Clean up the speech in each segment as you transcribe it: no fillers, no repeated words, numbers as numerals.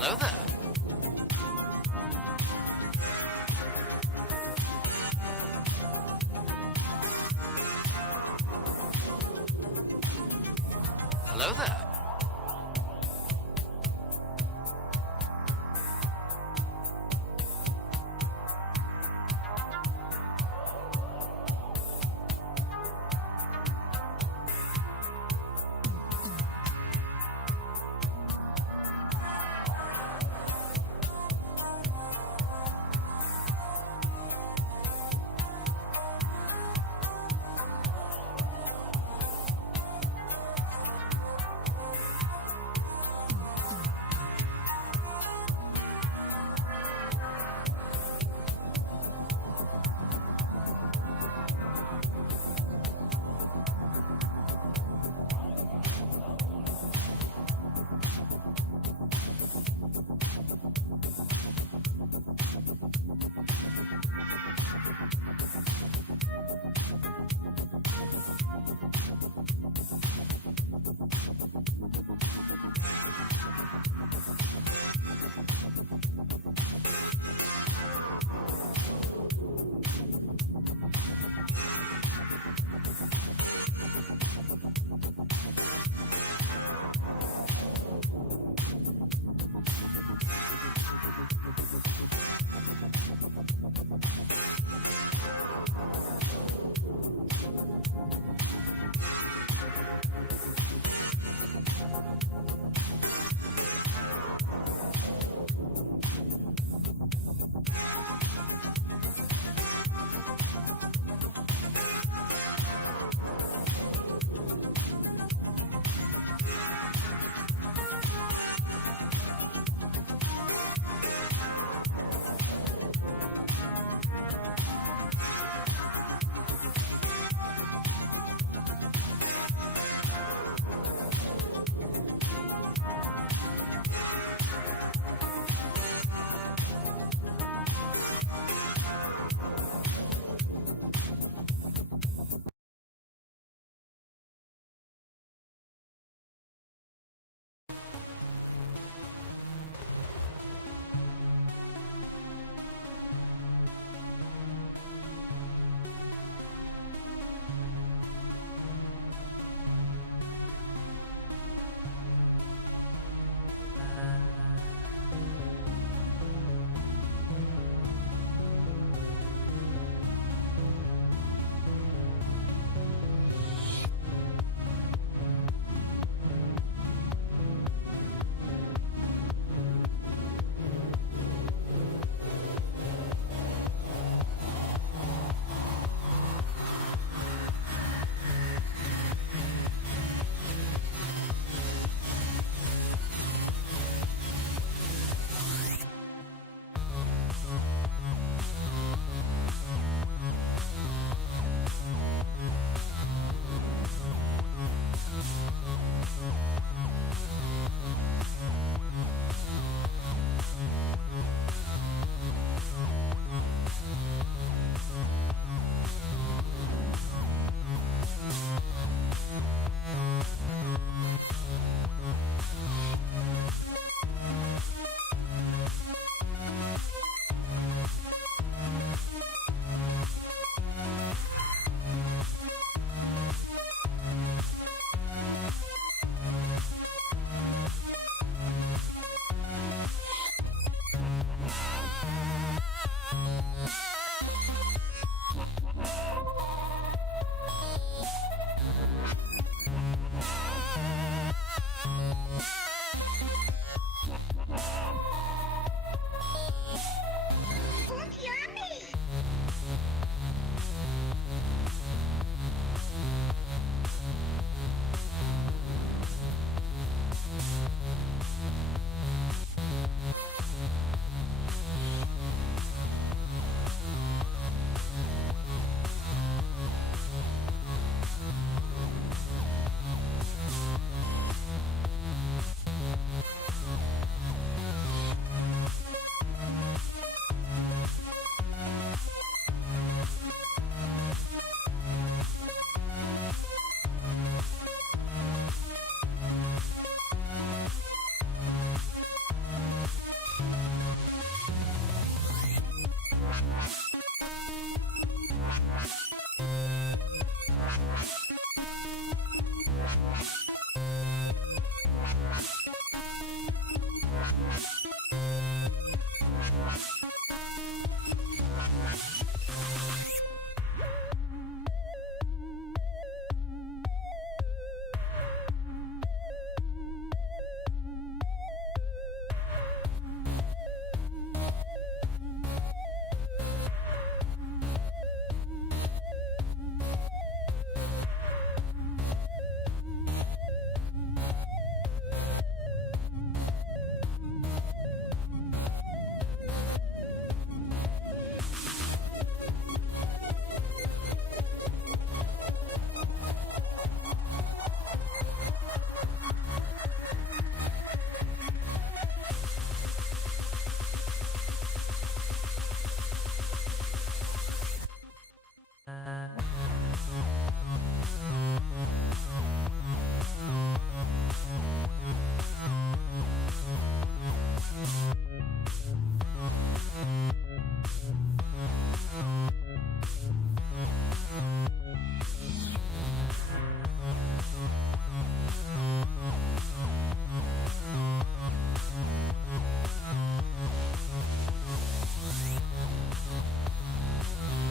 Hello there. Hello there.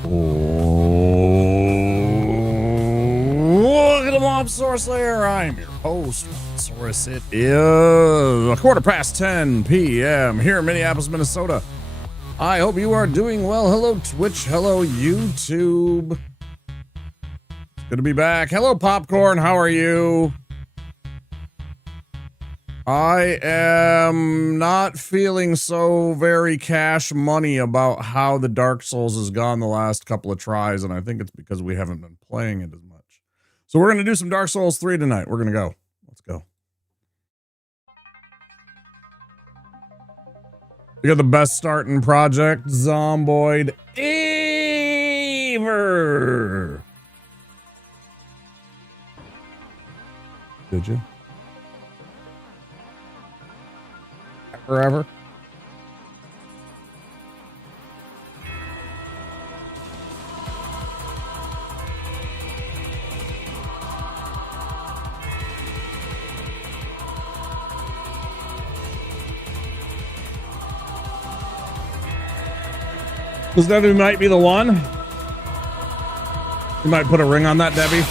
Welcome to Mob Source Lair. I'm your host, Source. It is 10:15 p.m. here in Minneapolis, Minnesota. I hope you are doing well. Hello, Twitch. Hello, YouTube. Good to be back. Hello, Popcorn. How are you? I am not feeling so very cash money about how the Dark Souls has gone the last couple of tries, and I think it's because we haven't been playing it as much. So we're going to do some Dark Souls 3 tonight. We're going to go. Let's go. We got the best starting project, Zomboid ever. Did you? Forever. This Debbie might be the one. You might put a ring on that, Debbie.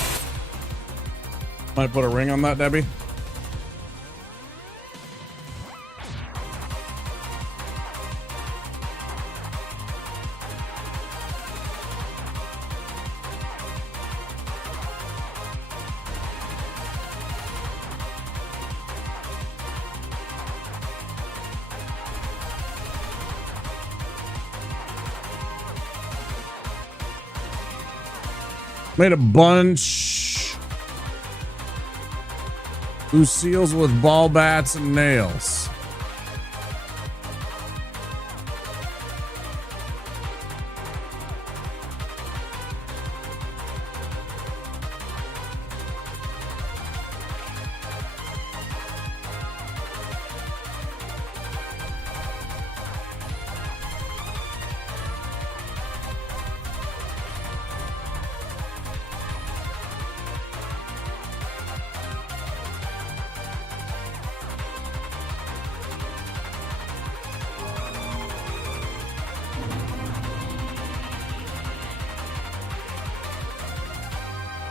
Might put a ring on that, Debbie. Made a bunch. Lucille's with ball bats and nails.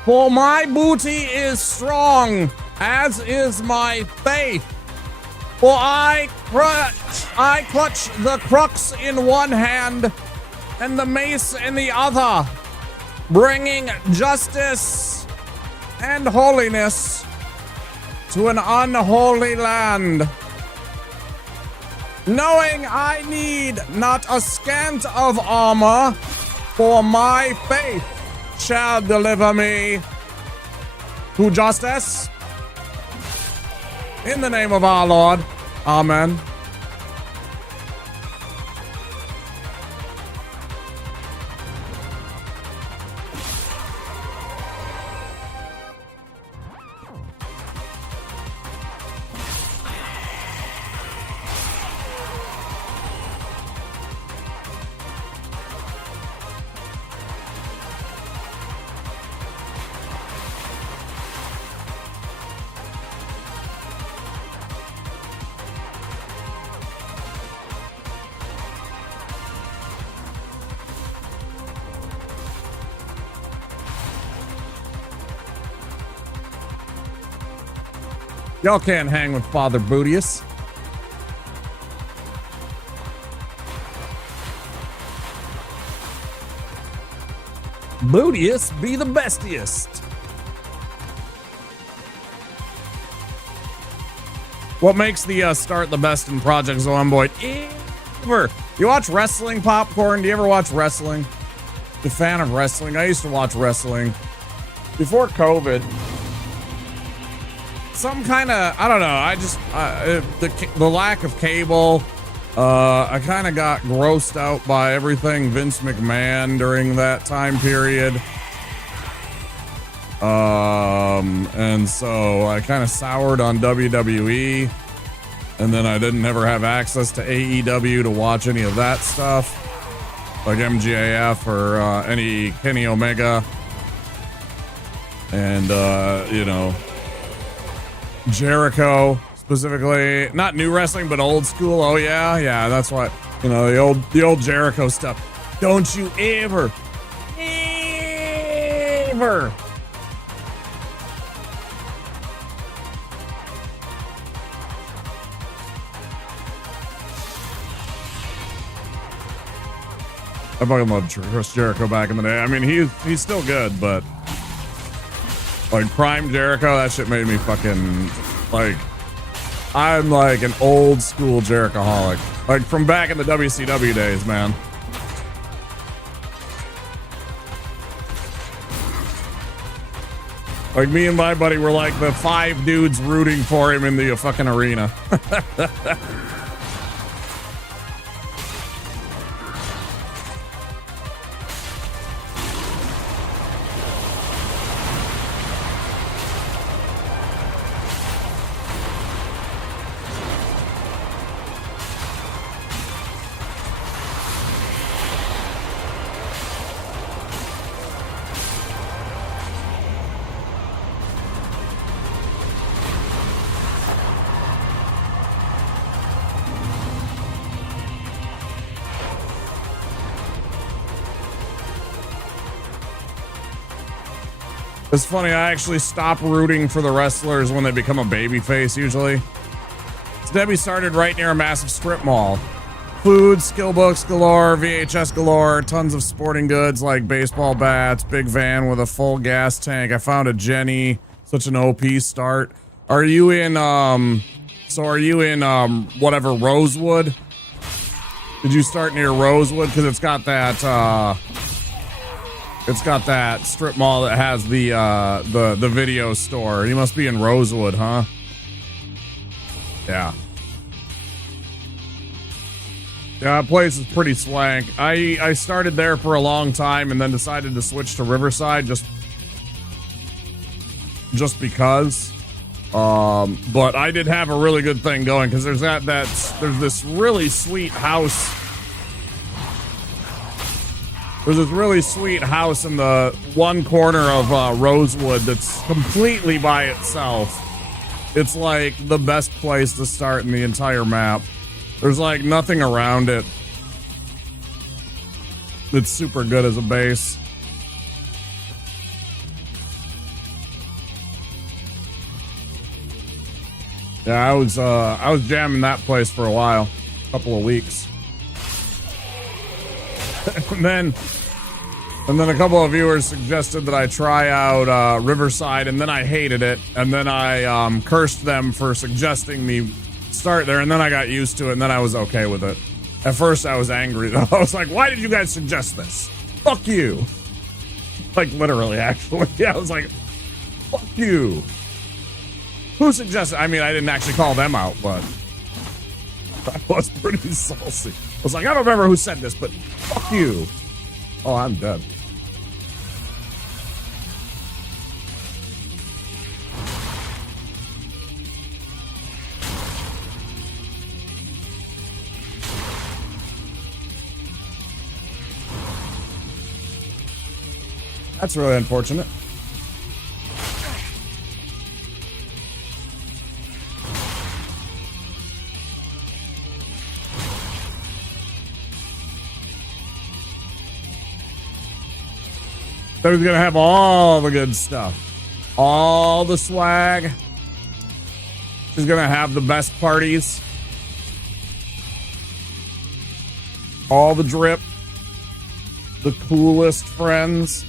For my booty is strong, as is my faith. For I clutch the crux in one hand and the mace in the other, bringing justice and holiness to an unholy land. Knowing I need not a scant of armor, for my faith shall deliver me to justice. In the name of our Lord. Amen. Y'all can't hang with Father Bootius. Bootius be the bestiest. What makes the start the best in Project Zomboid ever? You watch wrestling, Popcorn? Do you ever watch wrestling? The fan of wrestling? I used to watch wrestling before COVID. Some kind of, I don't know, I just, the lack of cable, I kind of got grossed out by everything Vince McMahon during that time period. And so I kind of soured on WWE, and then I didn't ever have access to AEW to watch any of that stuff, like MJF or any Kenny Omega. And, you know, Jericho specifically, not new wrestling, but old school. Oh yeah, that's what, you know, the old Jericho stuff. Don't you ever favor. I fucking loved Chris Jericho back in the day. I mean, he's still good, but like Prime Jericho, that shit made me fucking like. I'm like an old school Jerichoholic, like from back in the WCW days, man. Like me and my buddy were like the 5 dudes rooting for him in the fucking arena. It's funny, I actually stop rooting for the wrestlers when they become a babyface, usually. So Debbie started right near a massive strip mall. Food, skill books galore, VHS galore, tons of sporting goods like baseball bats, big van with a full gas tank. I found a Jenny, such an OP start. Are you in, whatever, Rosewood? Did you start near Rosewood? Because it's got that, it's got that strip mall that has the video store. You must be in Rosewood, huh? Yeah. Yeah, that place is pretty swank. I started there for a long time and then decided to switch to Riverside just because. But I did have a really good thing going because there's there's this really sweet house. There's this really sweet house in the one corner of Rosewood that's completely by itself. It's like the best place to start in the entire map. There's like nothing around it. It's super good as a base. Yeah, I was jamming that place for a while, a couple of weeks. and then a couple of viewers suggested that I try out Riverside, and then I hated it, and then I cursed them for suggesting me start there, and then I got used to it, and then I was okay with it. At first I was angry though. I was like, why did you guys suggest this? Fuck you. Like literally, actually. Yeah, I was like, fuck you. Who suggested? I mean, I didn't actually call them out, but I was pretty saucy. I was like, I don't remember who said this, but fuck you. Oh, I'm dead. That's really unfortunate. So he's gonna have all the good stuff, all the swag. He's gonna have the best parties, all the drip, the coolest friends.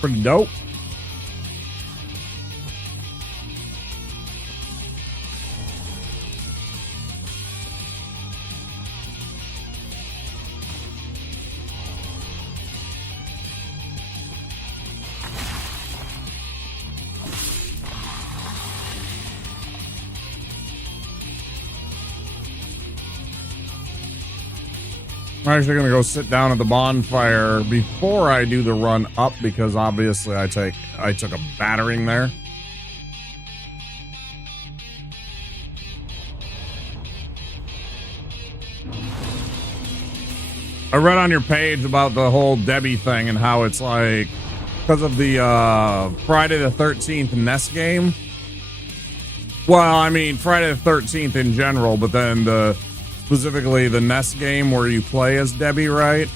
Pretty dope. I'm actually gonna go sit down at the bonfire before I do the run up because obviously I took a battering there. I read on your page about the whole Debbie thing and how it's like because of the Friday the 13th NES game. Well, I mean Friday the 13th in general, but then specifically the NES game where you play as Debbie, right?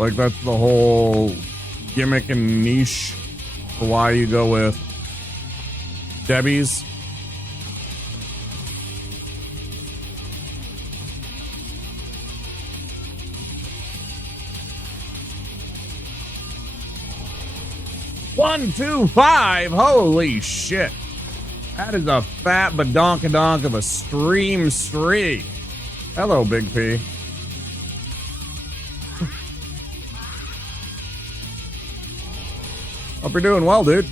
Like that's the whole gimmick and niche for why you go with Debbie's. One, 2, 5. Holy shit. That is a fat badonkadonk of a stream streak. Hello, Big P. Hope you're doing well, dude.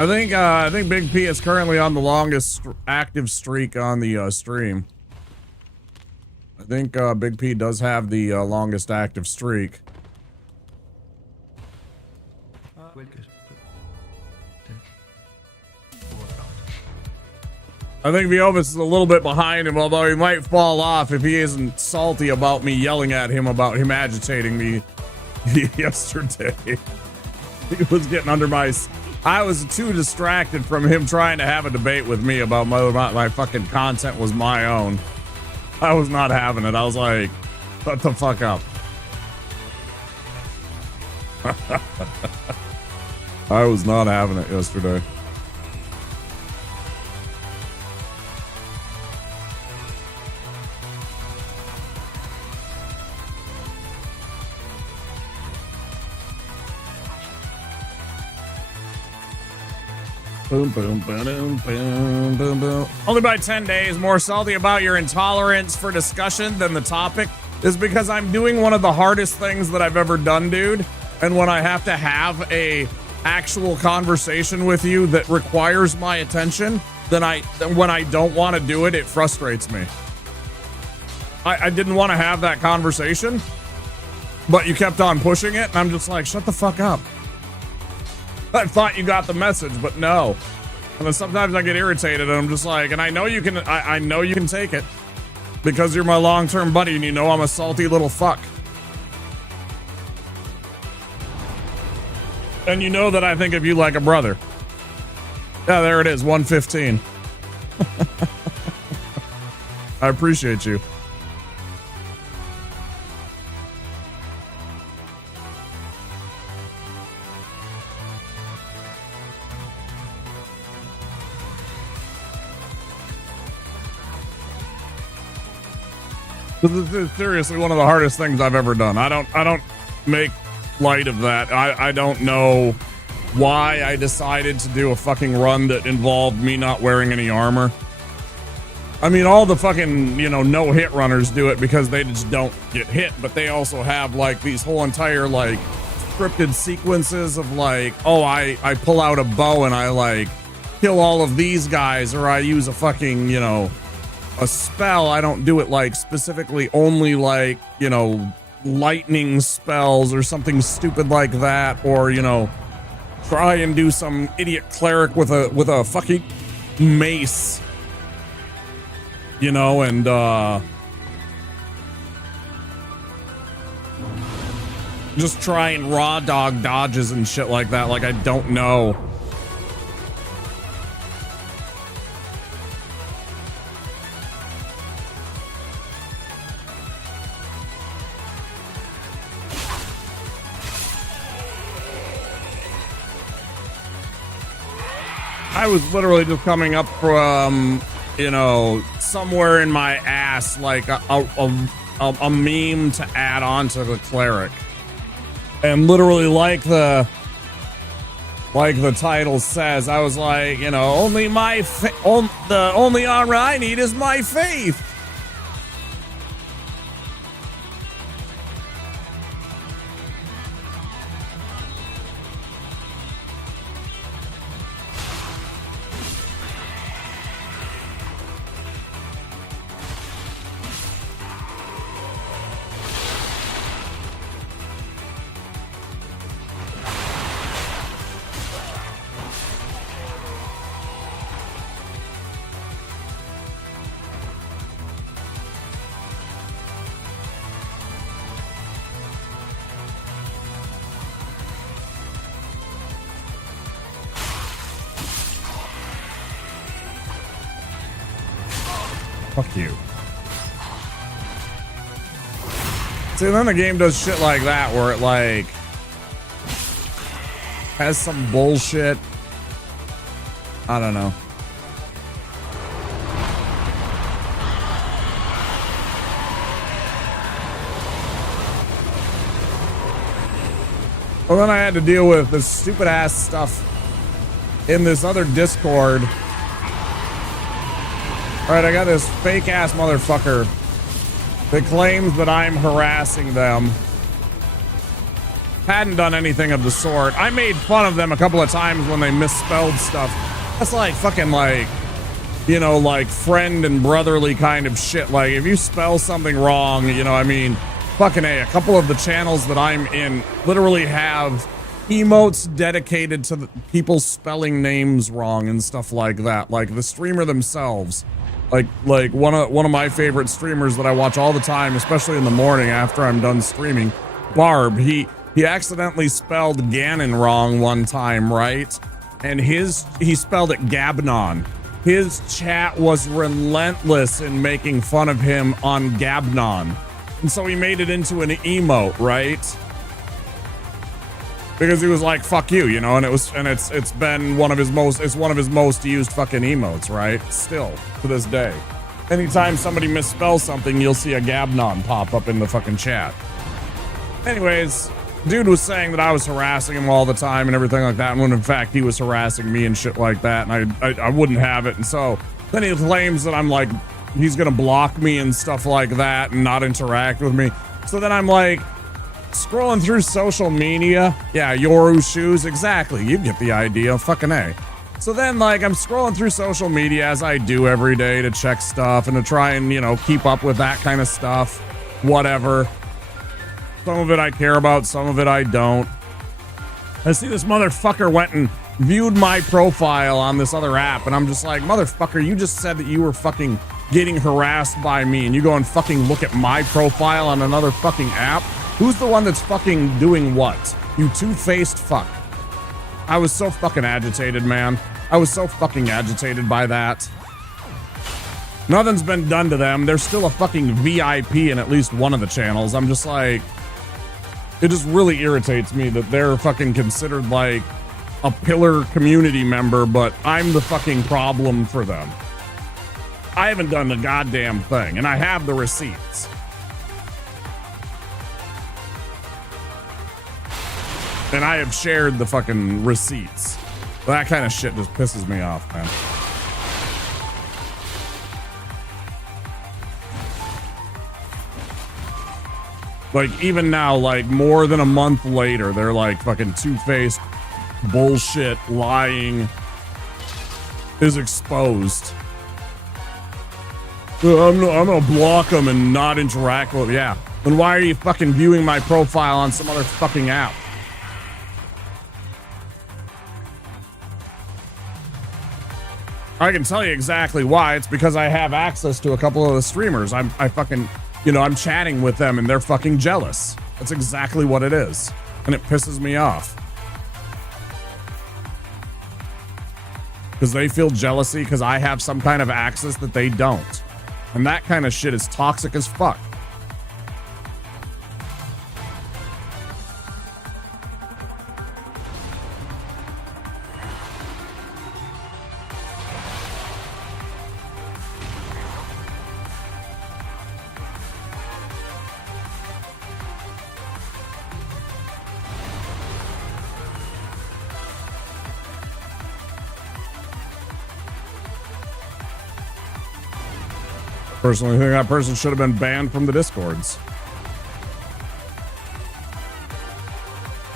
I think Big P is currently on the longest active streak on the stream. I think Big P does have the longest active streak. I think Viovis is a little bit behind him, although he might fall off if he isn't salty about me yelling at him about him agitating me yesterday. He was getting under my... I was too distracted from him trying to have a debate with me about whether or not my fucking content was my own. I was not having it. I was like, shut the fuck up. I was not having it yesterday. Boom, boom, boom, boom, boom, boom. Only by 10 days. More salty about your intolerance for discussion than the topic is because I'm doing one of the hardest things that I've ever done, dude. And when I have to have a actual conversation with you that requires my attention, then when I don't want to do it, it frustrates me. I didn't want to have that conversation, but you kept on pushing it, and I'm just like, shut the fuck up. I thought you got the message, but no. And then sometimes I get irritated and I'm just like, and I know you can, I know you can take it because you're my long-term buddy and you know I'm a salty little fuck. And you know that I think of you like a brother. Yeah, there it is, 115. I appreciate you. This is seriously one of the hardest things I've ever done. I don't make light of that. I don't know why I decided to do a fucking run that involved me not wearing any armor. I mean, all the fucking, you know, no hit runners do it because they just don't get hit, but they also have like these whole entire like scripted sequences of like, oh, I pull out a bow and I like kill all of these guys, or I use a fucking, you know, a spell. I don't do it like specifically only like, you know, lightning spells or something stupid like that, or, you know, try and do some idiot cleric with a fucking mace, you know, and just try and raw dog dodges and shit like that. Like, I don't know. I was literally just coming up from, you know, somewhere in my ass, like a meme to add on to the cleric. And literally like the Like the title says, I was like, you know, only the only armor I need is my faith. Fuck you. See, then the game does shit like that where it like has some bullshit. I don't know. Well, then I had to deal with this stupid ass stuff in this other Discord. All right, I got this fake ass motherfucker that claims that I'm harassing them. Hadn't done anything of the sort. I made fun of them a couple of times when they misspelled stuff. That's like fucking like, you know, like friend and brotherly kind of shit. Like if you spell something wrong, you know, I mean, fucking A, a couple of the channels that I'm in literally have emotes dedicated to the people spelling names wrong and stuff like that. Like the streamer themselves. Like one of my favorite streamers that I watch all the time, especially in the morning after I'm done streaming, Barb, he accidentally spelled Ganon wrong one time, right? And he spelled it Gabnon. His chat was relentless in making fun of him on Gabnon. And so he made it into an emote, right? Because he was like, fuck you, you know, and it's been one of his most used fucking emotes, right? Still to this day. Anytime somebody misspells something, you'll see a Gabnon pop up in the fucking chat. Anyways, dude was saying that I was harassing him all the time and everything like that, when in fact he was harassing me and shit like that, and I wouldn't have it. And so then he claims that I'm like, he's gonna block me and stuff like that and not interact with me. So then I'm like, scrolling through social media. Yeah, Yoru shoes. Exactly. You get the idea. Fucking A. So then, like, I'm scrolling through social media as I do every day to check stuff and to try and, you know, keep up with that kind of stuff. Whatever. Some of it I care about, some of it I don't. I see this motherfucker went and viewed my profile on this other app, and I'm just like, motherfucker, you just said that you were fucking getting harassed by me, and you go and fucking look at my profile on another fucking app? Who's the one that's fucking doing what? You two-faced fuck. I was so fucking agitated, man. I was so fucking agitated by that. Nothing's been done to them. They're still a fucking VIP in at least one of the channels. I'm just like, it just really irritates me that they're fucking considered like a pillar community member, but I'm the fucking problem for them. I haven't done the goddamn thing, and I have the receipts. And I have shared the fucking receipts. That kind of shit just pisses me off, man. Like, even now, like, more than a month later, they're like fucking two-faced bullshit, lying is exposed. I'm gonna block them and not interact with them. Yeah. Then why are you fucking viewing my profile on some other fucking app? I can tell you exactly why. It's because I have access to a couple of the streamers. I fucking, you know, I'm chatting with them and they're fucking jealous. That's exactly what it is. And it pisses me off. Because they feel jealousy because I have some kind of access that they don't. And that kind of shit is toxic as fuck. Personally think that person should have been banned from the Discords.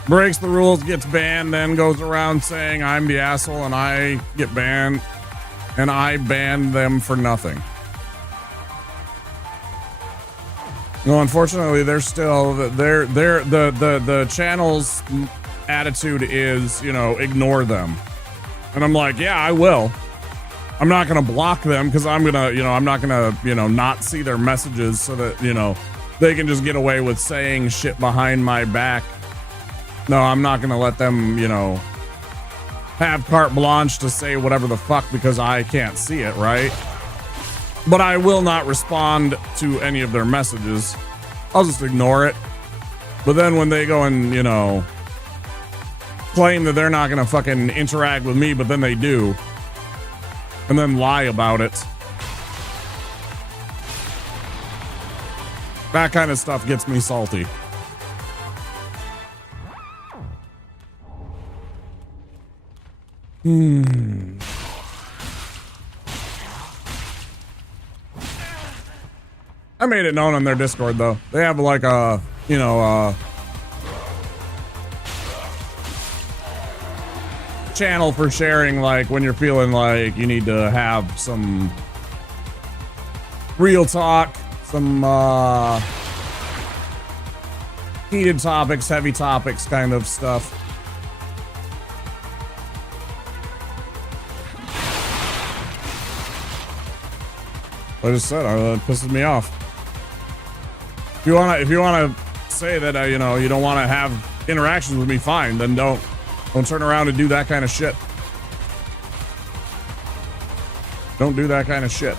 Breaks the rules, gets banned, then goes around saying I'm the asshole and I get banned, and I banned them for nothing. No, unfortunately, they're still the channel's attitude is, you know, ignore them. And I'm like, yeah, I will. I'm not gonna block them because I'm gonna, you know, I'm not gonna, you know, not see their messages so that, you know, they can just get away with saying shit behind my back. No, I'm not gonna let them, you know, have carte blanche to say whatever the fuck because I can't see it, right? But I will not respond to any of their messages. I'll just ignore it. But then when they go and, you know, claim that they're not gonna fucking interact with me, but then they do, and then lie about it, that kind of stuff gets me salty. I made it known on their Discord though. They have like a, you know, channel for sharing, like when you're feeling like you need to have some real talk, some heated topics, heavy topics kind of stuff. I just said it pisses me off. If you wanna say that you know, you don't want to have interactions with me, fine. Then don't turn around and do that kind of shit. Don't do that kind of shit.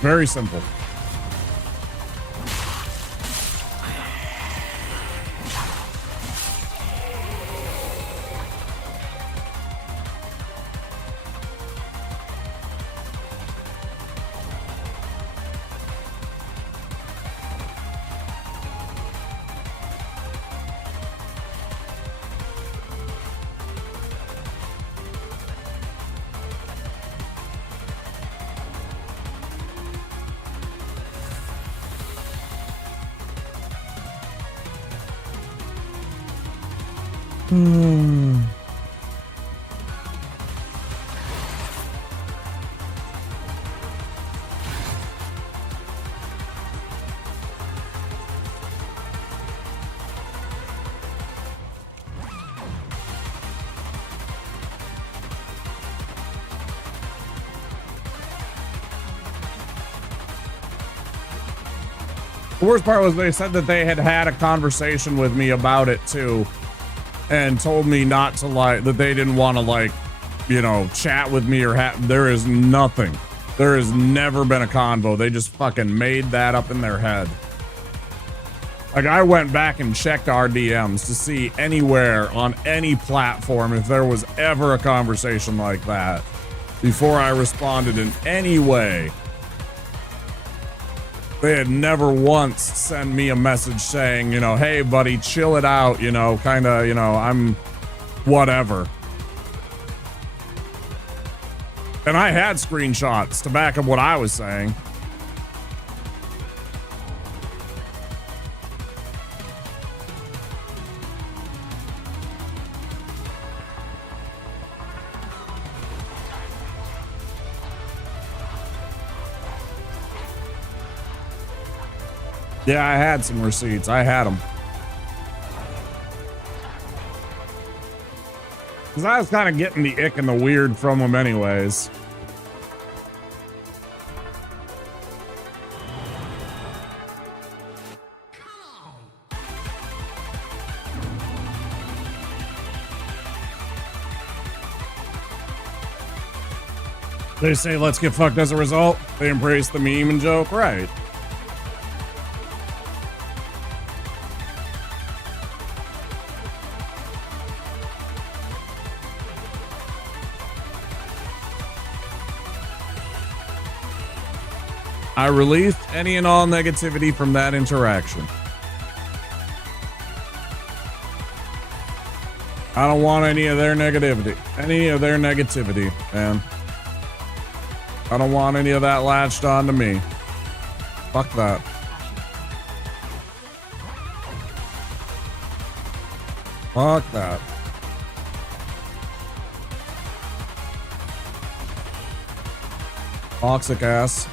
Very simple. The worst part was they said that they had had a conversation with me about it too, and told me not to, like, that they didn't want to, like, you know, chat with me or there is nothing. There has never been a convo. They just fucking made that up in their head. Like, I went back and checked our DMs to see anywhere on any platform if there was ever a conversation like that before I responded in any way. They had never once sent me a message saying, you know, hey buddy, chill it out, you know, kind of, you know, I'm whatever. And I had screenshots to back up what I was saying. Yeah, I had some receipts. I had them. Because I was kind of getting the ick and the weird from them anyways. They say, let's get fucked as a result. They embrace the meme and joke. Right. I released any and all negativity from that interaction. I don't want any of their negativity. Man. I don't want any of that latched onto me. Fuck that. Fuck that. Toxic ass.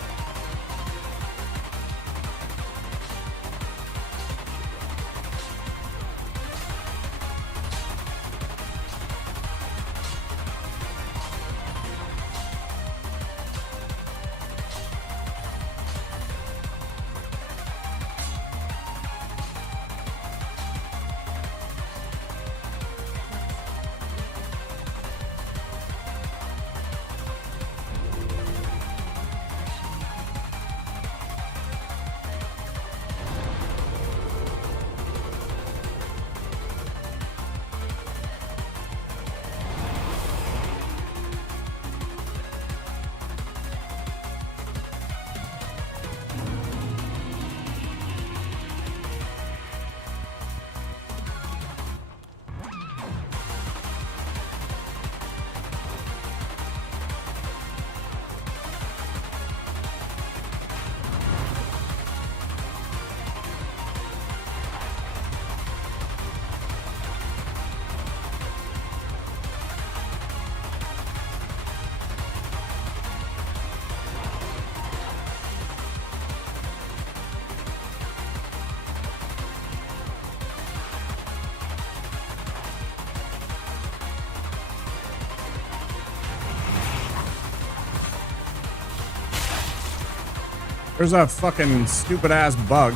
There's that fucking stupid ass bug.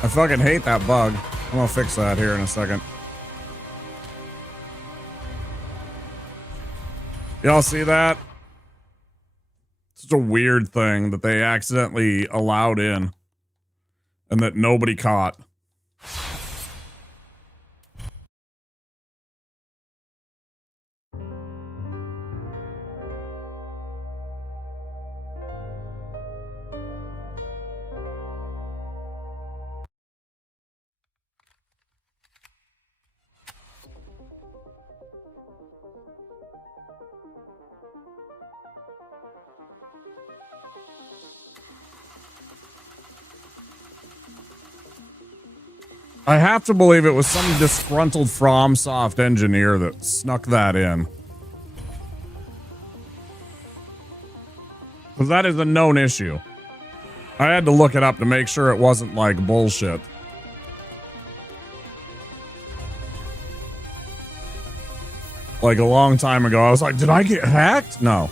I fucking hate that bug. I'm gonna fix that here in a second. Y'all see that? It's a weird thing that they accidentally allowed in and that nobody caught. I have to believe it was some disgruntled FromSoft engineer that snuck that in. Because that is a known issue. I had to look it up to make sure it wasn't like bullshit. Like a long time ago, I was like, did I get hacked? No.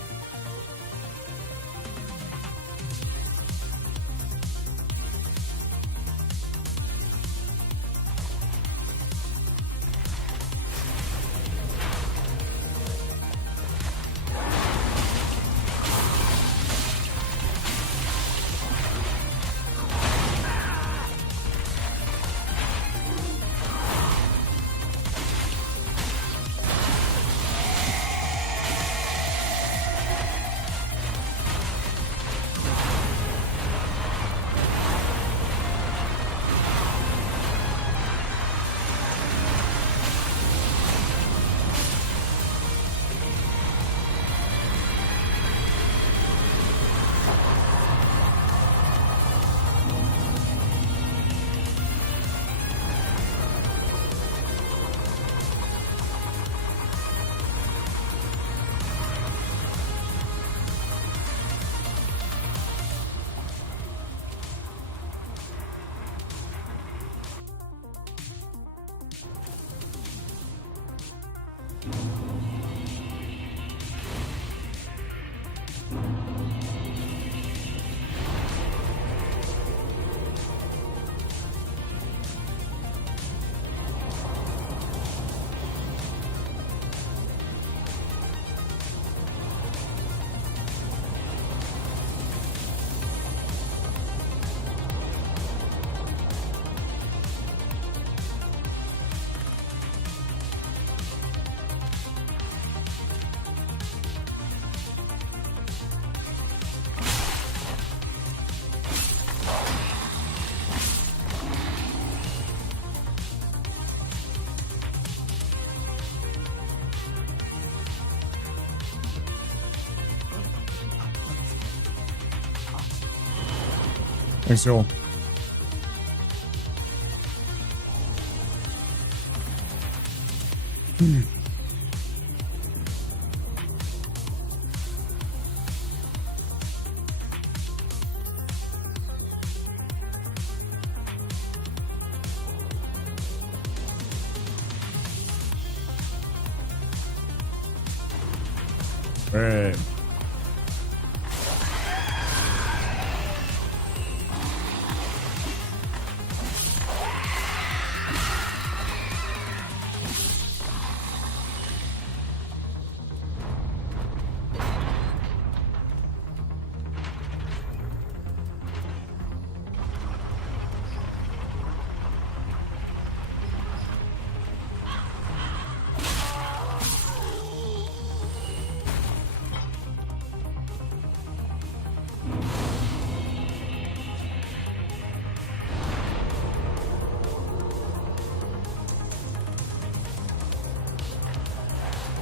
Thanks, Joel. All right.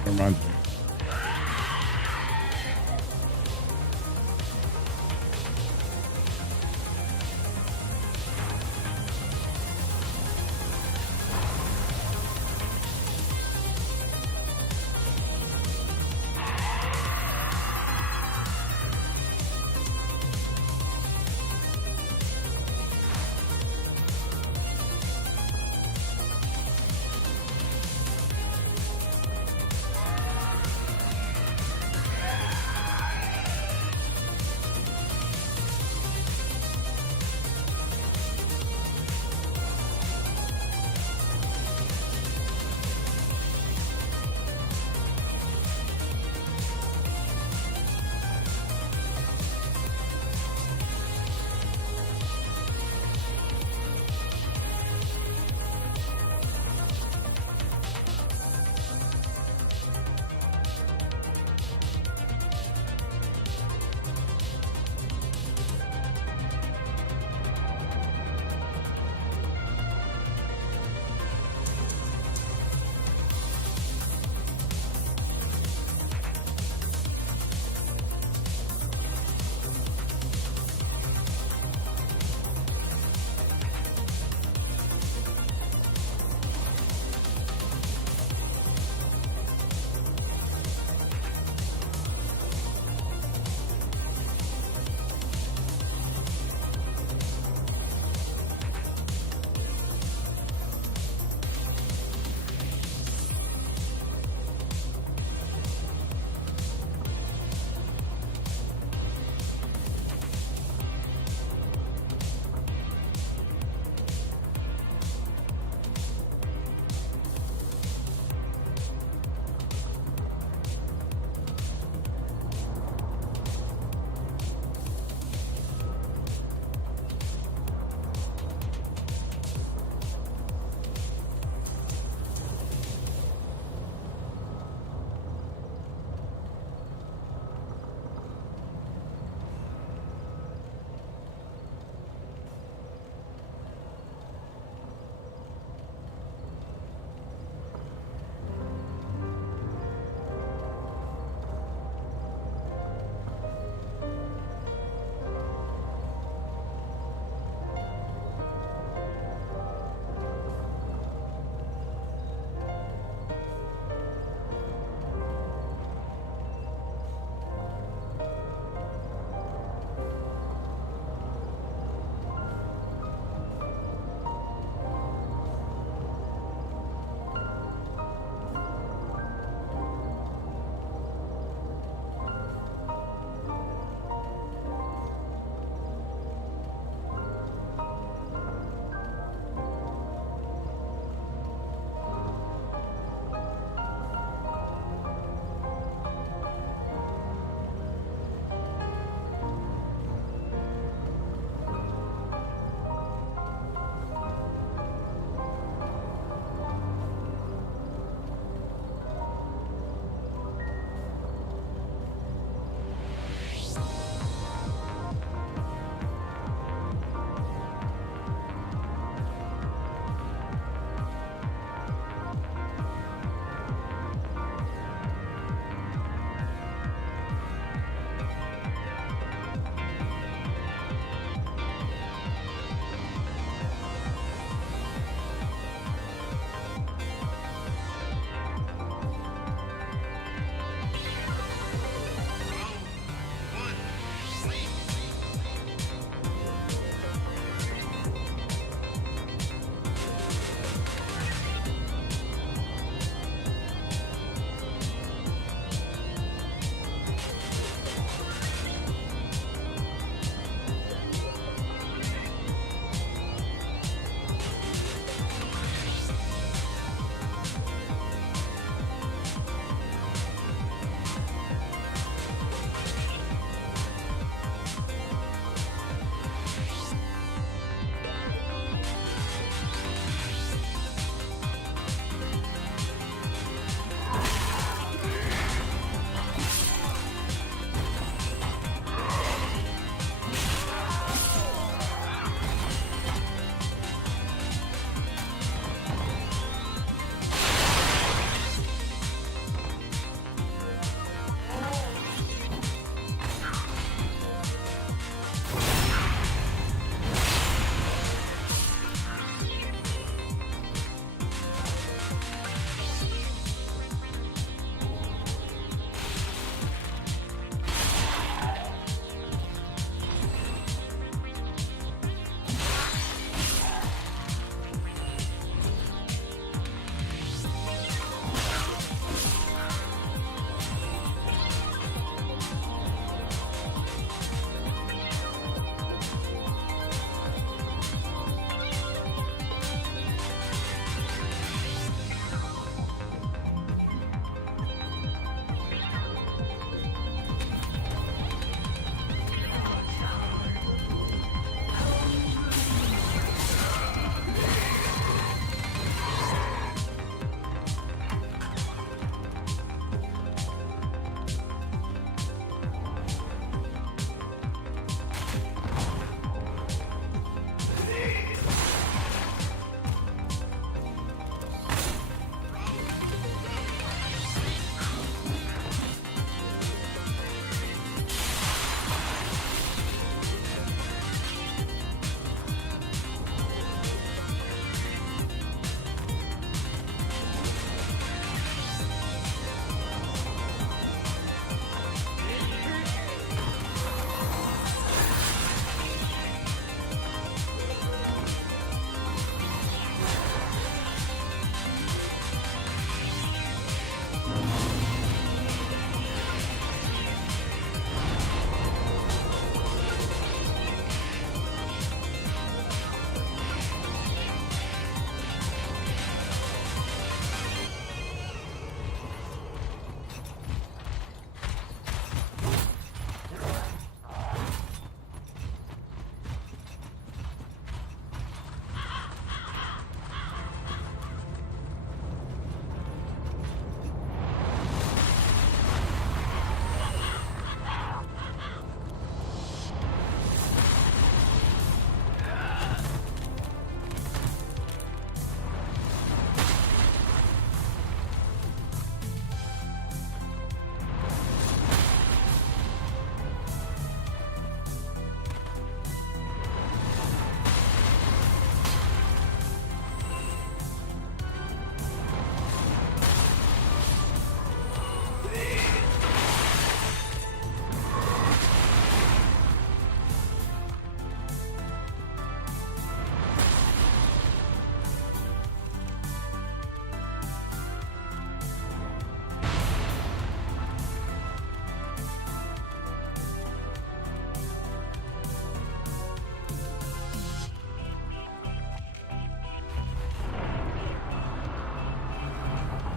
Never mind.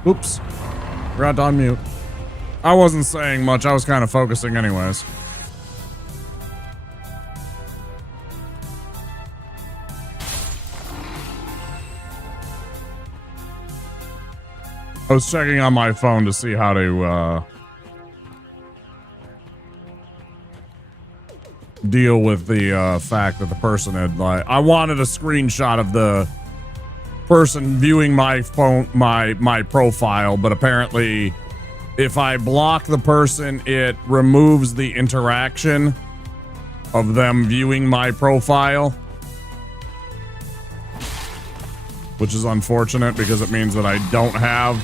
Oops. Forgot to unmute. I wasn't saying much. I was kind of focusing anyways. I was checking on my phone to see how to deal with the fact that the person had I wanted a screenshot of the person viewing my phone, my profile, but apparently if I block the person, it removes the interaction of them viewing my profile, which is unfortunate because it means that I don't have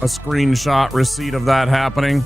a screenshot receipt of that happening.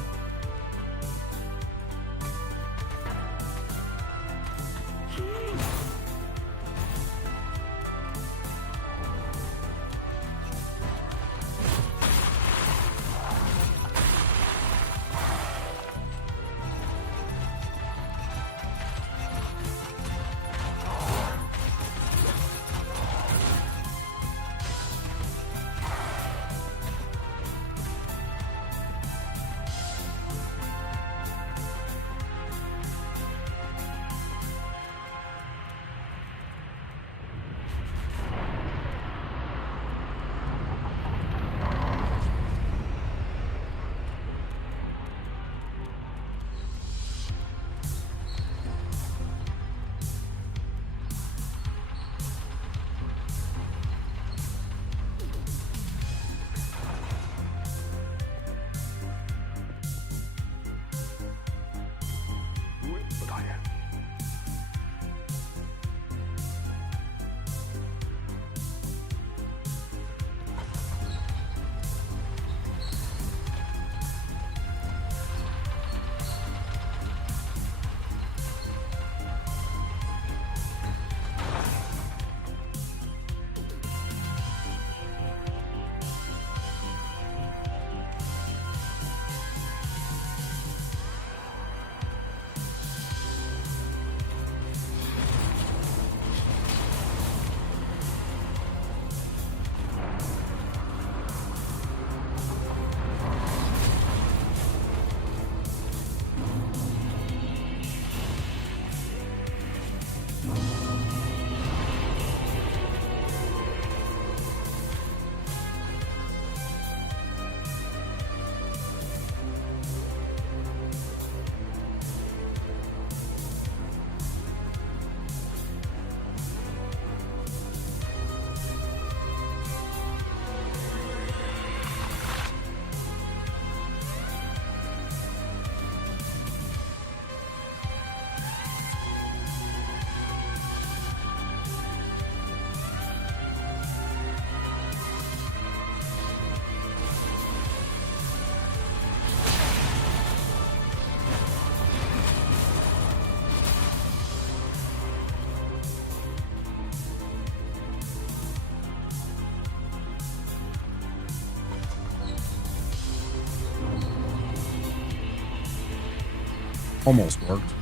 Almost worked.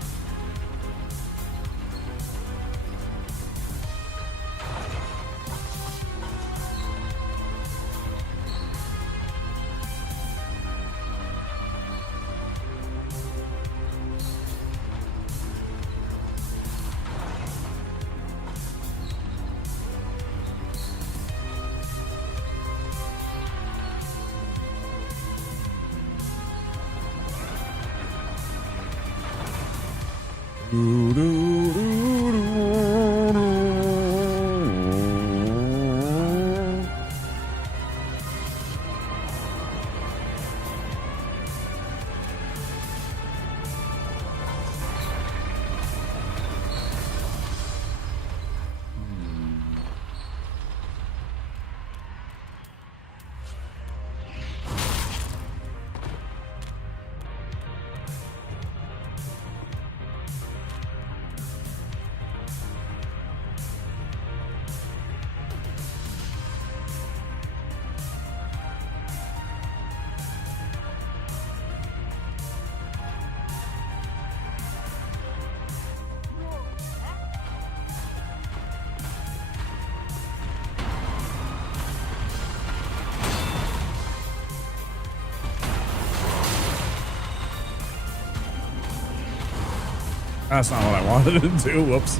That's not what I wanted to do. Whoops.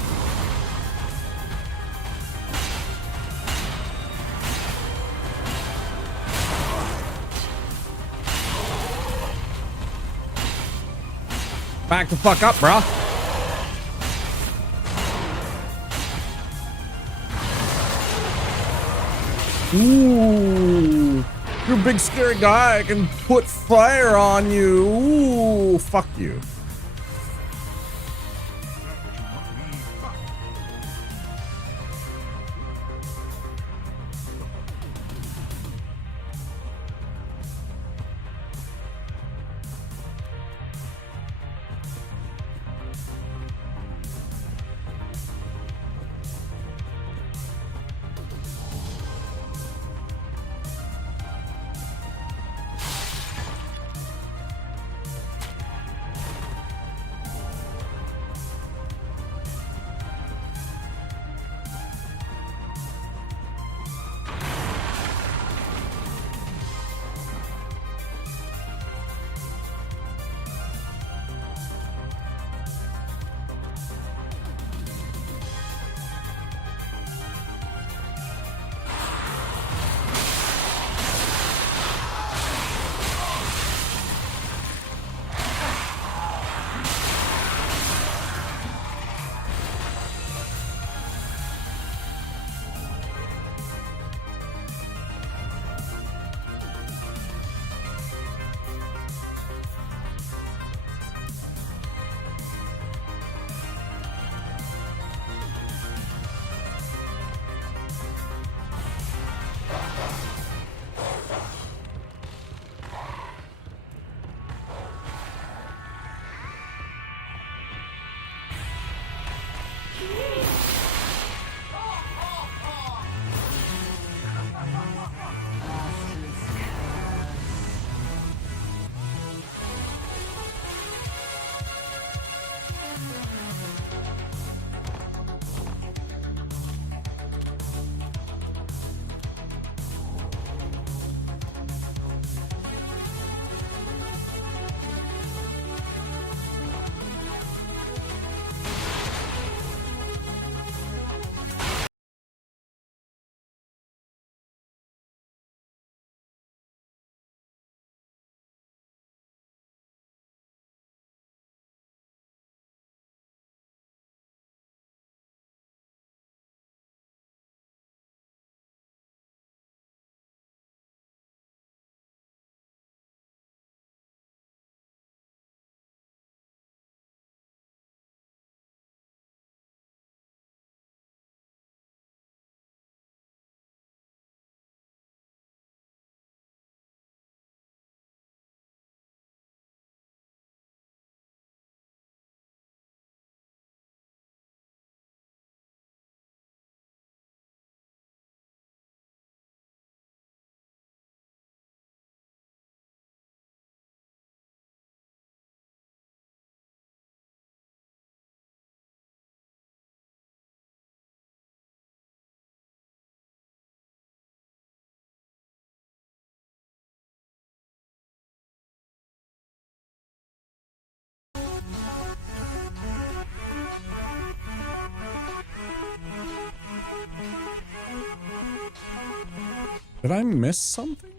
Back the fuck up, bruh. Ooh. You're a big scary guy. I can put fire on you. Ooh. Fuck you. Did I miss something?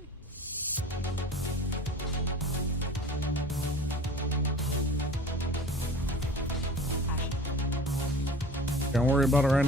Don't worry about it right now.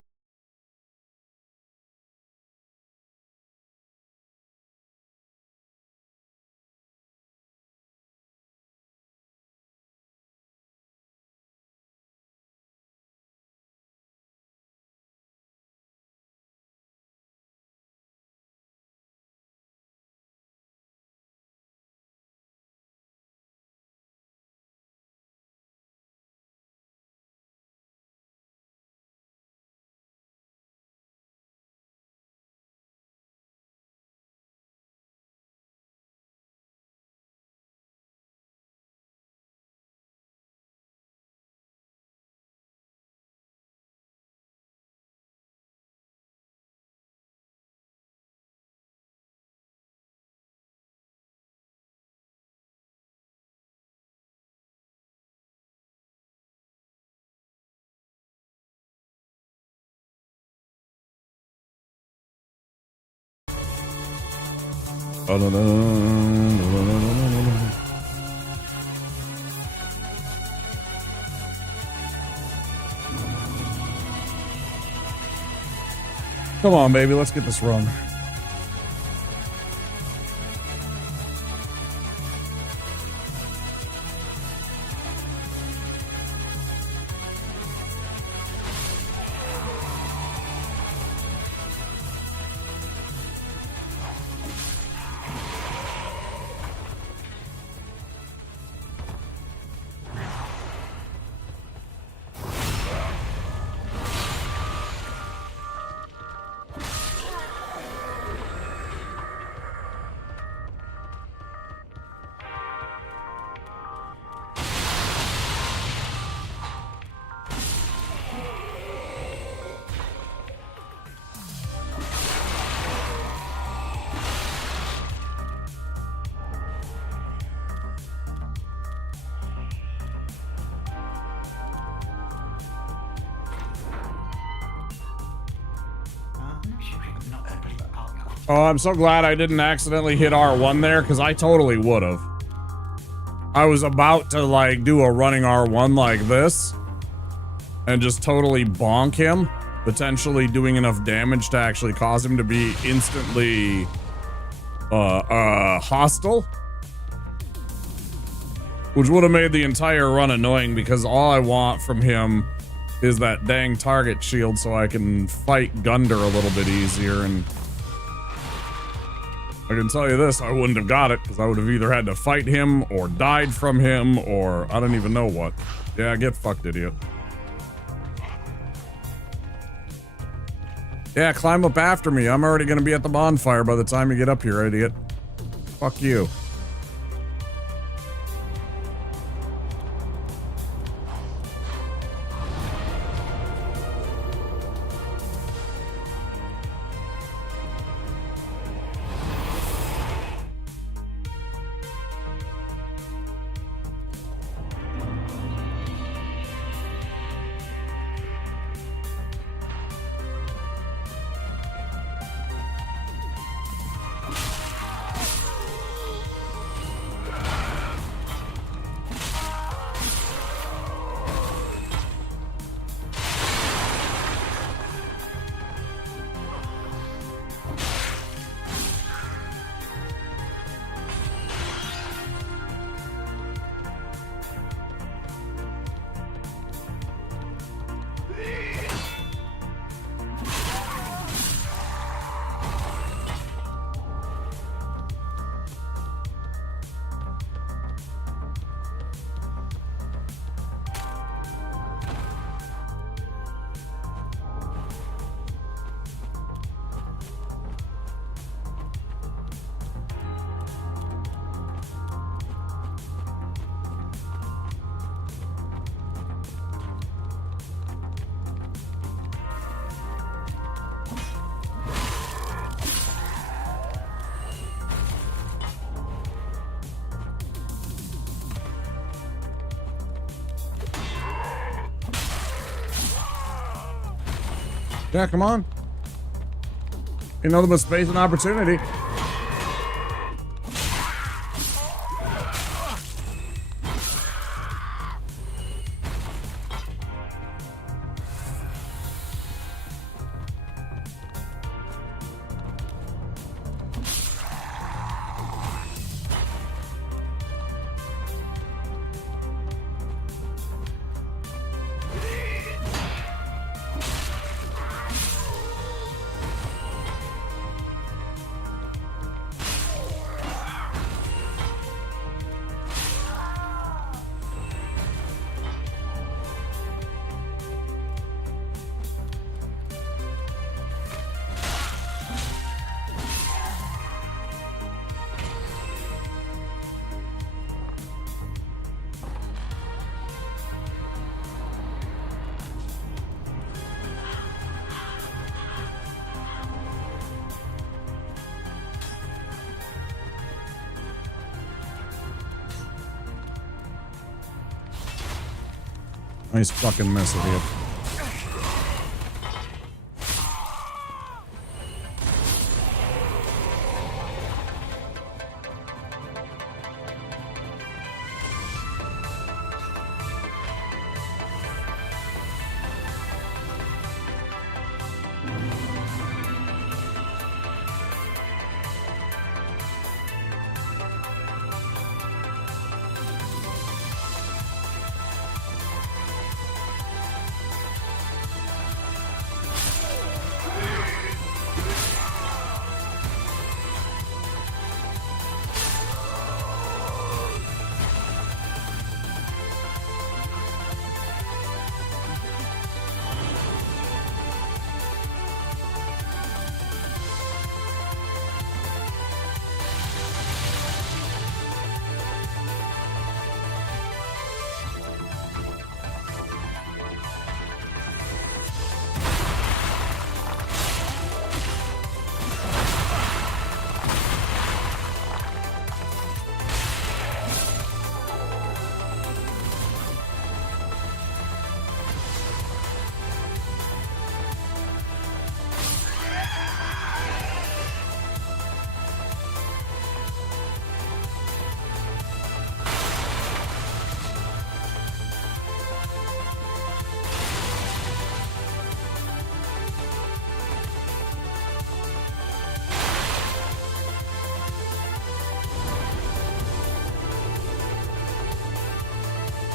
Come on, baby, let's get this run. Oh, I'm so glad I didn't accidentally hit R1 there, because I totally would have. I was about to, like, do a running R1 like this and just totally bonk him, potentially doing enough damage to actually cause him to be instantly hostile. Which would have made the entire run annoying, because all I want from him is that dang target shield so I can fight Gunder a little bit easier. And I can tell you this, I wouldn't have got it, because I would have either had to fight him or died from him, or I don't even know what. Yeah, get fucked, idiot. Yeah, climb up after me. I'm already going to be at the bonfire by the time you get up here, idiot. Fuck you. Yeah, come on. Ain't nothing but space and opportunity. Nice fucking miss, idiot.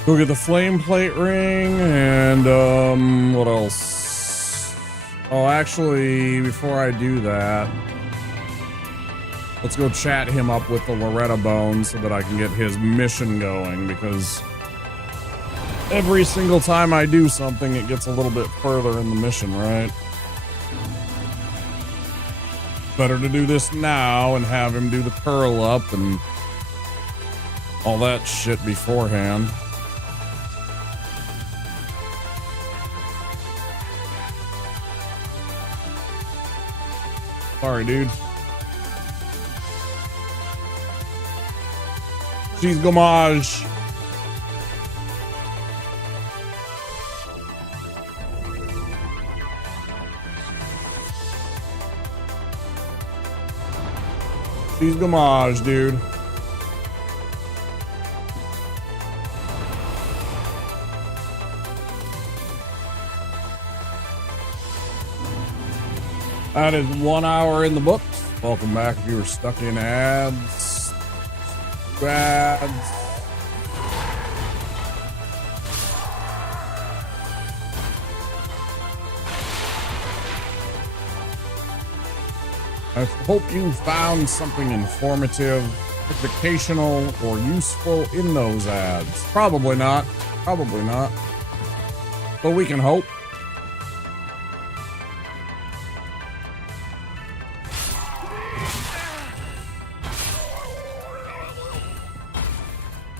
Go get the flame plate ring and what else? Oh, actually, before I do that, let's go chat him up with the Loretta Bone so that I can get his mission going, because every single time I do something, it gets a little bit further in the mission, right? Better to do this now and have him do the curl up and all that shit beforehand. Sorry, dude. She's Gomage. She's Gomage, dude. That is 1 hour in the books. Welcome back if you were stuck in ads. Ads. I hope you found something informative, educational, or useful in those ads. Probably not. Probably not. But we can hope.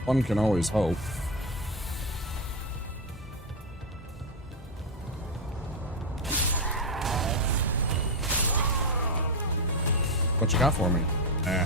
One can always hope. What you got for me? Nah.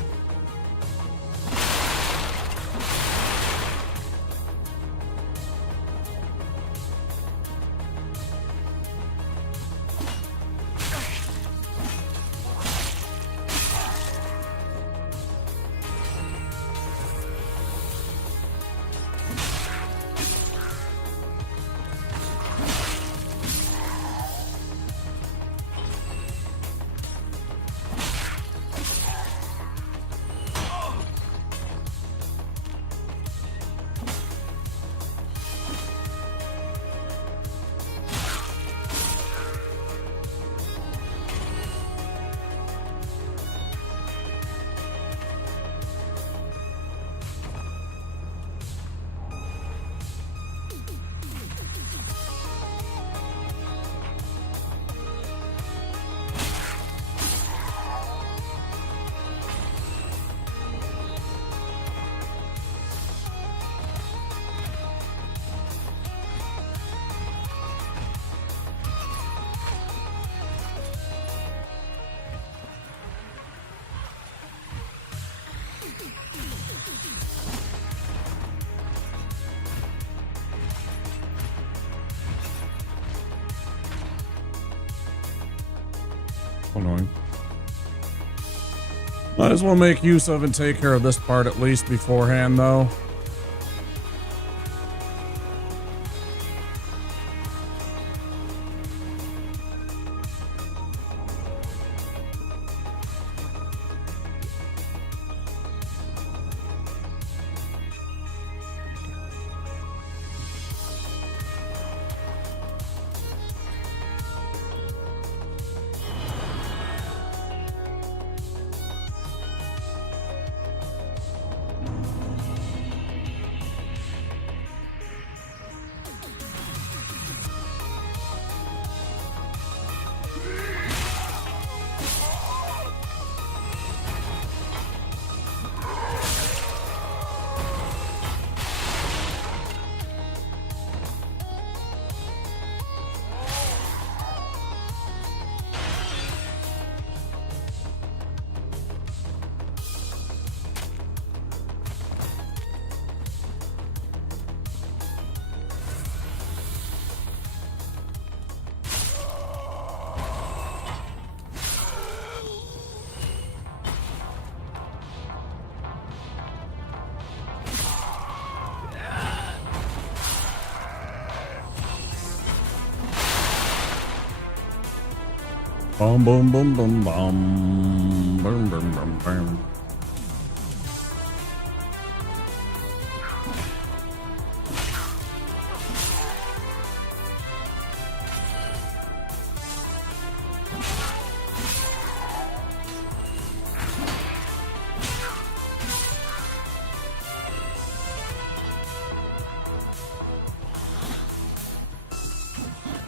Annoying. Might as well make use of and take care of this part at least beforehand, though. Boom, boom, boom, boom, boom. Boom, boom, boom, boom.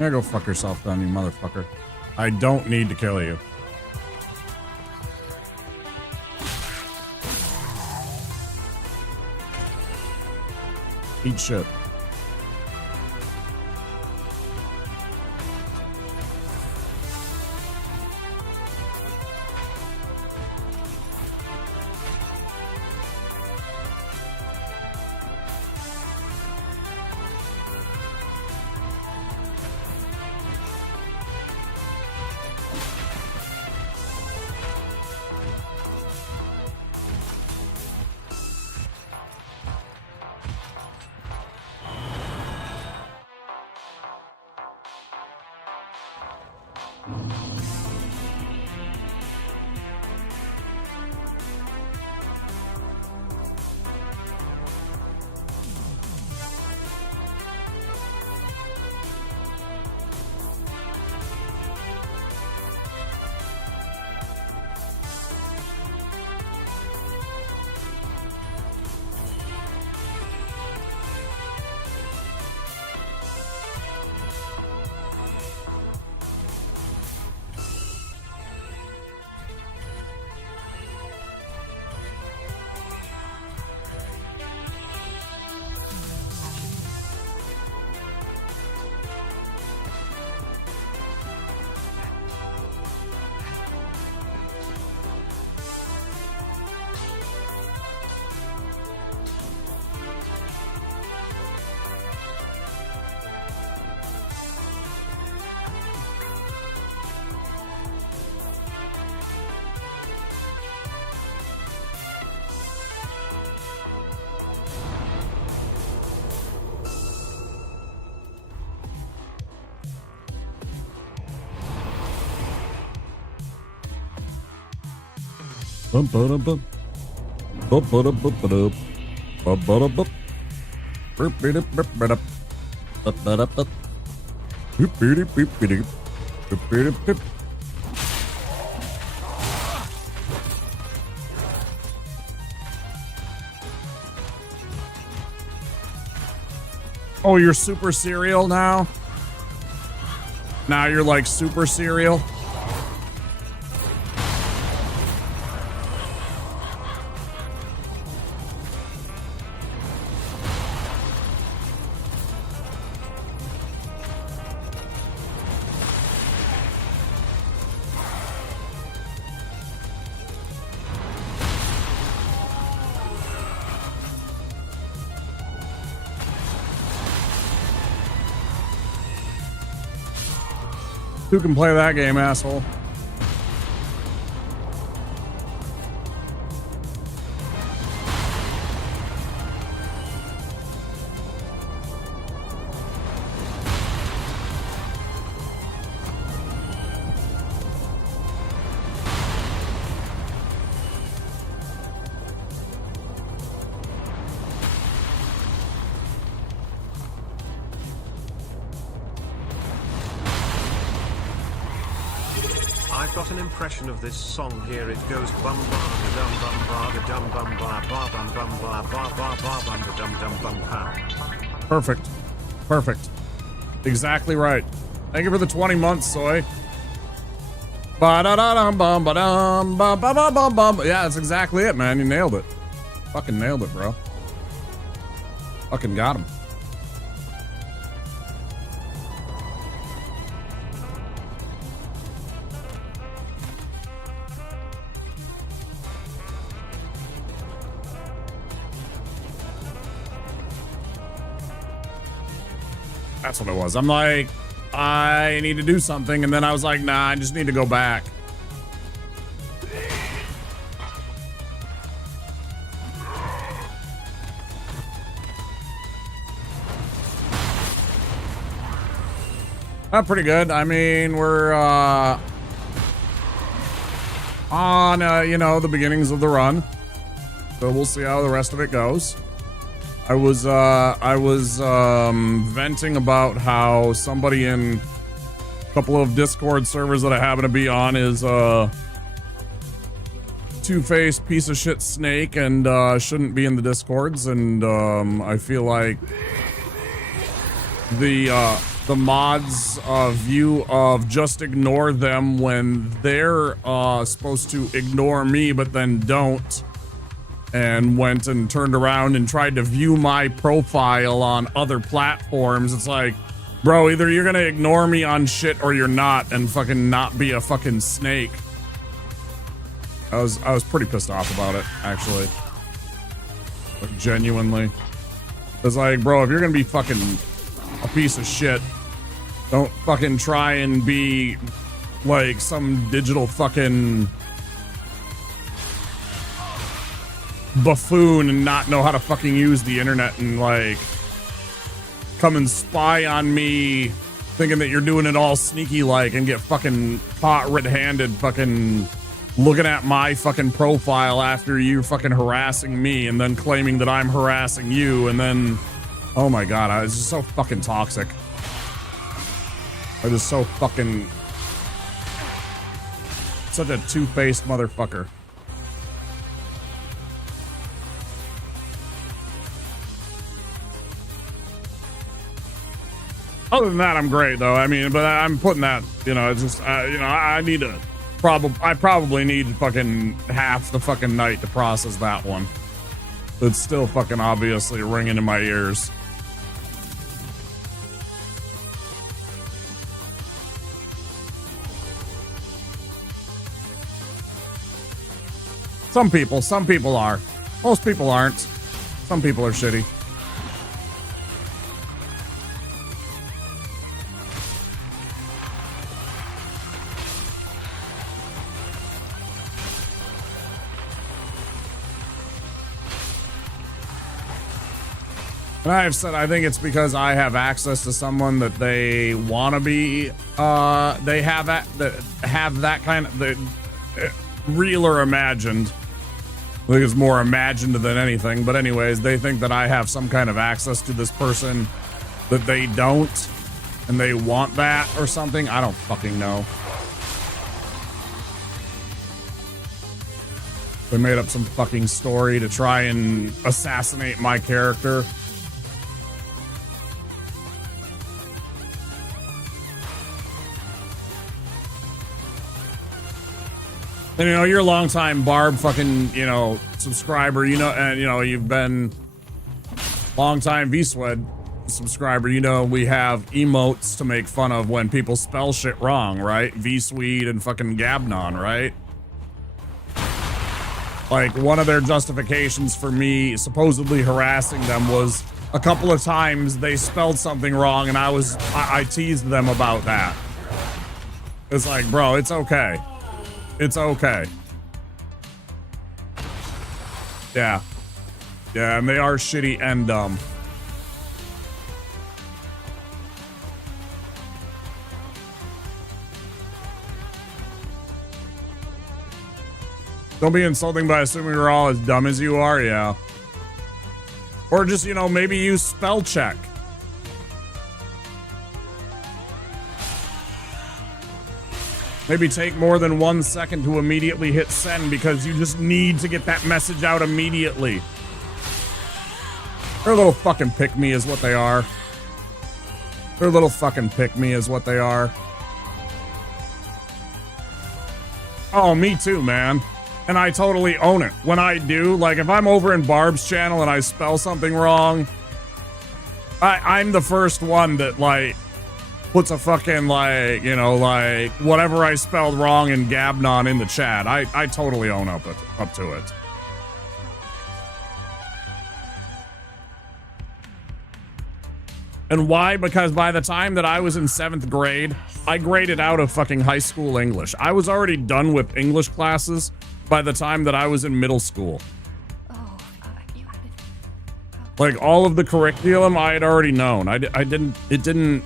Yeah, go fuck yourself then, you motherfucker. I don't need to kill you. Eat shit. Bum ba bum. Bum ba bum ba bum. Bum ba bum. Burp it up, burp it up. Bum ba bum. Boop it up, boop it up. Boop it up, boop. Oh, you're super cereal now? Now you're like super cereal? Who can play that game, asshole? I've got an impression of this song here. It goes bum ba dum bum ba dum bum ba ba bum bum ba ba bum ba dum dum bum pow. Perfect. Perfect. Exactly right. Thank you for the 20 months, Soy. Ba da da dum bum ba dum ba ba ba bum bum. Yeah, that's exactly it, man. You nailed it. Fucking nailed it, bro. Fucking got him. That's what it was. I'm like, I need to do something. And then I was like, nah, I just need to go back. Pretty good. I mean, we're on, you know, the beginnings of the run. So we'll see how the rest of it goes. I was venting about how somebody in a couple of Discord servers that I happen to be on is two-faced piece of shit snake and shouldn't be in the Discords, and I feel like the the mods view of just ignore them when they're supposed to ignore me, but then don't. And went and turned around and tried to view my profile on other platforms. It's like, bro, either you're gonna ignore me on shit or you're not, and fucking not be a fucking snake. I was pretty pissed off about it, actually. Like, genuinely. It's like, bro, if you're gonna be fucking a piece of shit, don't fucking try and be like some digital fucking buffoon and not know how to fucking use the internet and like come and spy on me thinking that you're doing it all sneaky like and get fucking caught red-handed fucking looking at my fucking profile after you fucking harassing me and then claiming that I'm harassing you, and then oh my god, I was just so fucking toxic. I was so fucking such a two-faced motherfucker. Other than that, I'm great though. I mean, but I'm putting that, you know, it's just, you know, I need to I probably need fucking half the fucking night to process that one. It's still fucking obviously ringing in my ears. Some people are. Most people aren't. Some people are shitty. And I've said, I think it's because I have access to someone that they want to be, they have that kind of, real or imagined. I think it's more imagined than anything. But anyways, they think that I have some kind of access to this person that they don't, and they want that or something. I don't fucking know. They made up some fucking story to try and assassinate my character. And, you know, you're a long-time Barb fucking, you know, subscriber, you know, and, you know, you've been long-time VSWED subscriber. You know, we have emotes to make fun of when people spell shit wrong, right? VSWED and fucking Gabnon, right? Like, one of their justifications for me supposedly harassing them was a couple of times they spelled something wrong, and I teased them about that. It's like, bro, it's okay. It's okay. Yeah. Yeah, and they are shitty and dumb. Don't be insulting by assuming we're all as dumb as you are, yeah. Or just, you know, maybe use spell check. Maybe take more than 1 second to immediately hit send because you just need to get that message out immediately. They're a little fucking pick-me is what they are. They're a little fucking pick-me is what they are. Oh, me too, man. And I totally own it. When I do, like if I'm over in Barb's channel and I spell something wrong, I'm the first one that like puts a fucking like, you know, like whatever I spelled wrong in Gabnon in the chat. I totally own up to it. And why? Because by the time that I was in 7th grade, I graded out of fucking high school English. I was already done with English classes by the time that I was in middle school. Like all of the curriculum I had already known. It didn't.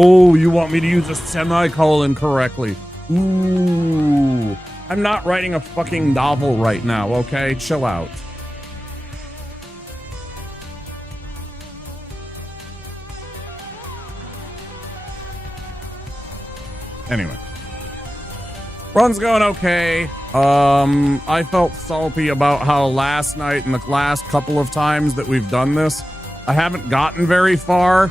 Oh, you want me to use a semicolon correctly? Ooh. I'm not writing a fucking novel right now, okay? Chill out. Anyway. Run's going okay. I felt salty about how last night and the last couple of times that we've done this, I haven't gotten very far.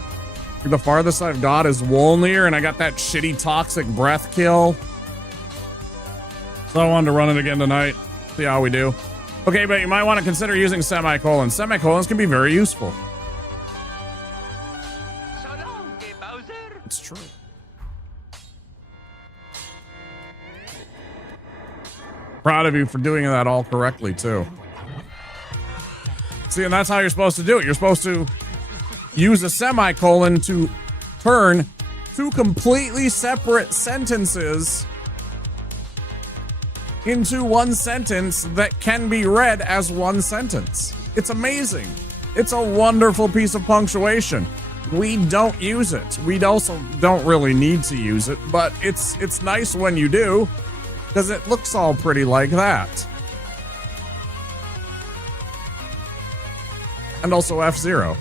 The farthest I've got is Wolnir, and I got that shitty toxic breath kill. So I wanted to run it again tonight. See how we do. Okay, but you might want to consider using semicolons. Semicolons can be very useful. So long, Bowser. It's true. Proud of you for doing that all correctly, too. See, and that's how you're supposed to do it. You're supposed to use a semicolon to turn two completely separate sentences into one sentence that can be read as one sentence. It's amazing. It's a wonderful piece of punctuation. We don't use it. We also don't really need to use it, but it's nice when you do, because it looks all pretty like that. And also F-Zero.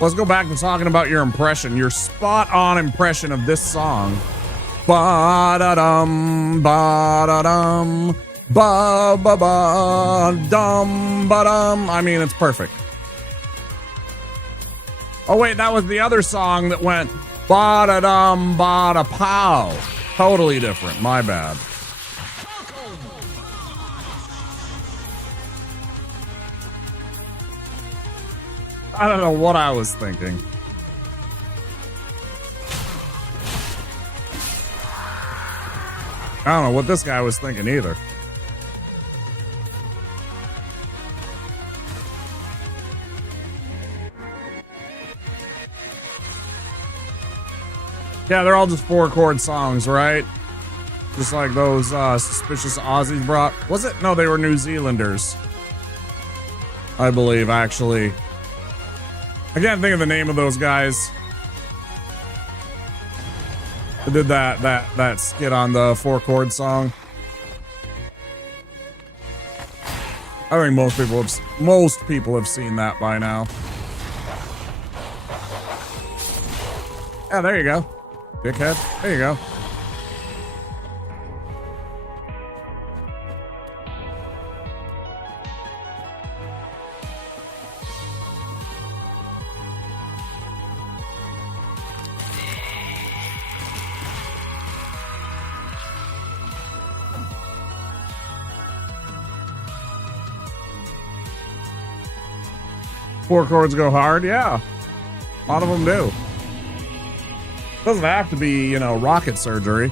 Let's go back to talking about your impression, your spot-on impression of this song. Ba-da-dum, ba-da-dum, ba-ba-ba-dum, ba-dum. I mean, it's perfect. Oh, wait, that was the other song that went ba-da-dum, ba-da-pow. Totally different. My bad. I don't know what I was thinking. I don't know what this guy was thinking either. Yeah, they're all just 4-chord songs, right? Just like those suspicious Aussies brought. Was it? No, they were New Zealanders. I believe, actually. I can't think of the name of those guys. They did that skit on the 4-chord song. I think most people have seen that by now. Yeah, there you go. Dickhead. There you go. Four chords go hard, yeah. A lot of them do. Doesn't have to be, you know, rocket surgery.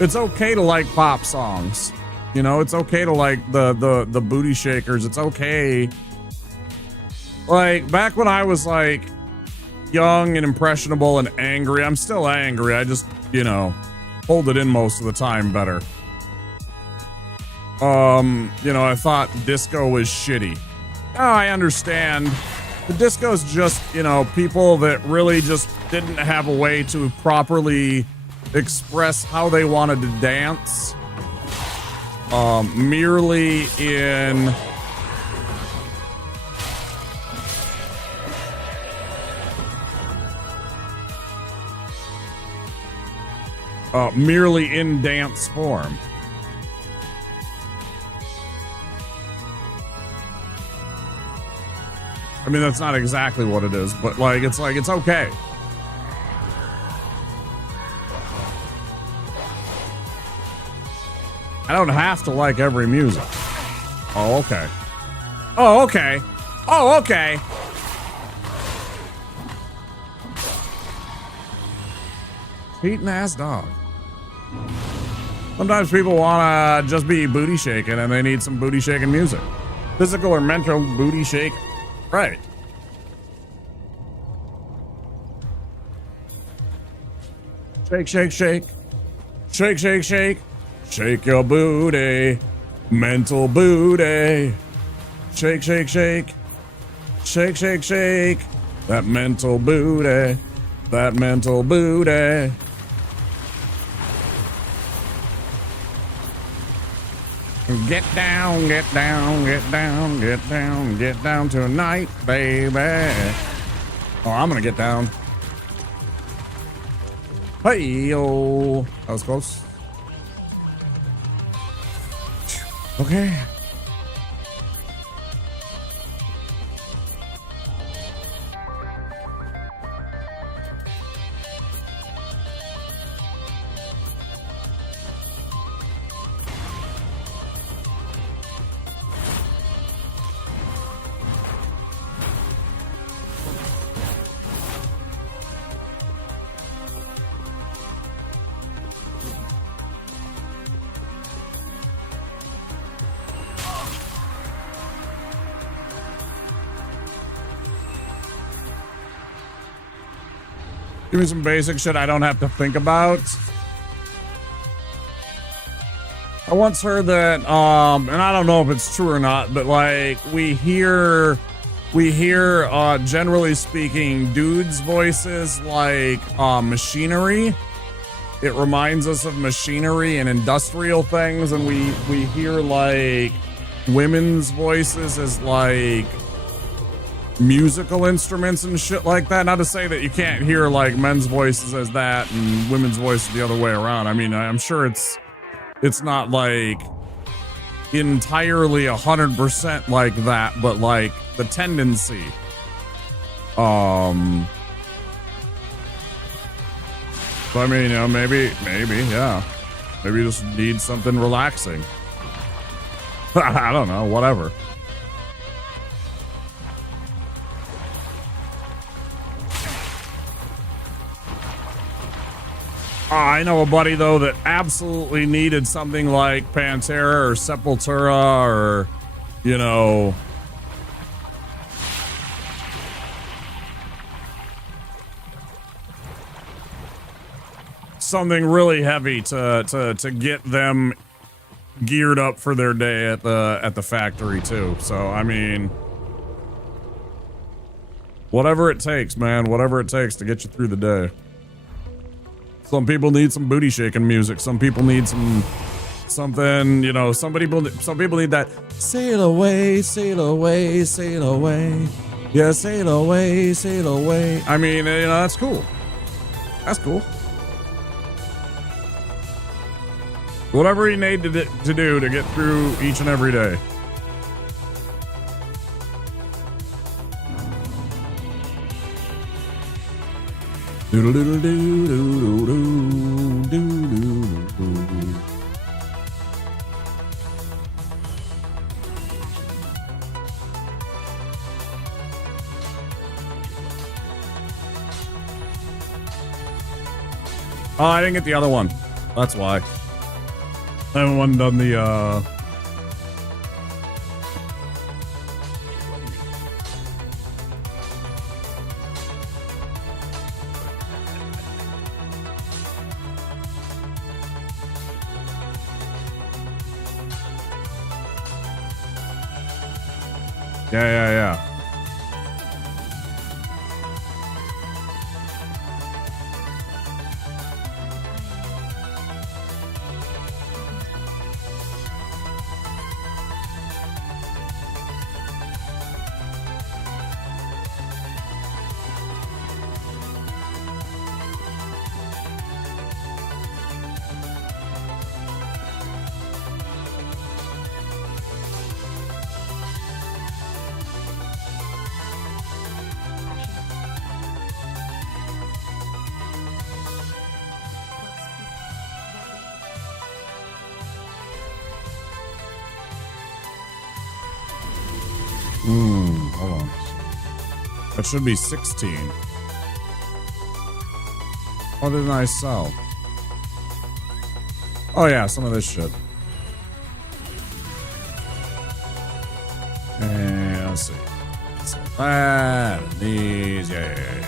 It's okay to like pop songs. You know, it's okay to like the booty shakers. It's okay. Like, back when I was like young and impressionable and angry, I'm still angry. I just, you know, hold it in most of the time better. You know, I thought disco was shitty. Oh, I understand. The disco's just, you know, people that really just didn't have a way to properly express how they wanted to dance. Merely in dance form. I mean, that's not exactly what it is, but like, it's okay. I don't have to like every music. Oh, okay. Oh, okay. Oh, okay. Eating ass dog. Sometimes people want to just be booty shaking and they need some booty shaking music. Physical or mental booty shake. Right. Shake, shake, shake. Shake, shake, shake. Shake your booty. Mental booty. Shake, shake, shake. Shake, shake, shake. That mental booty. That mental booty. Get down, get down, get down, get down, get down tonight, baby. Oh, I'm gonna get down. Hey, yo. That was close. Okay. Give me some basic shit I don't have to think about. I once heard that, and I don't know if it's true or not, but like we hear, generally speaking, dudes' voices like machinery. It reminds us of machinery and industrial things, and we hear like women's voices as like musical instruments and shit like that. Not to say that you can't hear like men's voices as that and women's voices the other way around. I mean, I'm sure it's not like entirely 100% like that, but like the tendency. So I mean, you know, maybe, yeah. Maybe you just need something relaxing. I don't know, whatever. I know a buddy, though, that absolutely needed something like Pantera or Sepultura or, you know, something really heavy to get them geared up for their day at the factory, too. So, I mean, whatever it takes, man, whatever it takes to get you through the day. Some people need some booty shaking music. Some people need something, you know, some people need that sail away, sail away, sail away. Yeah, sail away, sail away. I mean, you know, that's cool. That's cool. Whatever you need to do to get through each and every day. Doodle doodle doo doo doo doo doo doo. Oh, I didn't get the other one. That's why. I haven't done the Yeah. Hold on. That should be 16. What didn't I sell? Oh yeah, some of this shit. And let's see. So that and these, yeah.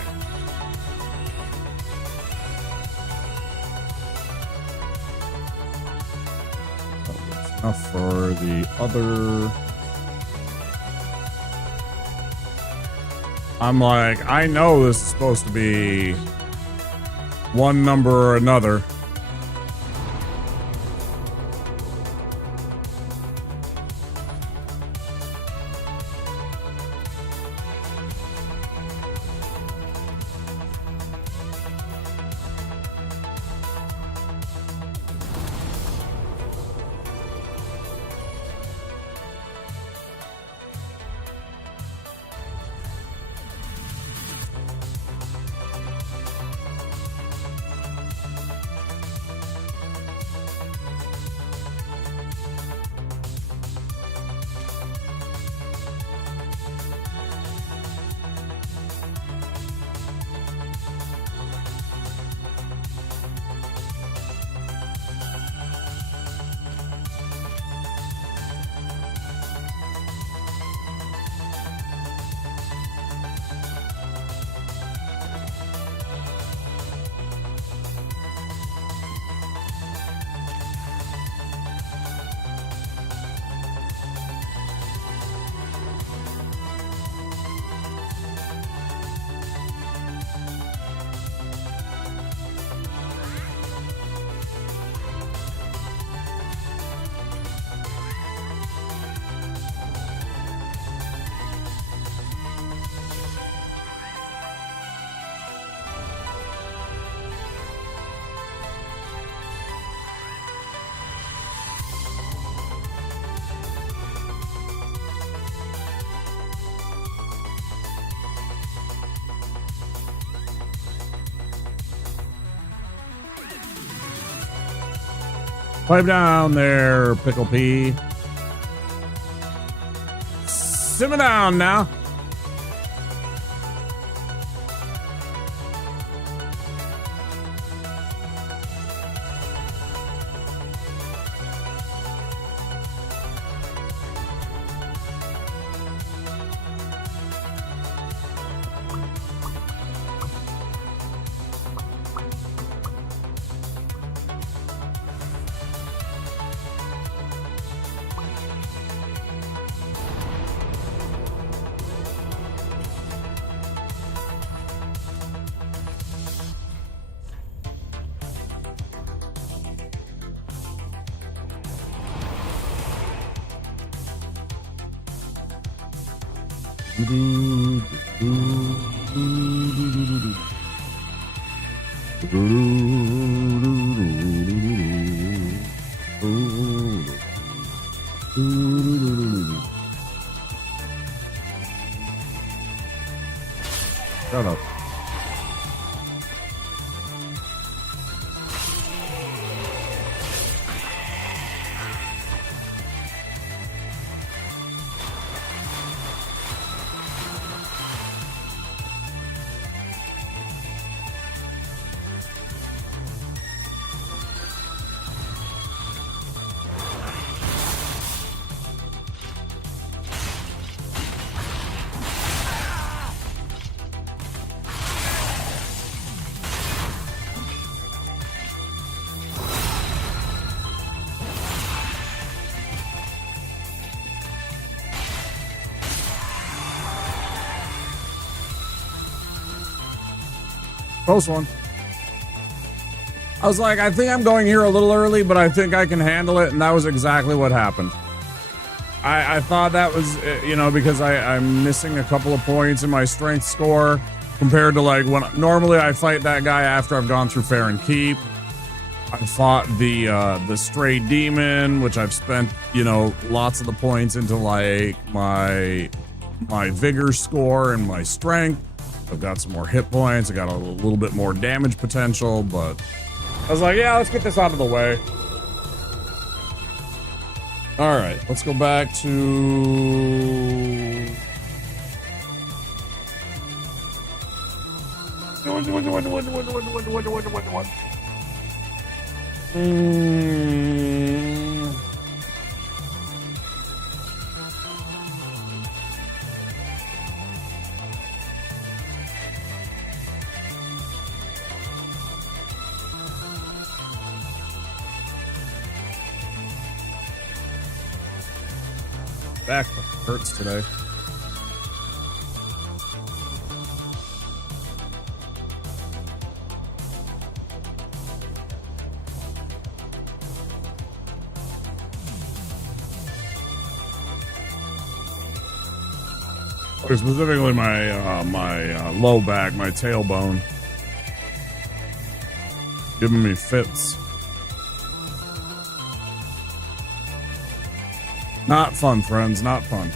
Enough for the other. I'm like, I know this is supposed to be one number or another. Pipe down there, Pickle Pea. Simmer down now. Shut up. Close one. I was like, I think I'm going here a little early, but I think I can handle it. And that was exactly what happened. I thought that was, you know, because I'm missing a couple of points in my strength score compared to like when normally I fight that guy after I've gone through Fair and Keep. I fought the stray demon, which I've spent, you know, lots of the points into like my vigor score and my strength. I've got some more hit points. I got a little bit more damage potential, but I was like, yeah, let's get this out of the way. All right, let's go back to... Back hurts today. Specifically my low back, my tailbone. Giving me fits. Not fun, friends, not fun.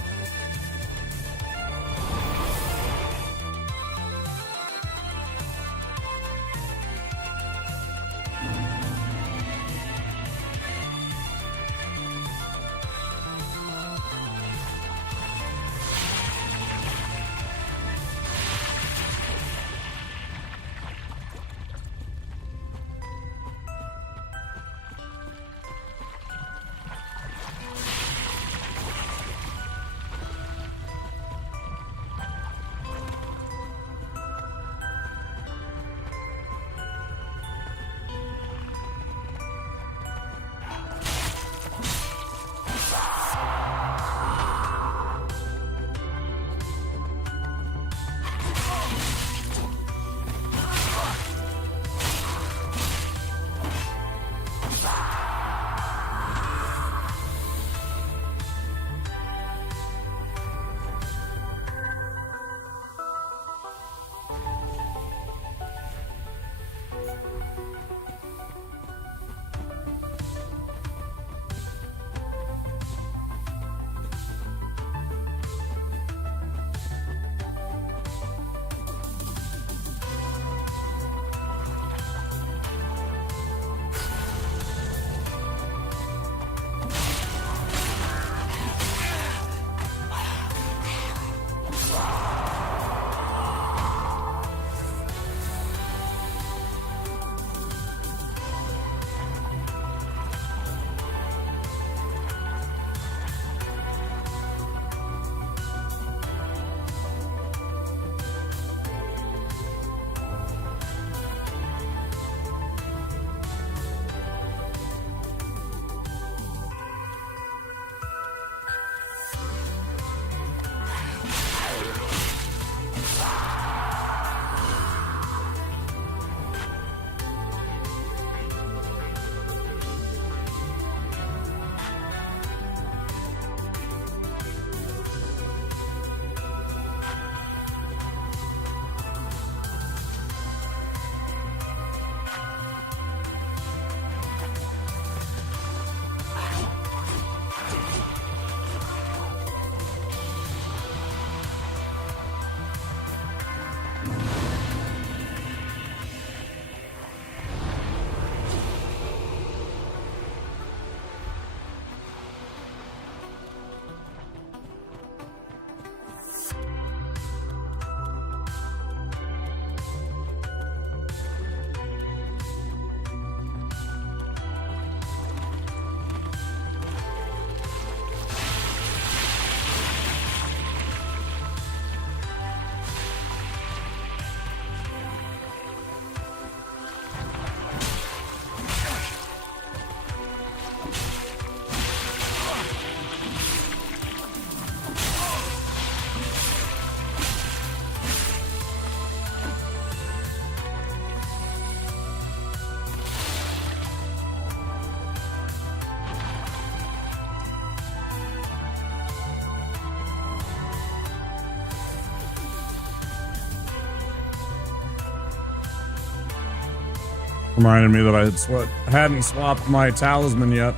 Reminded me that I hadn't swapped my talisman yet.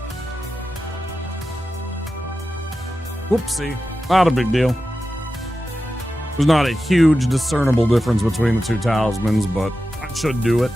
Whoopsie. Not a big deal. There's not a huge discernible difference between the two talismans, but I should do it.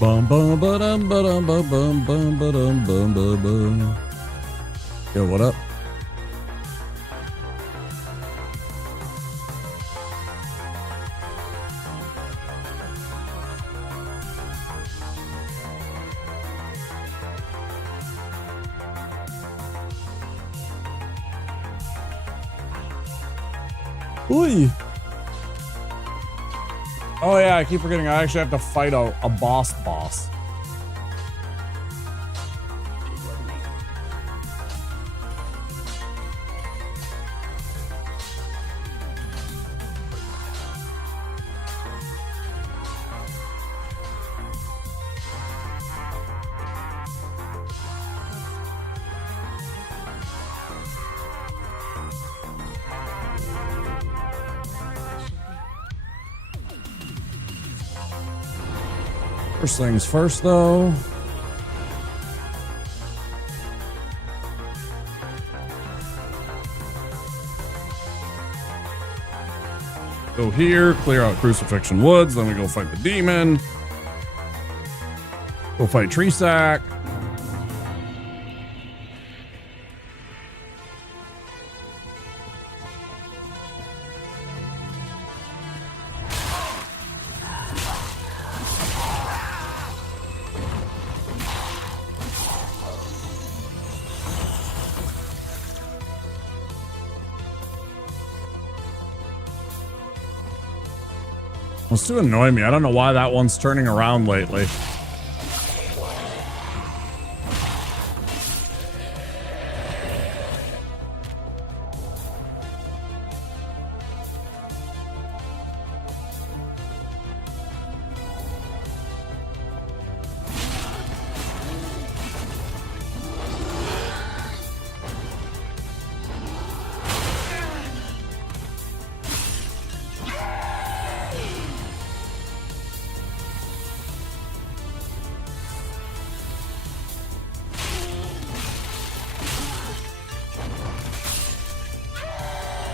Bum bum ba-dum ba-dum ba-bum bum ba-dum bum ba-bum. Yo, what up? Ooh. Oh yeah, I keep forgetting I actually have to fight a boss. First things first, though. Go here, clear out Crucifixion Woods, then we go fight the demon. Go fight Tree Sack. It's to annoy me. I don't know why that one's turning around lately.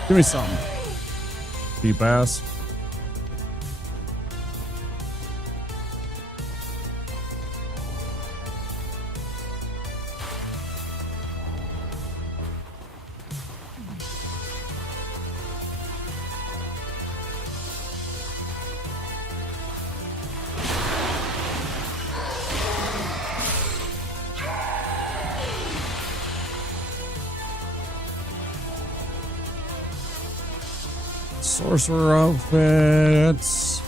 Give me something. Cheap ass. Sorcerer outfits.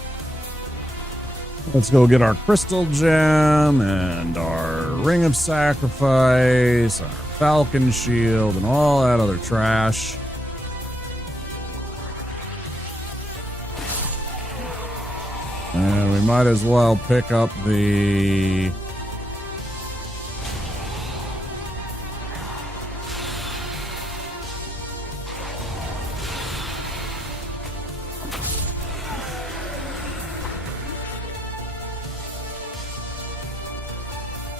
Let's go get our crystal gem and our ring of sacrifice, our falcon shield, and all that other trash. And we might as well pick up the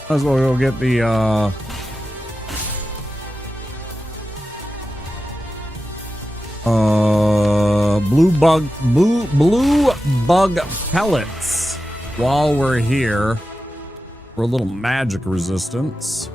Might as well go get the blue bug pellets while we're here for a little magic resistance.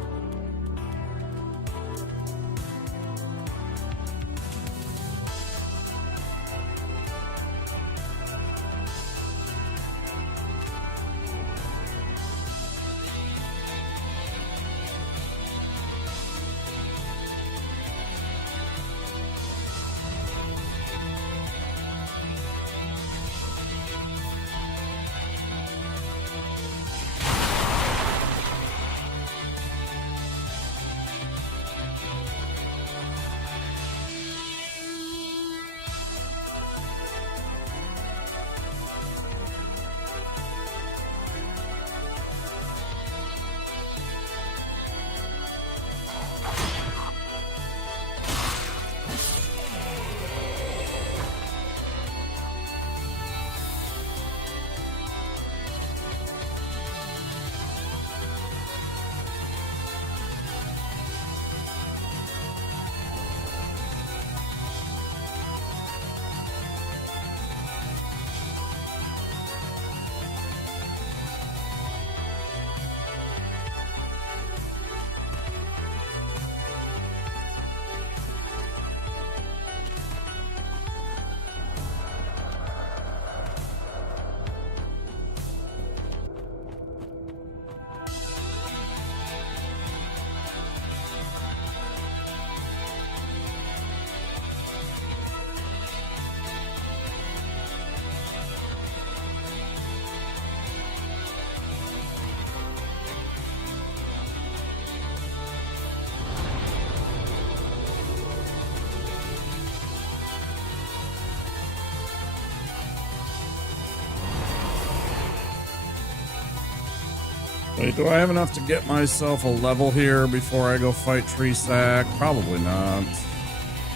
Wait, do I have enough to get myself a level here before I go fight Tree Sack? Probably not.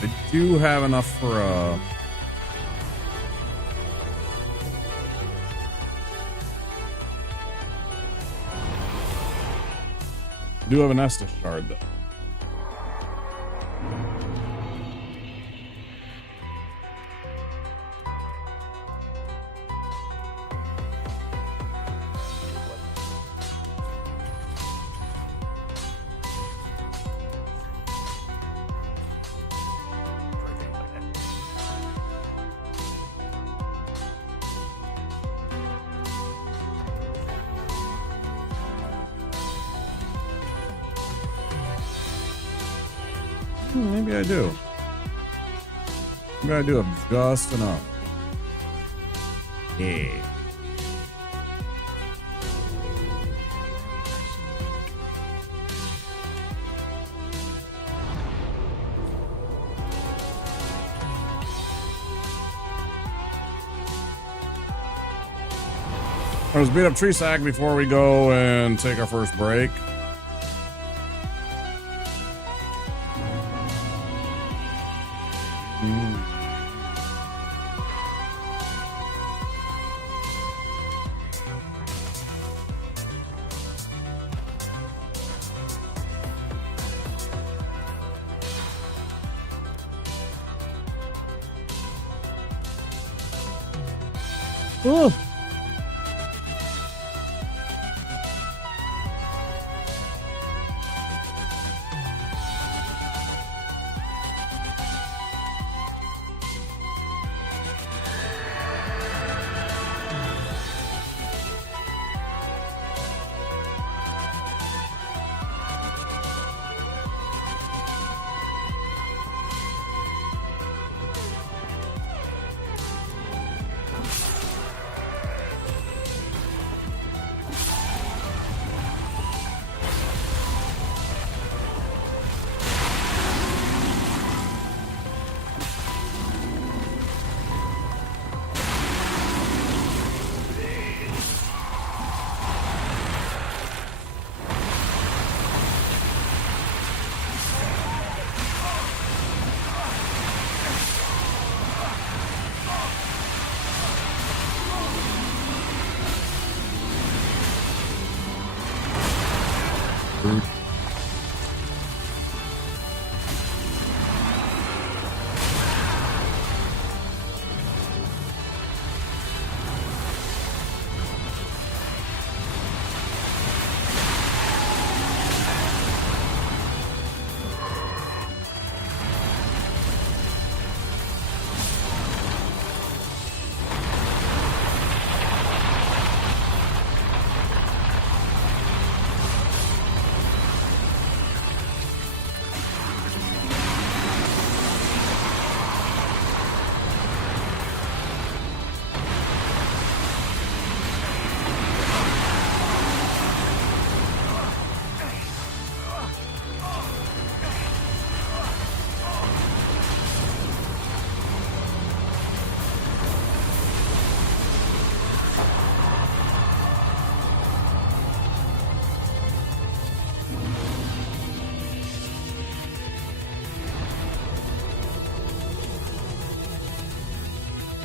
I do have enough for a... I do have an Estus shard though. Maybe I do. Maybe I do have just enough. Yeah. Let's beat up Tree Sack before we go and take our first break. Ooh. Rude.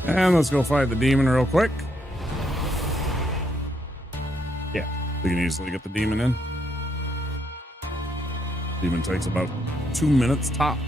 And let's go fight the demon real quick. Yeah, we can easily get the demon in. Demon takes about 2 minutes tops.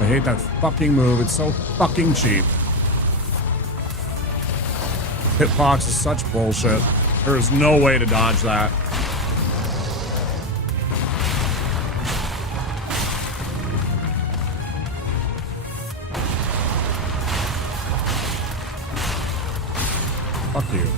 I hate that fucking move. It's so fucking cheap. Hitbox is such bullshit. There is no way to dodge that. Fuck you.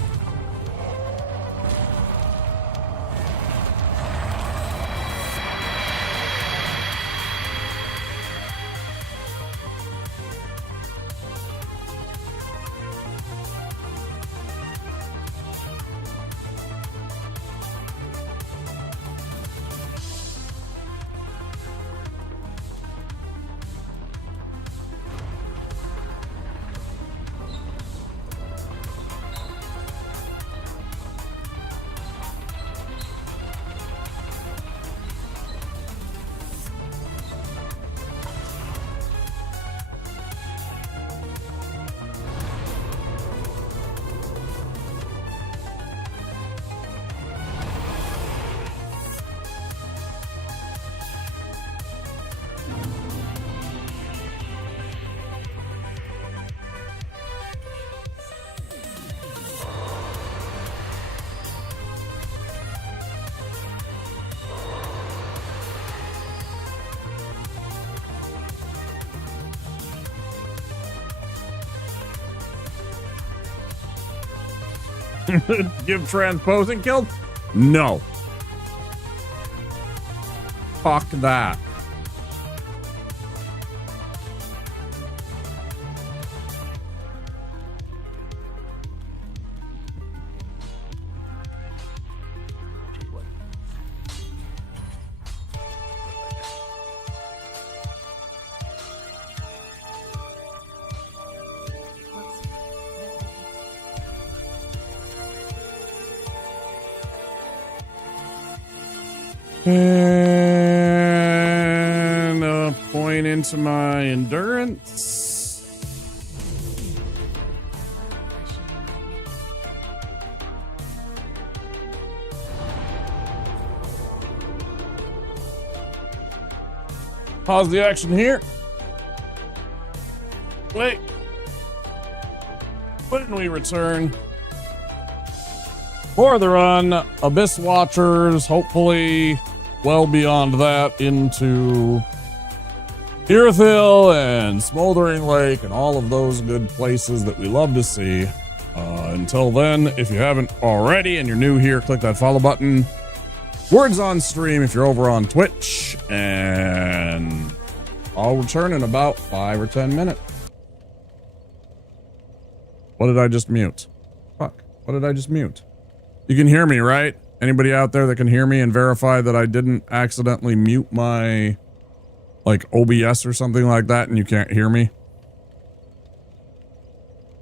Give transposing killed? No. Fuck that. And a point into my endurance. Pause the action here. Wait. When we return for the run, Abyss Watchers, hopefully well beyond that into Irithyll and Smoldering Lake and all of those good places that we love to see. Until then, if you haven't already and you're new here, click that follow button. Words on stream if you're over on Twitch, and I'll return in about 5 or 10 minutes. What did I just mute? Fuck. What did I just mute? You can hear me, right? Anybody out there that can hear me and verify that I didn't accidentally mute my, like, OBS or something like that and you can't hear me?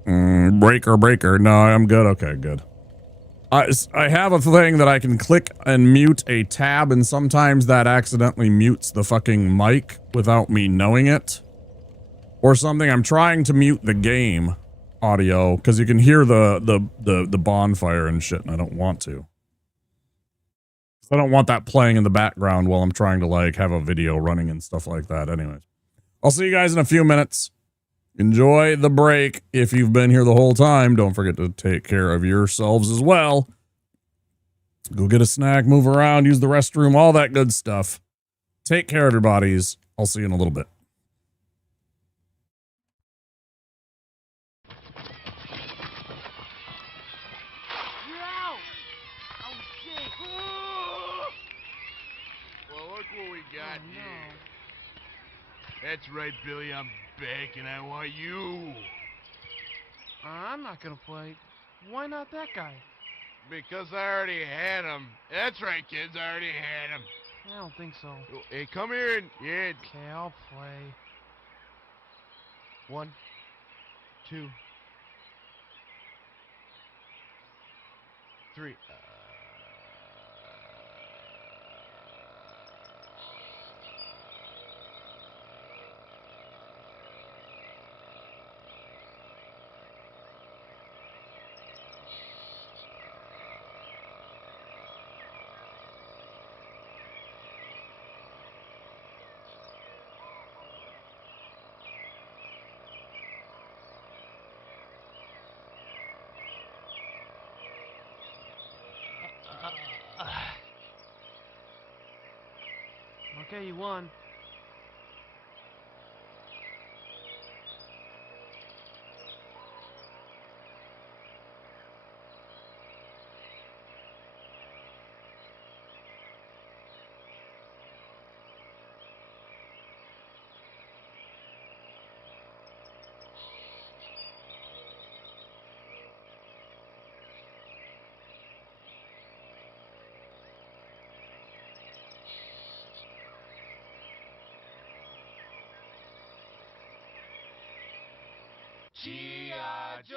Breaker. No, I'm good. Okay, good. I have a thing that I can click and mute a tab, and sometimes that accidentally mutes the fucking mic without me knowing it. Or something. I'm trying to mute the game audio because you can hear the bonfire and shit, and I don't want to. I don't want that playing in the background while I'm trying to, like, have a video running and stuff like that. Anyways, I'll see you guys in a few minutes. Enjoy the break. If you've been here the whole time, don't forget to take care of yourselves as well. Go get a snack, move around, use the restroom, all that good stuff. Take care, everybody's. I'll see you in a little bit. You're out! Oh, shit! Well, look what we got Oh, here. no. That's right, Billy. I'm back, and I want you. I'm not gonna play. Why not that guy? Because I already had him. That's right, kids. I already had him. I don't think so. Hey, come here and... Yeah. Okay, I'll play. 1, 2, 3. Okay, you won. G.I. Joe!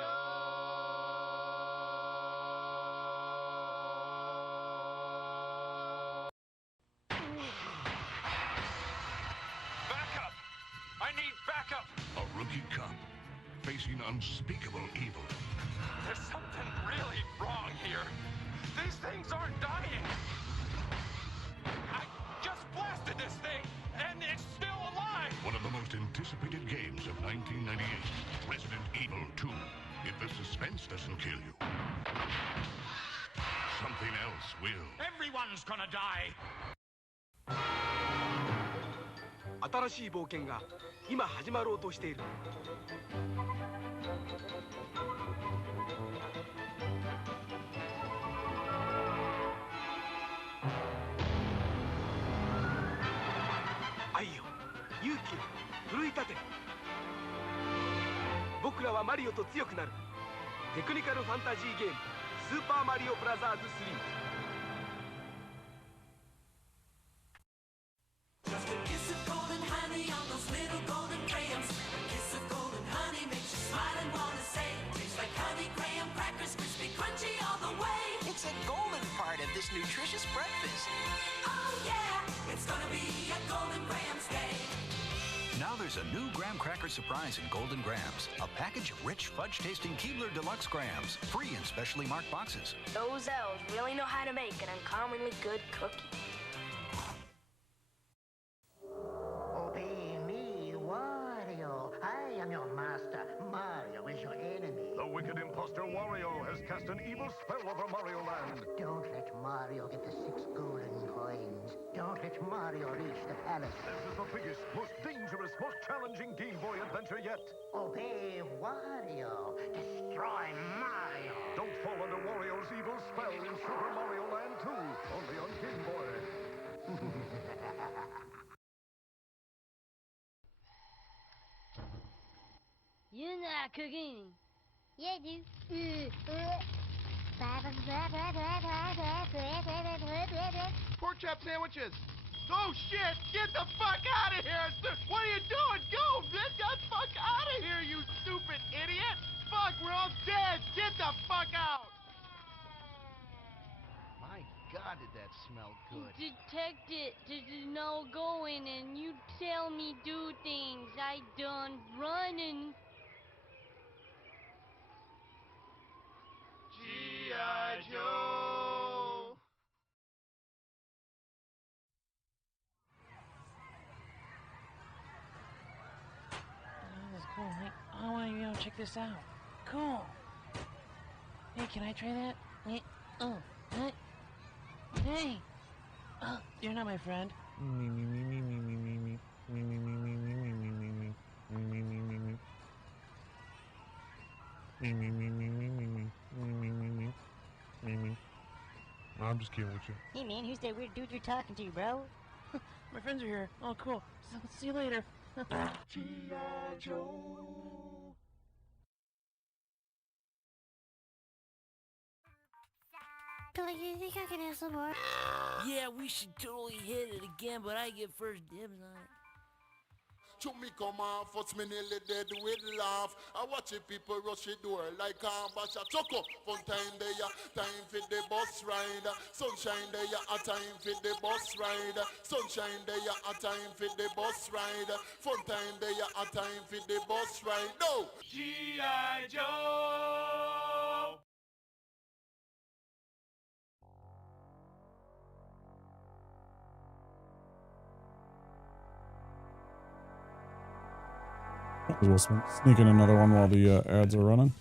Backup! I need backup! A rookie cop facing unspeakable evil. There's something really wrong here. These things aren't dying. I just blasted this thing, and it's still alive! One of the most anticipated games of 1998, Resident Evil 2. If the suspense doesn't kill you, something else will. Everyone's gonna die! 新しい冒険が今始まろうとしている。愛よ、勇気を奮い立て。僕らはマリオと強くなる。テクニカルファンタジーゲーム「スーパーマリオブラザーズ3」。This nutritious breakfast. Oh yeah, it's gonna be a Golden Grams day. Now there's a new graham cracker surprise in Golden Grams. A package of rich, fudge-tasting Keebler Deluxe Grams, free in specially marked boxes. Those elves really know how to make an uncommonly good cookie. Obey me, Wario. I am your master. Mario is your enemy. The wicked imposter Wario has cast an evil spell over Mario Land. Don't let Mario get the 6 golden coins. Don't let Mario reach the palace. This is the biggest, most dangerous, most challenging Game Boy adventure yet. Obey Wario. Destroy Mario. Don't fall under Wario's evil spell in Super Mario Land 2, only on Game Boy. You're not cooking. Yeah, dude. Pork chop sandwiches. Oh shit! Get the fuck out of here! What are you doing? Go! Get the fuck out of here, you stupid idiot! Fuck, we're all dead! Get the fuck out! My God, did that smell good? Detective, there's no going and you tell me do things. I done running. G.I. Joe! This is cool. Hey, I want to check this out. Cool. Hey, can I try that? Hey, hey. You're not my friend. I'm just kidding with you. Hey man, who's that weird dude you're talking to, bro? My friends are here. Oh, cool. So, see you later. G.I. Joe! Billy, you think I can have some more? Yeah, we should totally hit it again, but I get first dibs on it. To me come off, what's me nearly dead with laugh. I watch it people rush the door like a bash a choco. Fun time there, time for the bus ride. Sunshine there, a time for the bus ride. Sunshine there, a time for the bus ride. Fun time there, a time for the bus ride. No! G.I. Joe! We'll sneak in another one while the ads are running.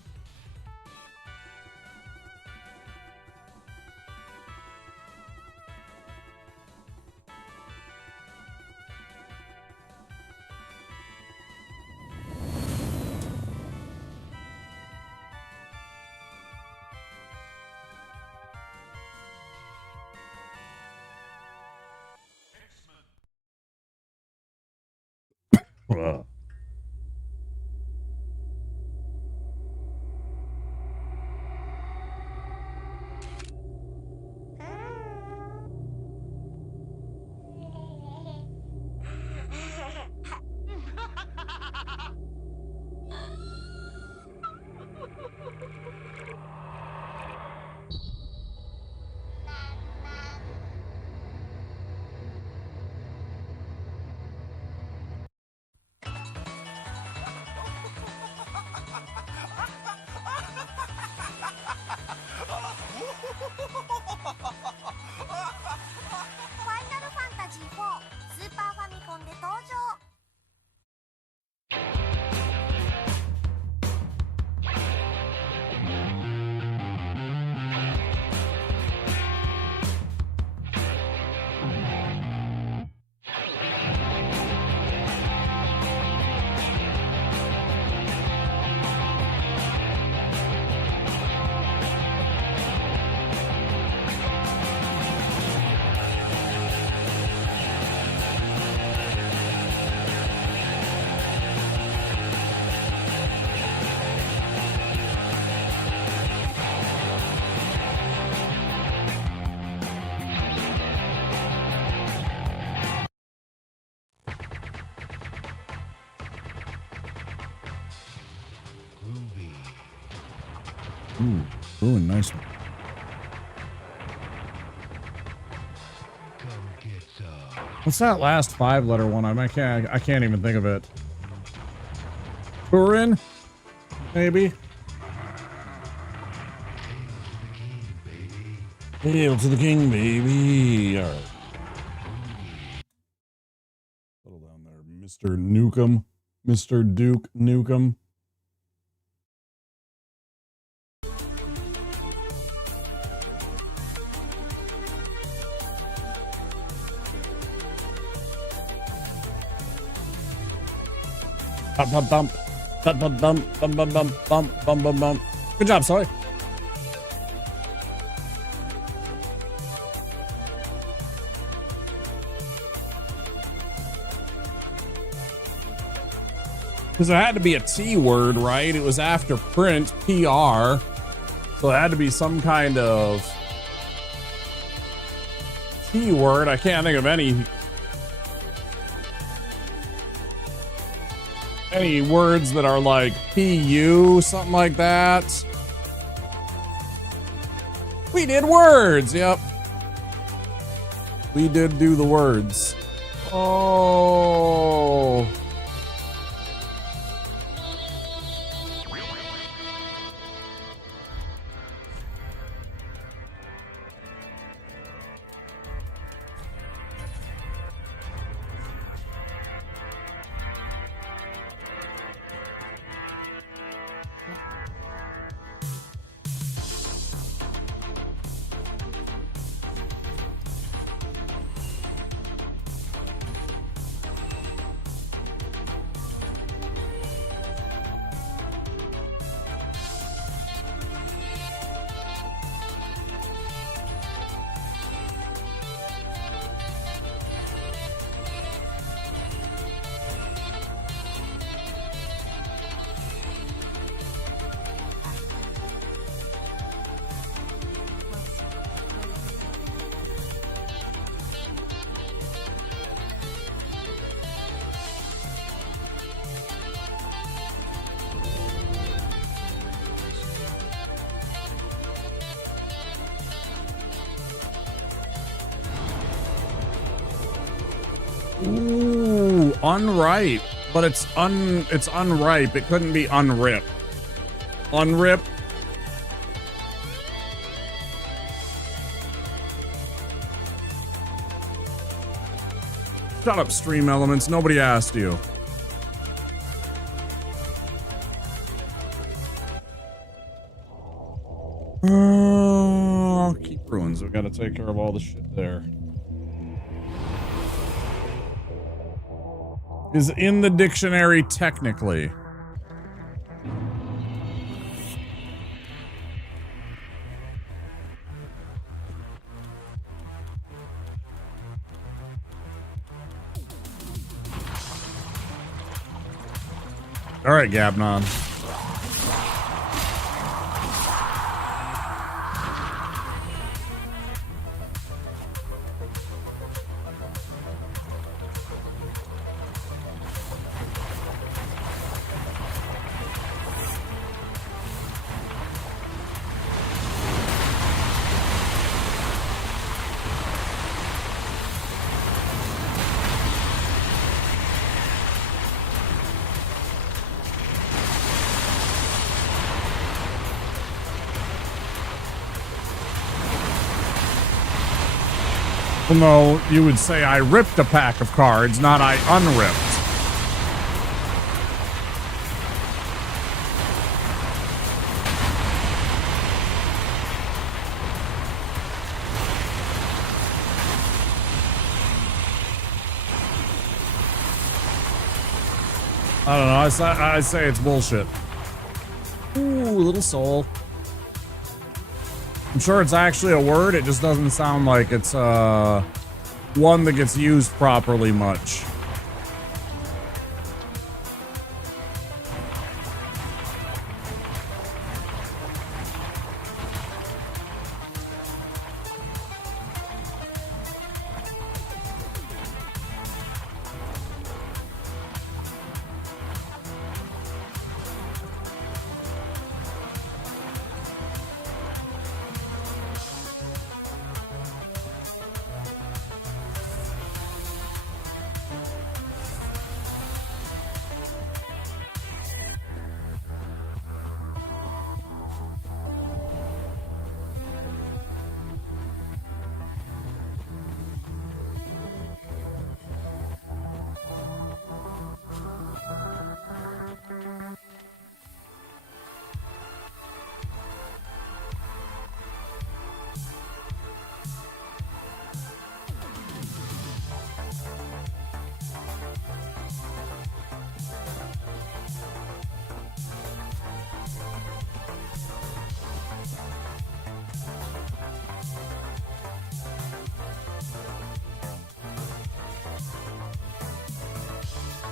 Ooh, nice one. What's that last 5-letter one? I can't even think of it. Turin? Maybe? Hail to the king, baby. All right. Settle down there, Mr. Nukem. Mr. Duke Nukem. Bump, bump, bump. Bump, bump, bump, bump, bump, bump, bump, bump, bump, bump. Good job, Soy. Because it had to be a T word, right? It was after print, PR. So So it had to be some kind of T word. I can't think of any words that are like PU, something like that. We did words. Yep. We did do the words. Oh. Ooh, unripe, but it's unripe. It couldn't be unrip. Unrip. Shut up, Stream Elements. Nobody asked you. Keep ruins. We gotta take care of all the shit there. Is in the dictionary technically. All right, Gabnon. No, you would say I ripped a pack of cards, not I unripped. I don't know. I say it's bullshit. Ooh, little soul. I'm sure it's actually a word. It just doesn't sound like it's one that gets used properly much.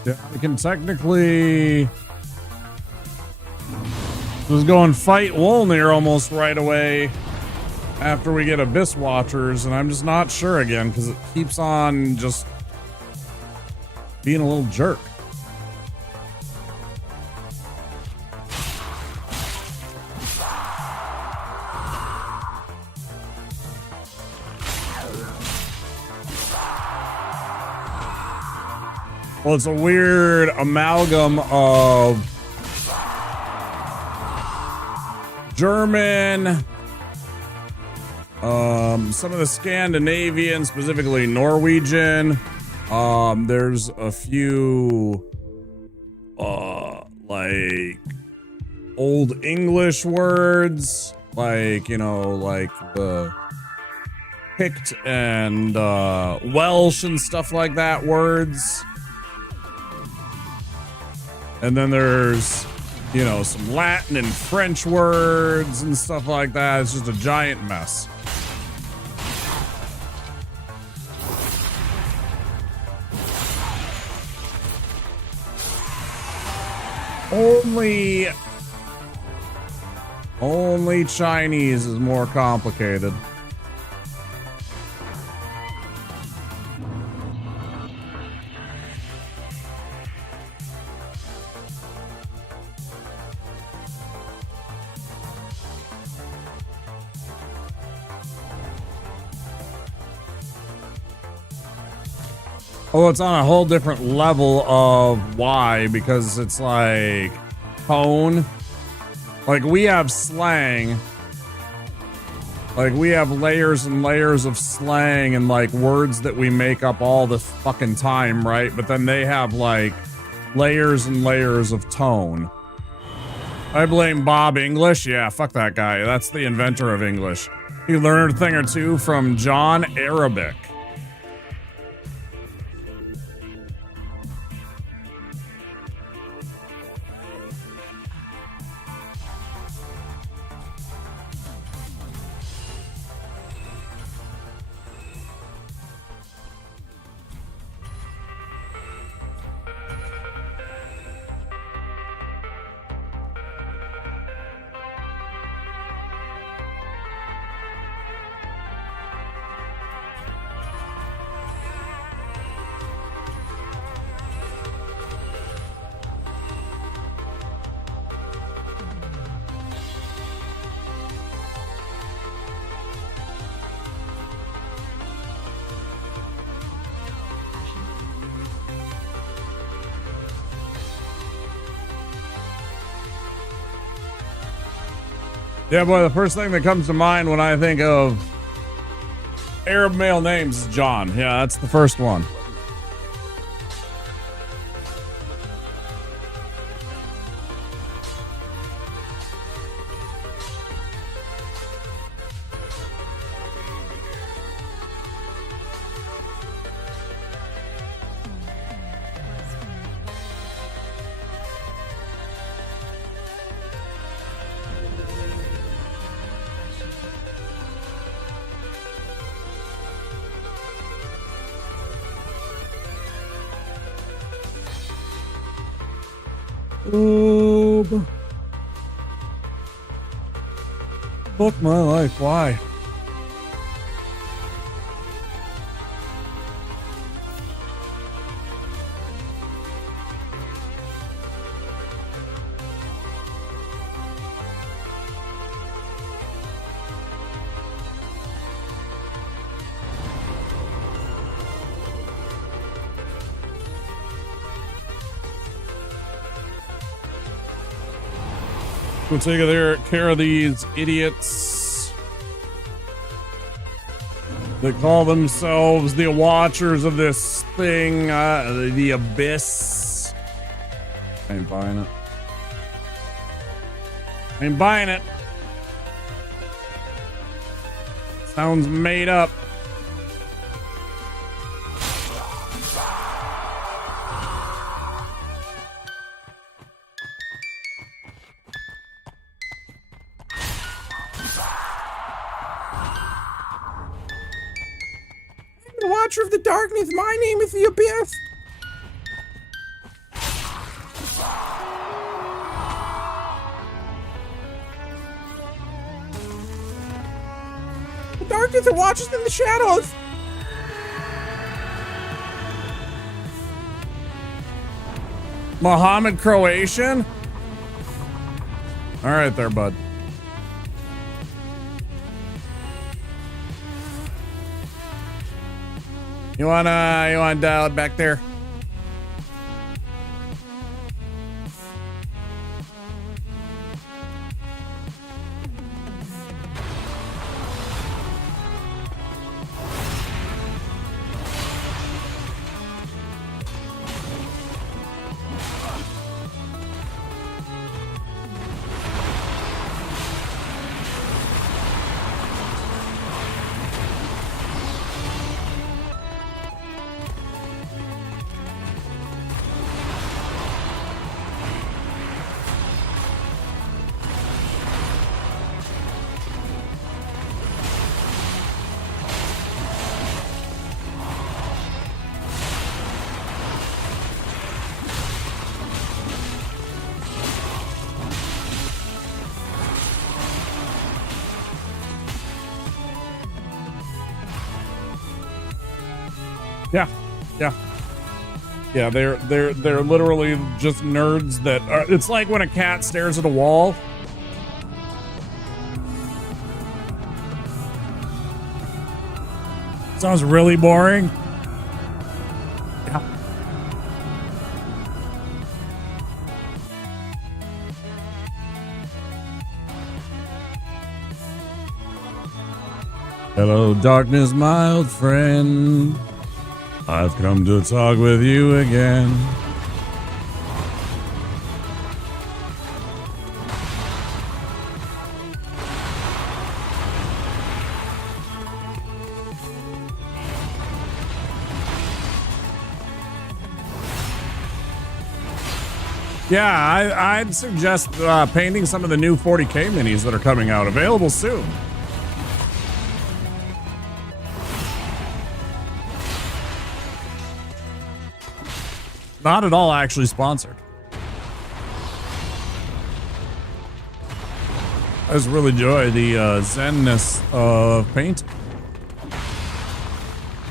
Yeah, I can technically... Just go and fight Wolnir almost right away after we get Abyss Watchers, and I'm just not sure again because it keeps on just being a little jerk. Well, it's a weird amalgam of German, some of the Scandinavian, specifically Norwegian. There's a few, like Old English words, like, you know, like the Pict and Welsh and stuff like that words. And then there's, you know, some Latin and French words and stuff like that. It's just a giant mess. Only Chinese is more complicated. Oh, it's on a whole different level of why, because it's like tone. Like we have slang. Like we have layers and layers of slang and like words that we make up all the fucking time, right? But then they have like layers and layers of tone. I blame Bob English. Yeah, fuck that guy. That's the inventor of English. He learned a thing or two from John Arabic. Yeah, boy, the first thing that comes to mind when I think of Arab male names is John. Yeah, that's the first one. Fuck my life, why? We'll take care of these idiots that call themselves the watchers of this thing, the Abyss. I ain't buying it. I ain't buying it. Sounds made up. Of the darkness, my name is the Abyss. darkness and watch us in the shadows. Mohammed Croatian? All right there, bud. You wanna dial it back there? Yeah, they're literally just nerds that are, it's like when a cat stares at a wall. Sounds really boring. Yeah. Hello, darkness, my old friend. I've come to talk with you again. Yeah, I'd suggest painting some of the new 40K minis that are coming out, available soon. Not at all actually sponsored. I just really enjoy the zenness of painting.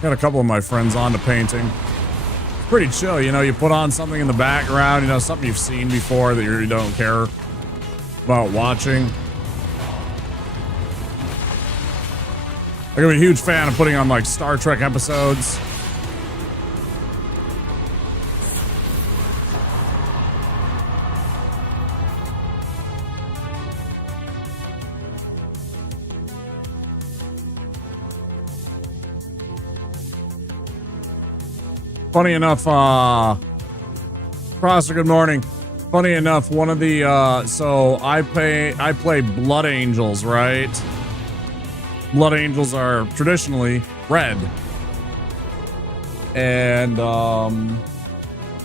Got a couple of my friends on to painting. It's pretty chill, you know, you put on something in the background, you know, something you've seen before that you don't care about watching. I'm a huge fan of putting on like Star Trek episodes. Funny enough, Prosser, good morning. Funny enough, one of the, so I play Blood Angels, right? Blood Angels are traditionally red. And, I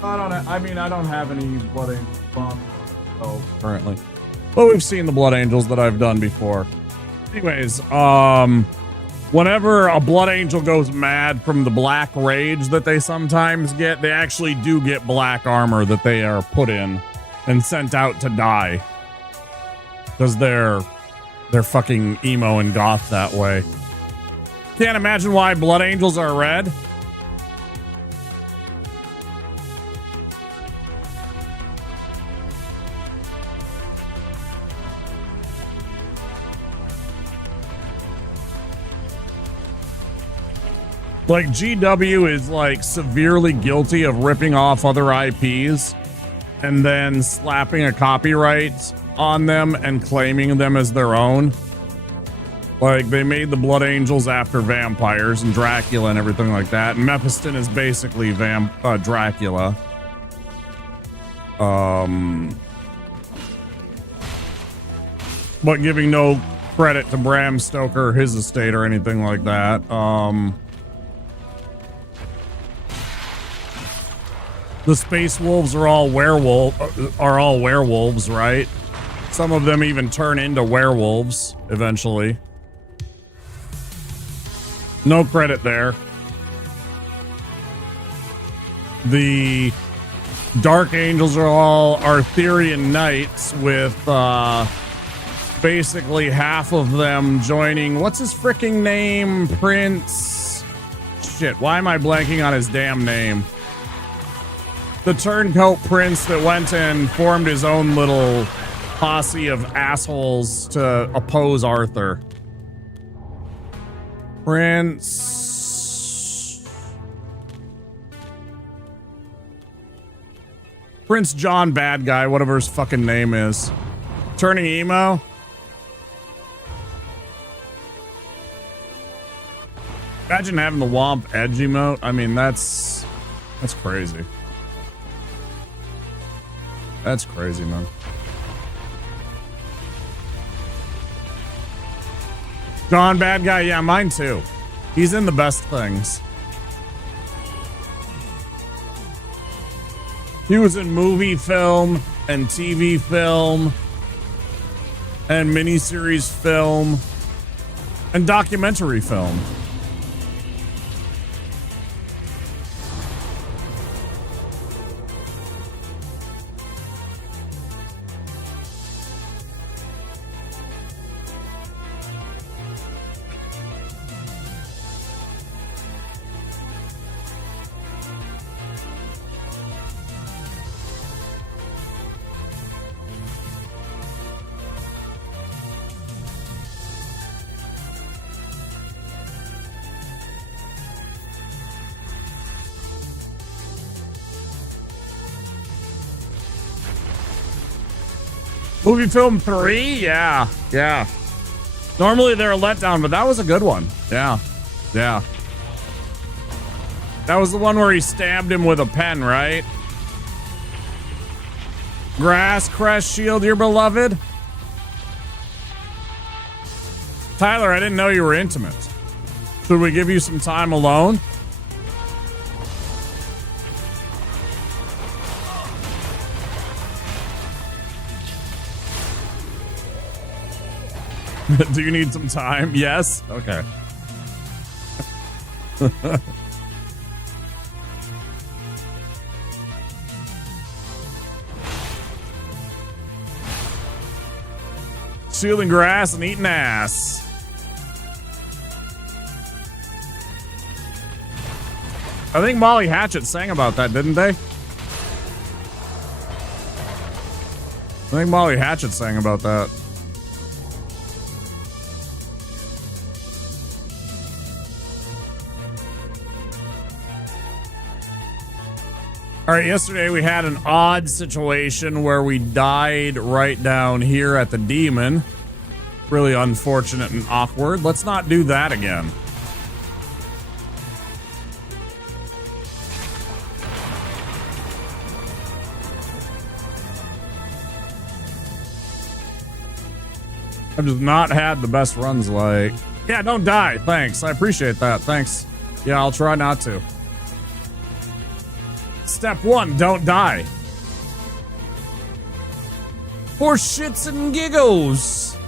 don't have any Blood Angels currently. But we've seen the Blood Angels that I've done before. Anyways, whenever a Blood Angel goes mad from the black rage that they sometimes get, they actually do get black armor that they are put in and sent out to die. Because they're fucking emo and goth that way. Can't imagine why Blood Angels are red. Like, GW is like severely guilty of ripping off other IPs and then slapping a copyright on them and claiming them as their own. Like, they made the Blood Angels after vampires and Dracula and everything like that. And Mephiston is basically Dracula. But giving no credit to Bram Stoker, his estate, or anything like that. The Space Wolves are all werewolves, right? Some of them even turn into werewolves eventually. No credit there. The Dark Angels are all Arthurian knights with basically half of them joining. What's his freaking name? Prince. Shit, why am I blanking on his damn name? The turncoat prince that went and formed his own little posse of assholes to oppose Arthur. Prince John Bad Guy, whatever his fucking name is. Turning emo. Imagine having the Womp Edge emote. I mean, that's crazy. That's crazy, man. John Bad Guy, yeah, mine too. He's in the best things. He was in movie film and TV film and miniseries film and documentary film. Movie film 3? Yeah. Normally they're a letdown, but that was a good one. Yeah. That was the one where he stabbed him with a pen, right? Grass crest shield your beloved? Tyler, I didn't know you were intimate. Should we give you some time alone? Do you need some time? Yes? Okay. Stealing grass and eating ass. I think Molly Hatchet sang about that, didn't they? I think Molly Hatchet sang about that. All right, yesterday we had an odd situation where we died right down here at the demon. Really unfortunate and awkward. Let's not do that again. I've just not had the best runs like... Yeah, don't die. Thanks. I appreciate that. Thanks. Yeah, I'll try not to. Step 1, don't die. For shits and giggles.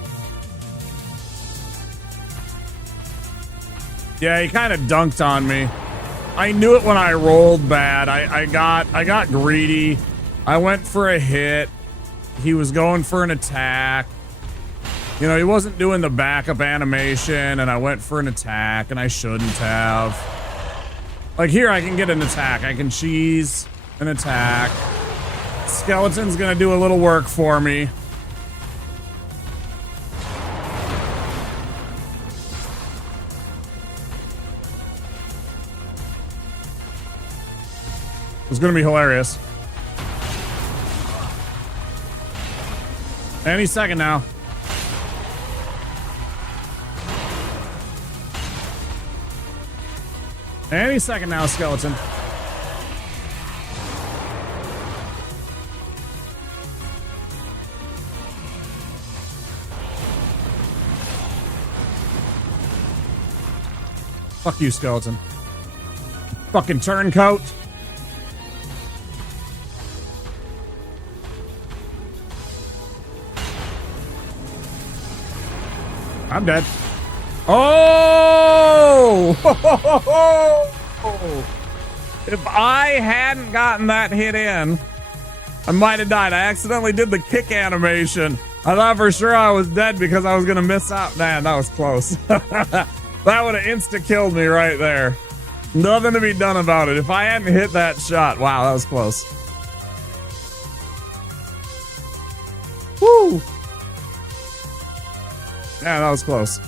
Yeah, he kind of dunked on me. I knew it when I rolled bad. I got greedy. I went for a hit. He was going for an attack. You know, he wasn't doing the backup animation, and I went for an attack, and I shouldn't have. Like here, I can get an attack. I can cheese an attack. Skeleton's gonna do a little work for me. It's gonna be hilarious. Any second now. Any second now, skeleton. Fuck you, skeleton. Fucking turncoat. I'm dead. Oh! If I hadn't gotten that hit in, I might have died. I accidentally did the kick animation I thought for sure I was dead because I was gonna miss out. Man, that was close. That would have insta-killed me right there. Nothing to be done about it. If I hadn't hit that shot, wow, that was close. Woo! Yeah, that was close.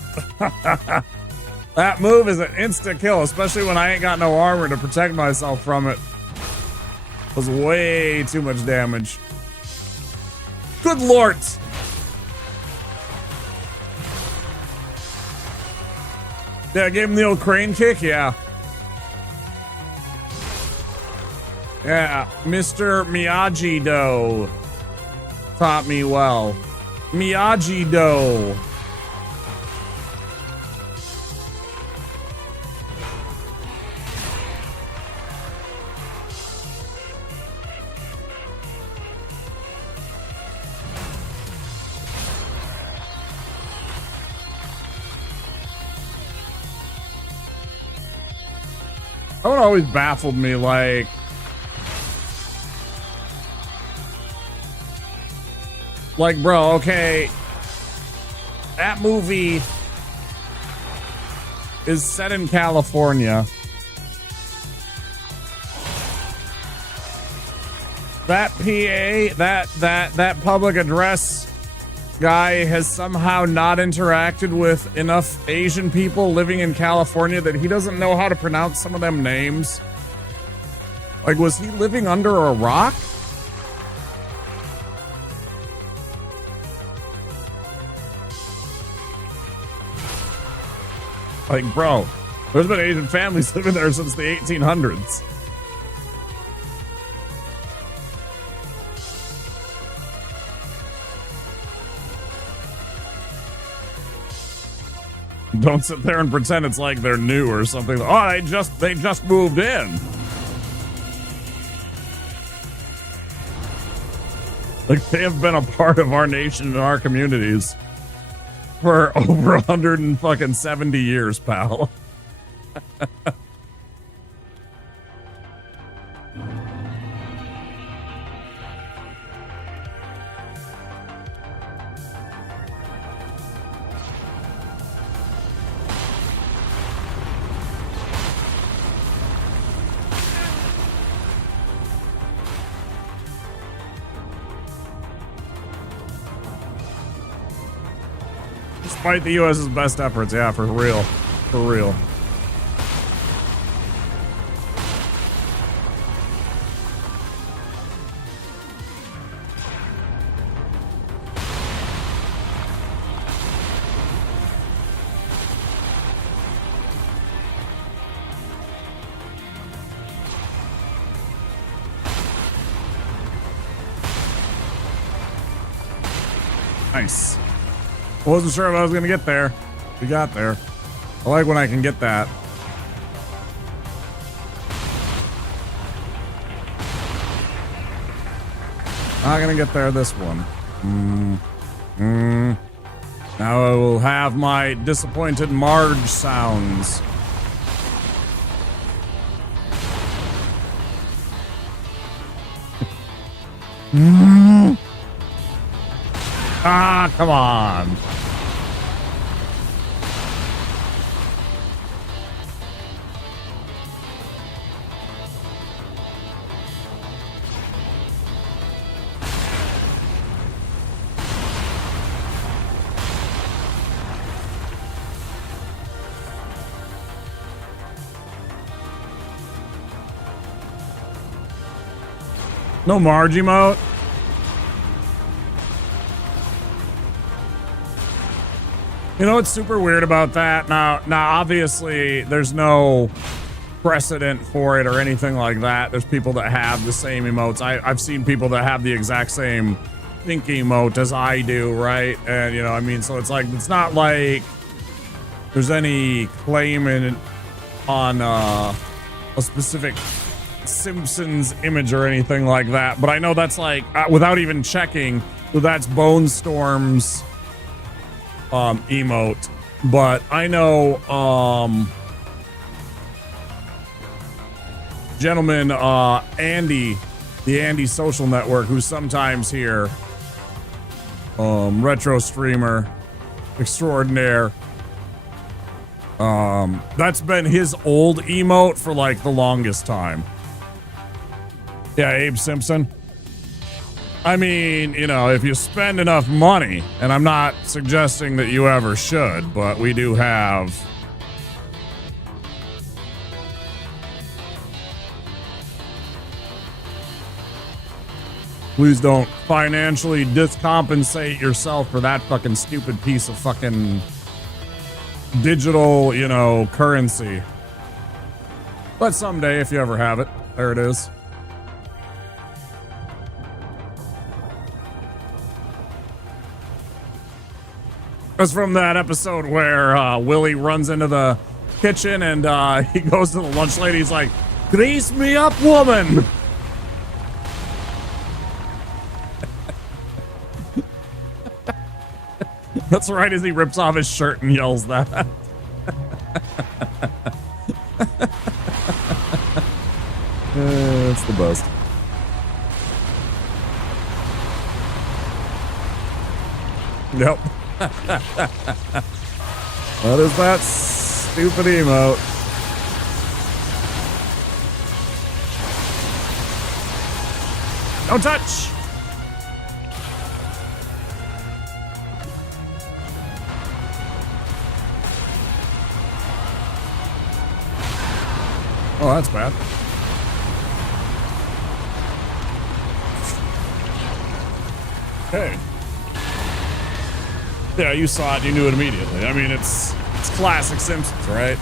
That move is an insta-kill, especially when I ain't got no armor to protect myself from it. It was way too much damage. Good lord! Yeah, I gave him the old crane kick, yeah. Yeah, Mr. Miyagi-Do taught me well. Miyagi-Do. That one always baffled me, like bro, okay, that movie is set in California. That PA, that public address guy has somehow not interacted with enough Asian people living in California that he doesn't know how to pronounce some of them names. Like, was he living under a rock? Like, bro, there's been Asian families living there since the 1800s. Don't sit there and pretend it's like they're new or something. Oh, they just moved in. Like, they have been a part of our nation and our communities for over 170 years, pal. Despite the U.S.'s best efforts, yeah, for real. For real. Nice. I wasn't sure if I was going to get there. We got there. I like when I can get that. Not going to get there this one. Now I will have my disappointed Marge sounds. Ah, come on. No Marge emote? You know what's super weird about that? Now obviously there's no precedent for it or anything like that. There's people that have the same emotes. I've seen people that have the exact same think emote as I do, right? And you know, I mean, so it's like, it's not like there's any claim on a specific Simpsons image or anything like that. But I know that's like, without even checking, that's Bone Storm's emote. But I know gentleman Andy, the Andy Social Network, who's sometimes here, retro streamer extraordinaire. That's been his old emote for like the longest time. Yeah, Abe Simpson. I mean, you know, if you spend enough money, and I'm not suggesting that you ever should, but we do have please don't financially discompensate yourself for that fucking stupid piece of fucking digital, you know, currency. But someday, if you ever have it, there it is. It's from that episode where Willie runs into the kitchen and he goes to the lunch lady. He's like, "Grease me up, woman." That's right as he rips off his shirt and yells that. It's the best. Yep. What is that stupid emote? Don't touch! Oh, that's bad. Hey. Yeah, you saw it, you knew it immediately. I mean, it's classic Simpsons, right?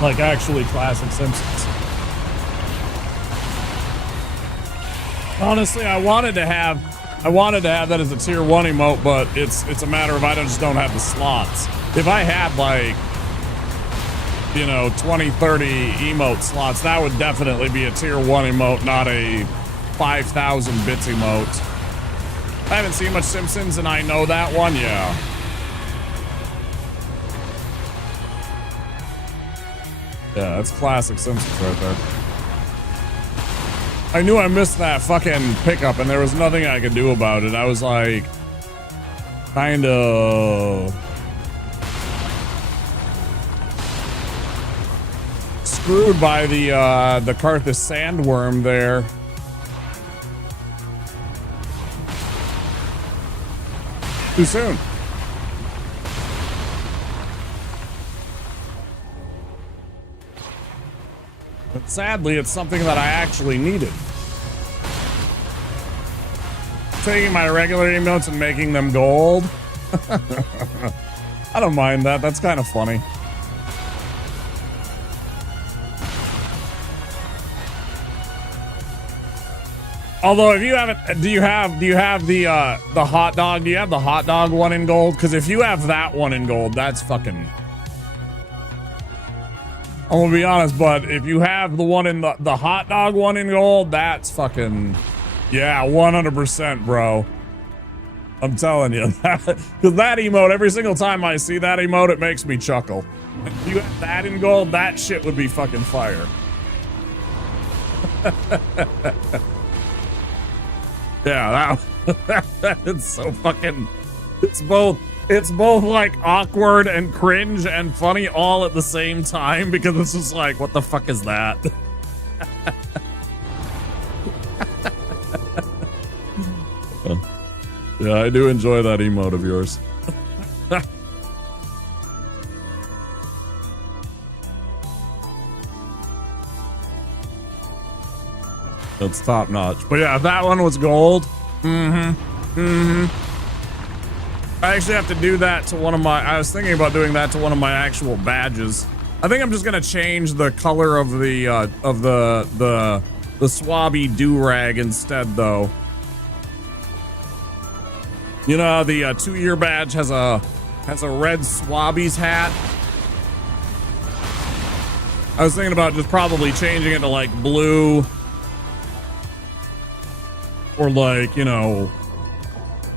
Like actually classic Simpsons. Honestly, I wanted to have that as a tier 1 emote, but it's a matter of I just don't have the slots. If I had like, you know, 20, 30 emote slots, that would definitely be a tier 1 emote, not a 5,000 bits emote. I haven't seen much Simpsons and I know that one, yeah. Yeah, that's classic Simpsons right there. I knew I missed that fucking pickup and there was nothing I could do about it. I was like, kind of screwed by the Karthus sandworm there. Too soon. But sadly, it's something that I actually needed. Taking my regular emotes and making them gold. I don't mind that. That's kind of funny. Although, if you haven't, do you have the hot dog? Do you have the hot dog one in gold? Because if you have that one in gold, that's fucking. I'm gonna be honest, but if you have the one in the hot dog one in gold, that's fucking, yeah, 100%, bro. I'm telling you, because that emote, every single time I see that emote, it makes me chuckle. If you have that in gold, that shit would be fucking fire. Yeah, it's so fucking, it's both like awkward and cringe and funny all at the same time, because it's just like, what the fuck is that? Yeah, I do enjoy that emote of yours. That's top notch. But yeah, if that one was gold. I actually have to do that to one of my, I was thinking about doing that to one of my actual badges. I think I'm just gonna change the color of the swabby do-rag instead though. You know, the 2-year badge has a red swabbies hat. I was thinking about just probably changing it to like blue. Or like, you know,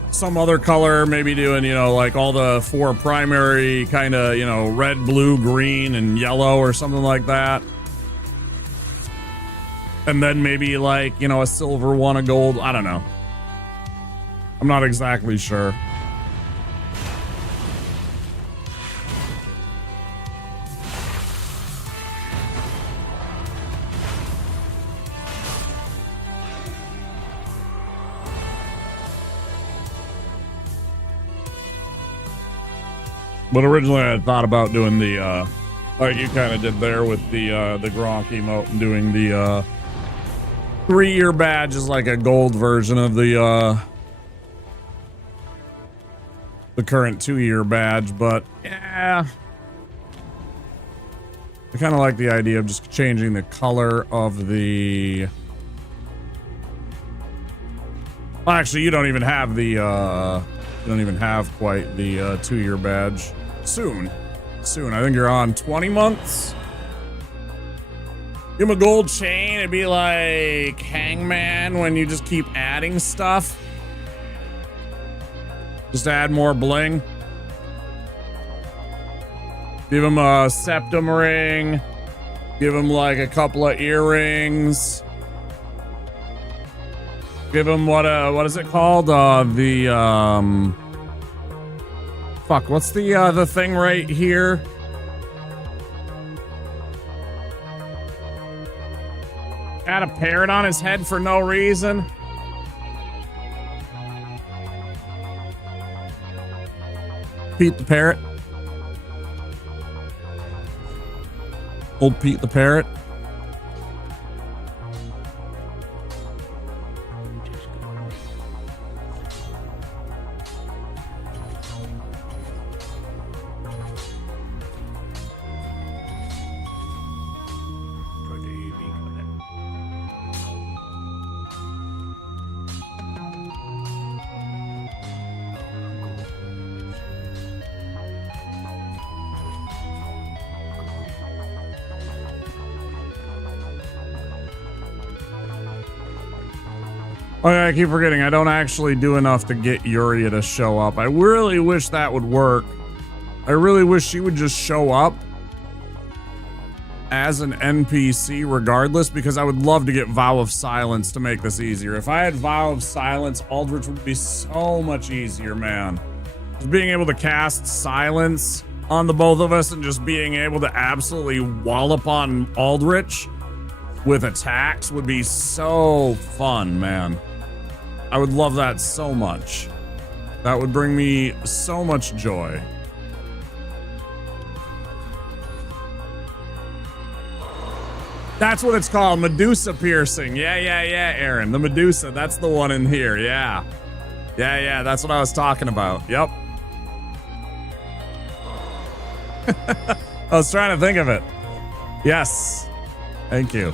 some other color, maybe doing, you know, like all the 4 primary kind of, you know, red, blue, green, and yellow or something like that. And then maybe like, you know, a silver one, a gold. I don't know. I'm not exactly sure. But originally I had thought about doing the, like you kind of did there with the Gronk emote and doing the 3-year badge is like a gold version of the current 2-year badge, but yeah. I kind of like the idea of just changing the color of the... Well, actually, you don't even have the, you don't even have quite the 2-year badge. Soon. I think you're on 20 months. Give him a gold chain. It'd be like Hangman when you just keep adding stuff. Just add more bling. Give him a septum ring. Give him like a couple of earrings. Give him what is it called? Fuck, what's the thing right here? Got a parrot on his head for no reason. Pete the parrot. Old Pete the parrot. Oh yeah, I keep forgetting. I don't actually do enough to get Yuria to show up. I really wish that would work. I really wish she would just show up as an NPC regardless, because I would love to get Vow of Silence to make this easier. If I had Vow of Silence, Aldrich would be so much easier, man. Just being able to cast Silence on the both of us and just being able to absolutely wallop on Aldrich with attacks would be so fun, man. I would love that so much. That would bring me so much joy. That's what it's called, Medusa piercing. Yeah, Aaron. The Medusa, that's the one in here, yeah. Yeah, that's what I was talking about. Yep. I was trying to think of it. Yes. Thank you.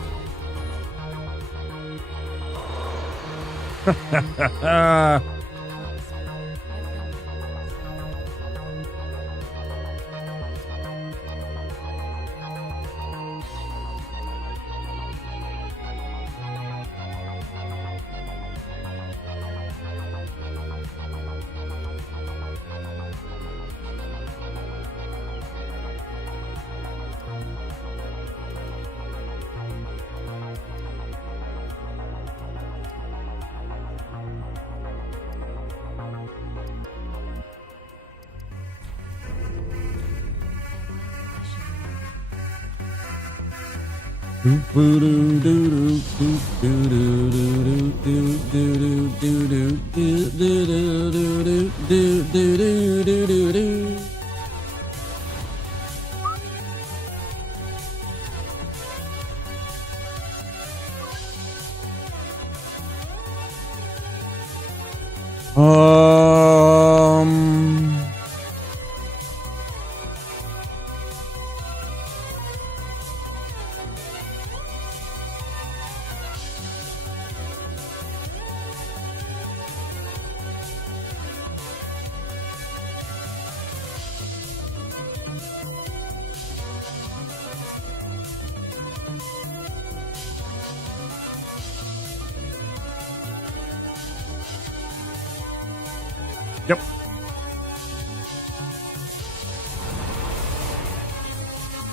Yep.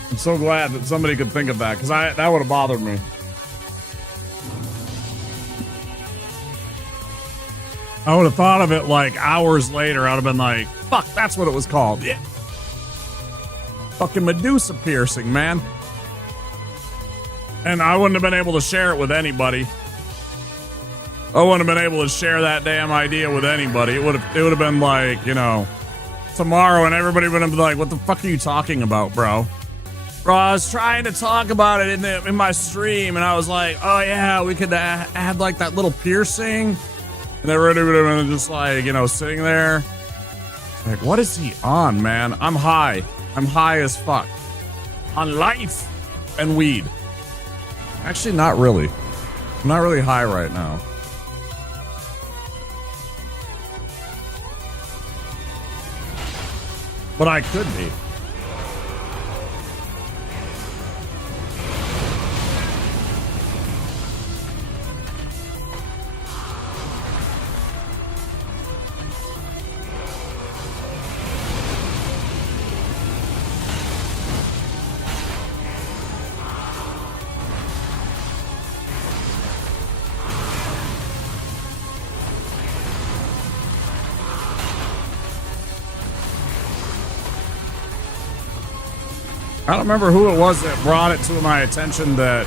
I'm so glad that somebody could think of that, because that would have bothered me. I would have thought of it like hours later. I would have been like, fuck, that's what it was called. Yeah. Fucking Medusa piercing, man. And I wouldn't have been able to share it with anybody. I wouldn't have been able to share that damn idea with anybody. It would have been like, you know, tomorrow, and everybody would have been like, what the fuck are you talking about, bro? Bro, I was trying to talk about it in my stream, and I was like, oh yeah, we could add like that little piercing. And everybody would have been just like, you know, sitting there. Like, what is he on, man? I'm high. I'm high as fuck. On life and weed. Actually, not really. I'm not really high right now. But I could be. I don't remember who it was that brought it to my attention that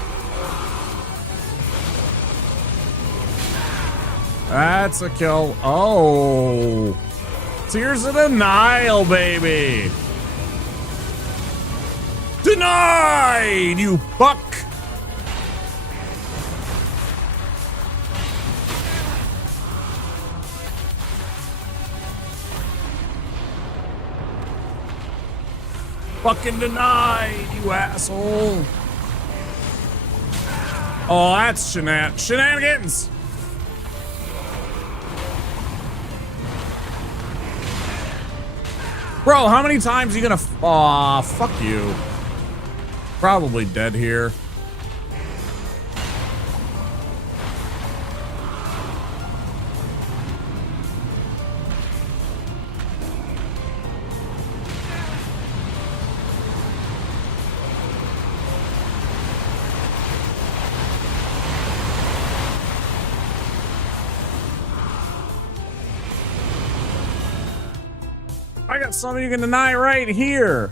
that's a kill. Oh, Tears of Denial, baby. Denied, you fuck. Fucking denied, you asshole. Oh, that's shenanigans. Bro, how many times are you gonna... Aw, fuck you. Probably dead here. I got something you can deny right here.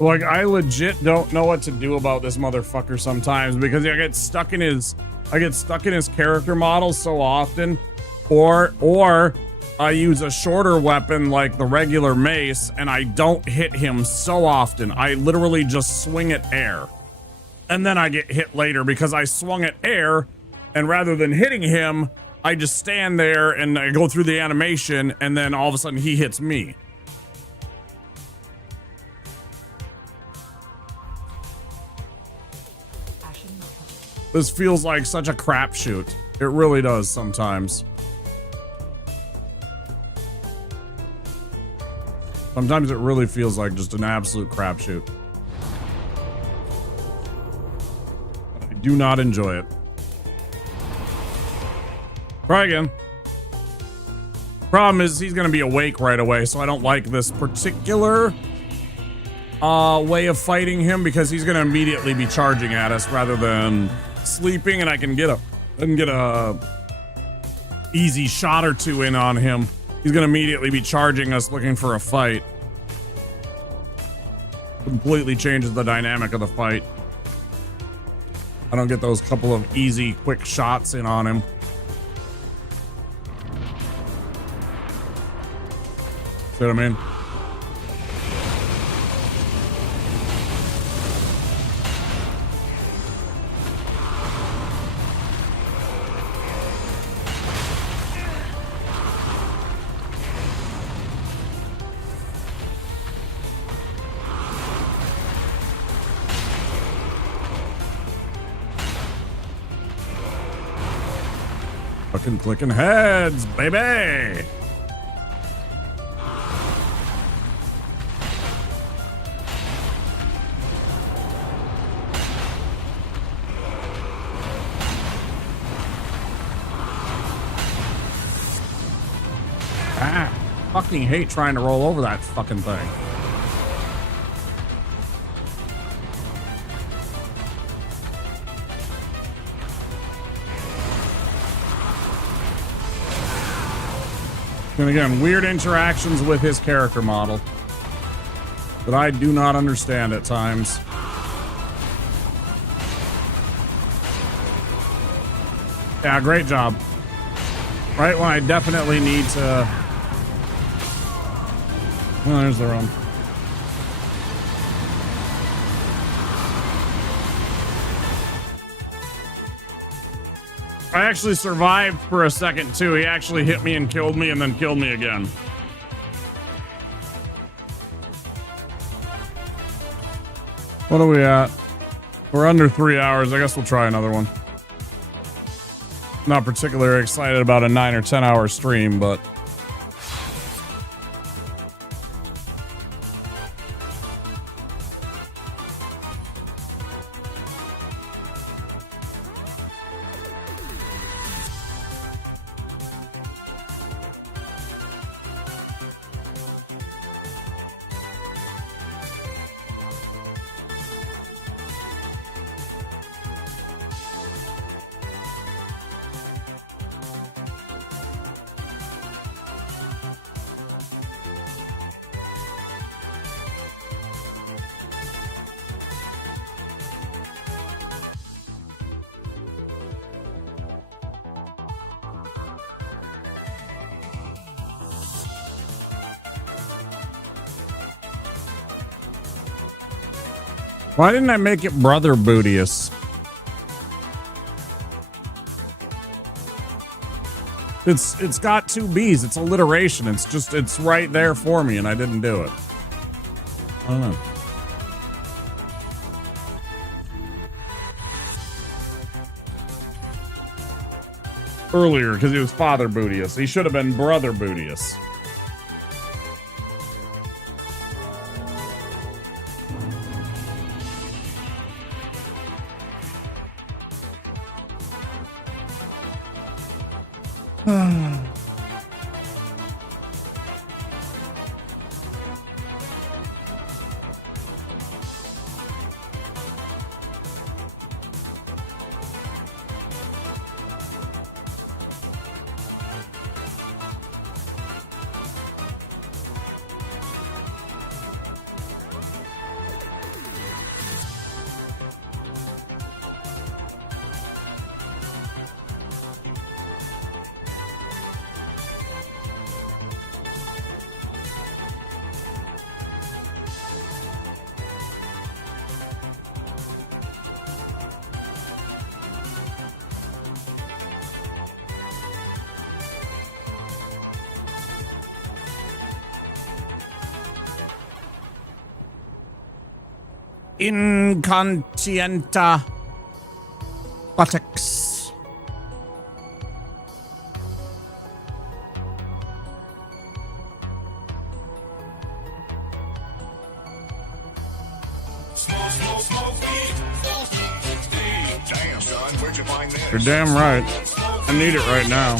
Like, I legit don't know what to do about this motherfucker sometimes because I get stuck in his character model so often, or I use a shorter weapon like the regular mace and I don't hit him so often. I literally just swing at air. And then I get hit later because I swung at air, and rather than hitting him, I just stand there and I go through the animation, and then all of a sudden he hits me. This feels like such a crapshoot. It really does sometimes. Sometimes it really feels like just an absolute crapshoot. I do not enjoy it. Try again. Problem is, he's gonna be awake right away, so I don't like this particular way of fighting him because he's gonna immediately be charging at us rather than sleeping, and I can get a easy shot or two in on him. He's gonna immediately be charging us looking for a fight. Completely changes the dynamic of the fight. I don't get those couple of easy quick shots in on him. See what I mean? Fucking clicking heads, baby. Fucking hate trying to roll over that fucking thing. And again, weird interactions with his character model that I do not understand at times. Yeah, great job. Right when I definitely need to... Well, there's the run. I actually survived for a second, too. He actually hit me and killed me and then killed me again. What are we at? We're under 3 hours. I guess we'll try another one. Not particularly excited about a 9 or 10 hour stream, but... Why didn't I make it Brother Bootius? It's got 2 B's. It's alliteration. It's right there for me, and I didn't do it. I don't know. Earlier, because he was Father Bootius. He should have been Brother Bootius. Incontienta buttocks. Damn, son, where'd you find this? You're damn right. I need it right now.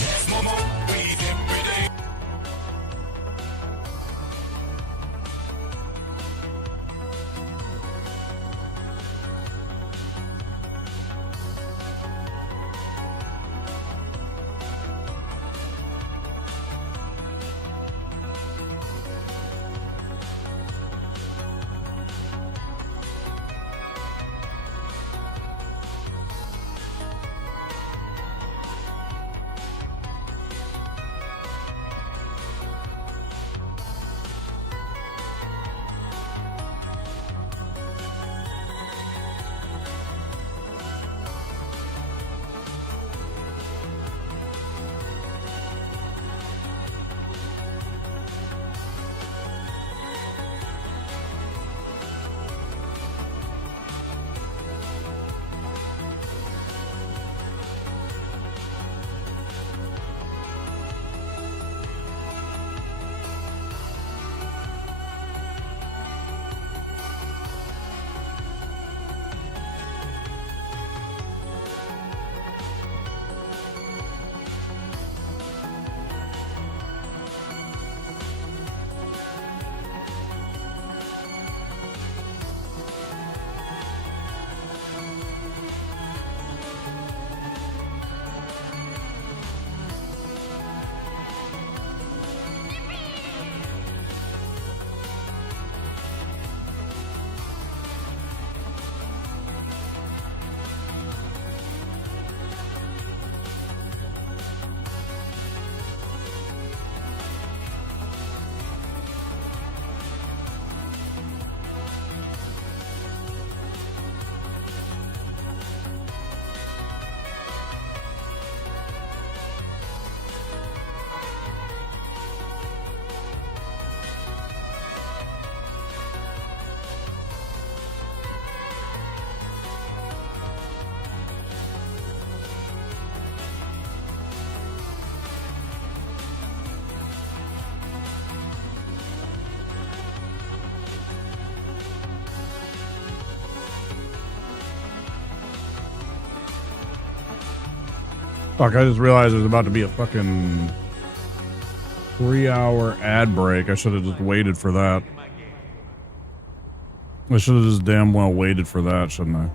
Fuck, I just realized there's about to be a fucking 3-hour ad break. I should have just waited for that. I should have just damn well waited for that, shouldn't I?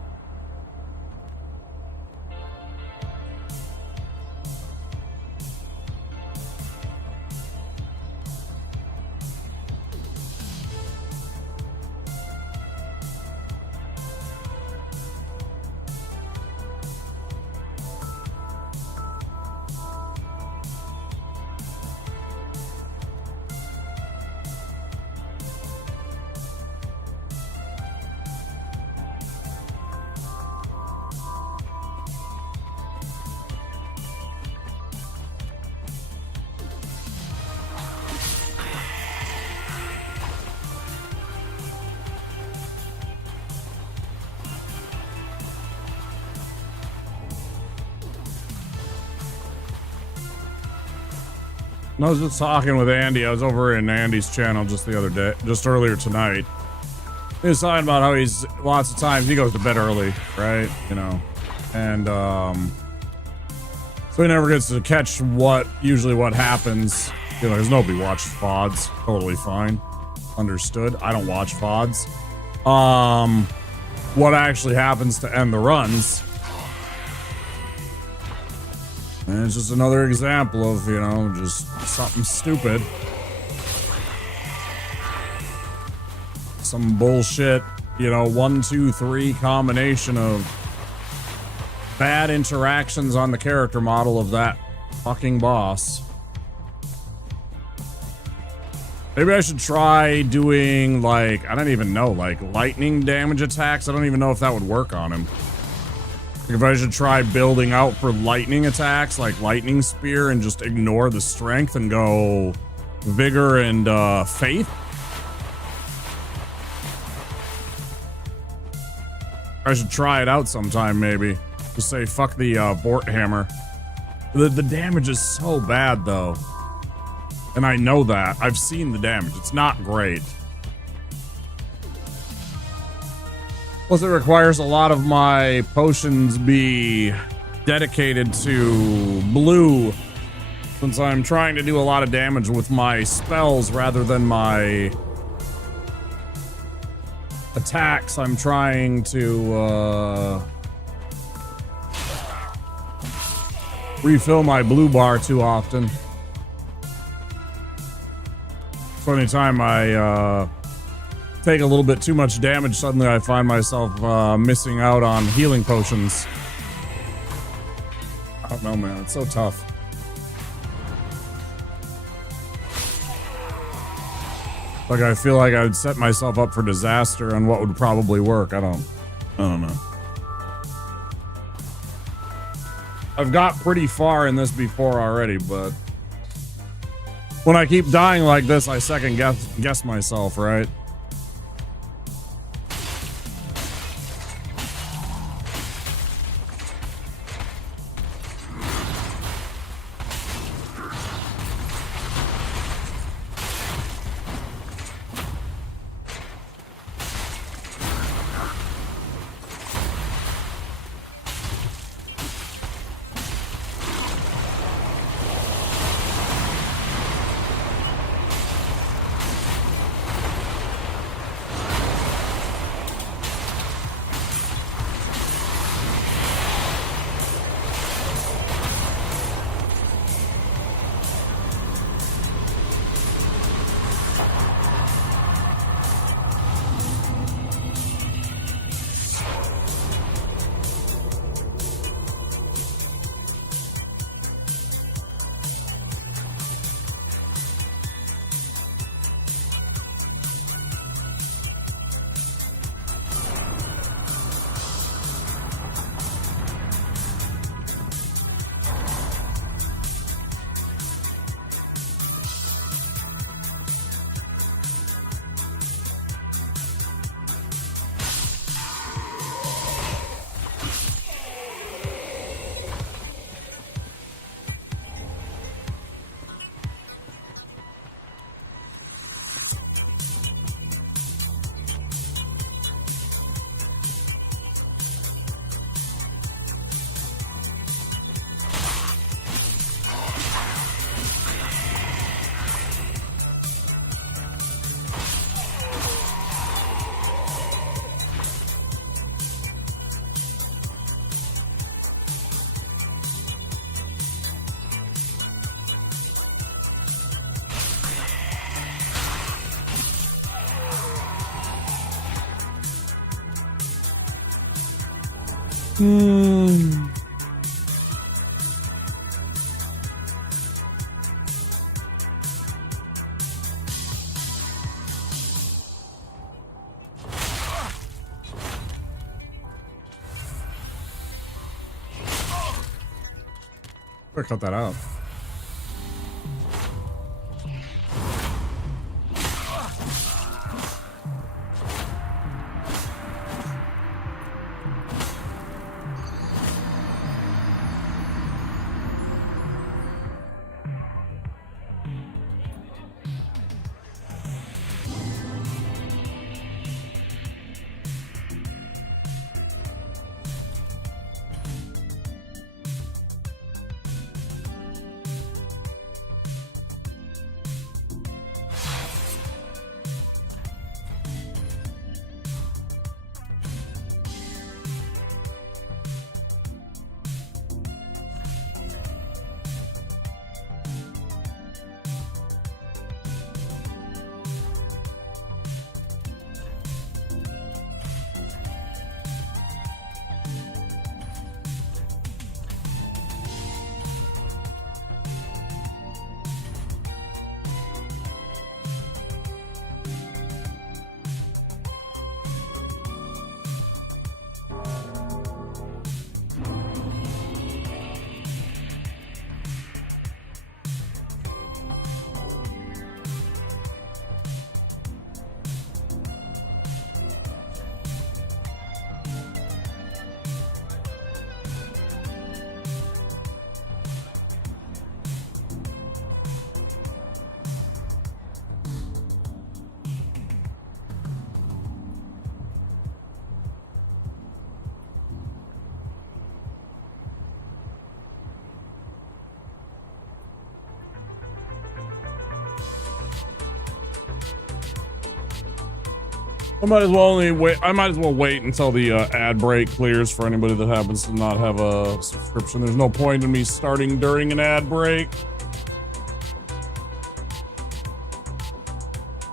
I was just talking with Andy. I was over in Andy's channel just earlier tonight. He was talking about how he's lots of times he goes to bed early, right? You know, and so he never gets to catch what happens. You know, because nobody watches VODs. Totally fine, understood. I don't watch VODs. What actually happens to end the runs? And it's just another example of, you know, just something stupid. Some bullshit, you know, 1, 2, 3 combination of bad interactions on the character model of that fucking boss. Maybe I should try doing, like, I don't even know, like lightning damage attacks. I don't even know if that would work on him. If I should try building out for lightning attacks, like lightning spear, and just ignore the strength and go vigor and faith. I should try it out sometime, maybe. Just say fuck the Vort hammer. The damage is so bad though, and I know that. I've seen the damage. It's not great. Plus, it requires a lot of my potions be dedicated to blue, since I'm trying to do a lot of damage with my spells rather than my attacks. I'm trying to refill my blue bar too often. So anytime I take a little bit too much damage, suddenly I find myself missing out on healing potions. I don't know, man. It's so tough. Like, I feel like I would set myself up for disaster on what would probably work. I don't know. I've got pretty far in this before already, but when I keep dying like this, I second guess myself, right? Better cut that out. I might as well wait until the ad break clears for anybody that happens to not have a subscription. There's no point in me starting during an ad break.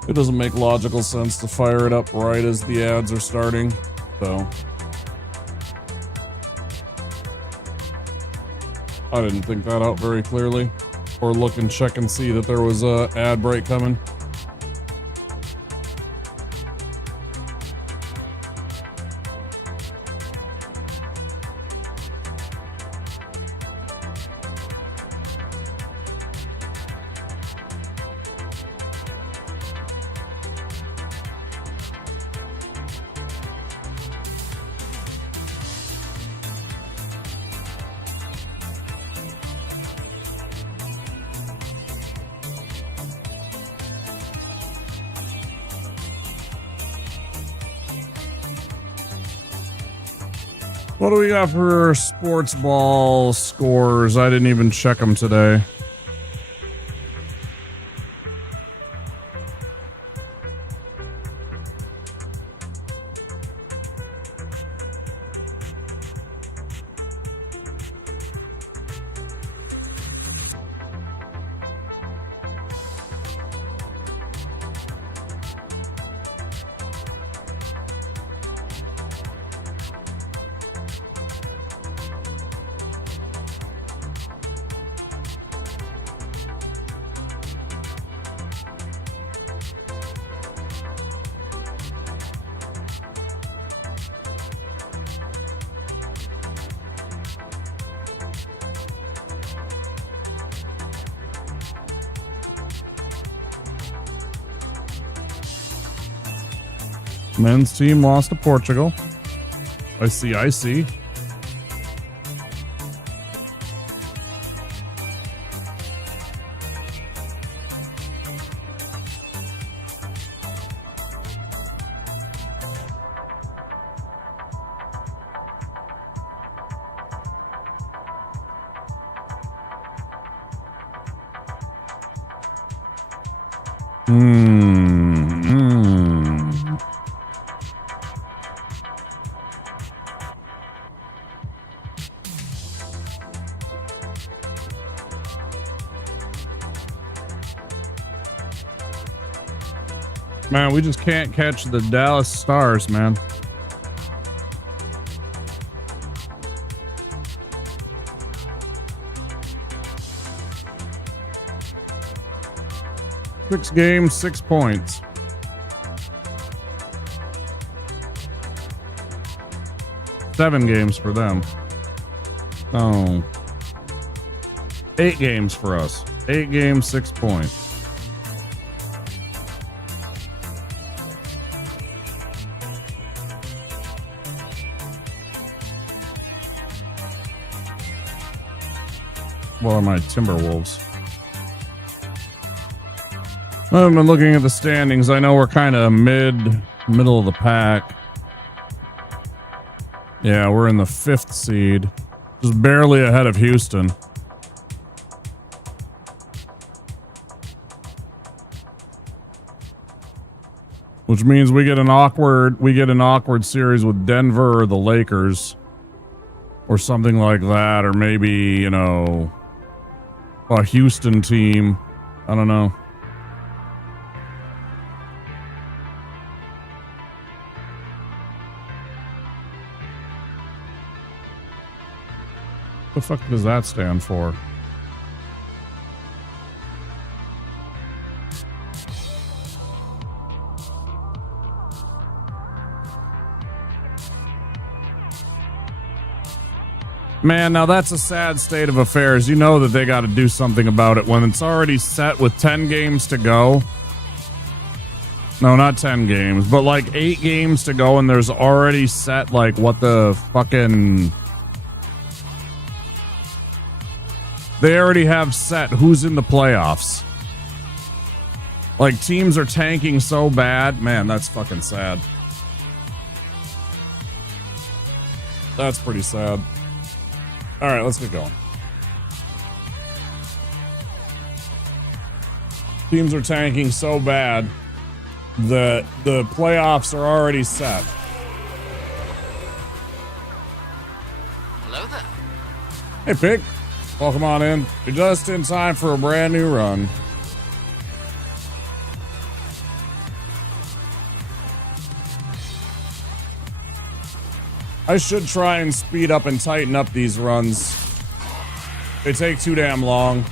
It doesn't make logical sense to fire it up right as the ads are starting, so. I didn't think that out very clearly. Or look and check and see that there was a ad break coming. What do we got for sports ball scores? I didn't even check them today. Men's team lost to Portugal. I see. Man, we just can't catch the Dallas Stars, man. 6 games, 6 points. Seven games for them. Oh. 8 games for us. 8 games, 6 points. What are my Timberwolves? I haven't been looking at the standings. I know we're kind of middle of the pack. Yeah, we're in the 5th seed. Just barely ahead of Houston. Which means we get an awkward series with Denver or the Lakers. Or something like that. Or maybe, you know, a Houston team. I don't know. What the fuck does that stand for? Man, now that's a sad state of affairs. You know that they got to do something about it when it's already set with 10 games to go. No, not 10 games, but like 8 games to go, and there's already set like what the fucking... They already have set who's in the playoffs. Like, teams are tanking so bad. Man, that's fucking sad. That's pretty sad. All right, let's get going. Teams are tanking so bad that the playoffs are already set. Hello there. Hey, Pig. Welcome on in. You're just in time for a brand new run. I should try and speed up and tighten up these runs. They take too damn long.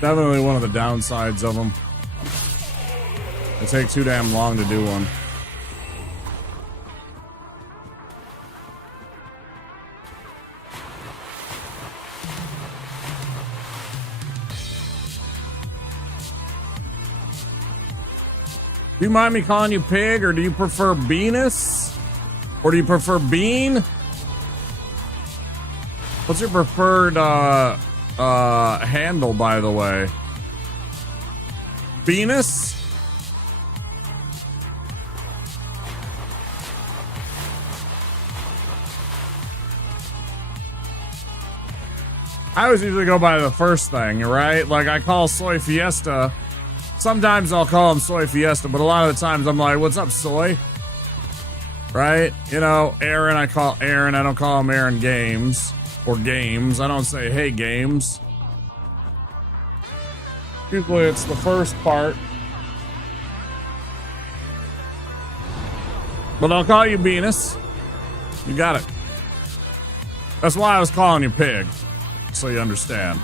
Definitely one of the downsides of them. They take too damn long to do one. Do you mind me calling you Pig, or do you prefer Venus? Or do you prefer Bean? What's your preferred handle, by the way? Venus? I always usually go by the first thing, right? Like, I call Soy Fiesta. Sometimes I'll call him Soy Fiesta, but a lot of the times I'm like, what's up, Soy? Right? You know, Aaron, I call Aaron. I don't call him Aaron Games or Games. I don't say, hey, Games. Usually it's the first part. But I'll call you Venus. You got it. That's why I was calling you Pig. So you understand.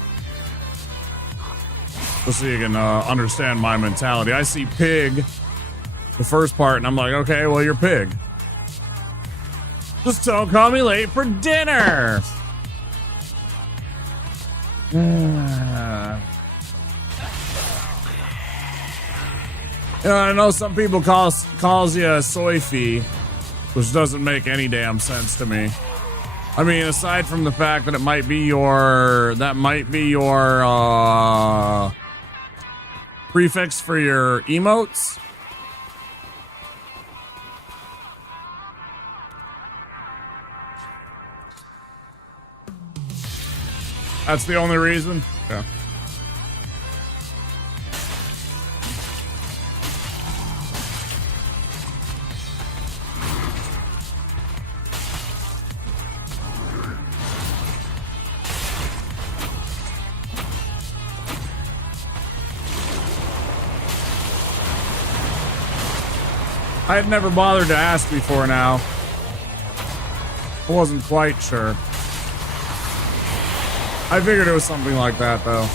Just so you can understand my mentality. I see Pig, the first part, and I'm like, okay, well, you're Pig. Just don't call me late for dinner. You know, I know some people calls you a Soy-fi, which doesn't make any damn sense to me. I mean, aside from the fact that it might be your prefix for your emotes. That's the only reason? Yeah. I had never bothered to ask before now. I wasn't quite sure. I figured it was something like that, though.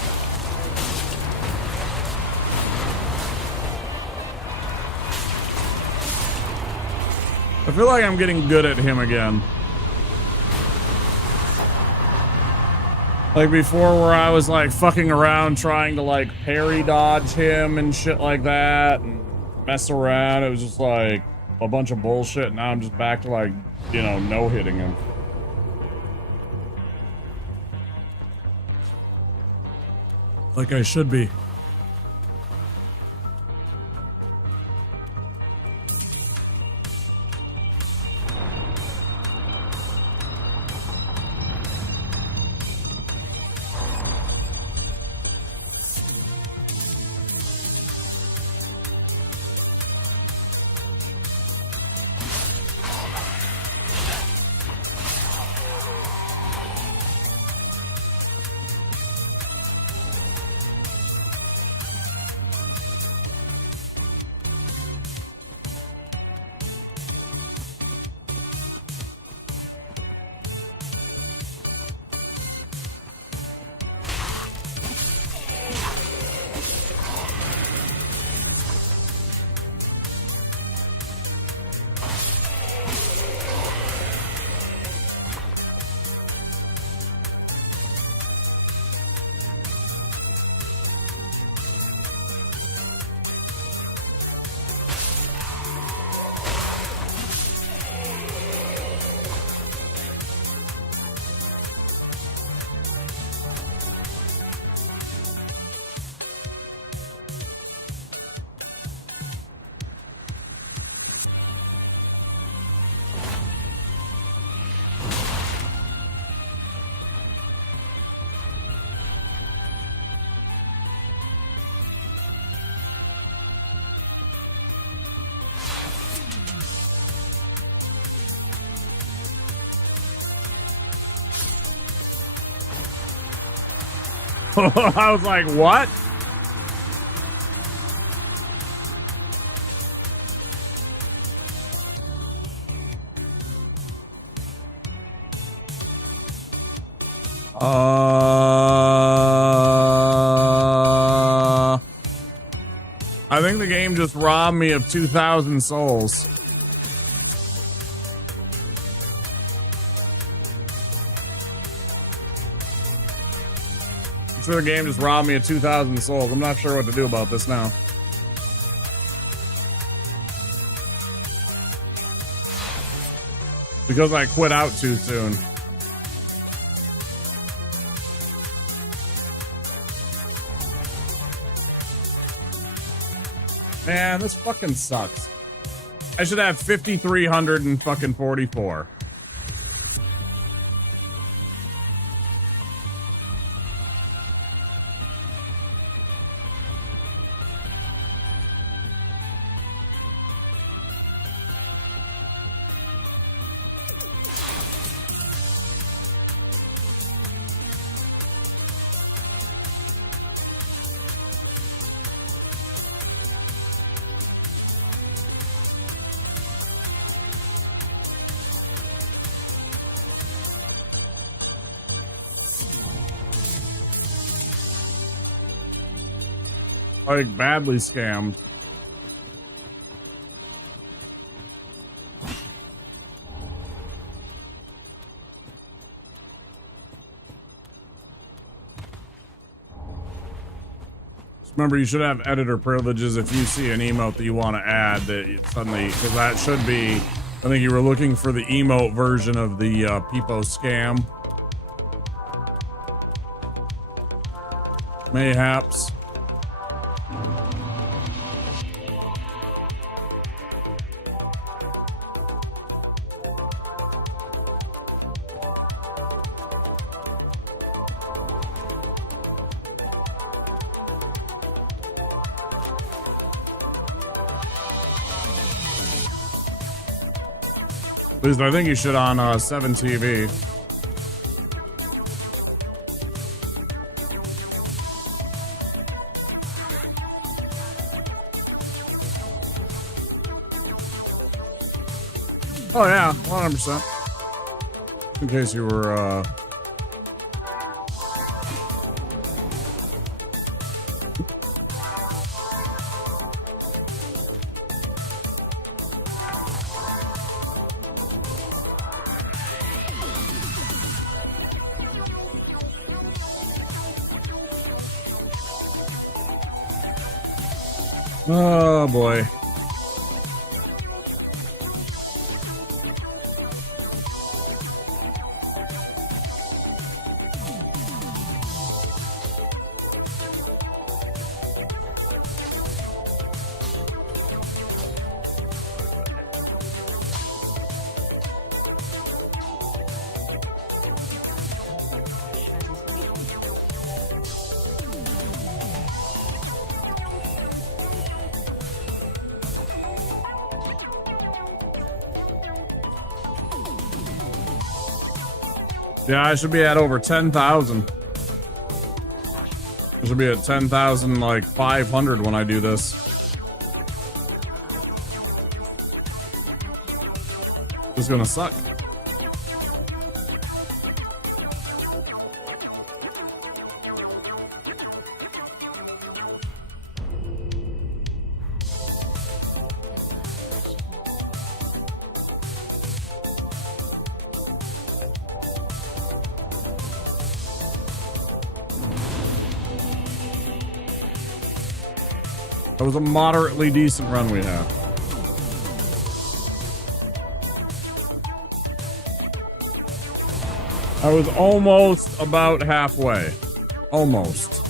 I feel like I'm getting good at him again. Like before, where I was like fucking around trying to like parry dodge him and shit like that and mess around. It was just like a bunch of bullshit. Now I'm just back to like, you know, no hitting him. Like I should be. I was like, what? I think the game just robbed me of 2,000 souls. I'm sure the game just robbed me of 2,000 souls. I'm not sure what to do about this now. Because I quit out too soon. Man, this fucking sucks. I should have 5,344. Like badly scammed. Just remember, you should have editor privileges if you see an emote that you want to add that suddenly, because that should be, I think you were looking for the emote version of the Peepo scam. Mayhaps. At least I think you should on 7 TV. Oh yeah, 100%. In case you were, oh boy. Yeah, I should be at over 10,000. I should be at 10,000, like 500 when I do this. It's gonna suck. That was a moderately decent run we had. I was almost about halfway. Almost.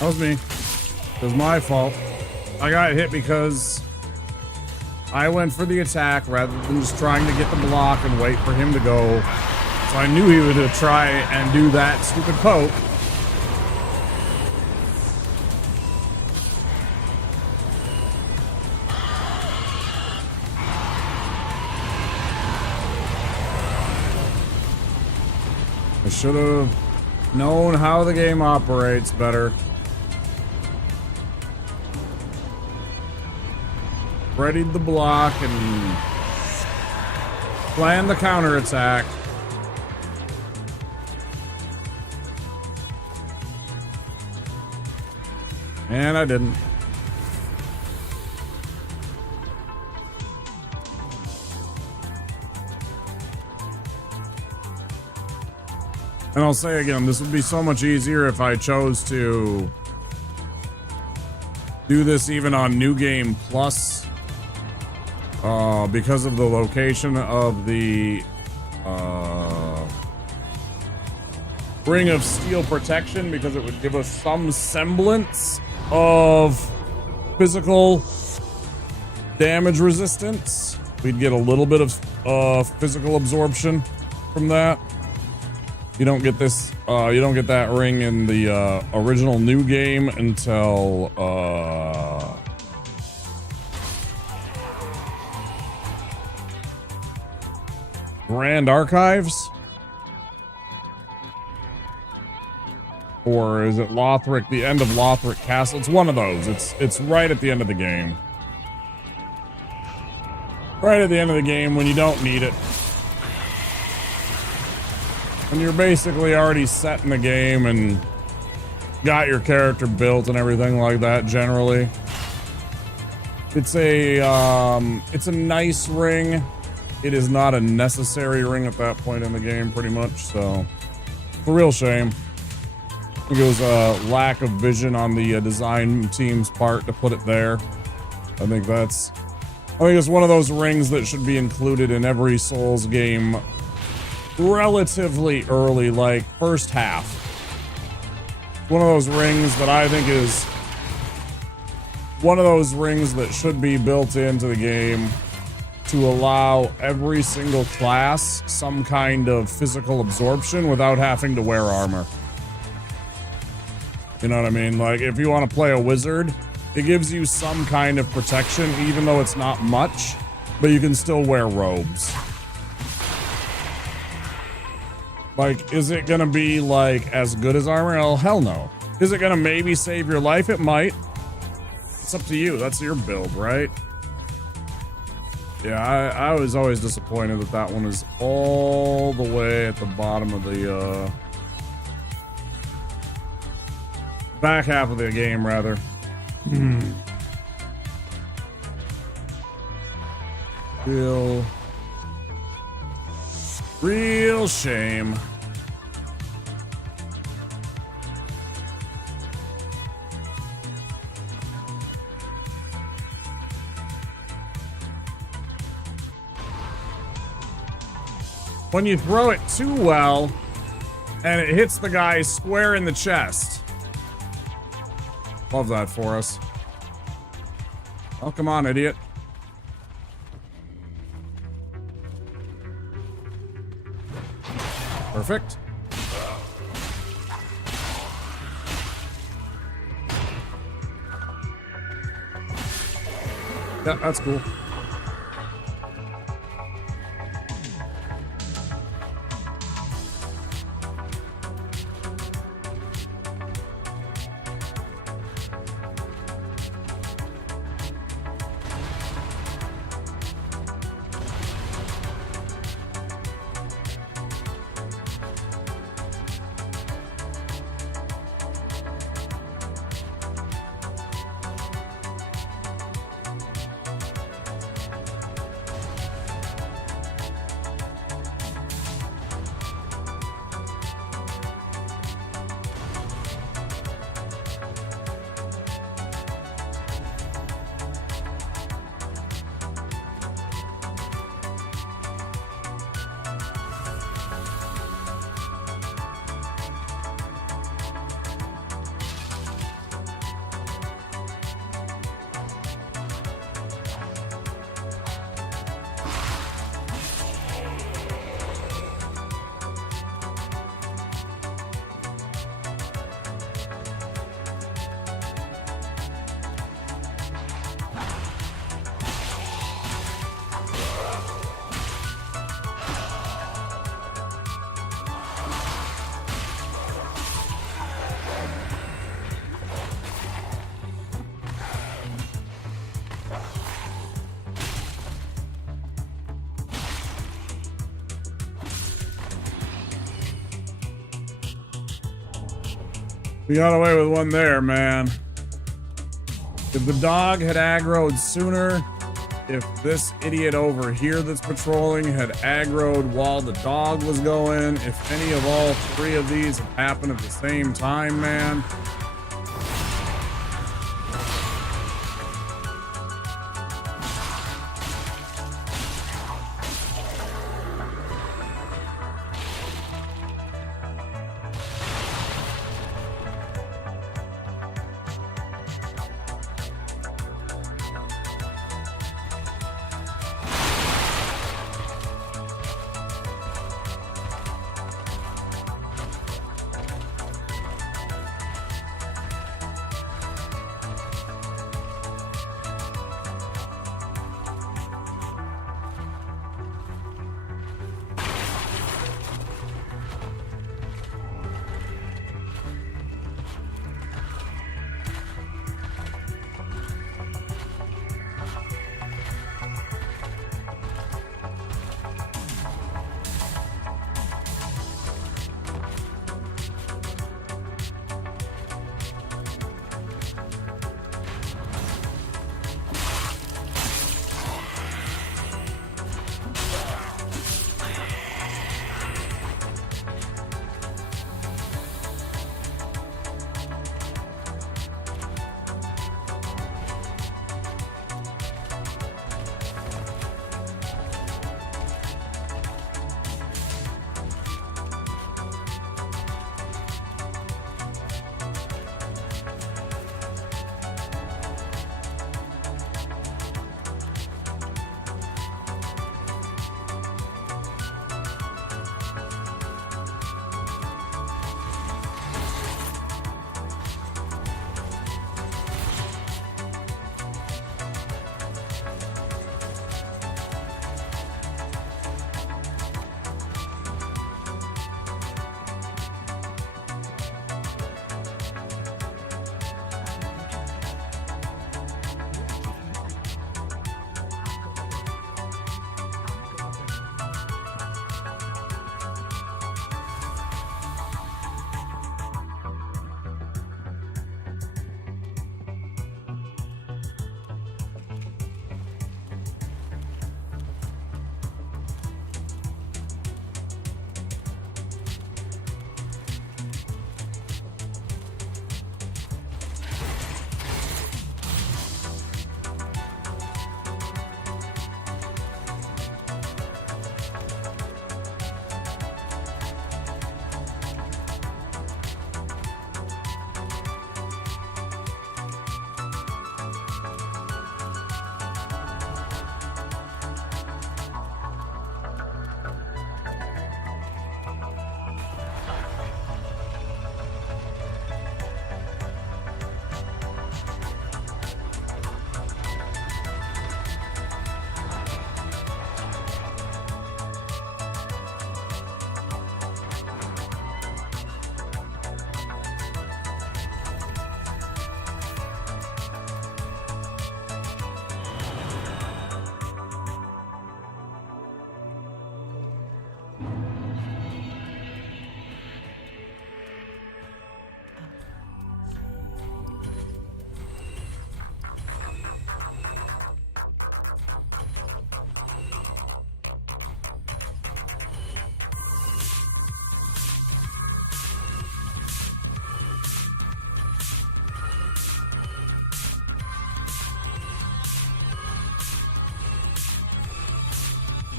That was me. It was my fault. I got hit because I went for the attack rather than just trying to get the block and wait for him to go. So I knew he would try and do that stupid poke. I should have known how the game operates better. Readied the block and planned the counterattack. And I didn't. And I'll say again, this would be so much easier if I chose to do this even on New Game Plus. Because of the location of the Ring of Steel protection, because it would give us some semblance of physical damage resistance. we'd get a little bit of physical absorption from that. You don't get this, you don't get that ring in the original new game until Grand Archives? Or is it Lothric, the end of Lothric Castle? It's one of those. It's right at the end of the game. Right at the end of the game when you don't need it. When you're basically already set in the game and got your character built and everything like that generally. It's a nice ring. It is not a necessary ring at that point in the game, pretty much, so it's a real shame. I think it was a lack of vision on the design team's part to put it there. I think it's one of those rings that should be included in every Souls game relatively early, like first half. One of those rings that I think is one of those rings that should be built into the game to allow every single class some kind of physical absorption without having to wear armor. You know what I mean? Like, if you want to play a wizard, it gives you some kind of protection, even though it's not much, but you can still wear robes. Like, is it gonna be, like, as good as armor? Oh, hell no. Is it gonna maybe save your life? It might. It's up to you. That's your build, right? Yeah, I was always disappointed that that one is all the way at the bottom of the, back half of the game, rather. Real shame. When you throw it too well and it hits the guy square in the chest. Love that for us. Oh, come on, idiot. Perfect. Yeah, that's cool. We got away with one there, man. If the dog had aggroed sooner, if this idiot over here that's patrolling had aggroed while the dog was going, if any of all three of these had happened at the same time, man.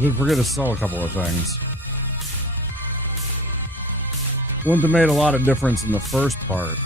Did forget to sell a couple of things. Wouldn't have made a lot of difference in the first part.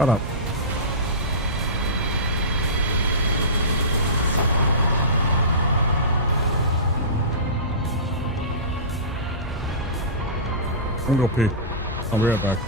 Shut up. I'm gonna go pee. I'll be right back.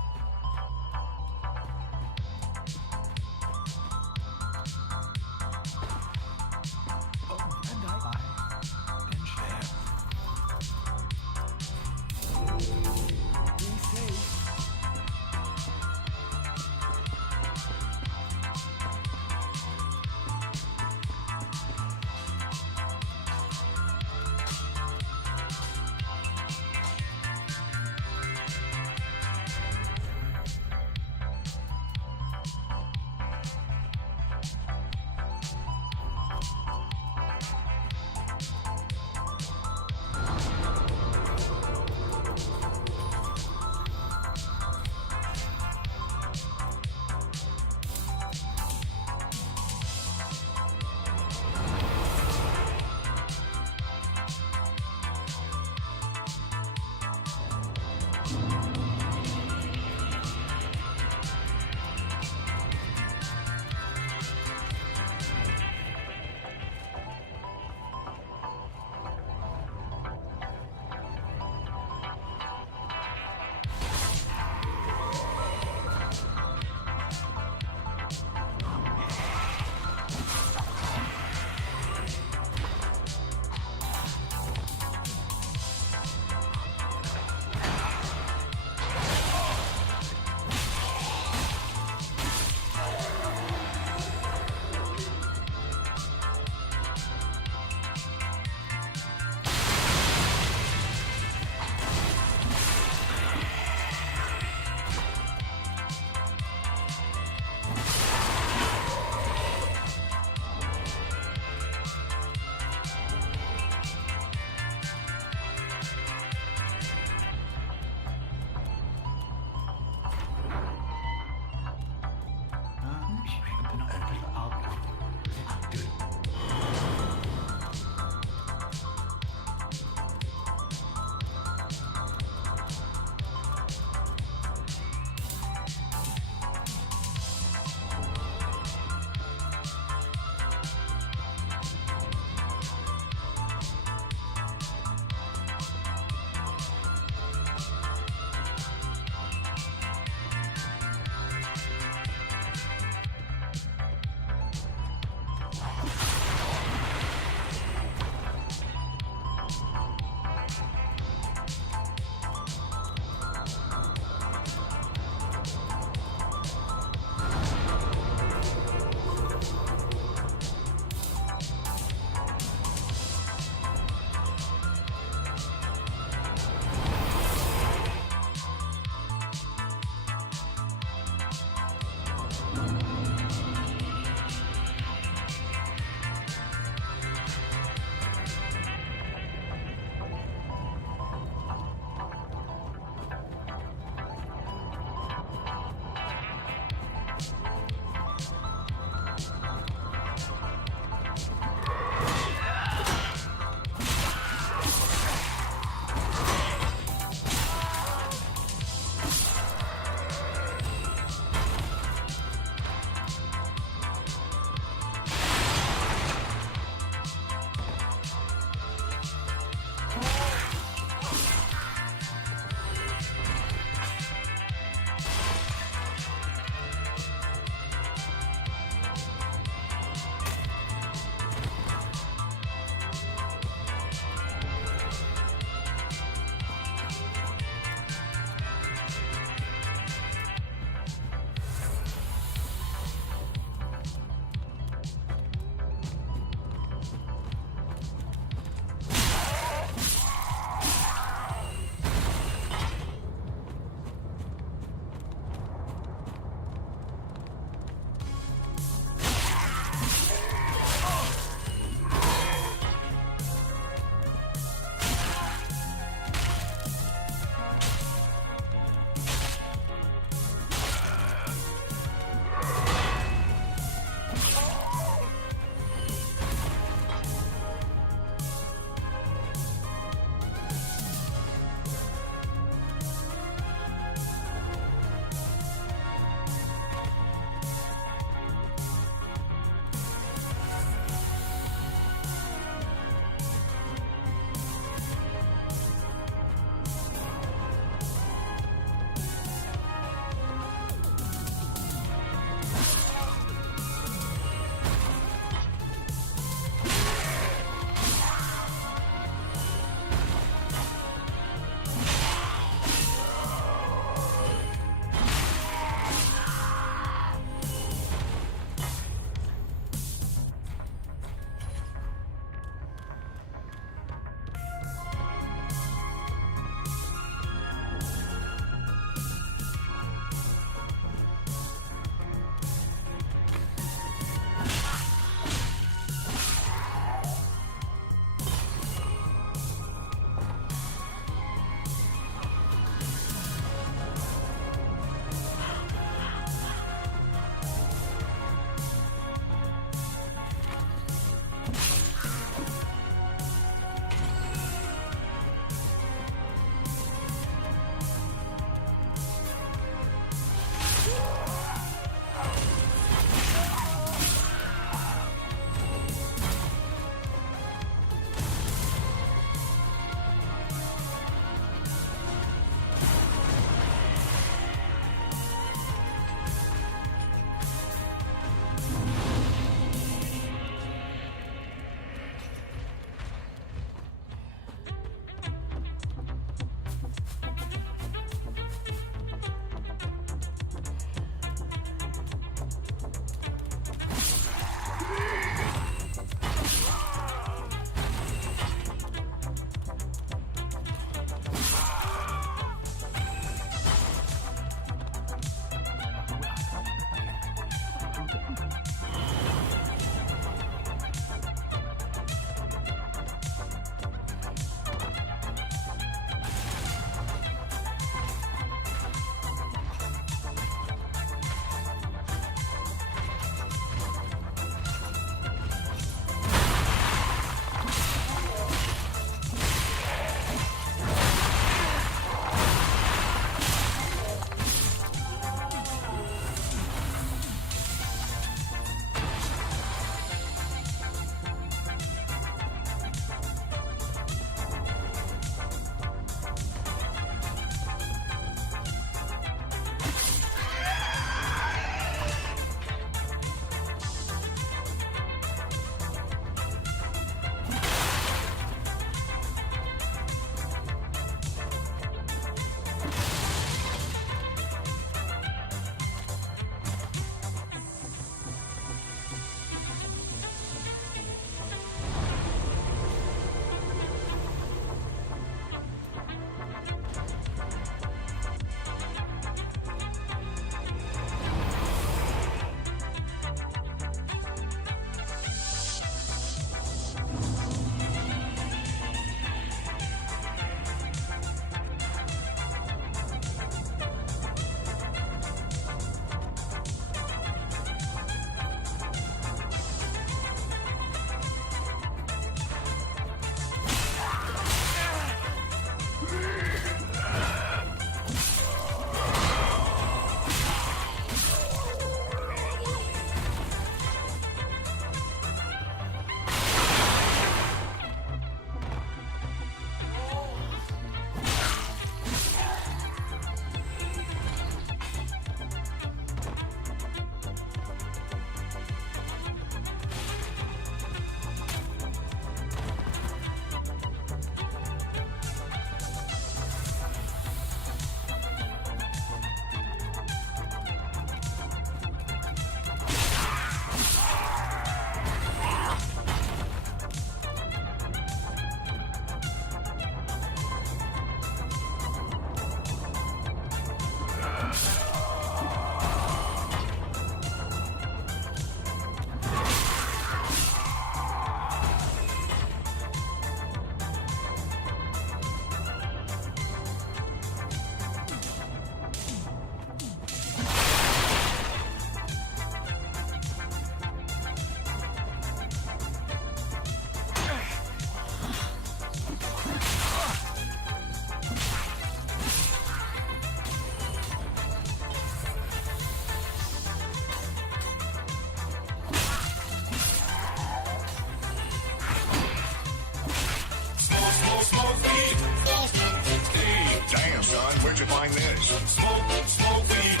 Where'd you find this? Smoke weed.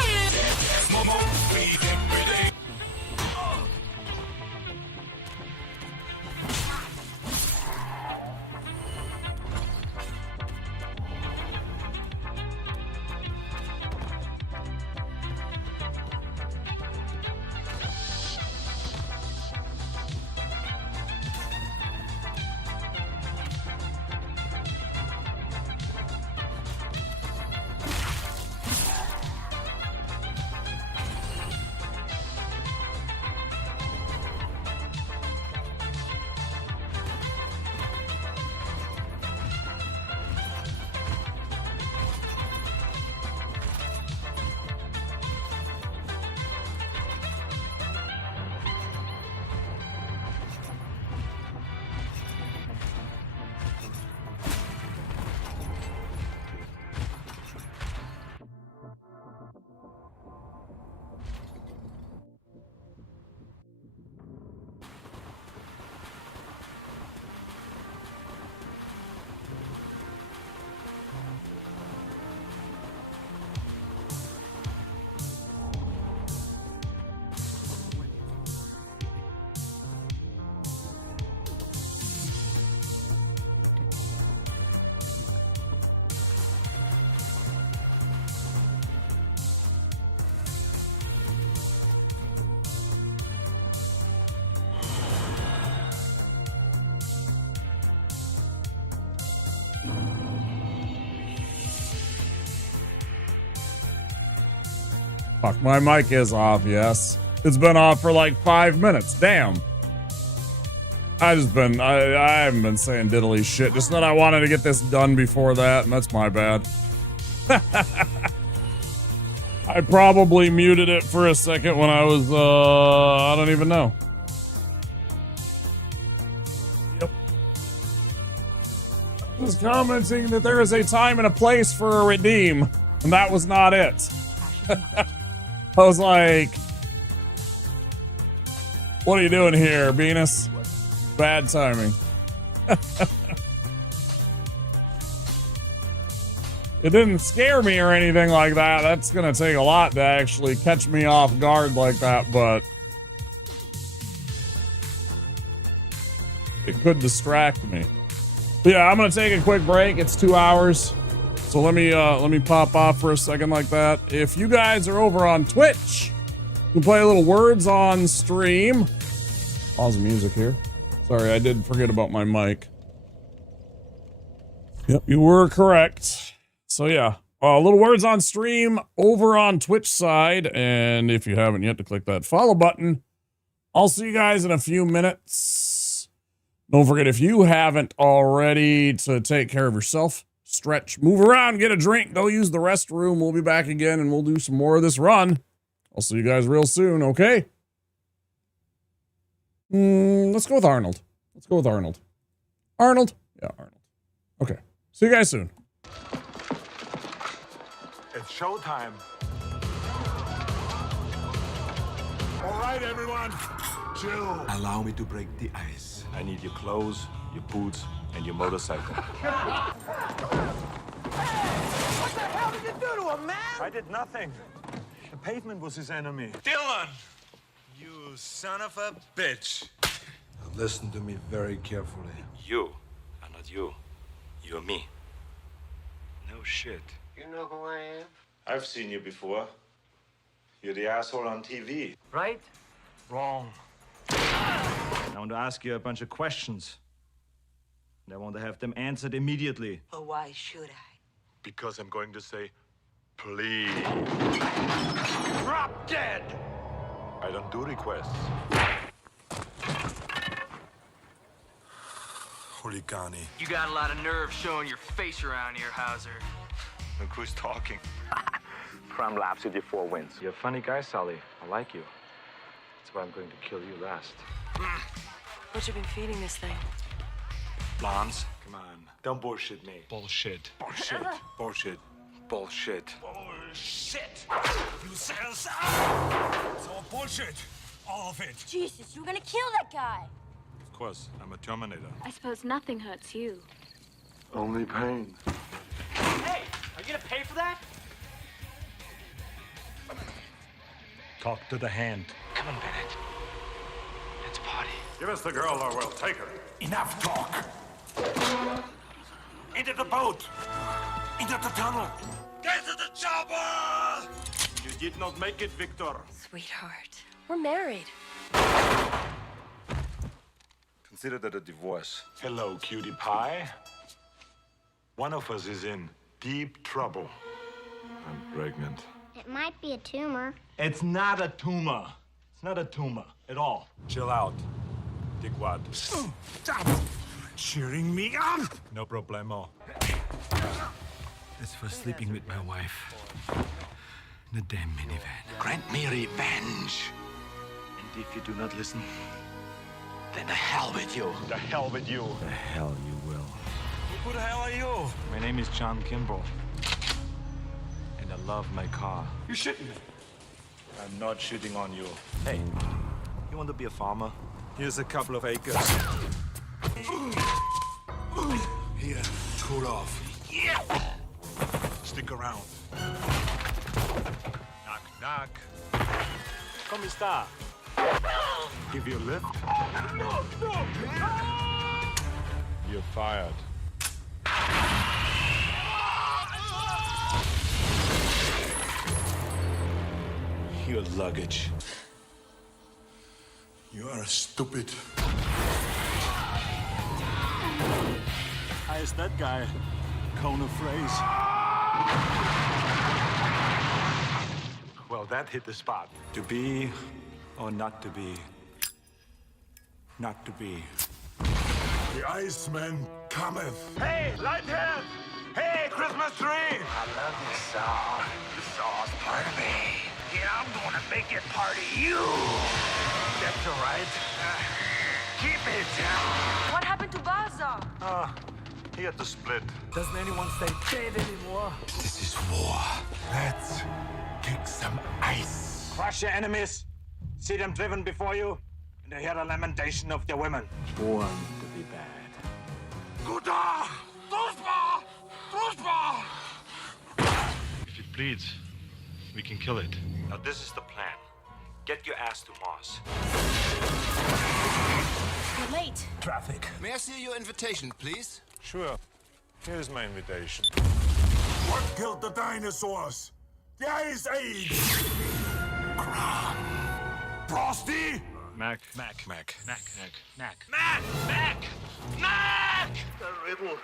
Smoke weed every day. Fuck, my mic is off, yes. It's been off for like 5 minutes. Damn. I haven't been saying diddly shit. Just that I wanted to get this done before that, and that's my bad. I probably muted it for a second when I was, I don't even know. Yep. I was commenting that there is a time and a place for a redeem, and that was not it. I was like, what are you doing here, Venus? Bad timing. It didn't scare me or anything like that. That's gonna take a lot to actually catch me off guard like that, but it could distract me. But yeah, I'm gonna take a quick break. It's 2 hours. So let me pop off for a second like that. If you guys are over on Twitch, you can play a little words on stream. Pause the music here. Sorry, I did forget about my mic. Yep, you were correct. So yeah, little words on stream over on Twitch side. And if you haven't yet, to click that follow button. I'll see you guys in a few minutes. Don't forget, if you haven't already, to take care of yourself. Stretch, move around, get a drink, go use the restroom. We'll be back again and we'll do some more of this run. I'll see you guys real soon, okay? Let's go with Arnold. Arnold? Yeah, Arnold. Okay. See you guys soon. It's showtime. All right, everyone. Chill. Allow me to break the ice. I need your clothes, your boots, and your motorcycle. What the hell did you do to him, man? I did nothing. The pavement was his enemy. Dylan! You son of a bitch. Now listen to me very carefully. You are not you. You're me. No shit. You know who I am? I've seen you before. You're the asshole on TV. Right? Wrong. I want to ask you a bunch of questions. And I want to have them answered immediately. But why should I? Because I'm going to say, please. Drop dead! I don't do requests. Huligani. You got a lot of nerve showing your face around here, Hauser. Look who's talking. Prime laps with your 4 wins. You're a funny guy, Sully. I like you. That's why I'm going to kill you last. What you been feeding this thing? Lance, come on. Don't bullshit me. Bullshit. Bullshit. Bullshit. Bullshit. Bullshit! You sells out! It's all bullshit. All of it. Jesus, you were gonna kill that guy. Of course, I'm a Terminator. I suppose nothing hurts you. Only pain. Hey, are gonna pay for that? Talk to the hand. Come on, Bennett. Let's party. Give us the girl or we'll take her. Enough talk. Into the boat. Into the tunnel. Get to the chopper! You did not make it, Victor. Sweetheart, we're married. Consider that a divorce. Hello, cutie pie. One of us is in deep trouble. I'm pregnant. It might be a tumor. It's not a tumor. It's not a tumor at all. Chill out. Dickwad. Stop cheering me up! No problemo. That's for sleeping with my wife. The damn minivan. Grant me revenge. And if you do not listen, Then the hell with you. the hell with you. The hell you will. Who the hell are you? My name is John Kimball. And I love my car. You shitting me. I'm not shitting on you. Hey, you want to be a farmer? Here's a couple of acres. Here, cool off. Yeah! Stick around. Knock, knock. Come sta? Give you a lift? No, no! You're fired. Your luggage. You are stupid. How's that guy? Cone of phrase. Well, that hit the spot. To be or not to be? Not to be. The Iceman cometh. Hey, Lighthead! Hey, Christmas tree! I love this song. This song's part of me. Yeah, I'm gonna make it part of you. That's all right. Keep it. What happened to Baza? He had to split. Doesn't anyone stay dead anymore? This is war. Let's kick some ice. Crush your enemies. See them driven before you, and hear the lamentation of their women. Born to be bad. Guda! Druspa! Druspa! If it bleeds, we can kill it. Now this is the plan. Get your ass to Mars. You're late. Traffic. May I see your invitation, please? Sure. Here's my invitation. What killed the dinosaurs? The Ice Age! Kron. Frosty! Mac. Mac. Mac. The riddle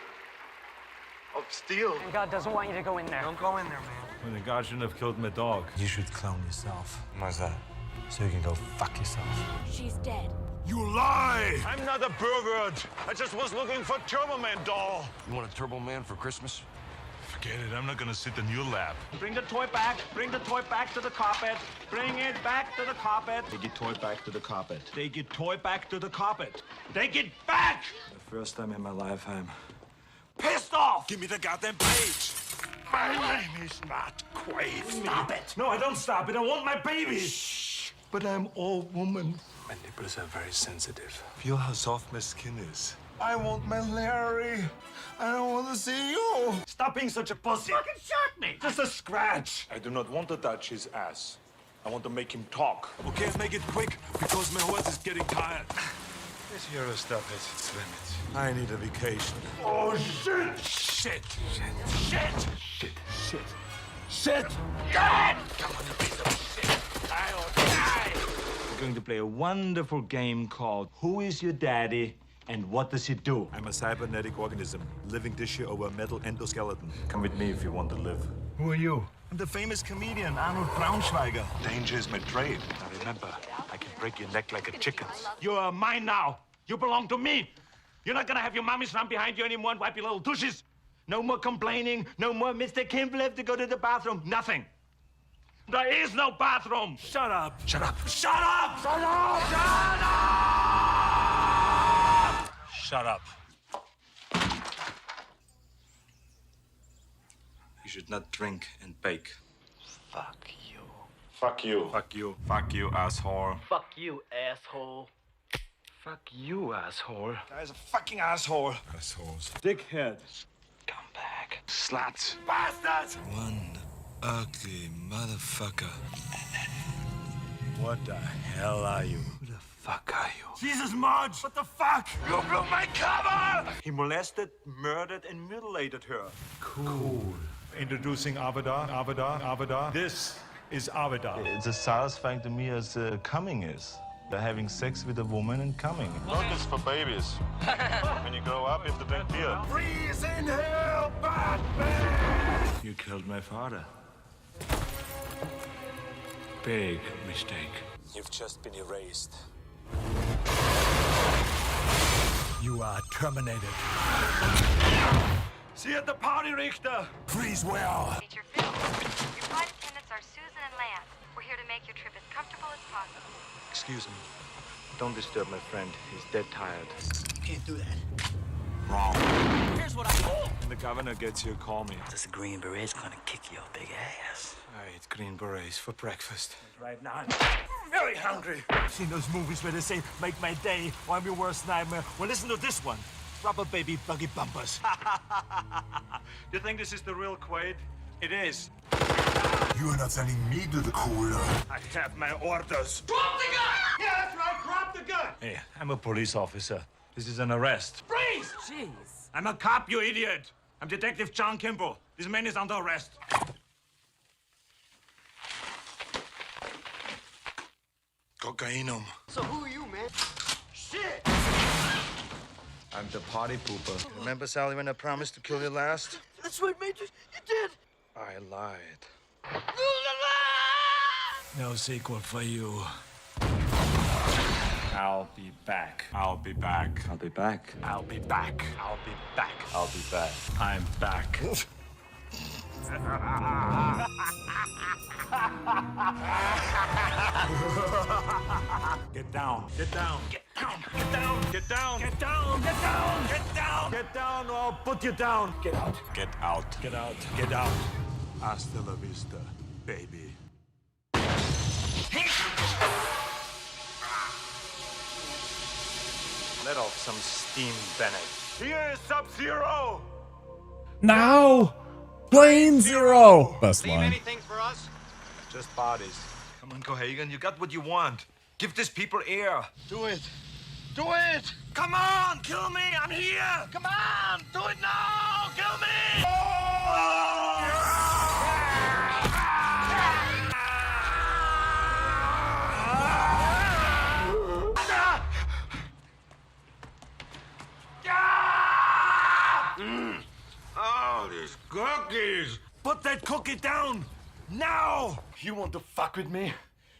of steel. And God doesn't want you to go in there. Don't go in there, man. When the God shouldn't have killed my dog. You should clone yourself. Why's that? So you can go fuck yourself. She's dead. You lie! I'm not a pervert. I just was looking for Turbo Man doll. You want a Turbo Man for Christmas? Forget it. I'm not gonna sit in your lap. Bring the toy back. Bring the toy back to the carpet. Bring it back to the carpet. Take your toy back to the carpet. Take your toy back to the carpet. Take it back! The first time in my life I'm pissed off! Give me the goddamn page. My name is not Quaid. Stop it! No, I don't stop it. I want my baby! Shh. But I'm all woman. My nipples are very sensitive. Feel how soft my skin is. I want my Larry. I don't want to see you. Stop being such a pussy! Fucking shot me! Just a scratch! I do not want to touch his ass. I want to make him talk. Okay, make it quick, because my horse is getting tired. This hero stuff has its limits. I need a vacation. Oh, shit! Shit! Shit! Shit! God! Come on, you piece of shit! I'll die! We're going to play a wonderful game called Who is Your Daddy and What Does He Do? I'm a cybernetic organism, living tissue over a metal endoskeleton. Come with me if you want to live. Who are you? I'm the famous comedian, Arnold Braunschweiger. Danger is my trade. Now remember, I can break your neck like a chicken's. You're mine now. You belong to me. You're not gonna have your mommies run behind you anymore and wipe your little tushes. No more complaining. No more Mr. Kimball have to go to the bathroom. Nothing. There is no bathroom. Shut up! Shut up! Shut up! Shut up! Shut up! Shut up! You should not drink and bake. Fuck you. Fuck you. Fuck you. Fuck you, asshole. Fuck you, asshole. Fuck you, asshole. Guy's a fucking asshole. Assholes. Dickhead. Come back. back. Sluts. Bastards! One ugly motherfucker. What the hell are you? Who the fuck are you? Jesus, Marge! What the fuck? You blew my cover! He molested, murdered, and mutilated her. Cool. Introducing Avada. This is Avada. It's as satisfying to me as coming is. They're having sex with a woman and coming. Milk is for babies. When you grow up, you have to drink beer. Freeze in hell, Batman! You killed my father. Big mistake. You've just been erased. You are terminated. See you at the party, Richter! Freeze well. Feature film. Your flight attendants are Susan and Lance. We're here to make your trip as comfortable as possible. Excuse me. Don't disturb my friend. He's dead tired. Can't do that. Wrong. Here's what I do. When the governor gets here, call me. This Green Beret's gonna kick your big ass. I eat green berets for breakfast. Right now, I'm very hungry. I've seen those movies where they say, make my day, or I'm your worst nightmare. Well, listen to this one. Rubber baby buggy bumpers. You think this is the real Quaid? It is. You are not sending me to the cooler. I have my orders. Drop the gun! Yeah, that's right, drop the gun! Hey, I'm a police officer. This is an arrest. Freeze! jeez. I'm a cop, you idiot! I'm Detective John Kimball. This man is under arrest. Cocainum. So who are you, man? Shit! I'm the party pooper. Remember, Sally, when I promised to kill you last? That's right, Major. You did. I lied. No sequel for you. I'll be back. I'll be back. I'll be back. I'll be back. I'll be back. I'll be back. I'm back. Get down. Get down. Get down. Get down. Get down. Get down. Get down. Get down. Get down or I'll put you down. Get out. Get out. Get out. Get out. Hasta la vista, baby. Let off some steam, Bennett. Here is Sub-Zero! Now! Plane Zero! Best Leave line. anything for us? Just bodies. Come on, Cohagen, you got what you want. Give these people air. Do it. Do it! Come on, kill me! I'm here! Come on! Do it now! Kill me! Oh, these cookies! Put that cookie down! Now! You want to fuck with me?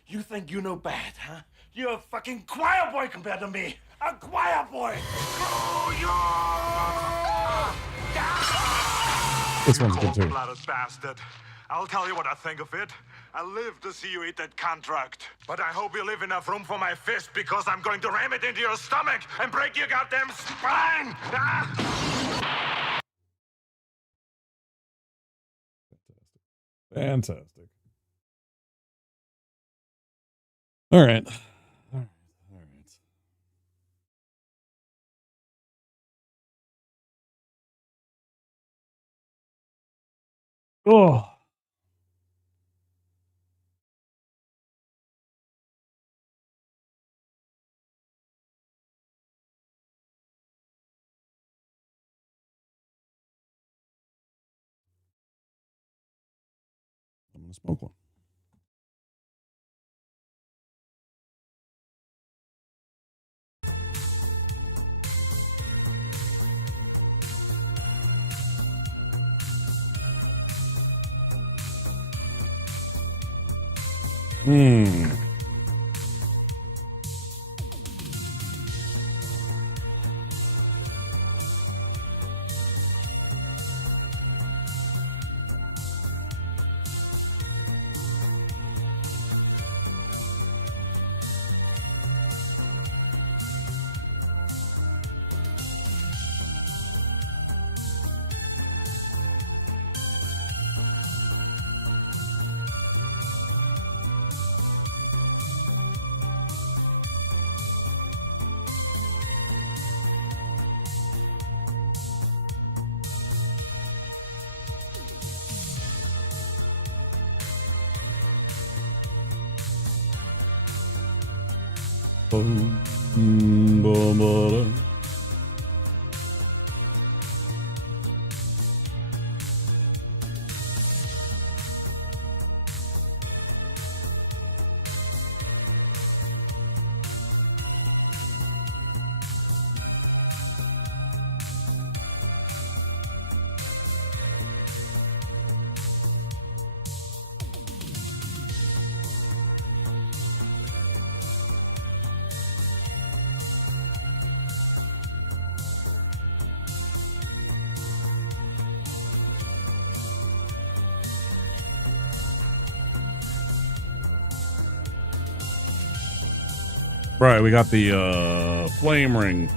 You think you know bad, huh? You're a fucking choir boy compared to me! A choir boy! This one's good too. Cold-blooded bastard. I'll tell you what I think of it. I live to see you eat that contract. But I hope you leave enough room for my fist because I'm going to ram it into your stomach and break your goddamn spine! Ah! Fantastic. All right. Oh. I'm gonna smoke one. Right, we got the flame ring.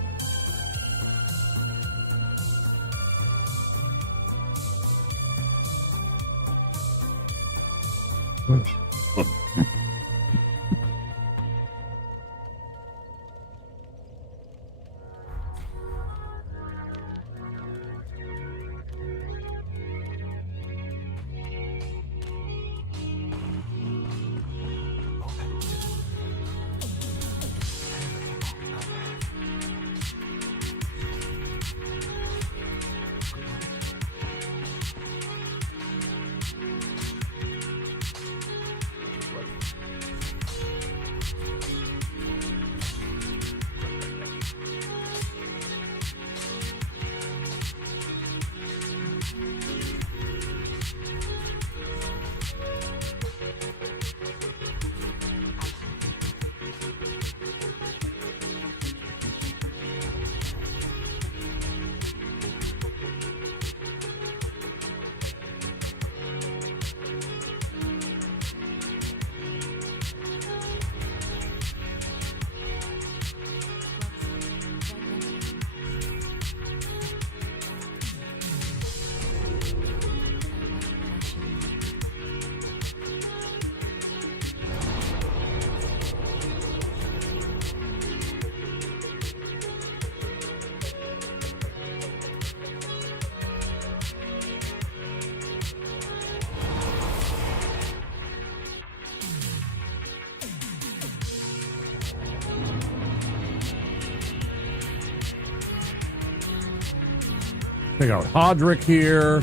Check out Hodrick here.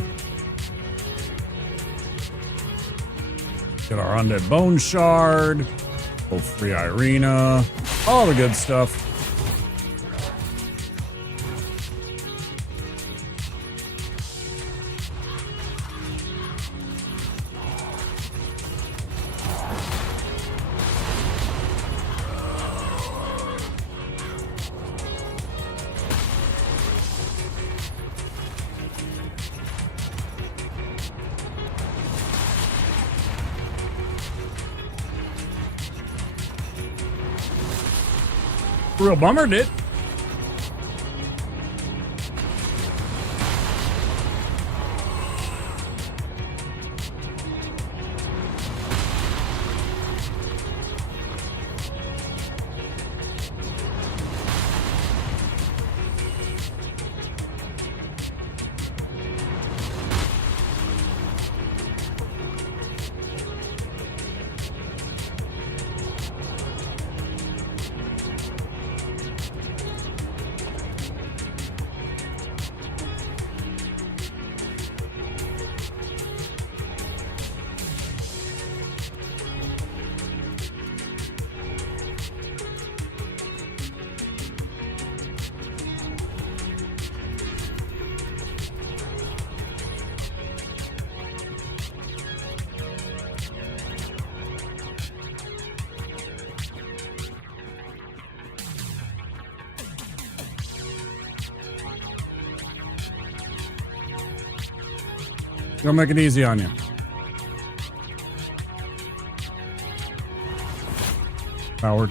Get our undead bone shard. Go free Irina. All the good stuff. Real bummer did. Gonna make it easy on you. Howard.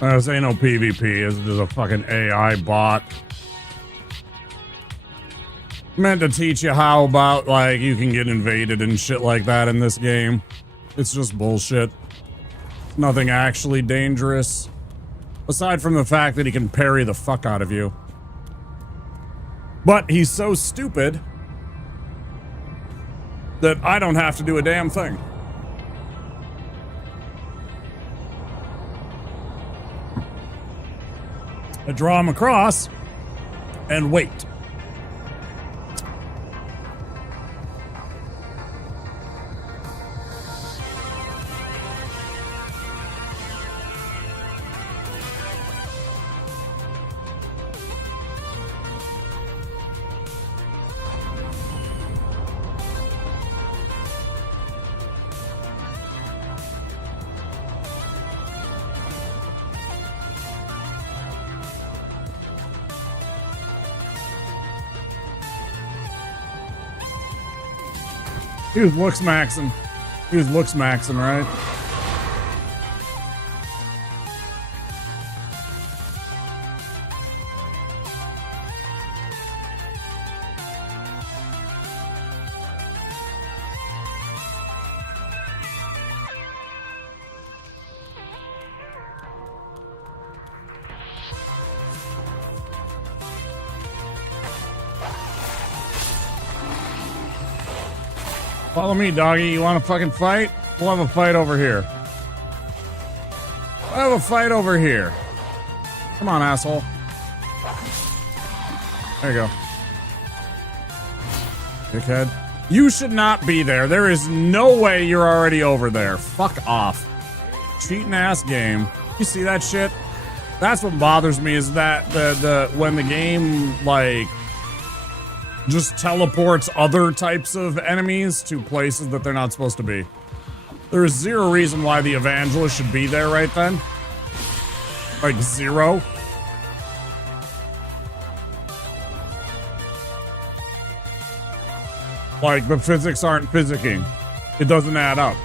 This ain't no PvP. This is a fucking AI bot. Meant to teach you how about, like, you can get invaded and shit like that in this game. It's just bullshit. Nothing actually dangerous. Aside from the fact that he can parry the fuck out of you. But he's so stupid that I don't have to do a damn thing. I draw them across and wait. He was looks maxing. He was looks maxing, right? Follow me, doggy. You want to fucking fight? We'll have a fight over here. We'll have a fight over here. Come on, asshole. There you go. Dickhead. You should not be there. There is no way you're already over there. Fuck off. Cheating ass game. You see that shit? That's what bothers me is that the when the game like just teleports other types of enemies to places that they're not supposed to be. There is zero reason why the evangelist should be there right then. Like zero. Like the physics aren't physicking. It doesn't add up.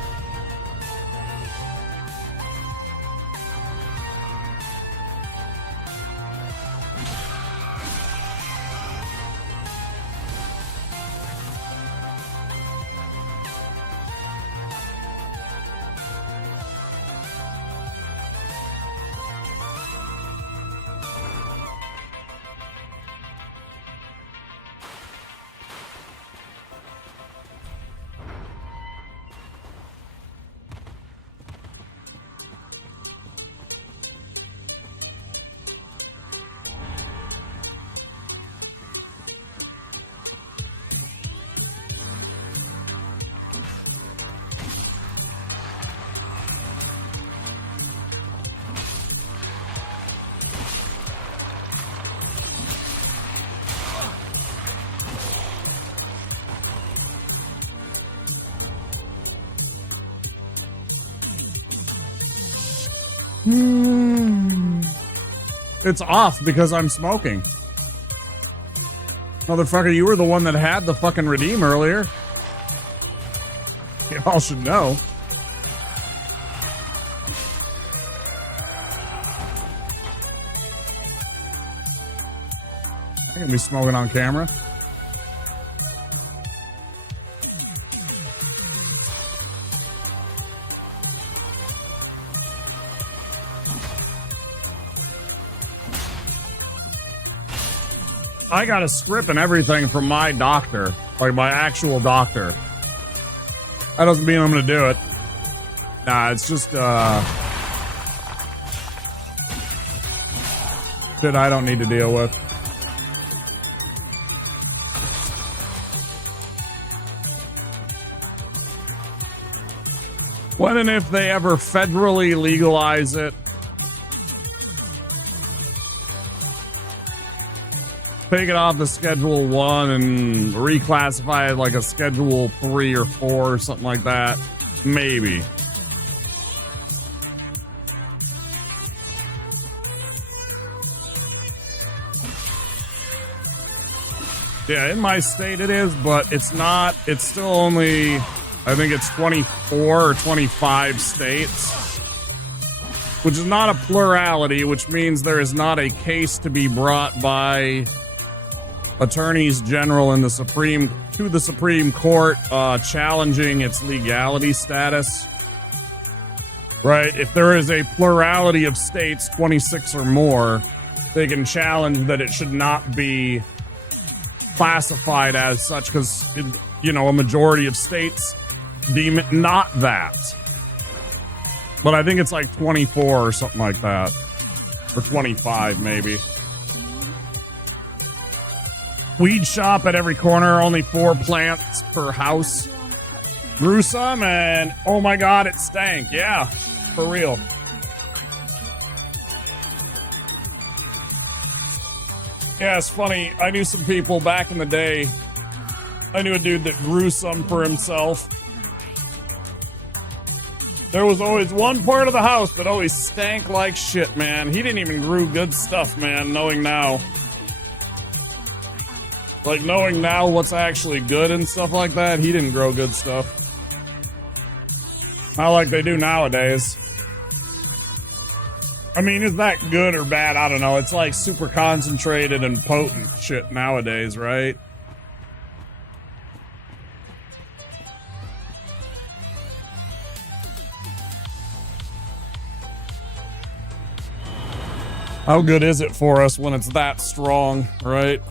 It's off because I'm smoking. Motherfucker, you were the one that had the fucking redeem earlier. You all should know. I'm gonna be smoking on camera. I got a script and everything from my doctor, like my actual doctor. That doesn't mean I'm gonna do it. Nah, it's just shit I don't need to deal with. When and if they ever federally legalize it, take it off the Schedule 1 and reclassify it like a Schedule 3 or 4 or something like that. Maybe. Yeah, in my state it is, but it's not. It's still only, I think it's 24 or 25 states. Which is not a plurality, which means there is not a case to be brought by attorneys general in the Supreme Court challenging its legality status. Right? If there is a plurality of states, 26 or more, they can challenge that it should not be classified as such, because you know, a majority of states deem it not that. But I think it's like 24 or something like that. Or 25 maybe. Weed shop at every corner, only 4 plants per house. Grew some and oh my god, it stank. Yeah, for real. Yeah, it's funny. I knew some people back in the day. I knew a dude that grew some for himself. There was always one part of the house that always stank like shit, man. He didn't even grow good stuff, man, knowing now. Like, knowing now what's actually good and stuff like that, he didn't grow good stuff. Not like they do nowadays. I mean, is that good or bad? I don't know. It's like super concentrated and potent shit nowadays, right? How good is it for us when it's that strong, right?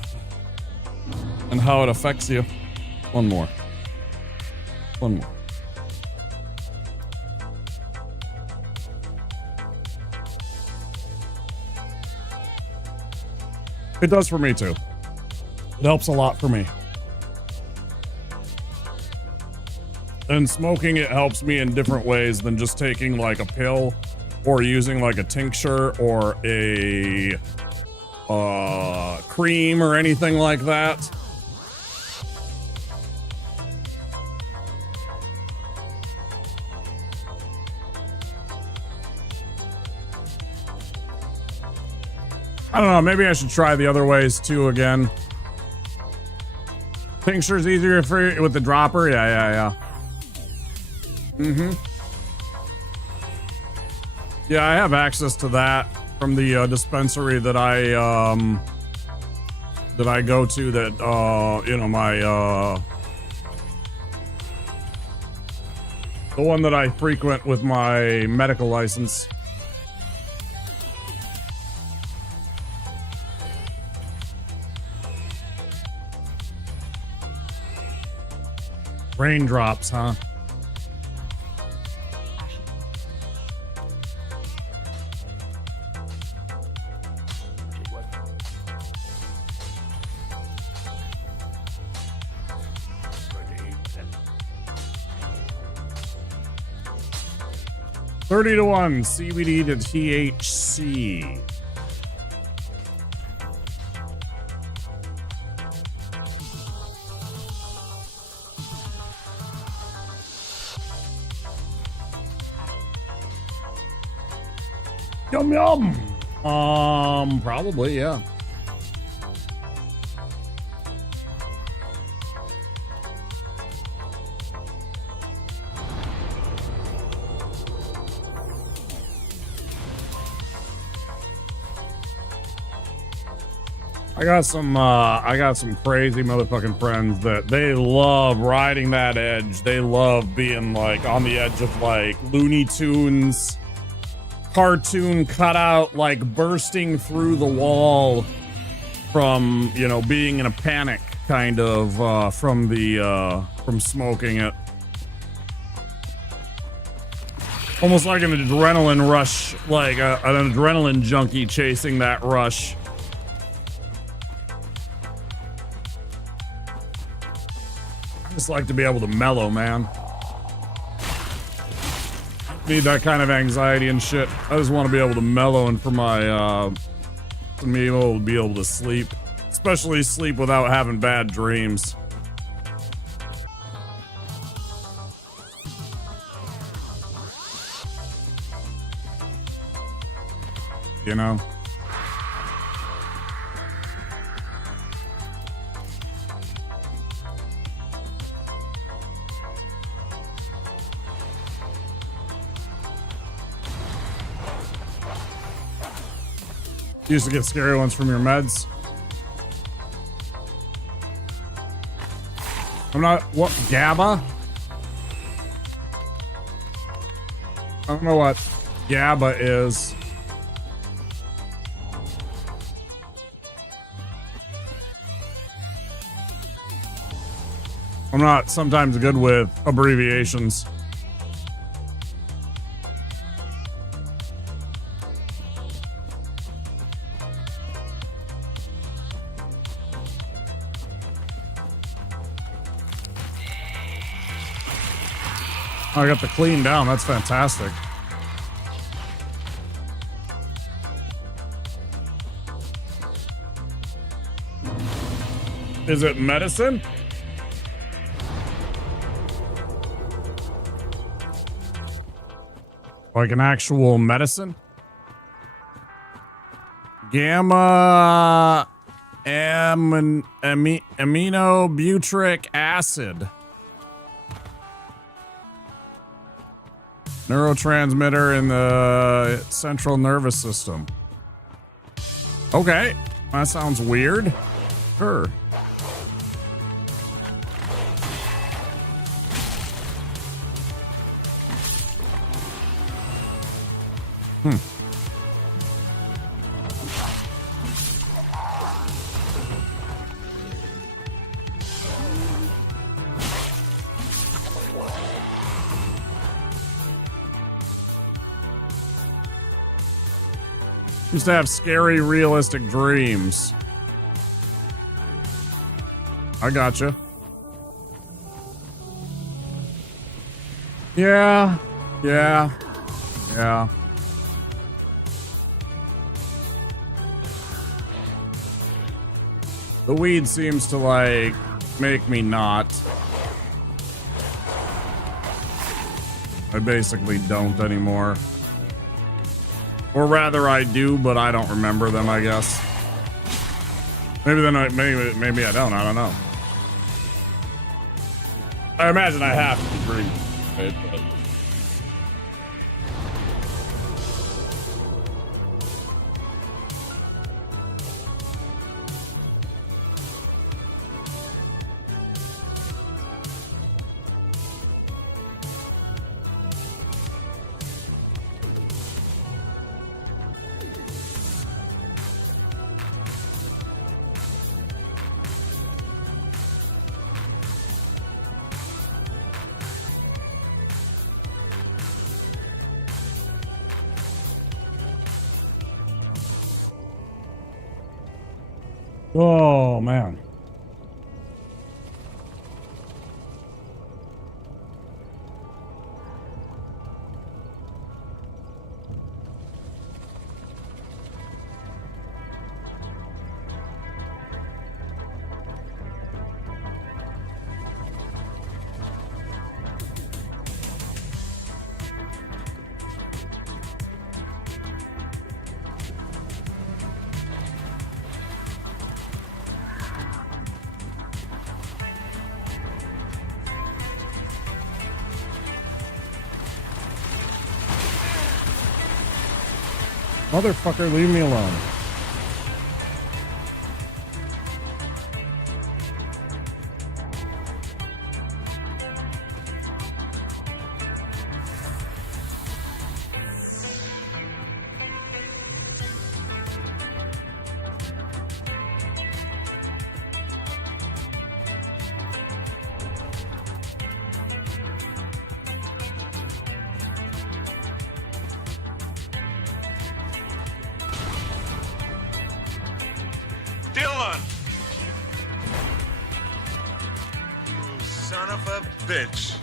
And how it affects you. One more. One more. It does for me too. It helps a lot for me. And smoking it helps me in different ways than just taking like a pill or using like a tincture or a cream or anything like that. I don't know, maybe I should try the other ways too again. Tincture's easier for with the dropper? Yeah. Yeah, I have access to that from the dispensary that I go to that, you know, my, the one that I frequent with my medical license. Raindrops, huh? $30 to 1 CBD to THC. Yum yum. Probably, yeah. I got some crazy motherfucking friends that they love riding that edge. They love being like on the edge of like Looney Tunes cartoon cutout, like bursting through the wall from, you know, being in a panic kind of from smoking it. Almost like an adrenaline rush, like an adrenaline junkie chasing that rush. I just like to be able to mellow, man. Need that kind of anxiety and shit. I just want to be able to mellow and for my to be able to sleep, especially sleep without having bad dreams. You know? You used to get scary ones from your meds. I'm not, what, GABA? I don't know what GABA is. I'm not sometimes good with abbreviations. I got the clean down. That's fantastic. Is it medicine? Like an actual medicine? Gamma aminobutyric acid. Neurotransmitter in the central nervous system. Okay, that sounds weird. Sure. Used to have scary, realistic dreams. I gotcha. Yeah. The weed seems to, like, make me not. I basically don't anymore. Or rather, I do, but I don't remember them, I guess. Maybe maybe I don't. I don't know. I imagine I have to be dreaming, right? But oh, man. Motherfucker, leave me alone. Dylan! You son of a bitch.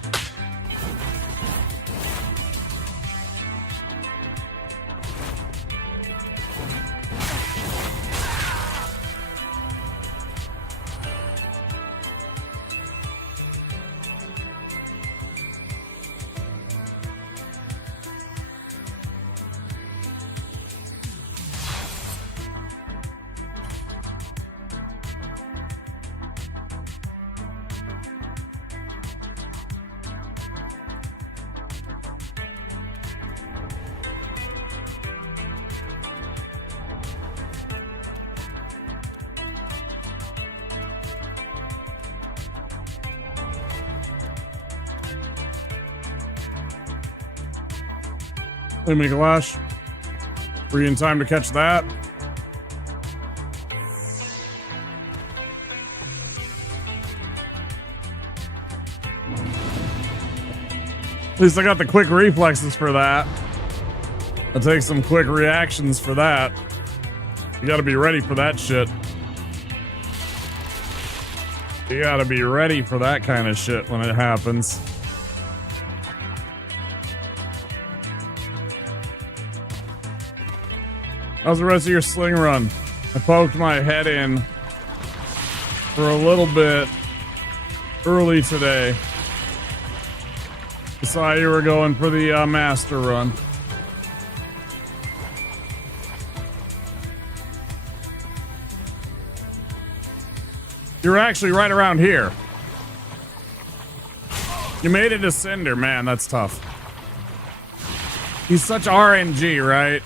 Hey, Mikalash. Were you in time to catch that? At least I got the quick reflexes for that. I'll take some quick reactions for that. You gotta be ready for that shit. You gotta be ready for that kind of shit when it happens. How's the rest of your sling run? I poked my head in for a little bit early today. I saw you were going for the master run. You're actually right around here. You made it to Cinder, man. That's tough. He's such RNG, right?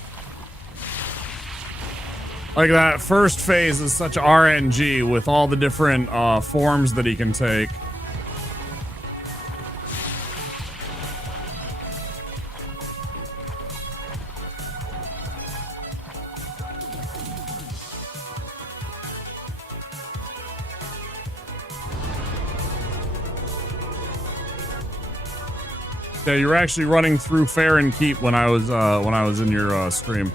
Like that first phase is such RNG with all the different forms that he can take. Yeah, you were actually running through Fair and Keep when I was in your stream.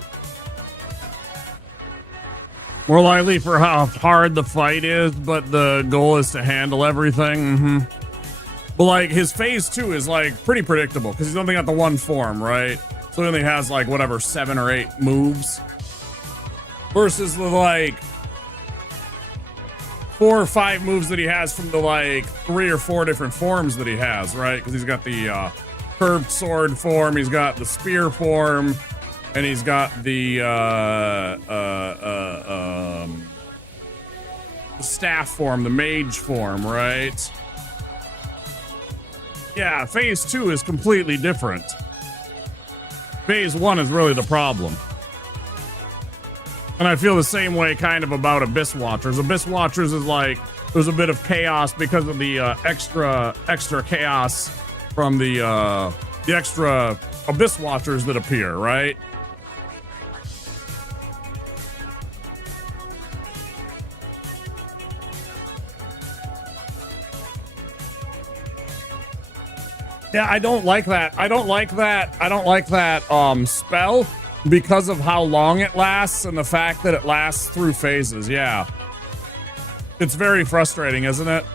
More likely for how hard the fight is, but the goal is to handle everything. But like his phase 2 is like pretty predictable because he's only got the one form, right? So he only has like whatever 7 or 8 moves versus the like 4 or 5 moves that he has from the like 3 or 4 different forms that he has, right? Because he's got the curved sword form, he's got the spear form, and he's got the staff form, the mage form, right? Yeah, phase 2 is completely different. Phase 1 is really the problem. And I feel the same way kind of about Abyss Watchers. Abyss Watchers is like, there's a bit of chaos because of the extra chaos from the extra Abyss Watchers that appear, right? Yeah, I don't like that. I don't like that spell because of how long it lasts and the fact that it lasts through phases. Yeah. It's very frustrating, isn't it?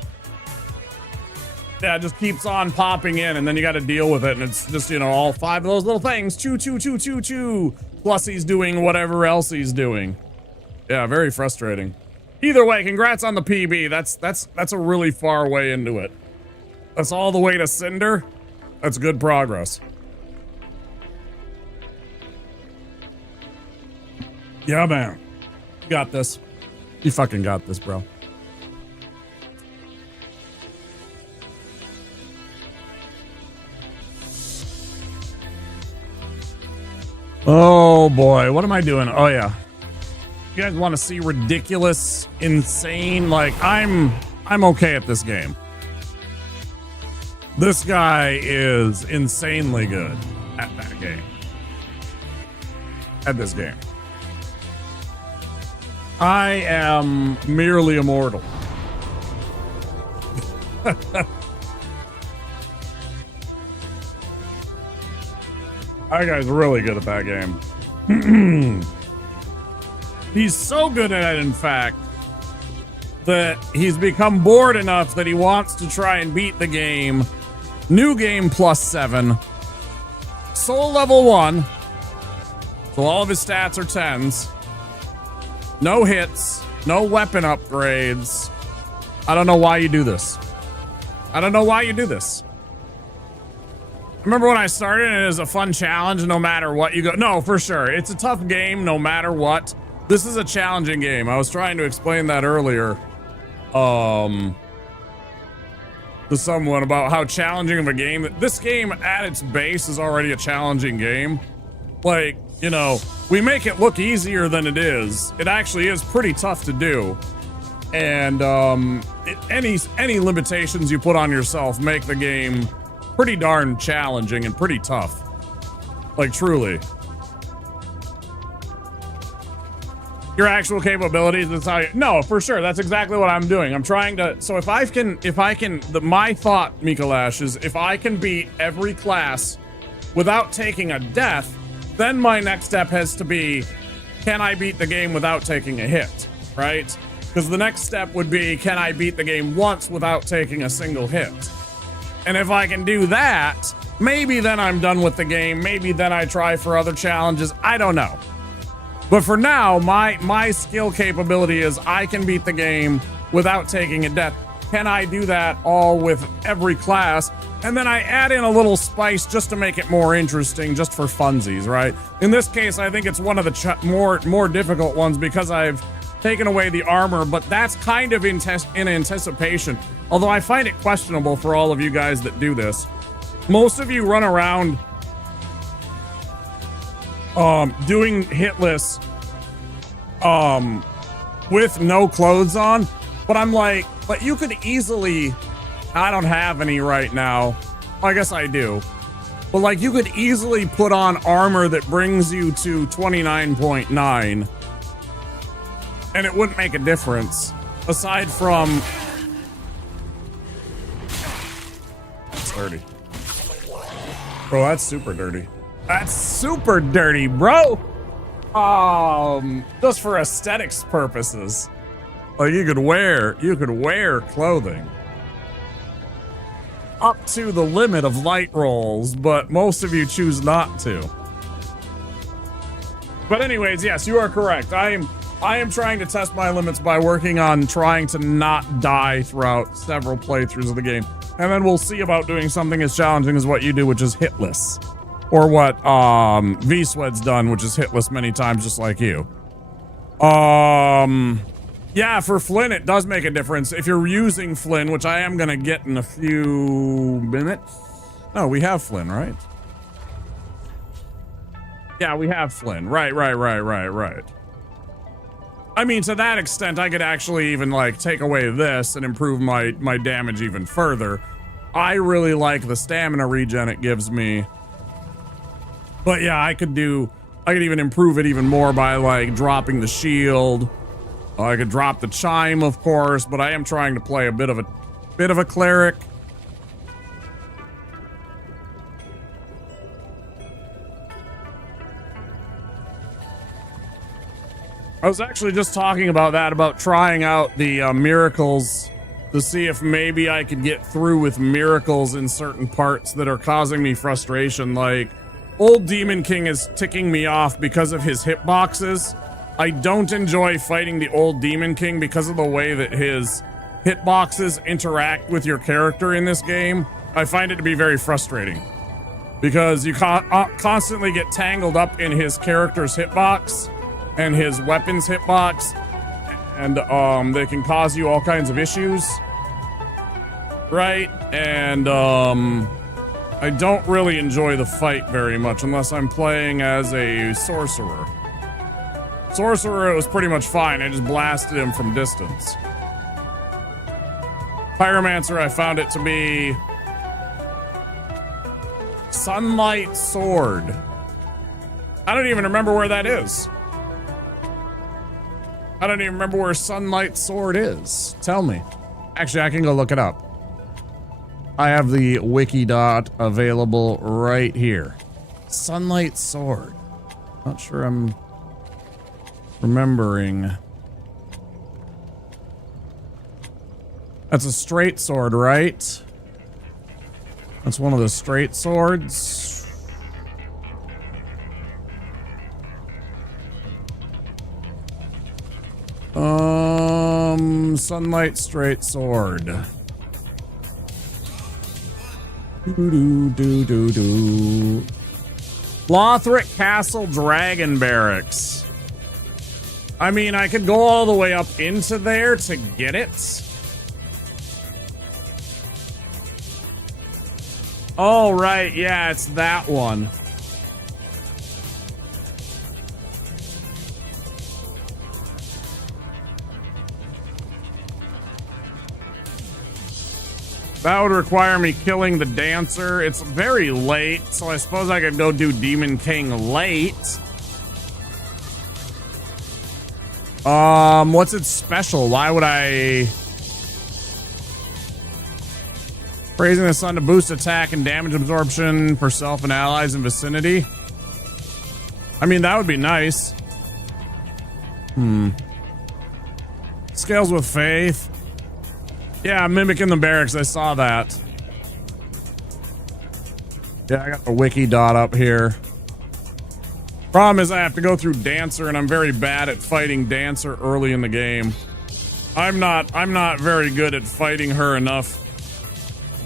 Yeah, it just keeps on popping in and then you got to deal with it. And it's just, you know, all 5 of those little things. Choo, choo, choo, choo, choo. Plus he's doing whatever else he's doing. Yeah, very frustrating. Either way, congrats on the PB. That's a really far way into it. That's all the way to Cinder. That's good progress. Yeah, man. You got this. You fucking got this, bro. Oh boy, what am I doing? Oh yeah. You guys want to see ridiculous, insane? Like I'm okay at this game. This guy is insanely good at that game. At this game. I am merely immortal. That guy's really good at that game. He's so good at it, in fact, that he's become bored enough that he wants to try and beat the game. New game +7. Soul level 1. So all of his stats are 10s. No hits. No weapon upgrades. I don't know why you do this. I don't know why you do this. Remember when I started and it was a fun challenge no matter what you go? No, for sure. It's a tough game no matter what. This is a challenging game. I was trying to explain that earlier. To someone about how challenging of a game. This game at its base is already a challenging game. Like, you know, we make it look easier than it is. It actually is pretty tough to do. And any limitations you put on yourself make the game pretty darn challenging and pretty tough. Like, truly. Your actual capabilities, that's how you, no, for sure. That's exactly what I'm doing. I'm trying to, so if I can, my thought, Mikalash, is if I can beat every class without taking a death, then my next step has to be, can I beat the game without taking a hit, right? Because the next step would be, can I beat the game once without taking a single hit? And if I can do that, maybe then I'm done with the game. Maybe then I try for other challenges. I don't know. But for now, my skill capability is I can beat the game without taking a death. Can I do that all with every class? And then I add in a little spice just to make it more interesting, just for funsies, right? In this case, I think it's one of the more difficult ones because I've taken away the armor, but that's kind of in anticipation. Although I find it questionable for all of you guys that do this. Most of you run around doing hitless with no clothes on, but I'm like, but you could easily, I don't have any right now. I guess I do. But like you could easily put on armor that brings you to 29.9 and it wouldn't make a difference aside from, it's dirty. Bro, that's super dirty. That's super dirty, bro. Just for aesthetics purposes. Like you could wear clothing up to the limit of light rolls, but most of you choose not to. But anyways, yes, you are correct. I am trying to test my limits by working on trying to not die throughout several playthroughs of the game. And then we'll see about doing something as challenging as what you do, which is hitless. Or what V-Sweat's done, which is hitless many times, just like you. Yeah, for Flynn, it does make a difference. If you're using Flynn, which I am going to get in a few minutes. No, we have Flynn, right? Yeah, we have Flynn. Right. I mean, to that extent, I could actually even, like, take away this and improve my damage even further. I really like the stamina regen it gives me. But yeah, I could even improve it even more by like dropping the shield. I could drop the chime, of course, but I am trying to play a bit of a cleric. I was actually just talking about that, about trying out the miracles to see if maybe I could get through with miracles in certain parts that are causing me frustration, like Old Demon King is ticking me off because of his hitboxes. I don't enjoy fighting the Old Demon King because of the way that his hitboxes interact with your character in this game. I find it to be very frustrating because you constantly get tangled up in his character's hitbox and his weapon's hitbox, and they can cause you all kinds of issues, right? And I don't really enjoy the fight very much unless I'm playing as a sorcerer. Sorcerer, it was pretty much fine. I just blasted him from distance. Pyromancer, I found it to be Sunlight Sword. I don't even remember where that is. I don't even remember where Sunlight Sword is. Tell me. Actually, I can go look it up. I have the wiki dot available right here. Sunlight Sword. Not sure I'm remembering. That's a straight sword, right? That's one of the straight swords. Sunlight straight sword. Do. Lothric Castle Dragon Barracks. I mean, I could go all the way up into there to get it. Oh, right. Yeah, it's that one. That would require me killing the dancer. It's very late, so I suppose I could go do Demon King late. What's its special? Why would I... Praising the sun to boost attack and damage absorption for self and allies in vicinity. I mean, that would be nice. Scales with faith. Yeah, mimicking the barracks. I saw that. Yeah, I got the wiki dot up here. Problem is I have to go through Dancer, and I'm very bad at fighting Dancer early in the game. I'm not very good at fighting her enough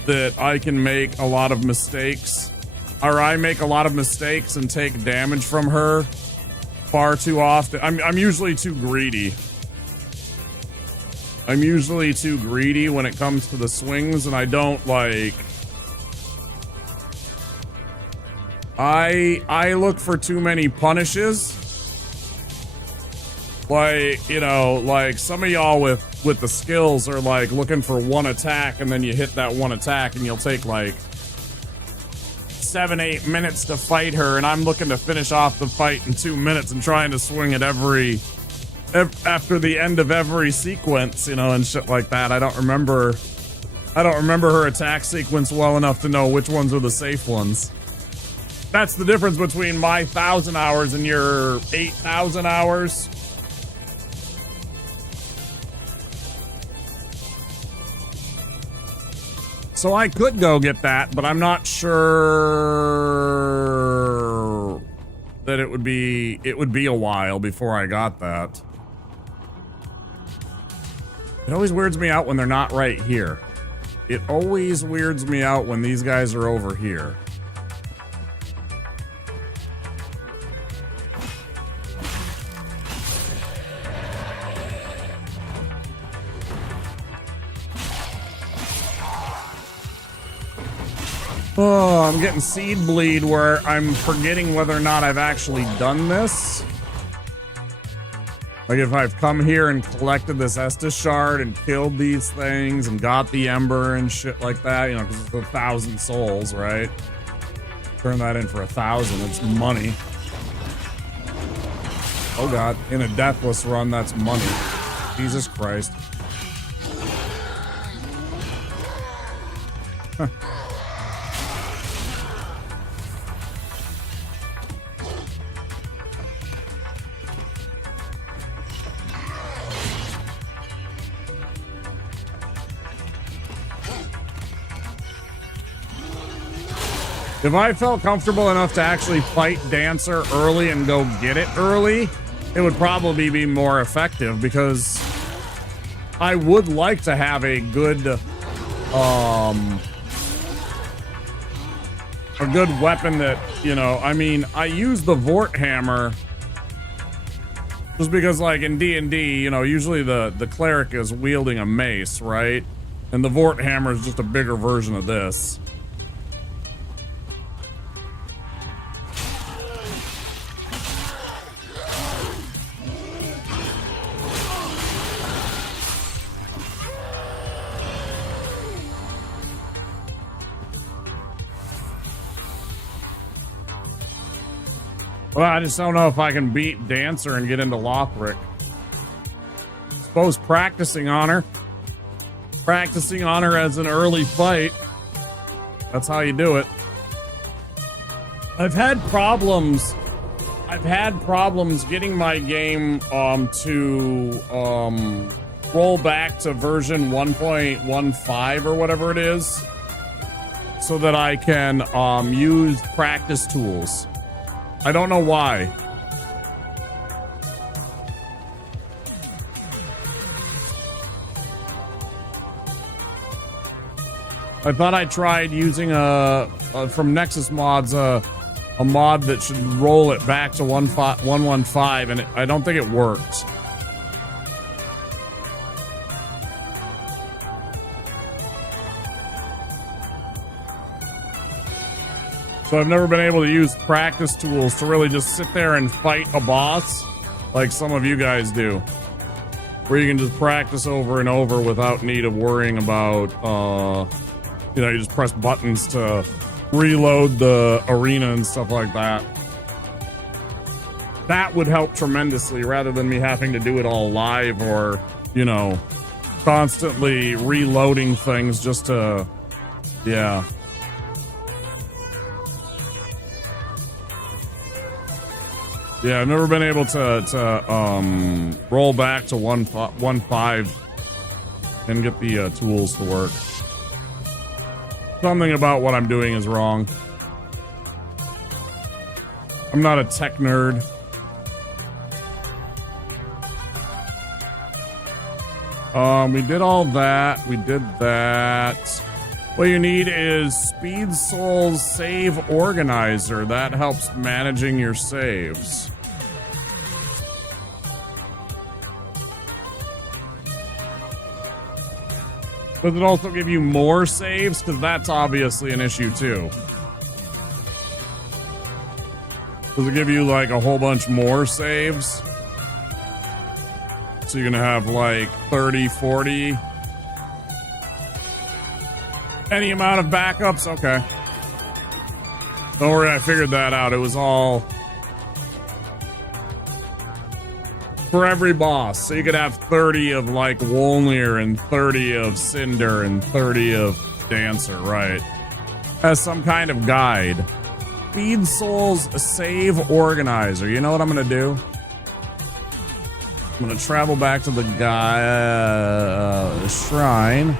that I can make a lot of mistakes. Or I make a lot of mistakes and take damage from her far too often. I'm usually too greedy. I'm usually too greedy when it comes to the swings, and I don't like... I look for too many punishes. Like, you know, like some of y'all with the skills are like looking for one attack, and then you hit that one attack and you'll take like 7-8 minutes to fight her, and I'm looking to finish off the fight in 2 minutes and trying to swing at after the end of every sequence, you know, and shit like that. I don't remember her attack sequence well enough to know which ones are the safe ones. That's the difference between my 1,000 hours and your 8,000 hours. So I could go get that, but I'm not sure that it would be a while before I got that. It always weirds me out when they're not right here. It always weirds me out when these guys are over here. Oh, I'm getting seed bleed where I'm forgetting whether or not I've actually done this. Like if I've come here and collected this Estus shard and killed these things and got the ember and shit like that, you know, because it's 1,000 souls, right? Turn that in for 1,000, it's money. Oh god, in a Deathless run, that's money. Jesus Christ. Huh. If I felt comfortable enough to actually fight Dancer early and go get it early, it would probably be more effective, because I would like to have a good weapon that, you know, I mean, I use the Vort Hammer just because, like, in D&D, you know, usually the Cleric is wielding a mace, right? And the Vort Hammer is just a bigger version of this. Well, I just don't know if I can beat Dancer and get into Lothric. Suppose practicing on her as an early fight. That's how you do it. I've had problems getting my game to roll back to version 1.15 or whatever it is, so that I can use practice tools. I don't know why. I thought I tried using from Nexus Mods a mod that should roll it back to 1.15, and I don't think it worked. So I've never been able to use practice tools to really just sit there and fight a boss like some of you guys do, where you can just practice over and over without need of worrying about, you know, you just press buttons to reload the arena and stuff like that. That would help tremendously rather than me having to do it all live or, you know, constantly reloading things just to, yeah. Yeah, I've never been able to roll back to 1.5 and get the tools to work. Something about what I'm doing is wrong. I'm not a tech nerd. We did all that. We did that. What you need is Speed Soul's Save Organizer. That helps managing your saves. Does it also give you more saves? Because that's obviously an issue too. Does it give you like a whole bunch more saves? So you're gonna have like 30, 40. Any amount of backups? Okay. Don't worry, I figured that out. It was all for every boss. So you could have 30 of like Wolnir and 30 of Cinder and 30 of Dancer, right? As some kind of guide. Speed Soul's Save Organizer. You know what I'm gonna do? I'm gonna travel back to the shrine.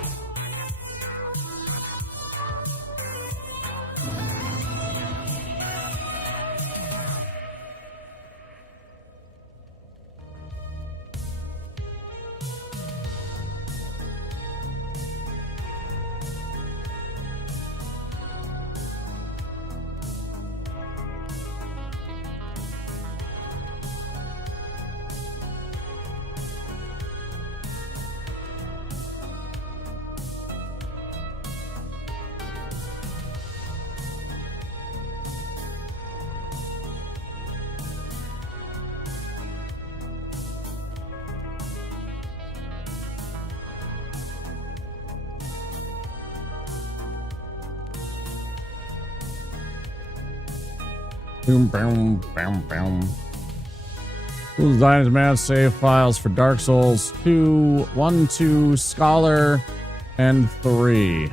Boom, boom, boom, boom. Tool Designers Manage save files for Dark Souls 2, 1, 2, Scholar, and 3.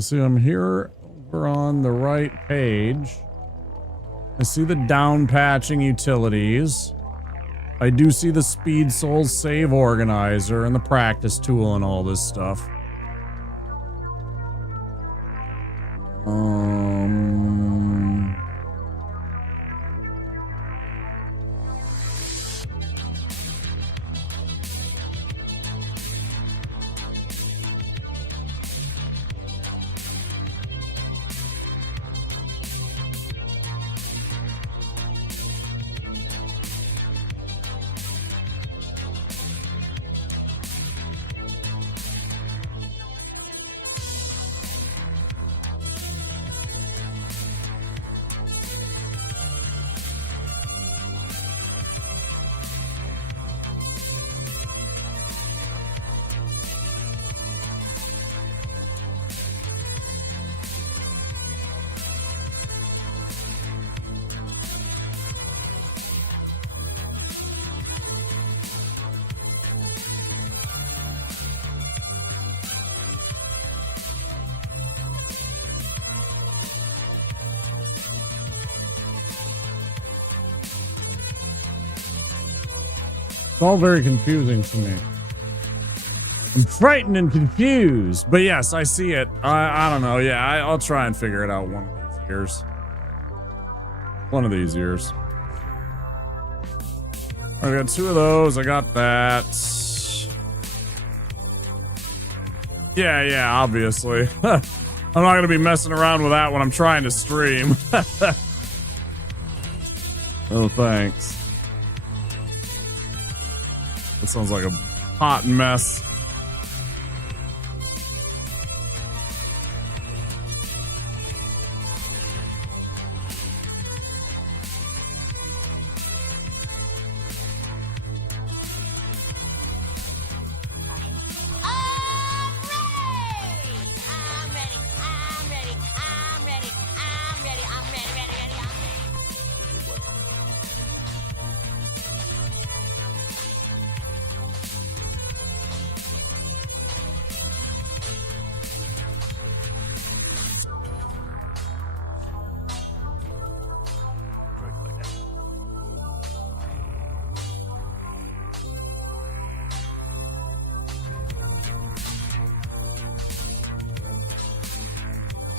See, I'm here over on the right page. I see the down patching utilities. I do see the Speed Souls Save Organizer and the practice tool and all this stuff. It's all very confusing to me. I'm frightened and confused. But yes, I see it. I don't know. Yeah, I'll try and figure it out one of these years. One of these years. I got 2 of those. I got that. Yeah, obviously. I'm not going to be messing around with that when I'm trying to stream. Oh, thanks. That sounds like a hot mess.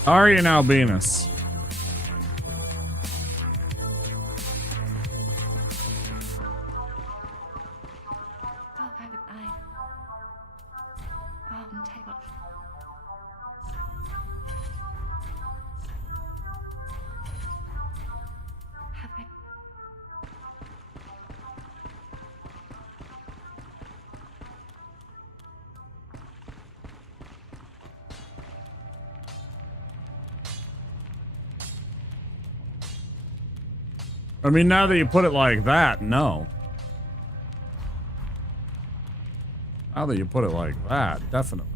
Aryan Albinus. I mean, now that you put it like that, no. Now that you put it like that, definitely.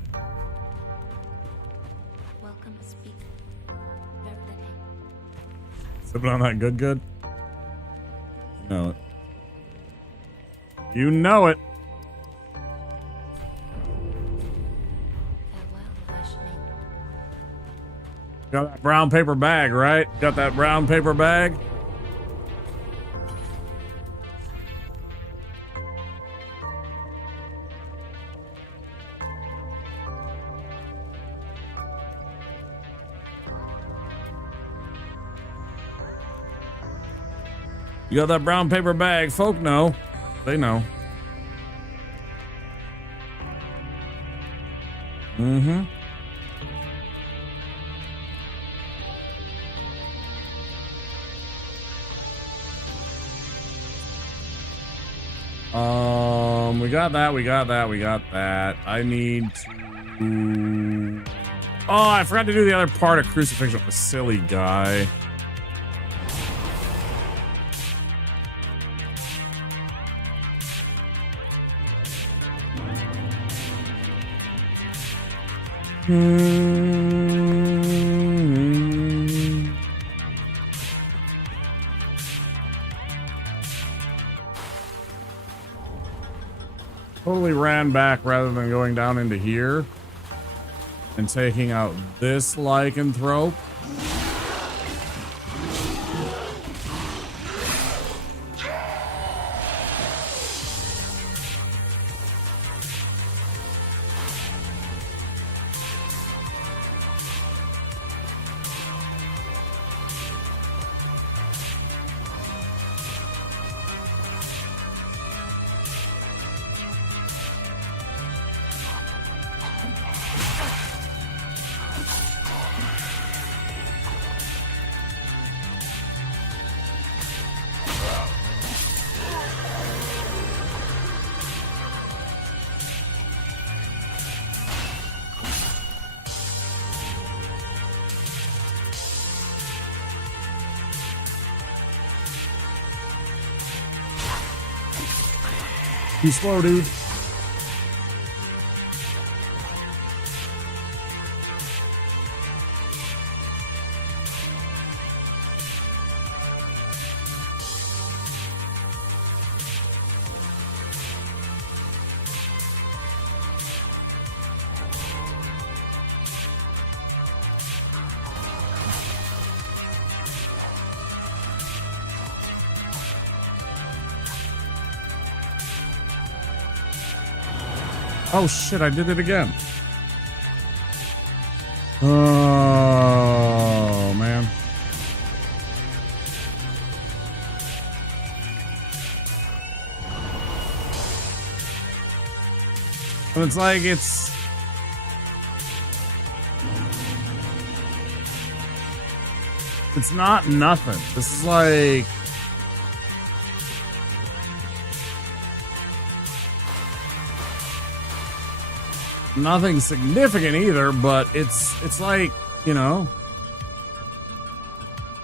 Welcome to speak. Sipping on that good? You know it. You know it. Got that brown paper bag, right? Got that brown paper bag? You got that brown paper bag. Folk know. They know. Mm-hmm. We got that. I need to... Oh, I forgot to do the other part of Crucifixion with the silly guy. Totally ran back rather than going down into here and taking out this lycanthrope. Too slow, dude. Oh shit, I did it again. Oh, man. And it's like, it's not nothing. This is like, nothing significant either, but it's like, you know,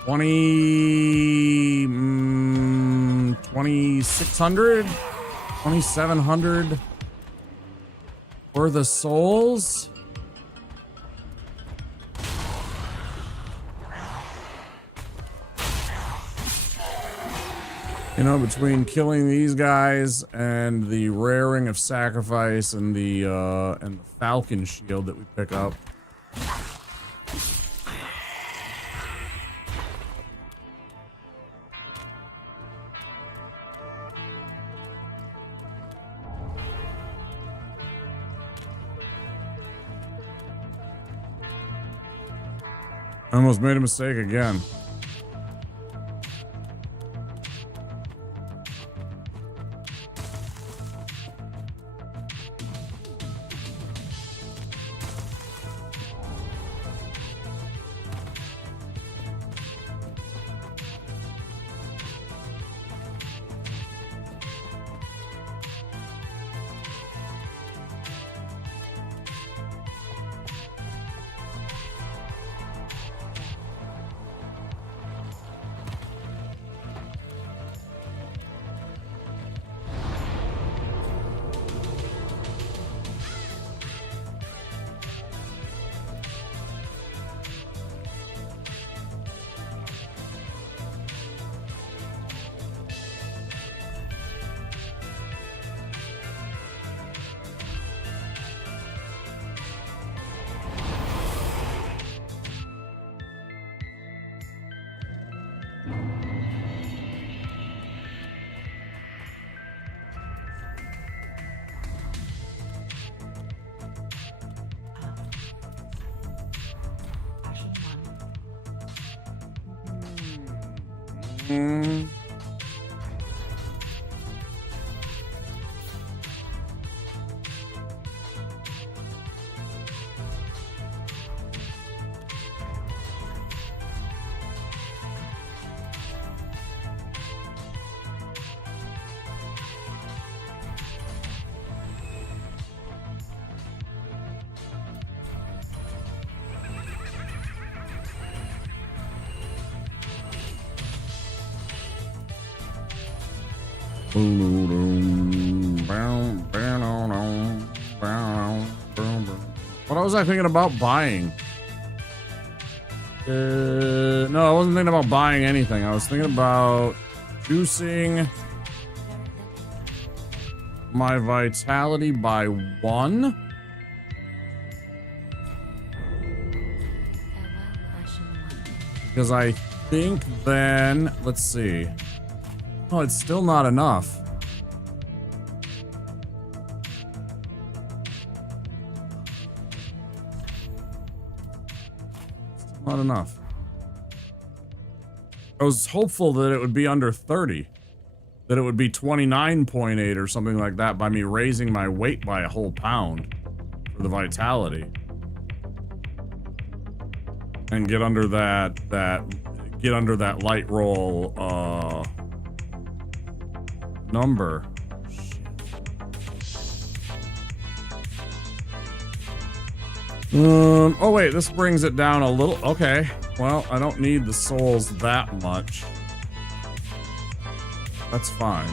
2,600, 2,700 worth of souls. You know, between killing these guys and the rare ring of sacrifice and the falcon shield that we pick up. I almost made a mistake again. What was I thinking about buying? No, I wasn't thinking about buying anything. I was thinking about juicing my vitality by 1. Because I think then, let's see. Oh, it's still not enough. Not enough. I was hopeful that it would be under 30. That it would be 29.8 or something like that by me raising my weight by a whole pound for the vitality. And get under that light roll number. Oh wait, this brings it down a little. Okay, well, I don't need the souls that much. That's fine.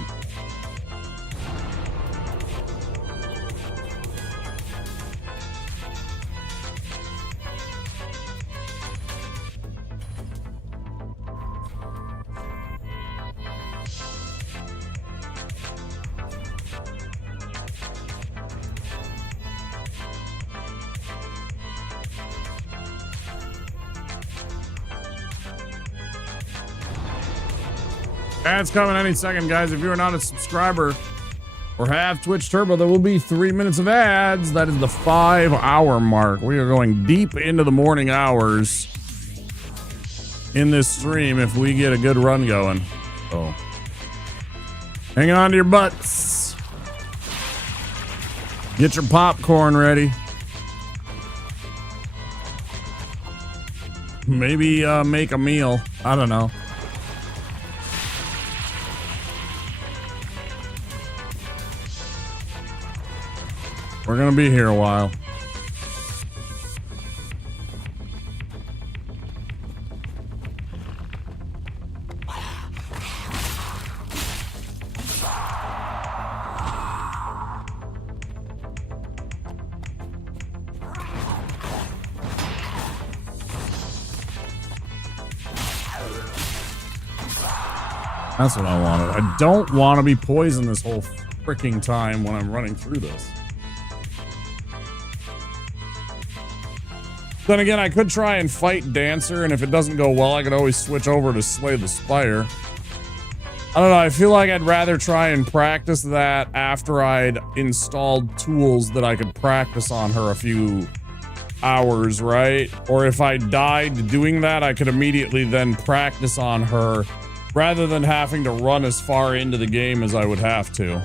Ads coming any second, guys. If you are not a subscriber, or have Twitch Turbo, there will be 3 minutes of ads. That is the 5-hour mark. We are going deep into the morning hours in this stream if we get a good run going. So hang on to your butts. Get your popcorn ready. Maybe make a meal. I don't know. We're gonna be here a while. That's what I wanted. I don't want to be poisoned this whole freaking time when I'm running through this. Then again, I could try and fight Dancer, and if it doesn't go well, I could always switch over to Slay the Spire. I don't know, I feel like I'd rather try and practice that after I'd installed tools that I could practice on her a few hours, right? Or if I died doing that, I could immediately then practice on her rather than having to run as far into the game as I would have to.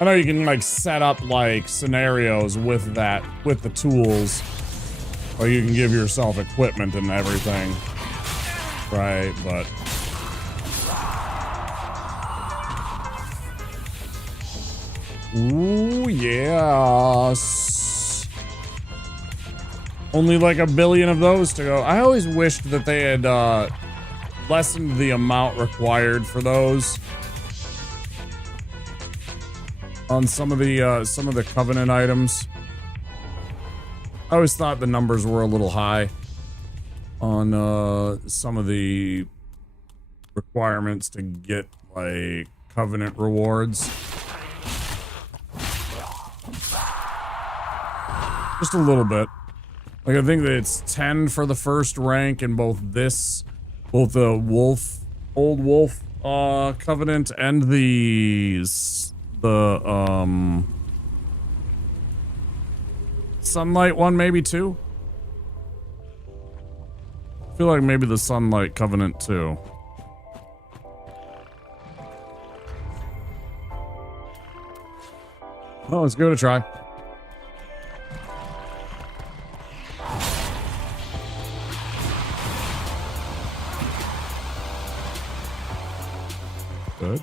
I know you can like set up like scenarios with that, with the tools, or you can give yourself equipment and everything, right? But ooh, yes. Only like 1 billion of those to go. I always wished that they had lessened the amount required for those on some of the Covenant items. I always thought the numbers were a little high on some of the requirements to get like Covenant rewards. Just a little bit. Like I think that it's 10 for the first rank in both the Old Wolf Covenant and the Sunlight one, maybe too. I feel like maybe the Sunlight Covenant too. Oh, let's give it a try. Good.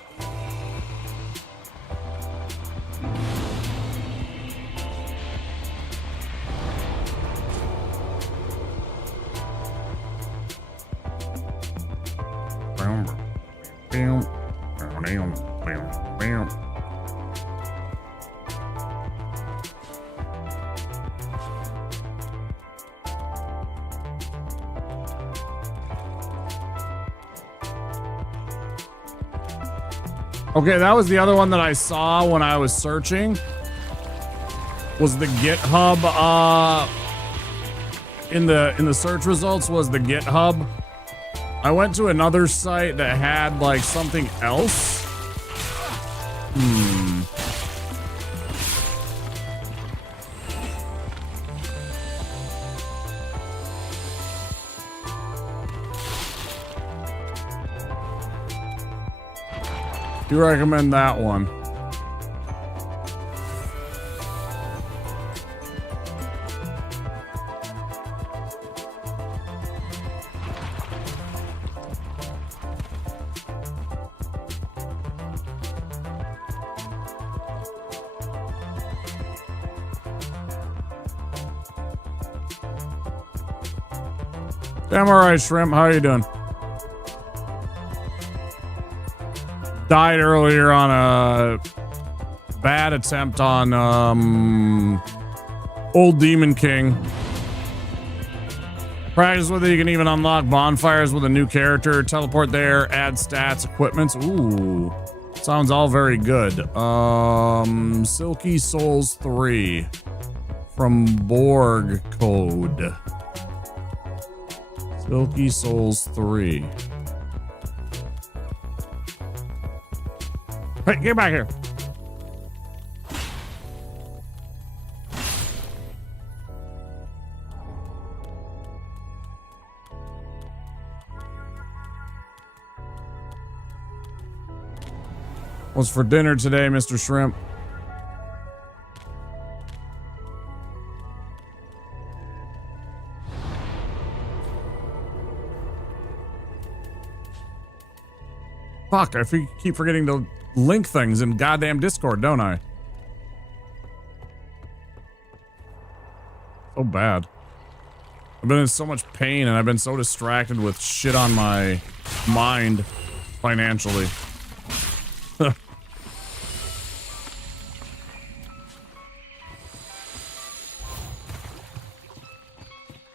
Okay, that was the other one that I saw when I was searching. Was the GitHub in the search results was the GitHub. I went to another site that had like something else. You recommend that one? I'm alright, Shrimp. How are you doing? Died earlier on a bad attempt on Old Demon King. Practice with it. You can even unlock bonfires with a new character. Teleport there. Add stats, equipments. Ooh, sounds all very good. Silky Souls 3 from Borg Code. Silky Souls 3. Hey, get back here. What's for dinner today, Mr. Shrimp? Fuck, I keep forgetting to link things in goddamn Discord, don't I? So bad. I've been in so much pain and I've been so distracted with shit on my mind financially. You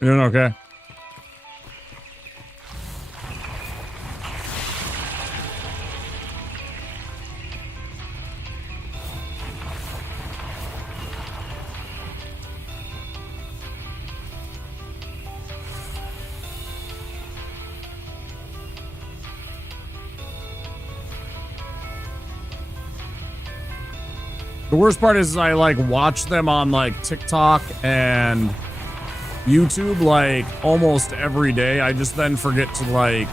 doing okay? The worst part is I like watch them on like TikTok and YouTube like almost every day. I just then forget to like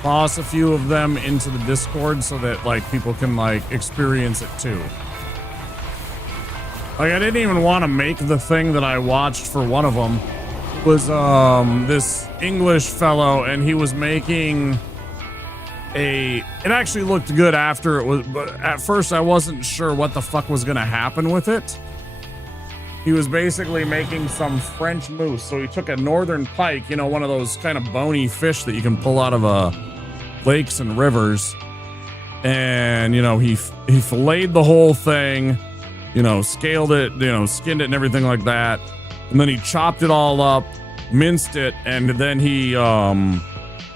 toss a few of them into the Discord so that like people can like experience it too. Like I didn't even want to make the thing that I watched for one of them. It was this English fellow and he was making it actually looked good after it was, but at first I wasn't sure what the fuck was gonna happen with it. He was basically making some French mousse. So he took a northern pike, you know, one of those kind of bony fish that you can pull out of lakes and rivers. And, you know, he filleted the whole thing, you know, scaled it, you know, skinned it and everything like that. And then he chopped it all up, minced it, and then he,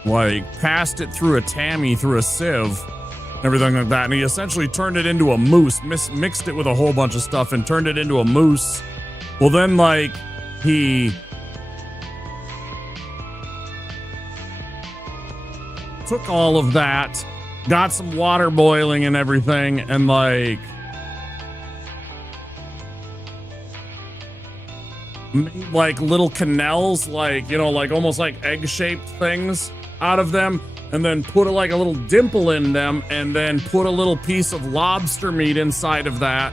like passed it through a tammy, through a sieve, everything like that. And he essentially turned it into a mousse, mixed it with a whole bunch of stuff and turned it into a mousse. Well, then like he took all of that, got some water boiling and everything, and like made like little canals, like, you know, like almost like egg-shaped things out of them, and then put like a little dimple in them, and then put a little piece of lobster meat inside of that,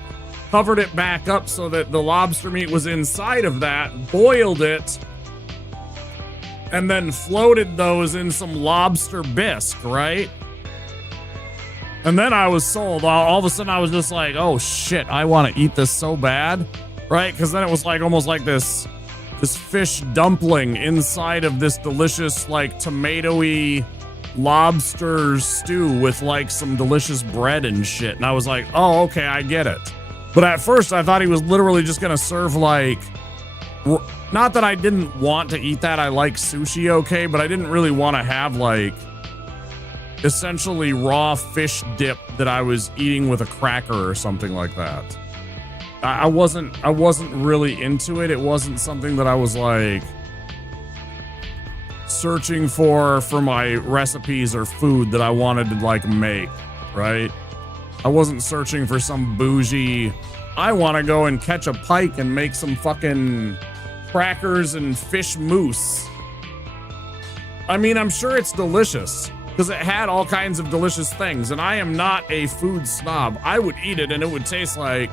covered it back up so that the lobster meat was inside of that, boiled it, and then floated those in some lobster bisque, right? And then I was sold. All of a sudden I was just like, oh shit, I want to eat this so bad, right? Because then it was like almost like this fish dumpling inside of this delicious like tomatoey lobster stew with like some delicious bread and shit. And I was like, oh, okay, I get it. But at first I thought he was literally just gonna serve like, not that I didn't want to eat that, I like sushi okay, but I didn't really want to have like essentially raw fish dip that I was eating with a cracker or something like that. I wasn't really into it. It wasn't something that I was like searching for my recipes or food that I wanted to like make, right? I wasn't searching for some bougie, I want to go and catch a pike and make some fucking crackers and fish mousse. I mean, I'm sure it's delicious because it had all kinds of delicious things, and I am not a food snob. I would eat it and it would taste like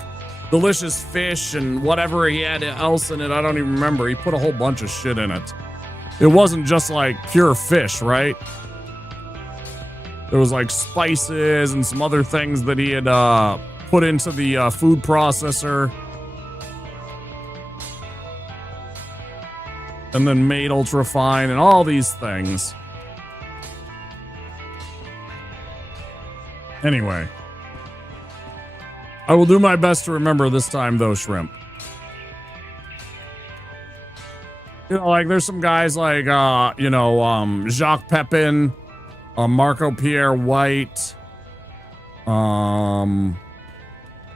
delicious fish and whatever he had else in it. I don't even remember. He put a whole bunch of shit in it. It wasn't just like pure fish, right? There was like spices and some other things that he had put into the food processor. And then made ultra fine and all these things. Anyway. I will do my best to remember this time, though, Shrimp. You know, like, there's some guys like, Jacques Pepin, Marco Pierre White. I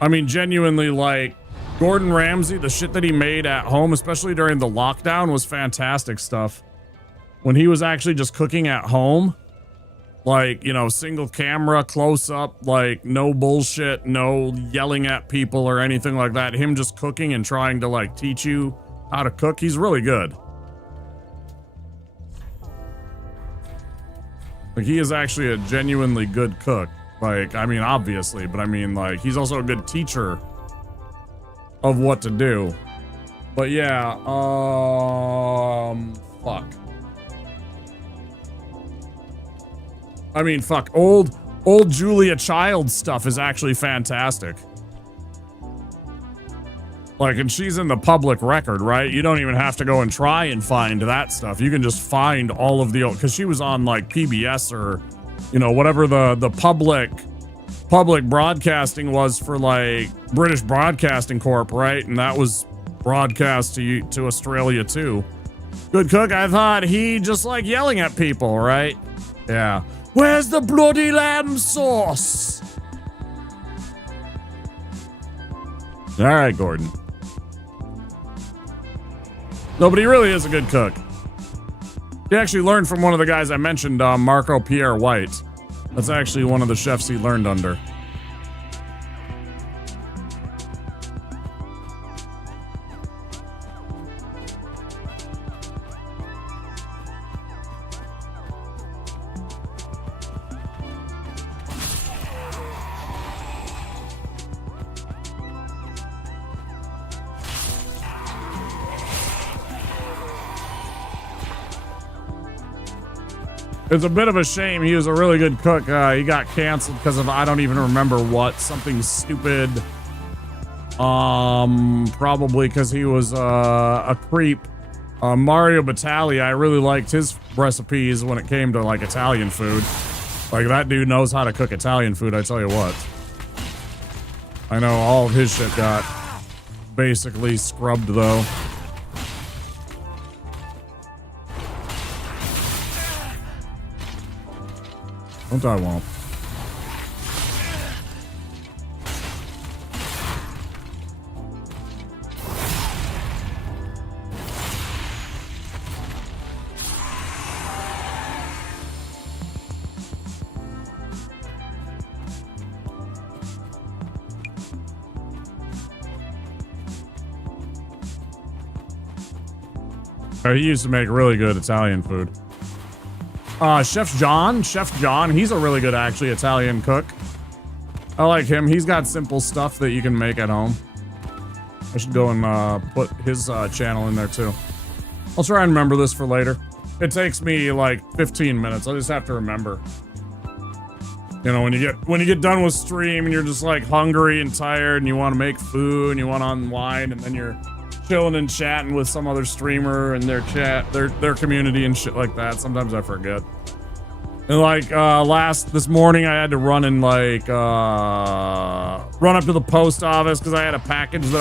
mean, genuinely, like, Gordon Ramsay, the shit that he made at home, especially during the lockdown, was fantastic stuff. when he was actually just cooking at home, like, you know, single camera, close up, like no bullshit, no yelling at people or anything like that. Him just cooking and trying to like teach you how to cook. He's really good. Like, he is actually a genuinely good cook. Like, I mean, obviously, but I mean, like, he's also a good teacher of what to do. But yeah, fuck. I mean, fuck, old Julia Child stuff is actually fantastic. Like, and she's in the public record, right? You don't even have to go and try and find that stuff. You can just find all of the old, because she was on like PBS or, you know, whatever the public broadcasting was for like British Broadcasting Corp, right? And that was broadcast to Australia too. Good cook. I thought he just like yelling at people, right? Yeah. Where's the bloody lamb sauce? All right, Gordon. No, but he really is a good cook. He actually learned from one of the guys I mentioned, Marco Pierre White. That's actually one of the chefs he learned under. It's a bit of a shame. He was a really good cook. He got canceled because of, I don't even remember what, something stupid. Probably because he was a creep. Mario Batali, I really liked his recipes when it came to like Italian food. Like, that dude knows how to cook Italian food, I tell you what. I know all of his shit got basically scrubbed though. Don't I won't. He used to make really good Italian food. Chef John, he's a really good, actually, Italian cook. I like him. He's got simple stuff that you can make at home. I should go and put his channel in there too. I'll try and remember this for later. It takes me like 15 minutes. I just have to remember. You know, when you get done with stream and you're just like hungry and tired and you want to make food and you want to unwind, and then you're chilling and chatting with some other streamer and their community and shit like that. Sometimes I forget. And like this morning I had to run and like run up to the post office because I had a package that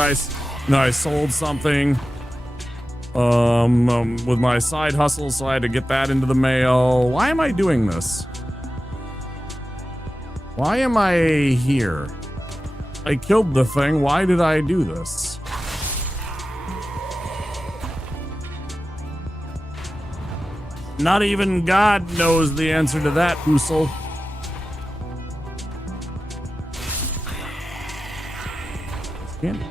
I sold something with my side hustle, so I had to get that into the mail. Why am I doing this? Why am I here? I killed the thing. Why did I do this? Not even God knows the answer to that, Usul. Skin.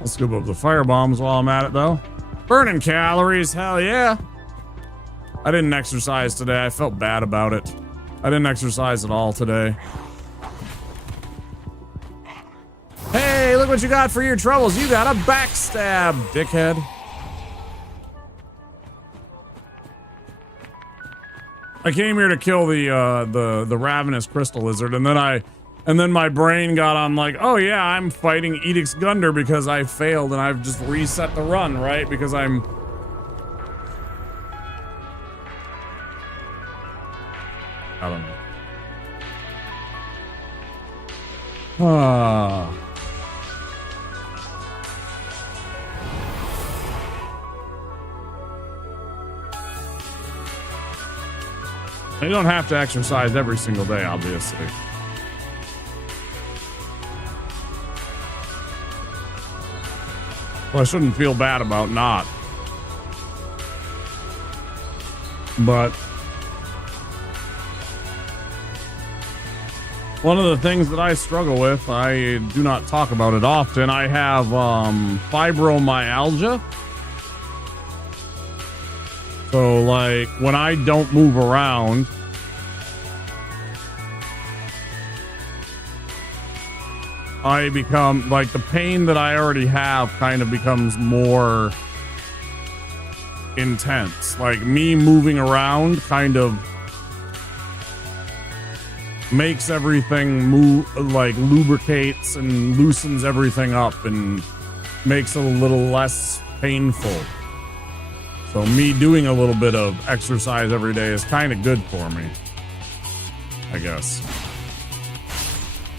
I'll scoop up the fire bombs while I'm at it, though. Burning calories, hell yeah. I didn't exercise today. I felt bad about it. I didn't exercise at all today. Hey, look what you got for your troubles. You got a backstab, dickhead. I came here to kill the ravenous crystal lizard, and then my brain got on like, oh yeah, I'm fighting Edict's Gunder because I failed and I've just reset the run, right? Because I don't know. You don't have to exercise every single day, obviously. Well, I shouldn't feel bad about not. But one of the things that I struggle with, I do not talk about it often. I have fibromyalgia. So, like, when I don't move around, I become, like, the pain that I already have kind of becomes more intense. Like, me moving around kind of makes everything move, like, lubricates and loosens everything up and makes it a little less painful. So me doing a little bit of exercise every day is kind of good for me, I guess.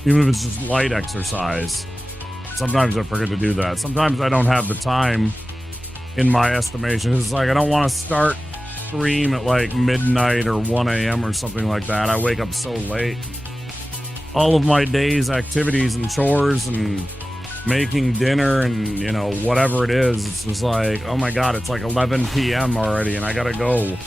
Even if it's just light exercise. Sometimes I forget to do that. Sometimes I don't have the time, in my estimation. It's like I don't want to start stream at like midnight or 1 a.m. or something like that. I wake up so late. All of my day's activities and chores and making dinner and, you know, whatever it is, it's just like, oh my God, it's like 11 p.m. already and I gotta go.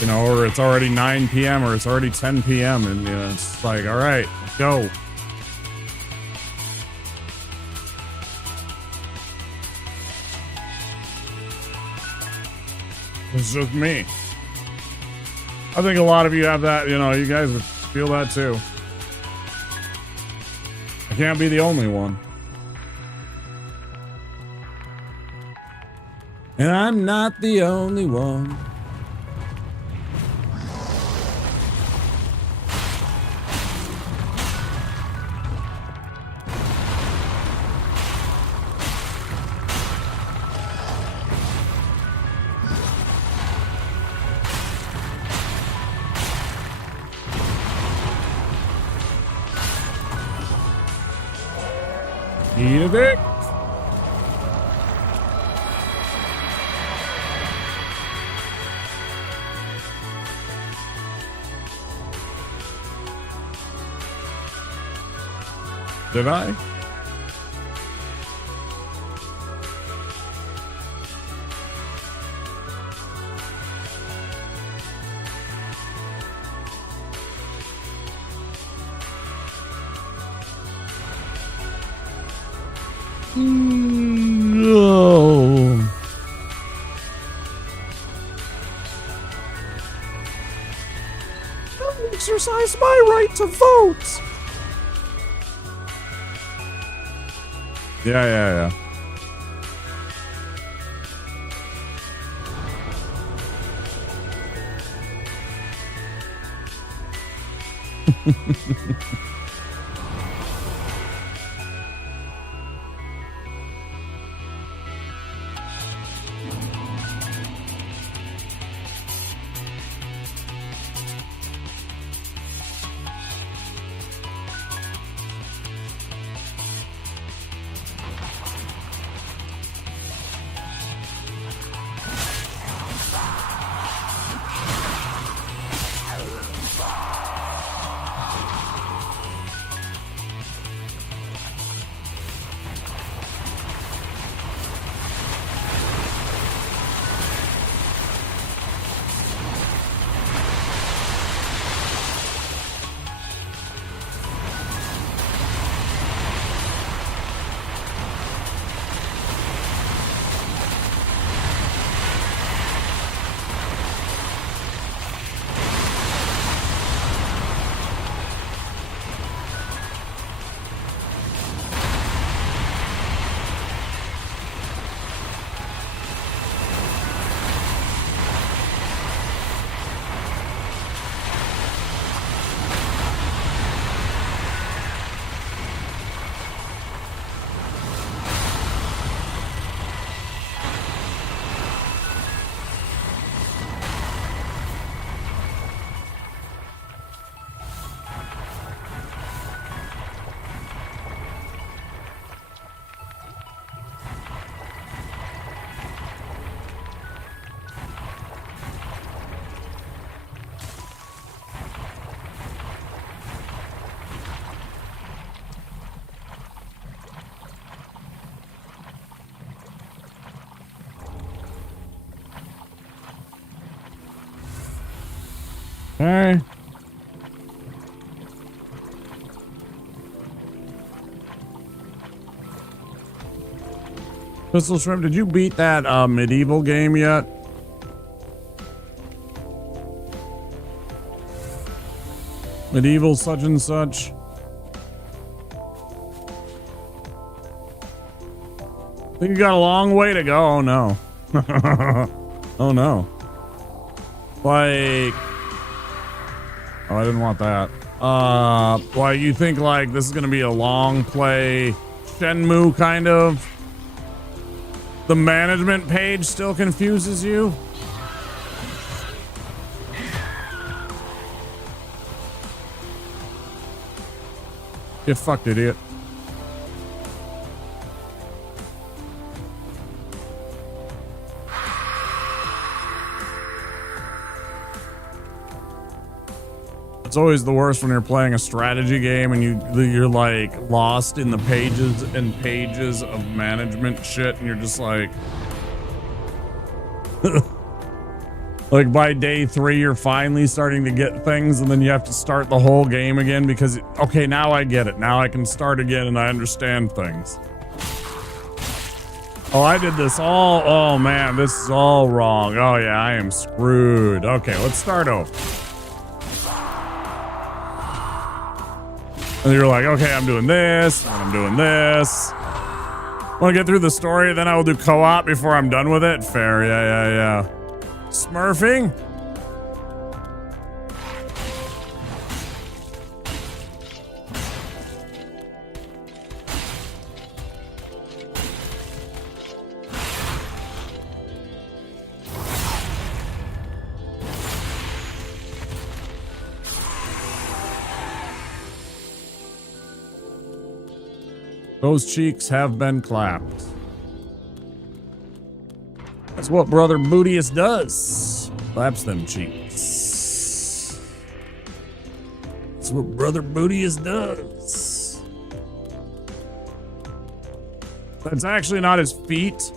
You know, or it's already 9 p.m. or it's already 10 p.m. and, you know, it's like, all right, let's go. It's just me. I think a lot of you have that, you know, you guys feel that too. I can't be the only one. And I'm not the only one. Eat a dick. Did I? No. Don't exercise my right to vote. Yeah. Pistol Shrimp, did you beat that medieval game yet? Medieval such and such. I think you got a long way to go. Oh no. Oh no. Like, oh, I didn't want that. Why you think like this is gonna be a long play Shenmue kind of? The management page still confuses you? Get fucked, idiot. It's always the worst when you're playing a strategy game and you're like lost in the pages and pages of management shit and you're just like like by day 3 you're finally starting to get things and then you have to start the whole game again because okay, now I get it. Now I can start again and I understand things. Oh, I did this all, oh man, this is all wrong. Oh yeah, I am screwed. Okay, let's start over. And you're like, okay, I'm doing this, and I'm doing this. Want to get through the story, then I will do co-op before I'm done with it? Fair, yeah. Smurfing? Those cheeks have been clapped. That's what Brother Bootius does. Claps them cheeks. That's what Brother Bootius does. That's actually not his feet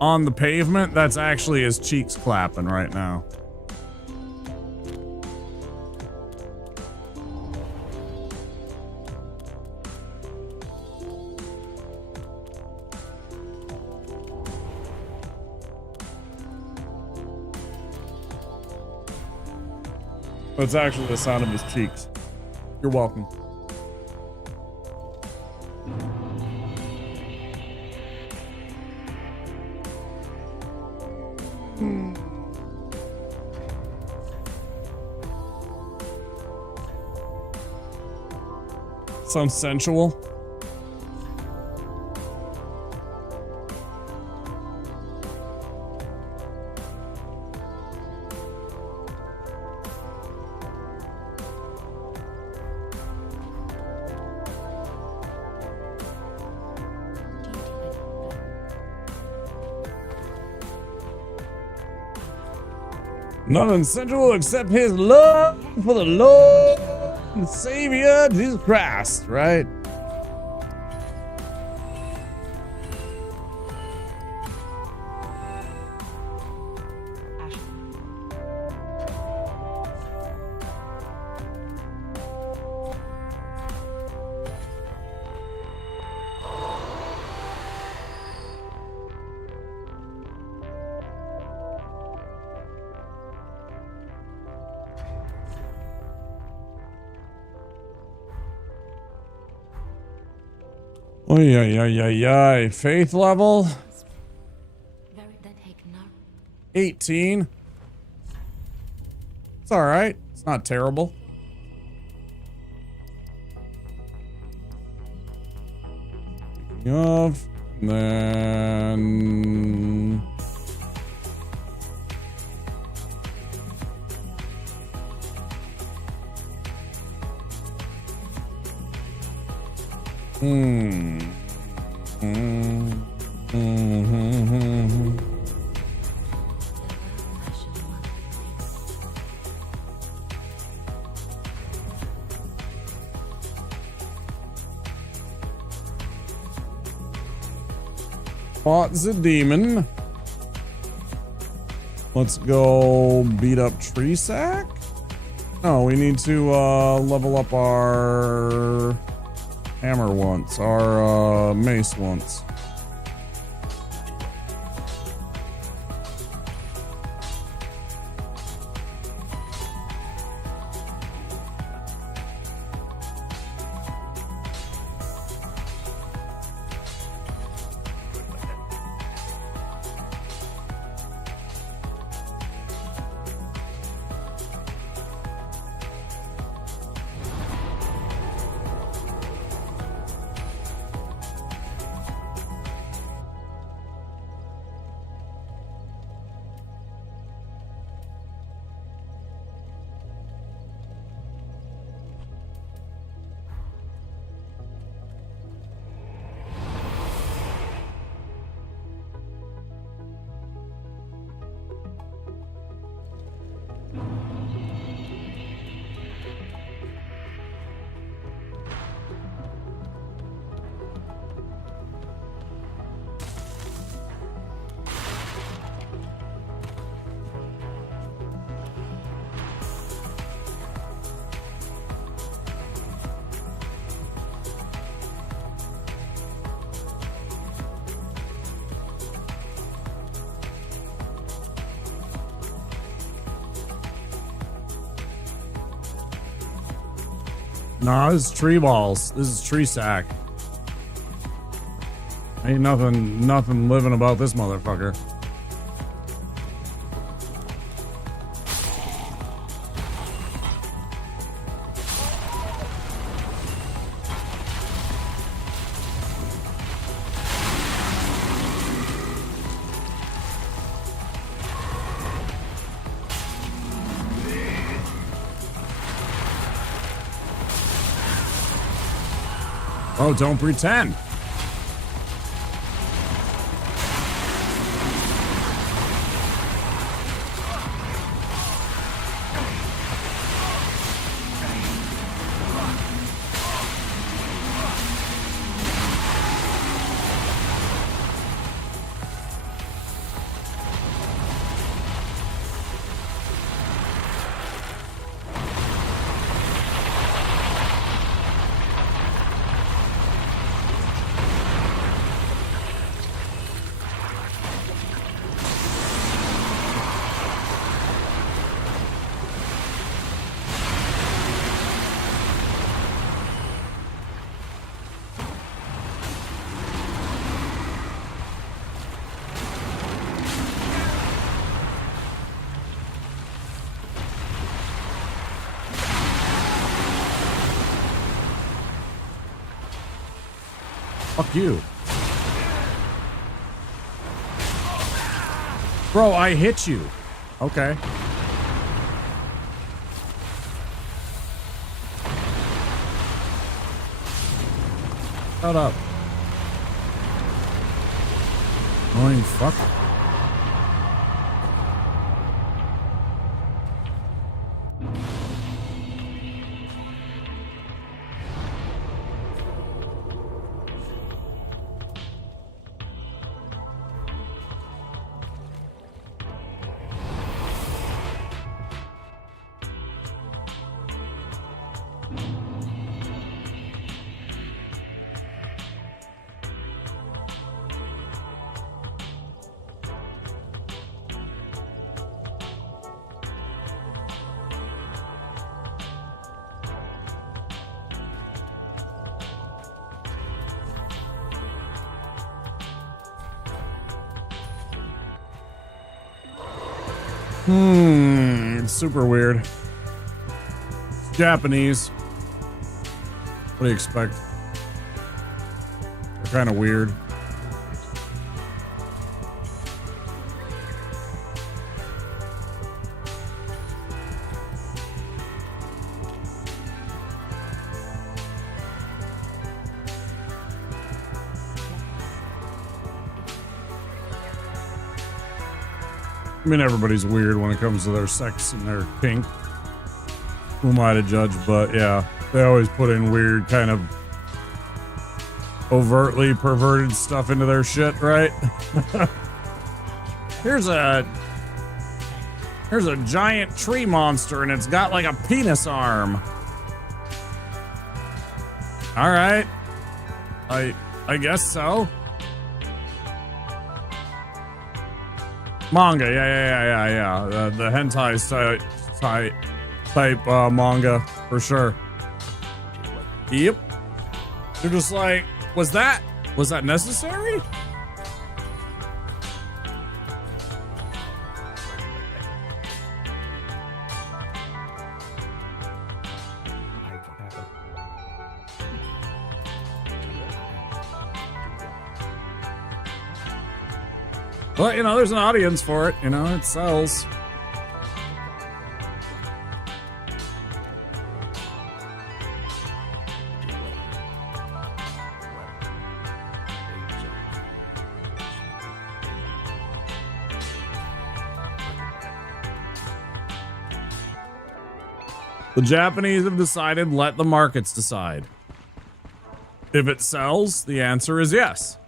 on the pavement. That's actually his cheeks clapping right now. It's actually the sound of his cheeks. You're welcome. Sounds sensual. Nothing sensual except his love for the Lord and Savior Jesus Christ, right? Oh yeah. Faith level 18. It's all right. It's not terrible. Of and then Fought the demon. Let's go beat up Tree Sack. No, we need to level up our hammer once, our mace once. Nah, this is tree balls. This is tree sack. Ain't nothing living about this motherfucker. Oh, don't pretend. Fuck you. Bro, I hit you. Okay. Shut up. Annoying fuck. It's super weird. It's Japanese. What do you expect? They're kind of weird. I mean, everybody's weird when it comes to their sex and their kink. Who am I to judge? But yeah, they always put in weird, kind of overtly perverted stuff into their shit, right? Here's a giant tree monster and it's got like a penis arm. All right. I guess so. Manga, yeah. The hentai type manga for sure. Yep. They're just like, was that necessary? But, you know, there's an audience for it. You know, it sells. The Japanese have decided, let the markets decide. If it sells, the answer is yes.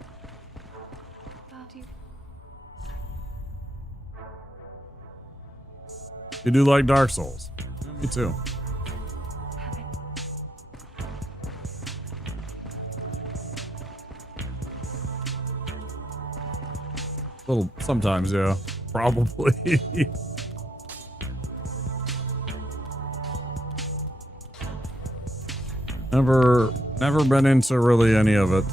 You do like Dark Souls. Me too. Little, sometimes, yeah. Probably. Never been into really any of it.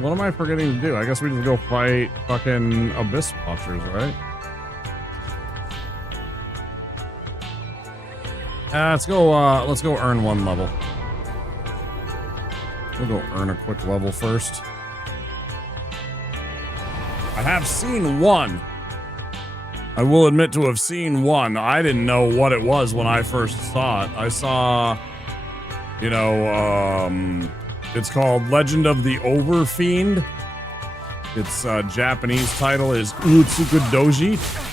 What am I forgetting to do? I guess we just go fight fucking Abyss Watchers, right? Let's go earn one level. We'll go earn a quick level first. I have seen one. I will admit to have seen one. I didn't know what it was when I first saw it. I saw, you know, it's called Legend of the Overfiend. Its Japanese title is Utsuku Doji.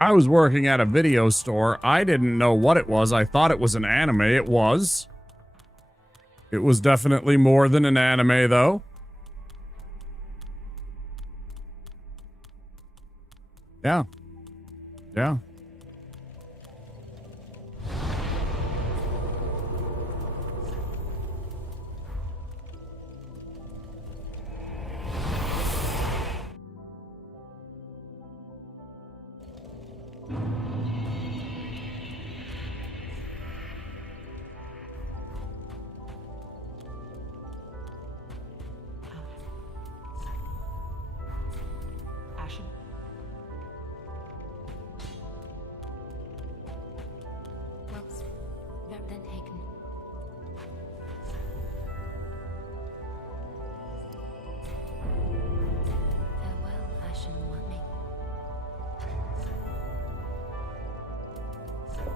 I was working at a video store. I didn't know what it was. I thought it was an anime. It was. It was definitely more than an anime, though. Yeah. Yeah.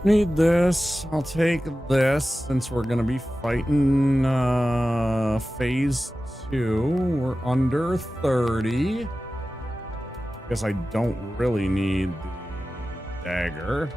Need this. I'll take this since we're gonna be fighting phase 2. We're under 30. Guess I don't really need the dagger.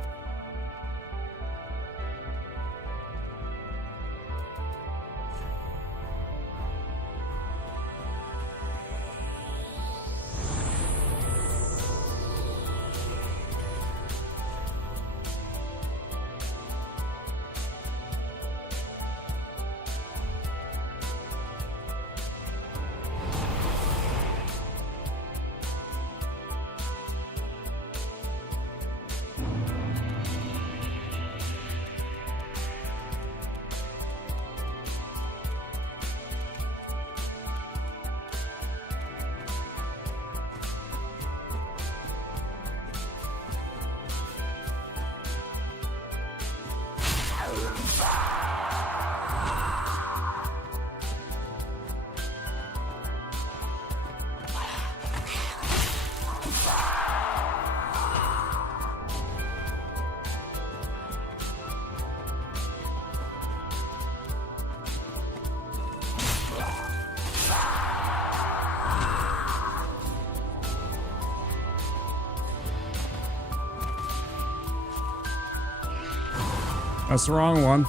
That's the wrong one.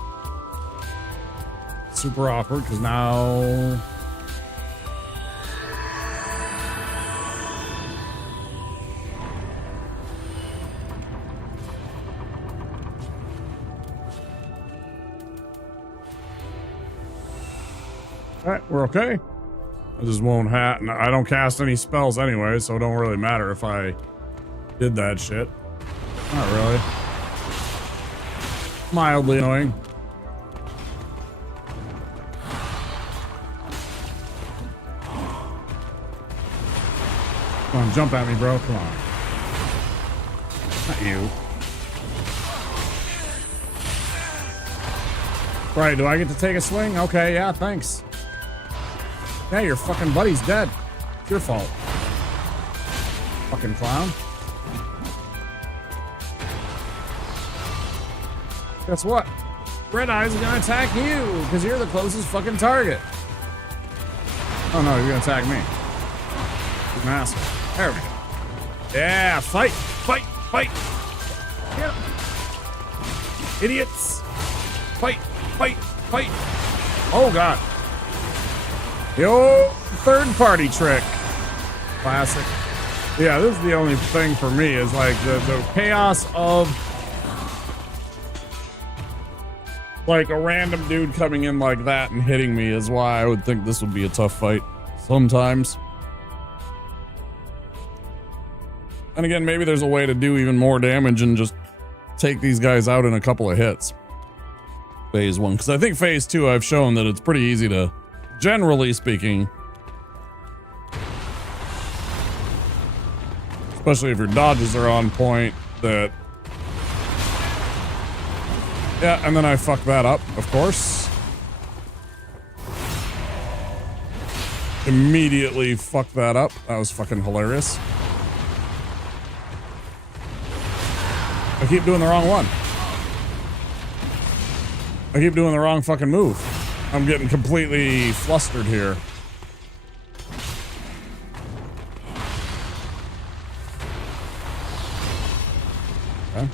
Super awkward because now... Alright, we're okay. I just won't have... I don't cast any spells anyway, so it don't really matter if I did that shit. Not really. Mildly annoying. Come on, jump at me, bro. Come on. Not you. Right, do I get to take a swing? Okay, yeah, thanks. Yeah, your fucking buddy's dead. It's your fault. Fucking clown. Guess what? Red Eyes is gonna attack you because you're the closest fucking target. Oh no, you're gonna attack me. You're an asshole. There we go. Yeah, fight, fight, fight. Yeah. Idiots. Fight, fight, fight. Oh god. The old third party trick. Classic. Yeah, this is the only thing for me is like the chaos of like a random dude coming in like that and hitting me is why I would think this would be a tough fight sometimes. And again, maybe there's a way to do even more damage and just take these guys out in a couple of hits. Phase 1, because I think phase 2 I've shown that it's pretty easy to, generally speaking, especially if your dodges are on point, that yeah, and then I fucked that up, of course. Immediately fucked that up. That was fucking hilarious. I keep doing the wrong one. I keep doing the wrong fucking move. I'm getting completely flustered here. Okay.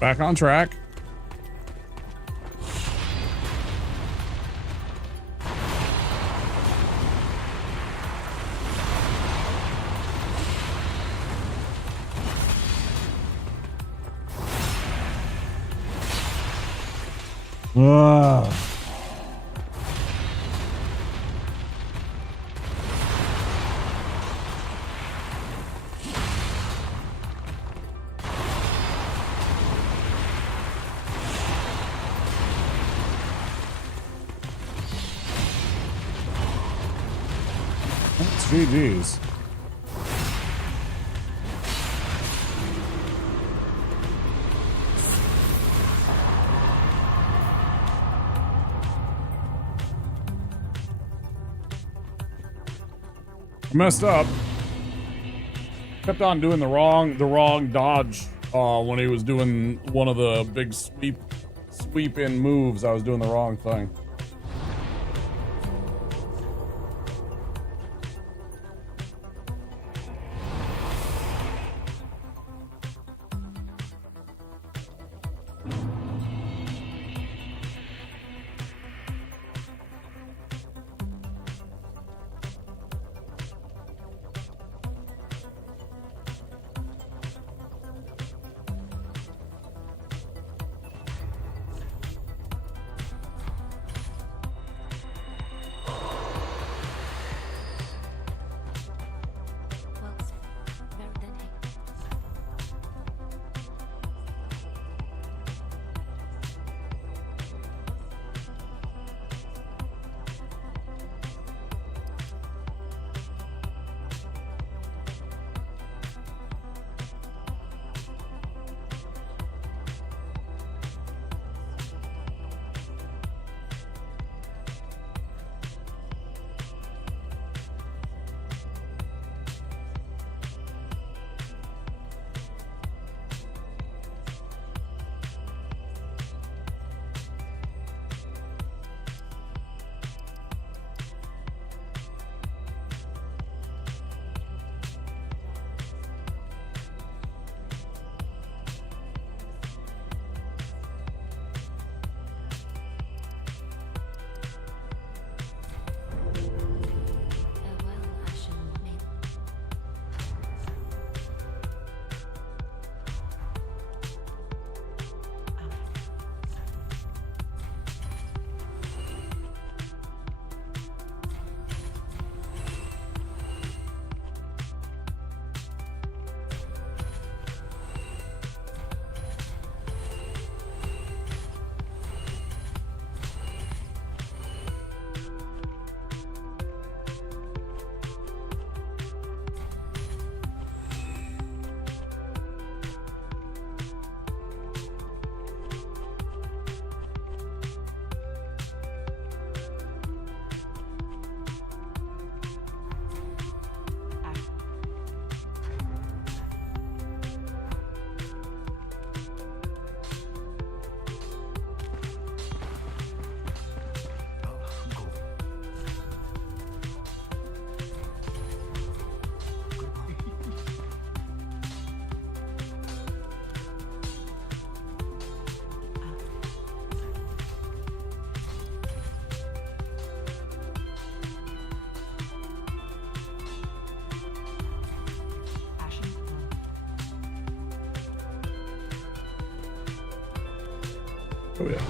Back on track. Ugh. That's GG's. Messed up. Kept on doing the wrong dodge when he was doing one of the big sweep in moves. I was doing the wrong thing. Oh yeah.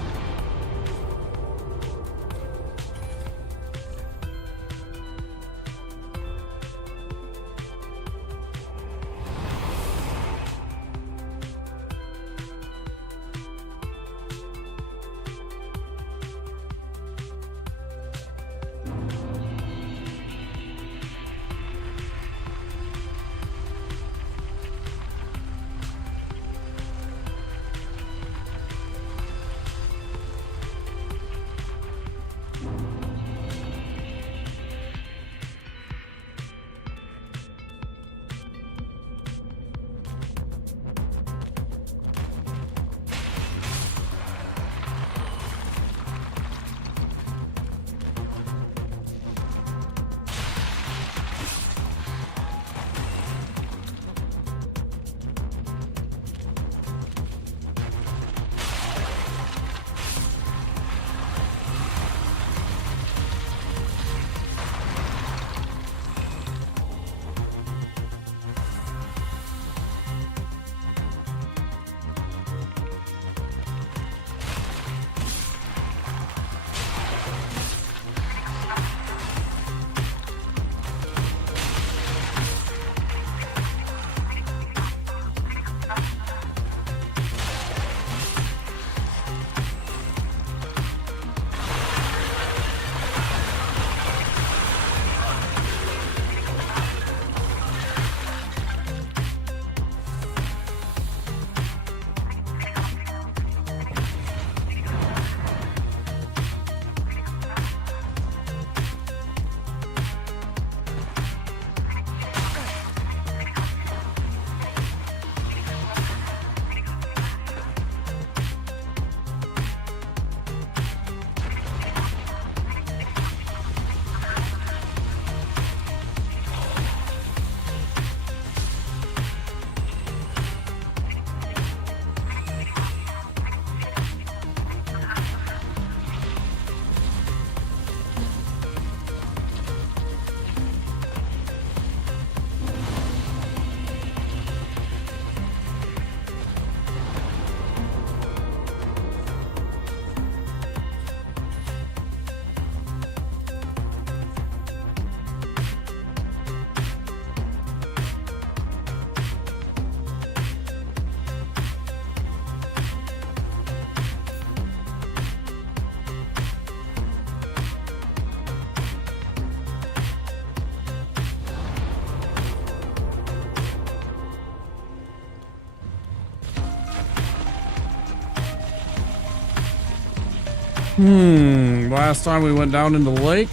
Last time we went down into the lake,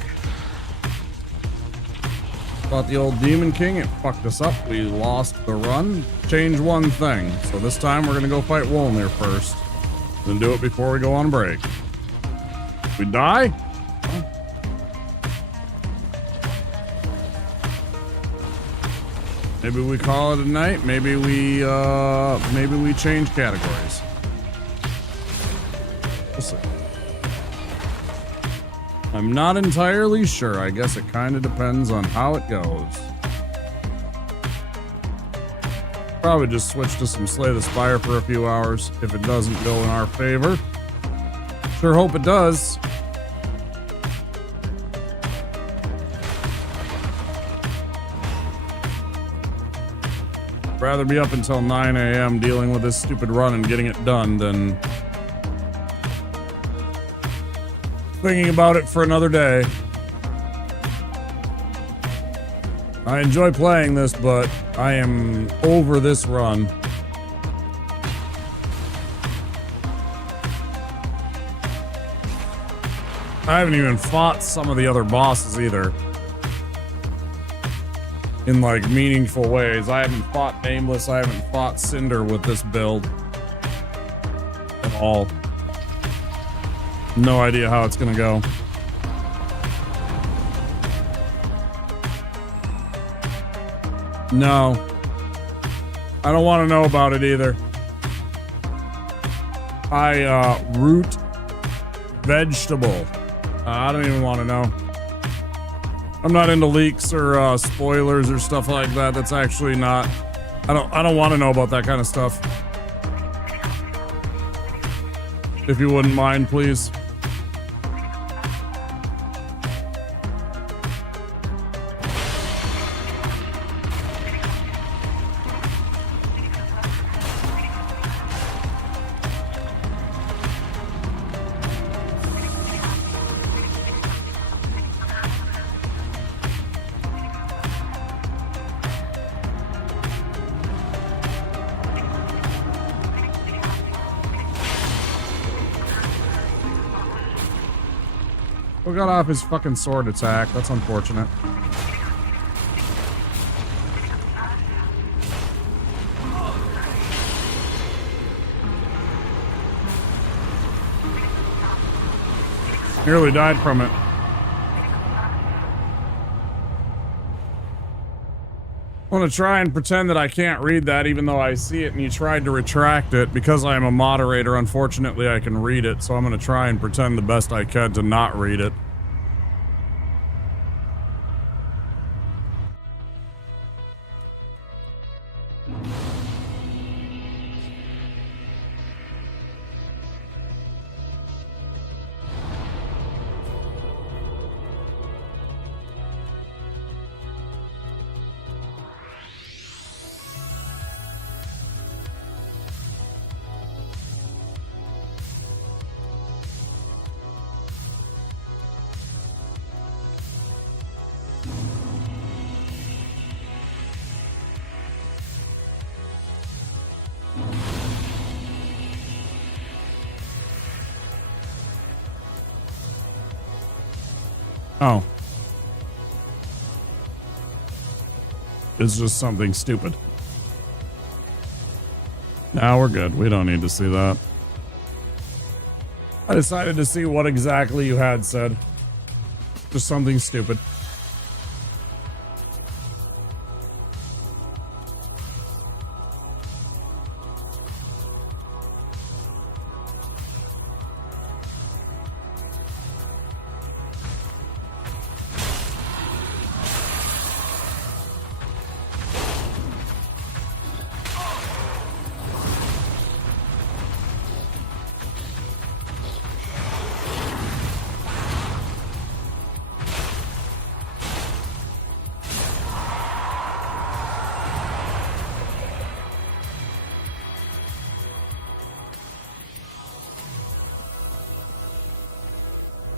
fought the old Demon King. It fucked us up. We lost the run. Change one thing. So this time we're gonna go fight Wolnir first, then do it before we go on break. We die? Maybe we call it a night. Maybe we change categories. We'll see. I'm not entirely sure. I guess it kind of depends on how it goes. Probably just switch to some Slay the Spire for a few hours if it doesn't go in our favor. Sure hope it does. Rather be up until 9 a.m. dealing with this stupid run and getting it done than thinking about it for another day. I enjoy playing this, but I am over this run. I haven't even fought some of the other bosses either. In like meaningful ways. I haven't fought Nameless. I haven't fought Cinder with this build at all. No idea how it's gonna go. No. I don't want to know about it either. Root vegetable. I don't even want to know. I'm not into leaks or spoilers or stuff like that. That's actually not. I don't want to know about that kind of stuff. if you wouldn't mind, please. We got off his fucking sword attack. That's unfortunate. Nearly died from it. I want to try and pretend that I can't read that even though I see it and you tried to retract it. Because I am a moderator, unfortunately I can read it, so I'm going to try and pretend the best I can to not read it. Oh. It's just something stupid. Now we're good. We don't need to see that. I decided to see what exactly you had said. Just something stupid.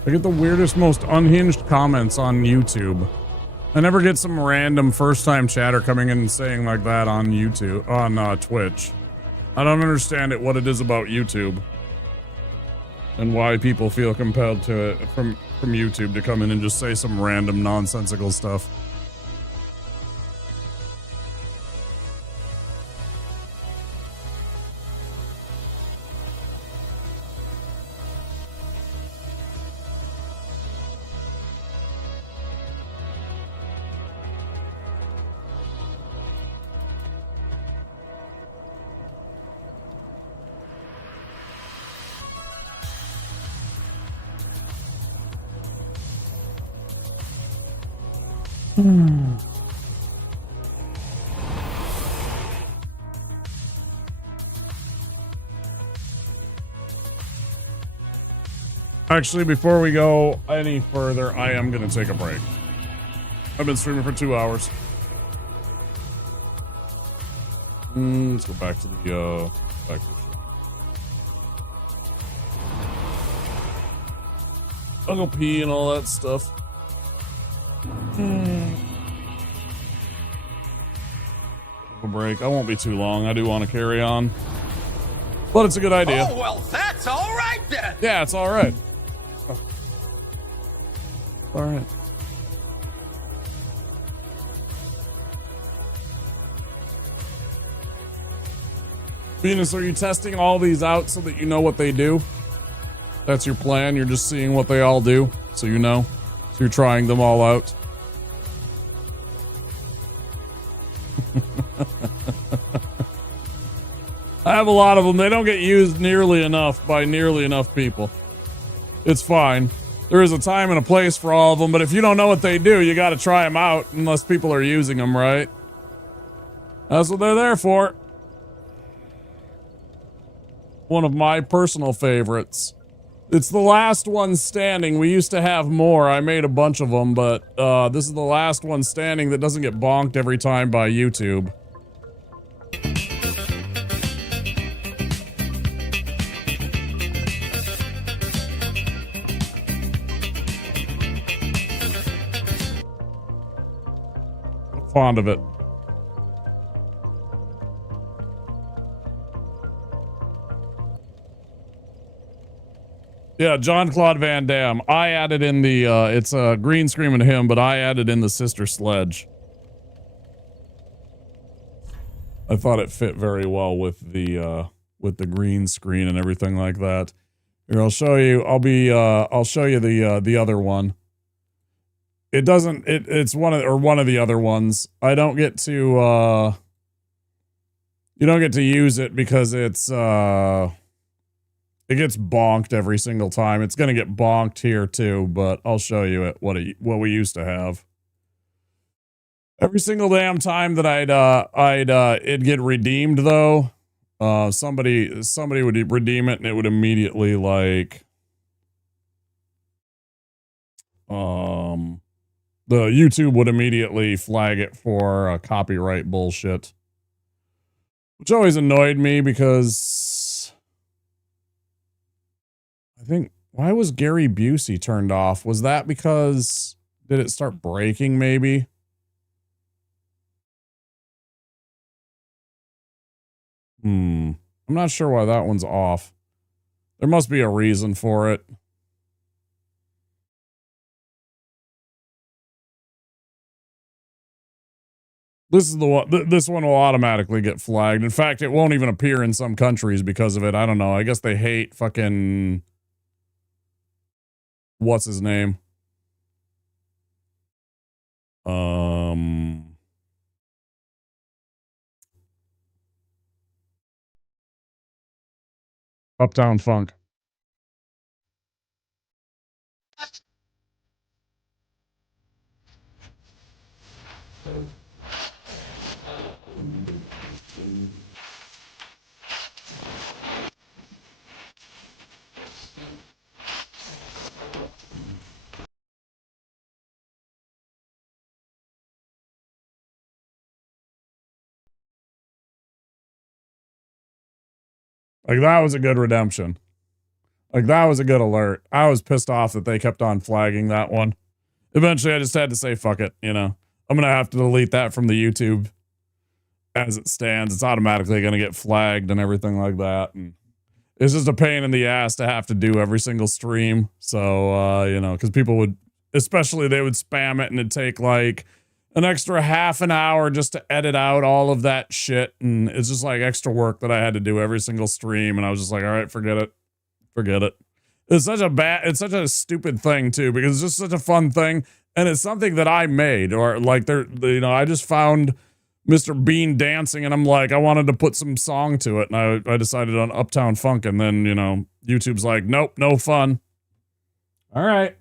I get the weirdest, most unhinged comments on YouTube. I never get some random first-time chatter coming in and saying like that on YouTube, on Twitch. I don't understand it, what it is about YouTube. And why people feel compelled to it from YouTube to come in and just say some random nonsensical stuff. Actually, before we go any further, I am going to take a break. I've been streaming for 2 hours. Let's go back to the, back to the show. I'll go pee and all that stuff. A break. I won't be too long. I do want to carry on. But it's a good idea. Oh, well, that's all right then. Yeah, it's all right. All right. Venus, are you testing all these out so that you know what they do? That's your plan? You're just seeing what they all do, so you know? So you're trying them all out? I have a lot of them. They don't get used nearly enough by nearly enough people. It's fine. There is a time and a place for all of them, but if you don't know what they do, you got to try them out unless people are using them, right? That's what they're there for. One of my personal favorites. It's the last one standing. We used to have more. I made a bunch of them, but this is the last one standing that doesn't get bonked every time by YouTube. I'm fond of it. Yeah, Jean-Claude Van Damme. I added in the, it's a green screen of him, but I added in the Sister Sledge. I thought it fit very well with the green screen and everything like that. Here, I'll show you, I'll show you the other one. It doesn't, it's one of the other ones. I don't get to, you don't get to use it because it's, it gets bonked every single time. It's going to get bonked here too, but I'll show you it, what we used to have. Every single damn time that it'd get redeemed though, somebody would redeem it and it would immediately like, the YouTube would immediately flag it for copyright bullshit. Which always annoyed me because I think, why was Gary Busey turned off? Was that because, did it start breaking maybe? I'm not sure why that one's off. There must be a reason for it. This is the one, this one will automatically get flagged. In fact, it won't even appear in some countries because of it. I don't know. I guess they hate fucking, what's his name? Uptown Funk. Like, that was a good redemption. Like, that was a good alert. I was pissed off that they kept on flagging that one. Eventually, I just had to say, fuck it, you know. I'm going to have to delete that from the YouTube as it stands. It's automatically going to get flagged and everything like that. And it's just a pain in the ass to have to do every single stream. So, you know, because people would, especially they would spam it and it'd take like an extra half an hour just to edit out all of that shit. And it's just like extra work that I had to do every single stream. And I was just like, all right, forget it. Forget it. It's such a stupid thing too, because it's just such a fun thing. And it's something that I made, or like you know, I just found Mr. Bean dancing and I'm like, I wanted to put some song to it. And I decided on Uptown Funk. And then, you know, YouTube's like, nope, no fun. All right.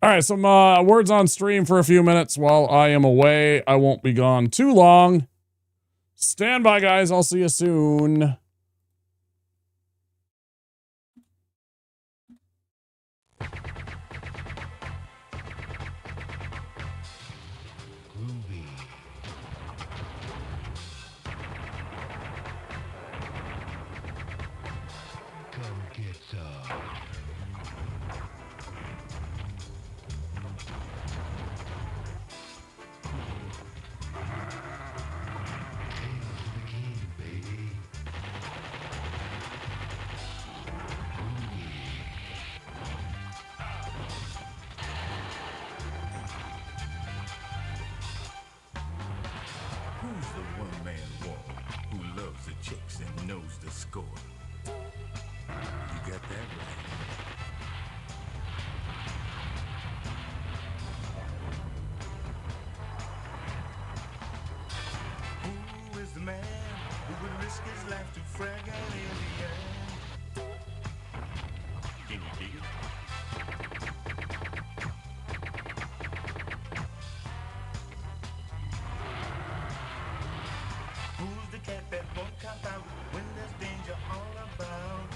All right, some words on stream for a few minutes while I am away. I won't be gone too long. Stand by, guys. I'll see you soon. Who's the cat that Won't camp out when there's danger all about.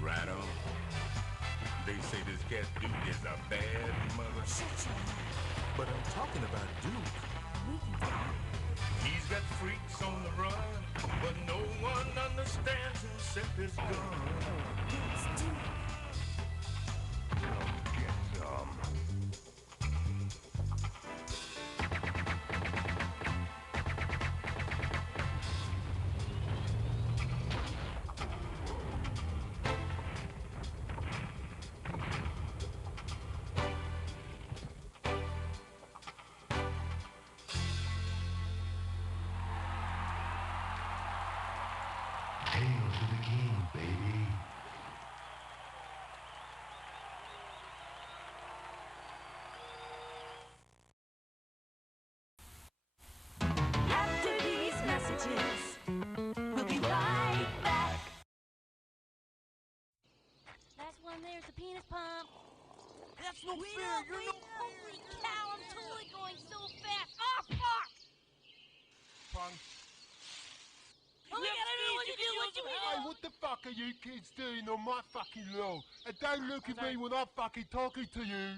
Right on. They say this cat Duke is a bad mother. But I'm talking about Duke. He's got freaks on the run, but no one understands him except his gun. Get some. Hail to the king, baby. After these messages, we'll be right back. Last one there's the penis pump. That's no fair. You're no. Holy cow, I'm totally going so fast. Oh, fuck! Punk. Oh, we gotta know what you do, what you Hey, what the fuck are you kids doing on my fucking lawn? And don't look at me when I'm fucking talking to you.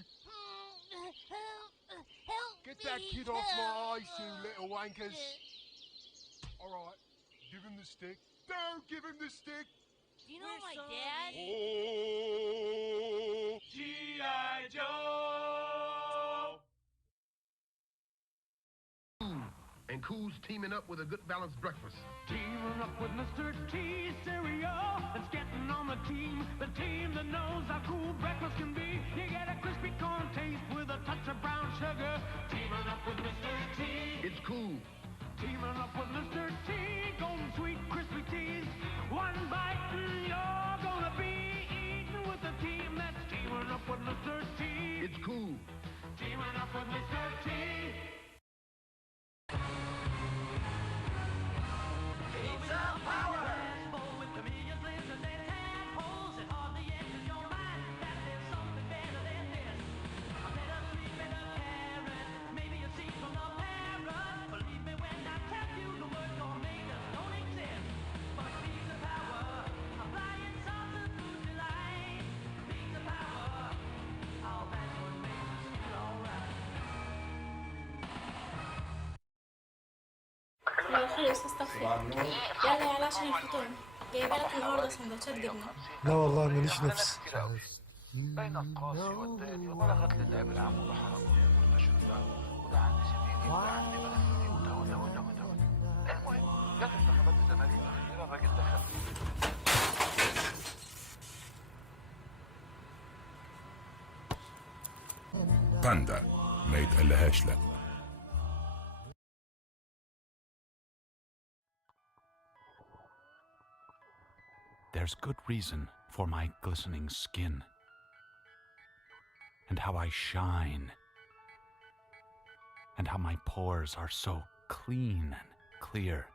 Get that kid off my eyes, you little wankers. Alright, give him the stick. Don't give him the stick. Do you know my dad? Oh, G.I. Joe! And Cool's teaming up with a good balanced breakfast. Teaming up with Mr. T cereal. It's getting on the team that knows how cool breakfast can be. You get a crispy corn taste with a touch of brown sugar. Teaming up with Mr. T. It's cool. Teaming up with Mr. T. Golden sweet crispy teas. One bite and you're gonna be eating with a team that's teaming up with Mr. T. It's cool. Teaming up with Mr. T. Pizza power! خلص استغفر. يلا يلا عشان الفطور. جايبه لك النهارده سندوتشات جبنه. لا والله ماليش نفس. بين القاسي والداني وبلغت للعب العمود حرام ويقول شباب وده عندي سنين وده عندي بلد وده المهم جت انتخابات الزمالك الاخيره الراجل دخل باندا ما يتقلهاش لا. There's good reason for my glistening skin, and how I shine, and how my pores are so clean and clear.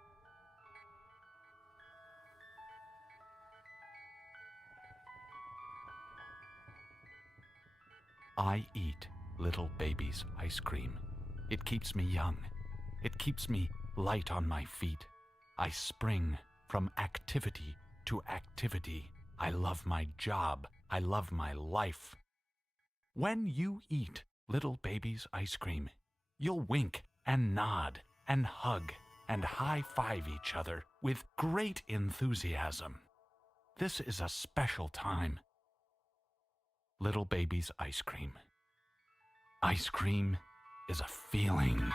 I eat little baby's ice cream. It keeps me young. It keeps me light on my feet. I spring from activity to activity. I love my job. I love my life. When you eat little baby's ice cream, you'll wink and nod and hug and high-five each other with great enthusiasm. This is a special time. Little baby's ice cream. Ice cream is a feeling.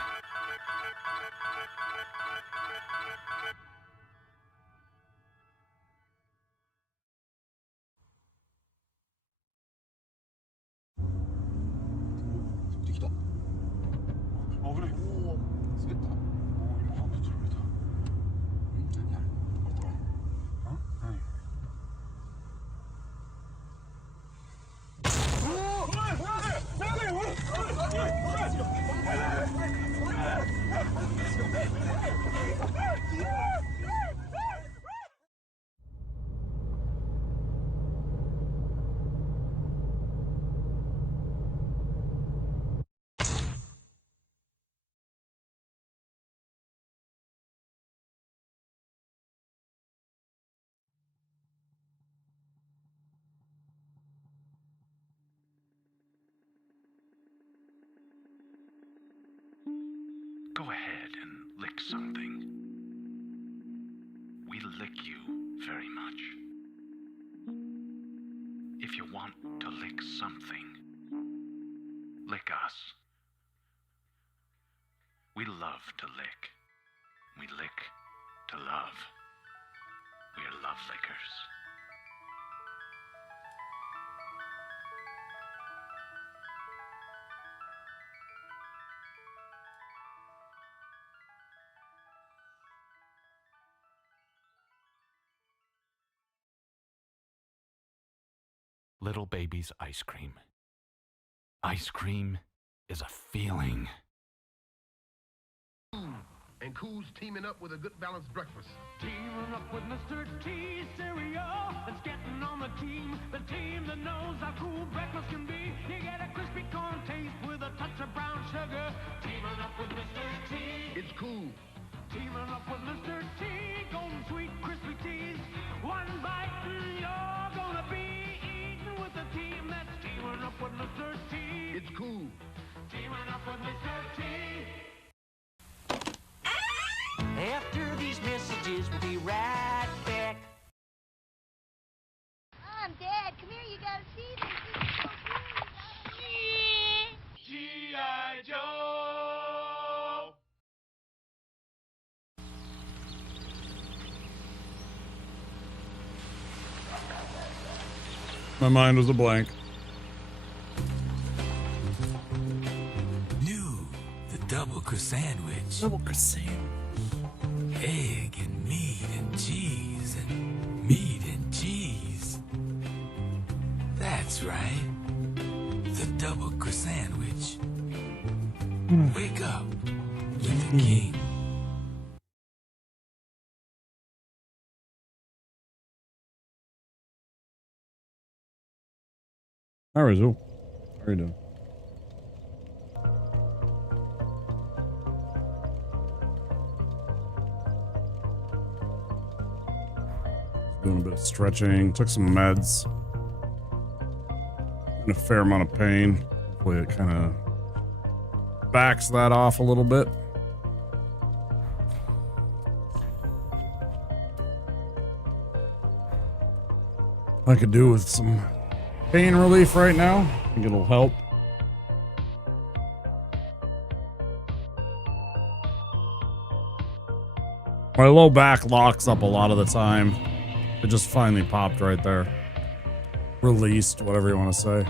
lick something. We lick you very much. If you want to lick something, lick us. We love to lick. We lick to love. We're love lickers. Little baby's ice cream. Ice cream is a feeling. And Cool's teaming up with a good balanced breakfast. Teaming up with Mr. T cereal. It's getting on the team that knows how cool breakfast can be. You get a crispy corn taste with a touch of brown sugar. Teaming up with Mr. T. It's cool. Teaming up with Mr. T. Golden sweet crispy teas. One bite and you're gonna be eating with a team that's teaming up with Mr. T. It's cool. Teaming up with Mr. T. After these messages, we'll be right back. Mom, Dad, come here, you gotta see this. This is so good. G.I. Joe! My mind was a blank. New, the double croissant-wich. Double croissant. Egg and meat and cheese and meat and cheese. That's right. The double croissant-wich. Wake up with the king. All right, Zoo. How are you doing? Doing a bit of stretching. Took some meds. In a fair amount of pain. Hopefully it kind of backs that off a little bit. I could do with some pain relief right now. I think it'll help. My low back locks up a lot of the time. It just finally popped right there. Released, whatever you want to say.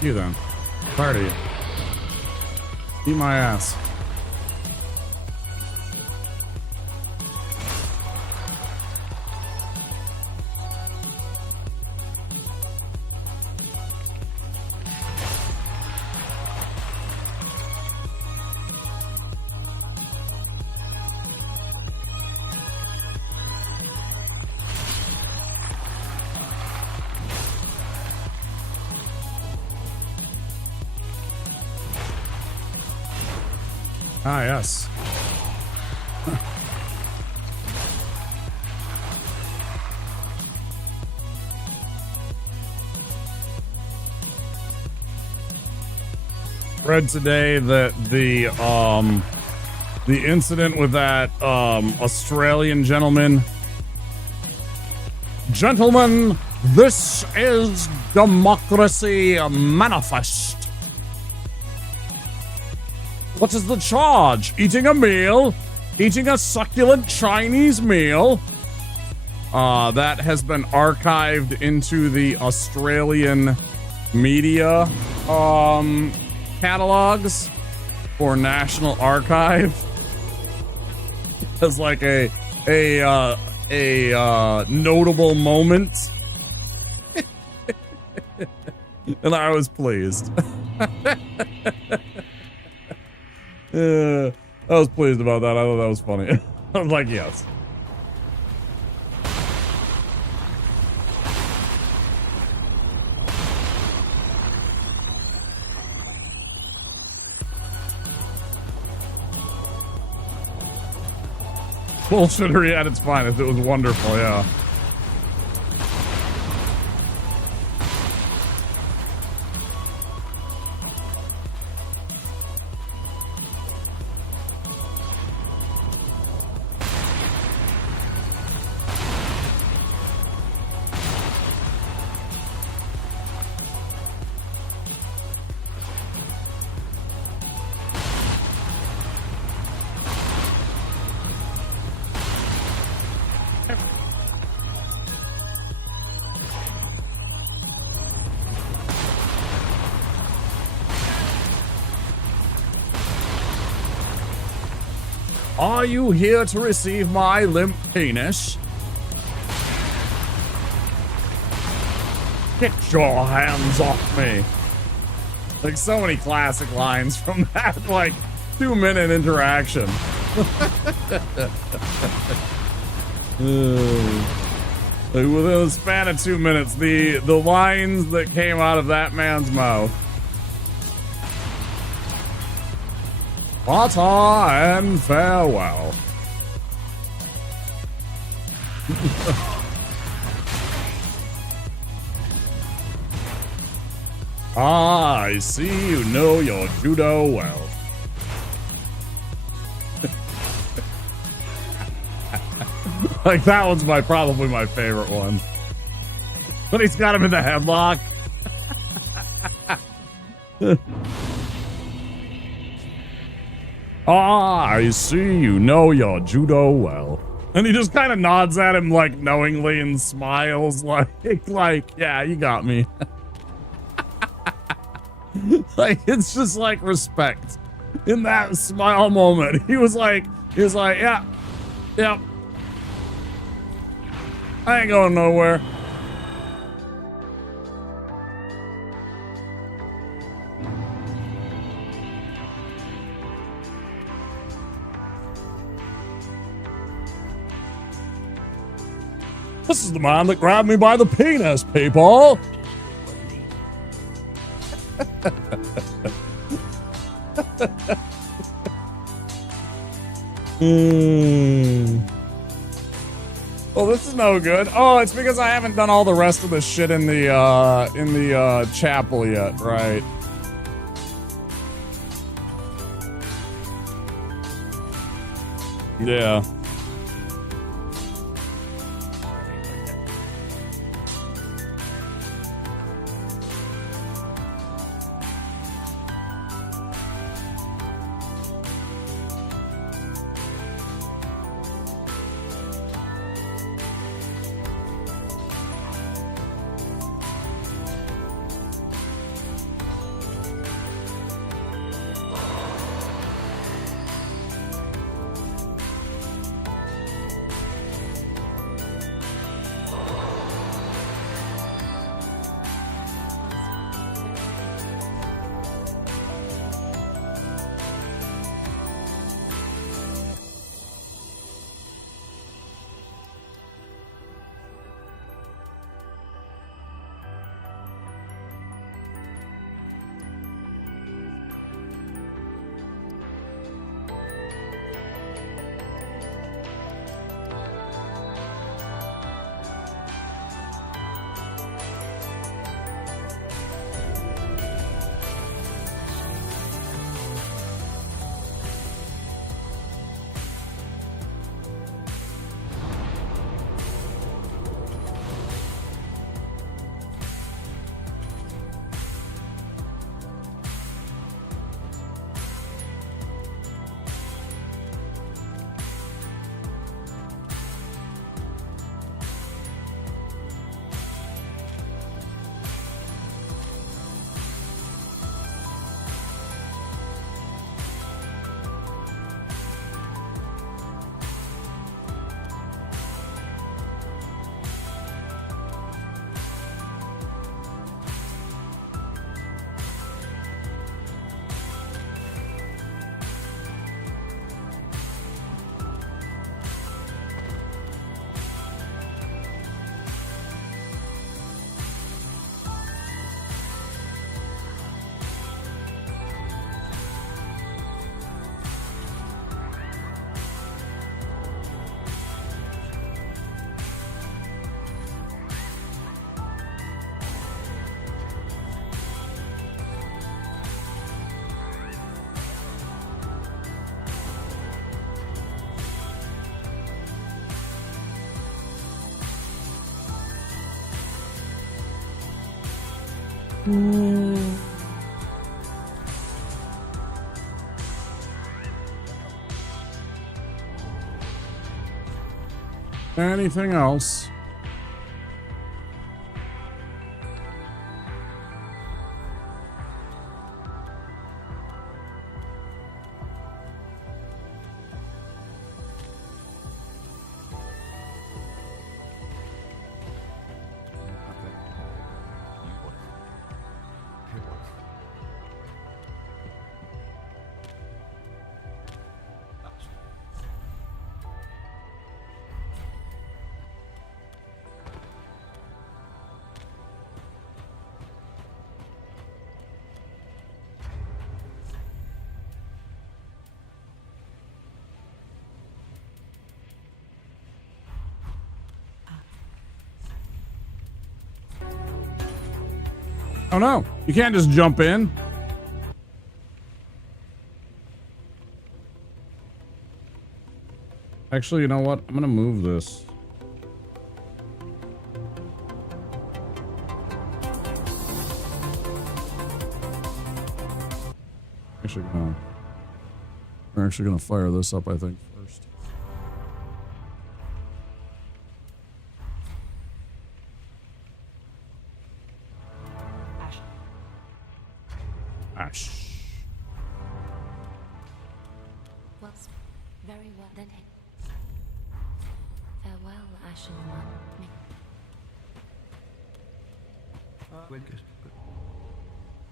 You then. Tired of you. Eat my ass. Ah, yes. Read today that the incident with that Australian gentleman. Gentlemen, this is democracy manifest. What is the charge? Eating a meal? Eating a succulent Chinese meal? That has been archived into the Australian media catalogs for National Archive as like a notable moment. And I was pleased. I was pleased about that. I thought that was funny. I was like, yes. Bullshittery at its finest. It was wonderful, yeah. Are you here to receive my limp penis? Get your hands off me. Like so many classic lines from that, like, 2-minute interaction. Like within a span of 2 minutes, the lines that came out of that man's mouth. Ta-ta and farewell. I see you know your judo well. Like that one's probably my favorite one. But he's got him in the headlock. I see you know your judo well. And he just kind of nods at him like knowingly and smiles like, yeah, you got me. Like, it's just like respect. In that smile moment, he was like, yeah. I ain't going nowhere. This is the man that grabbed me by the penis, people. Well, this is no good. Oh, it's because I haven't done all the rest of the shit in the chapel yet, right? Yeah. Anything else? Oh no, you can't just jump in. Actually, you know what? I'm gonna move this. We're actually gonna fire this up, I think, first. Ash. Well, very well then. Farewell, Ashen One. Well, good.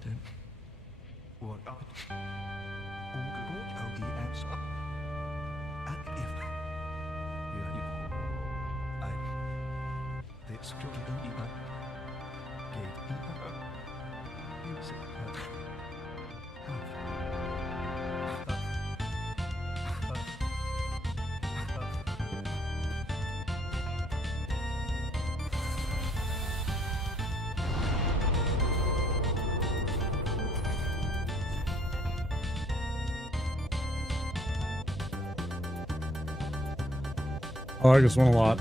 Then what up? All the answer. And if this could be my I like this one a lot.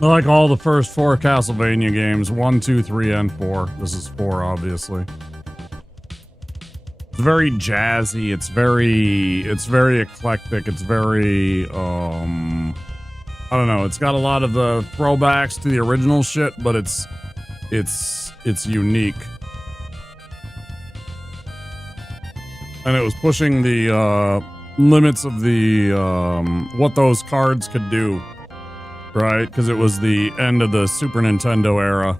I like all the first 4 Castlevania games. 1, 2, 3, and 4. This is 4, obviously. It's very jazzy. It's very eclectic. It's very, I don't know. It's got a lot of the throwbacks to the original shit, but it's unique. And it was pushing the limits of the what those cards could do, right? Because it was the end of the Super Nintendo era.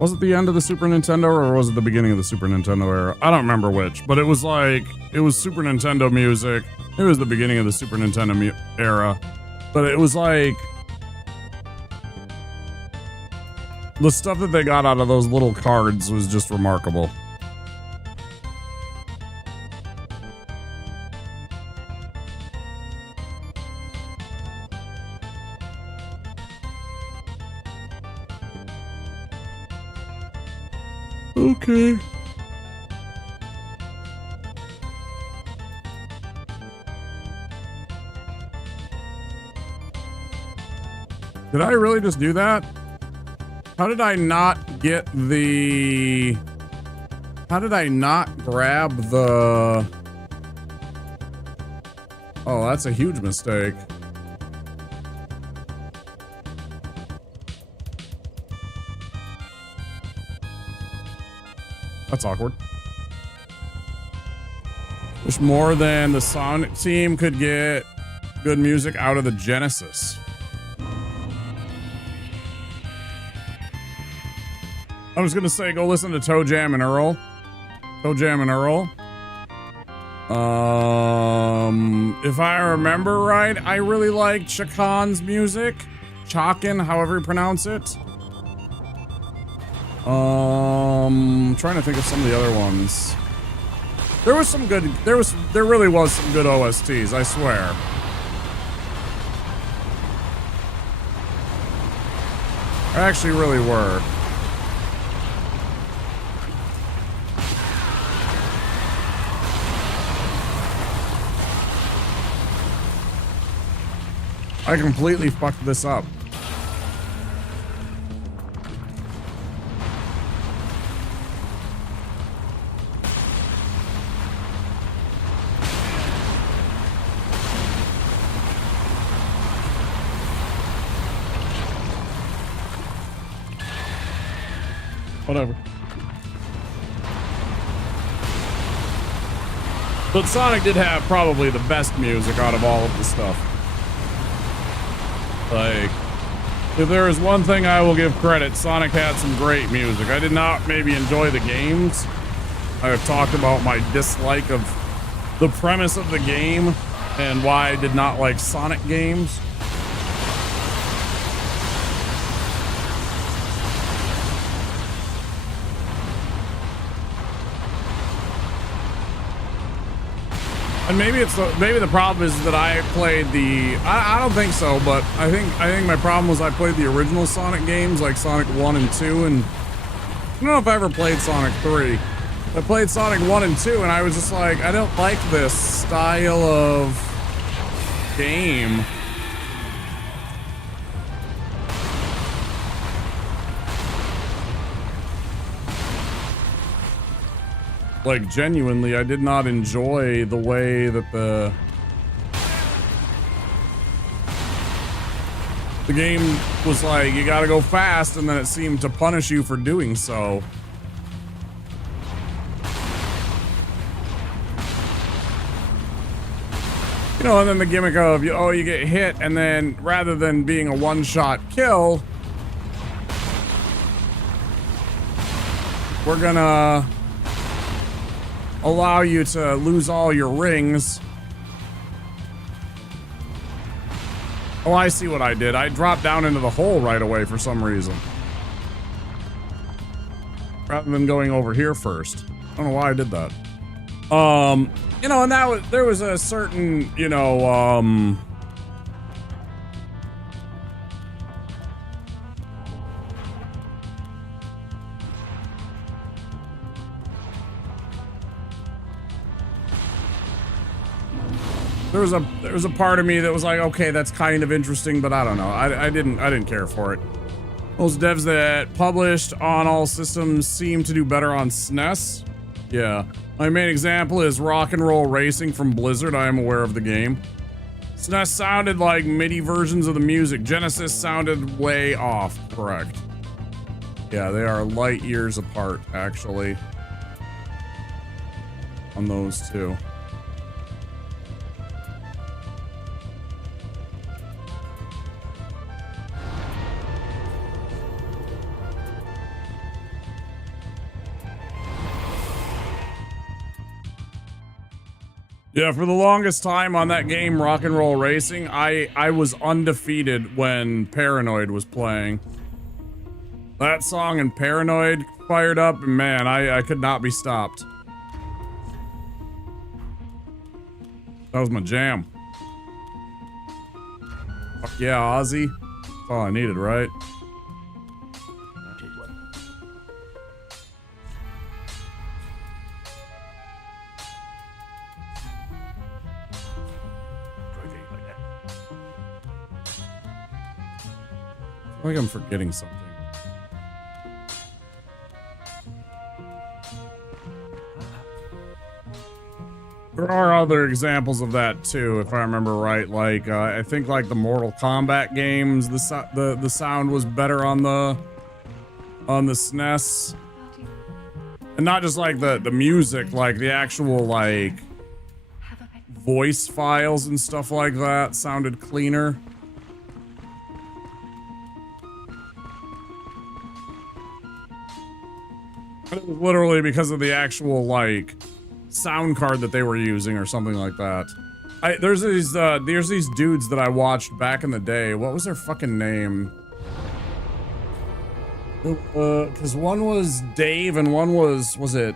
Was it the end of the Super Nintendo or was it the beginning of the Super Nintendo era? I don't remember which, but it was like, it was Super Nintendo music. It was the beginning of the Super Nintendo era, but it was like, the stuff that they got out of those little cards was just remarkable. Okay. Did I really just do that? How did I not get the... How did I not grab the... Oh, that's a huge mistake. That's awkward. Wish more than the Sonic team could get good music out of the Genesis. I was gonna say, go listen to Toe Jam and Earl. Toe Jam and Earl. If I remember right, I really liked Chakan's music. Chakan, however you pronounce it. Trying to think of some of the other ones. There was some good, there really was some good OSTs, I swear. There actually really were. I completely fucked this up. Whatever. But Sonic did have probably the best music out of all of the stuff. Like, if there is one thing I will give credit, Sonic had some great music. I did not maybe enjoy the games. I have talked about my dislike of the premise of the game and why I did not like Sonic games. And maybe the problem is that I played I don't think so, but I think my problem was I played the original Sonic games like Sonic 1 and 2, and I don't know if I ever played Sonic 3. I played Sonic 1 and 2 and I was just like, I don't like this style of game. Like, genuinely, I did not enjoy the way that the game was like, you gotta go fast, and then it seemed to punish you for doing so. You know, and then the gimmick of, oh, you get hit, and then rather than being a one-shot kill, we're gonna allow you to lose all your rings. Oh, I see what I did. I dropped down into the hole right away for some reason, rather than going over here first. I don't know why I did that. You know, and there was a certain, you know, there was a part of me that was like, okay, that's kind of interesting, but I don't know. I didn't care for it. Those devs that published on all systems seem to do better on SNES. Yeah. My main example is Rock and Roll Racing from Blizzard. I am aware of the game. SNES sounded like MIDI versions of the music. Genesis sounded way off. Correct. Yeah, they are light years apart, actually, on those two. Yeah, for the longest time on that game, Rock and Roll Racing, I was undefeated when Paranoid was playing. That song and Paranoid fired up, and man, I could not be stopped. That was my jam. Fuck yeah, Ozzy. That's all I needed, right? I think I'm forgetting something. There are other examples of that too, if I remember right. Like I think like the Mortal Kombat games, the sound was better on the SNES, and not just like the music, like the actual like voice files and stuff like that sounded cleaner. It was literally because of the actual like sound card that they were using or something like that. There's these dudes that I watched back in the day. What was their fucking name? Because one was Dave and one was it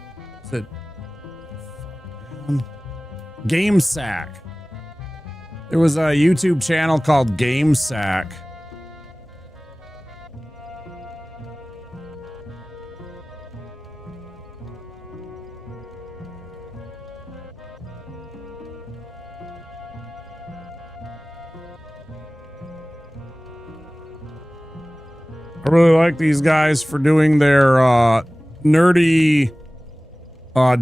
Game Sack. There was a YouTube channel called Game Sack. I really like these guys for doing their nerdy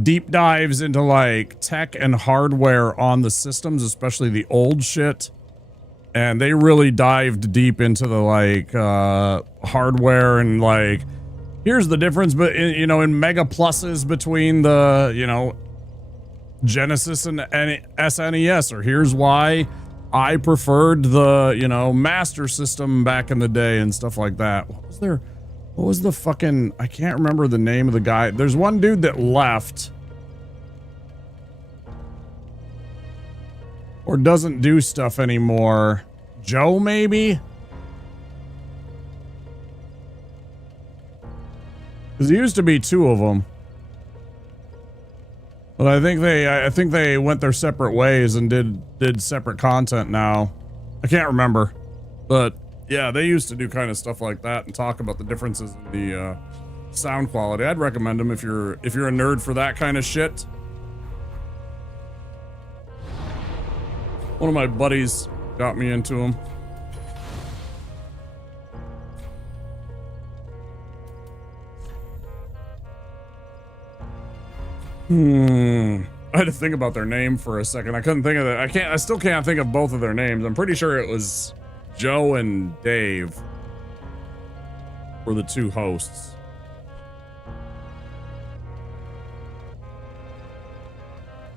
deep dives into like tech and hardware on the systems, especially the old shit. And they really dived deep into the like hardware and like, here's the difference, but in mega pluses between the, Genesis and SNES, or here's why I preferred the, Master System back in the day and stuff like that. What was the fucking, I can't remember the name of the guy. There's one dude that left. Or doesn't do stuff anymore. Joe, maybe? Because there used to be two of them. But I think they went their separate ways and did separate content now. I can't remember. But yeah, they used to do kind of stuff like that and talk about the differences in the sound quality. I'd recommend them if you're a nerd for that kind of shit. One of my buddies got me into them. I had to think about their name for a second. I couldn't think of it. I still can't think of both of their names. I'm pretty sure it was Joe and Dave were the two hosts.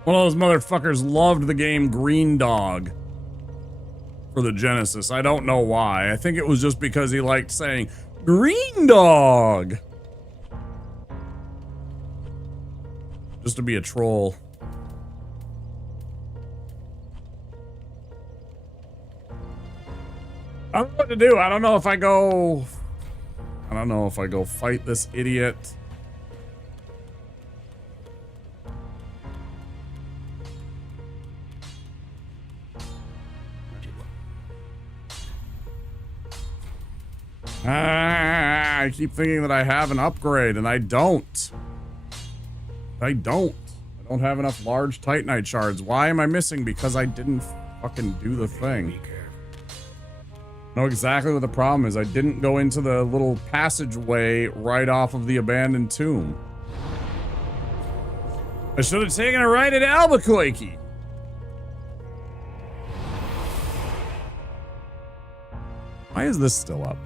One of those motherfuckers loved the game Green Dog for the Genesis. I don't know why. I think it was just because he liked saying Green Dog. Just to be a troll. I don't know what to do. I don't know if I go fight this idiot. I keep thinking that I have an upgrade and I don't. I don't have enough large Titanite shards. Why am I missing? Because I didn't fucking do the thing. I know exactly what the problem is. I didn't go into the little passageway right off of the abandoned tomb. I should have taken a right at Albuquerque. Why is this still up?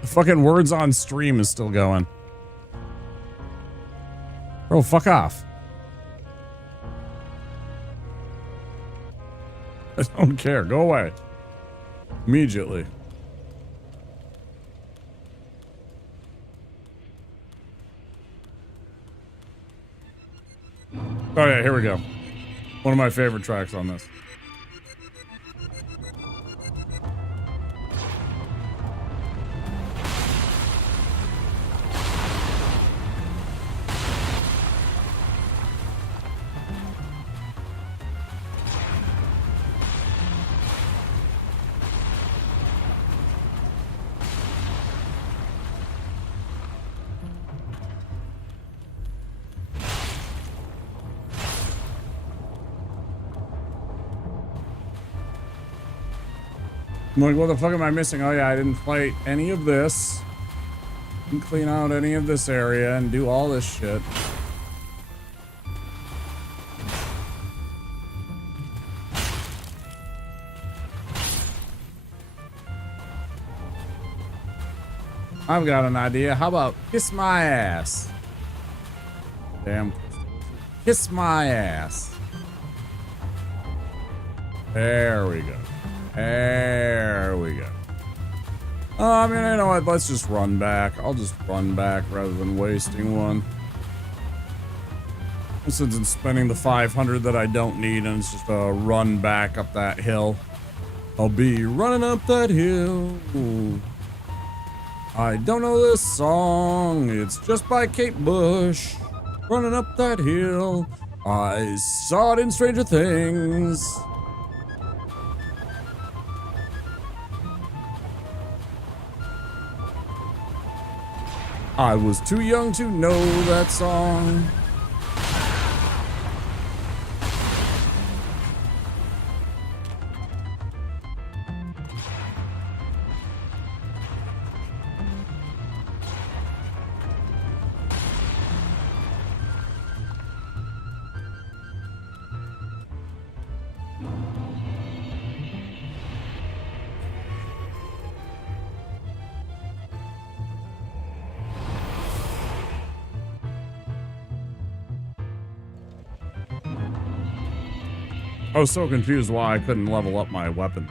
The fucking words on stream is still going. Bro, fuck off. I don't care. Go away. Immediately. Oh yeah, here we go. One of my favorite tracks on this. I'm like, what the fuck am I missing? Oh yeah, I didn't fight any of this. Didn't clean out any of this area and do all this shit. I've got an idea. How about kiss my ass? Damn. Kiss my ass. There we go. There we go. I mean, you know what? Let's just run back. I'll just run back rather than wasting one. Since it's spending the 500 that I don't need, and it's just a run back up that hill. I'll be running up that hill. I don't know this song. It's just by Kate Bush. Running up that hill. I saw it in Stranger Things. I was too young to know that song. I was so confused why I couldn't level up my weapon.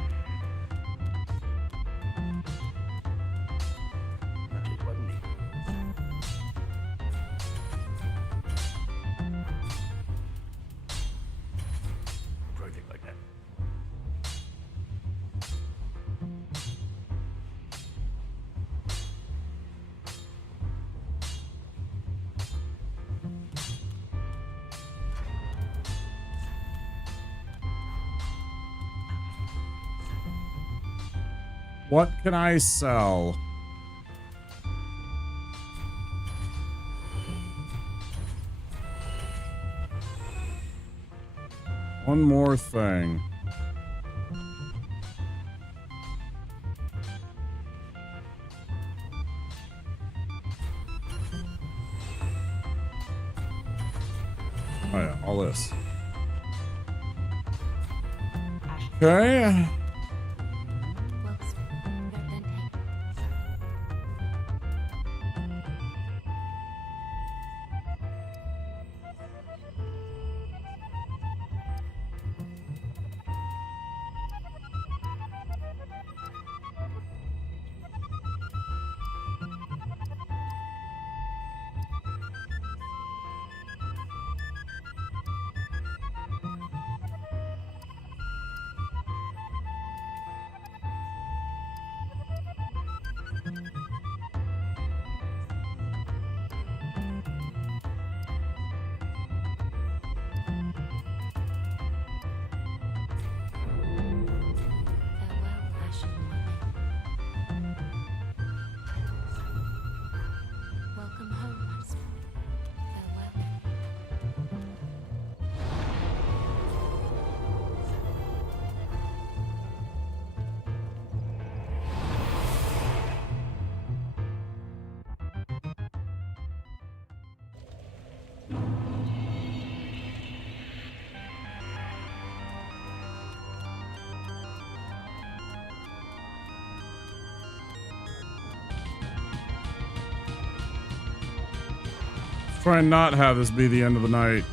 Project like that. What can I sell? One more thing. Oh yeah, all this. Okay. Welcome home, Master. Try and not have this be the end of the night.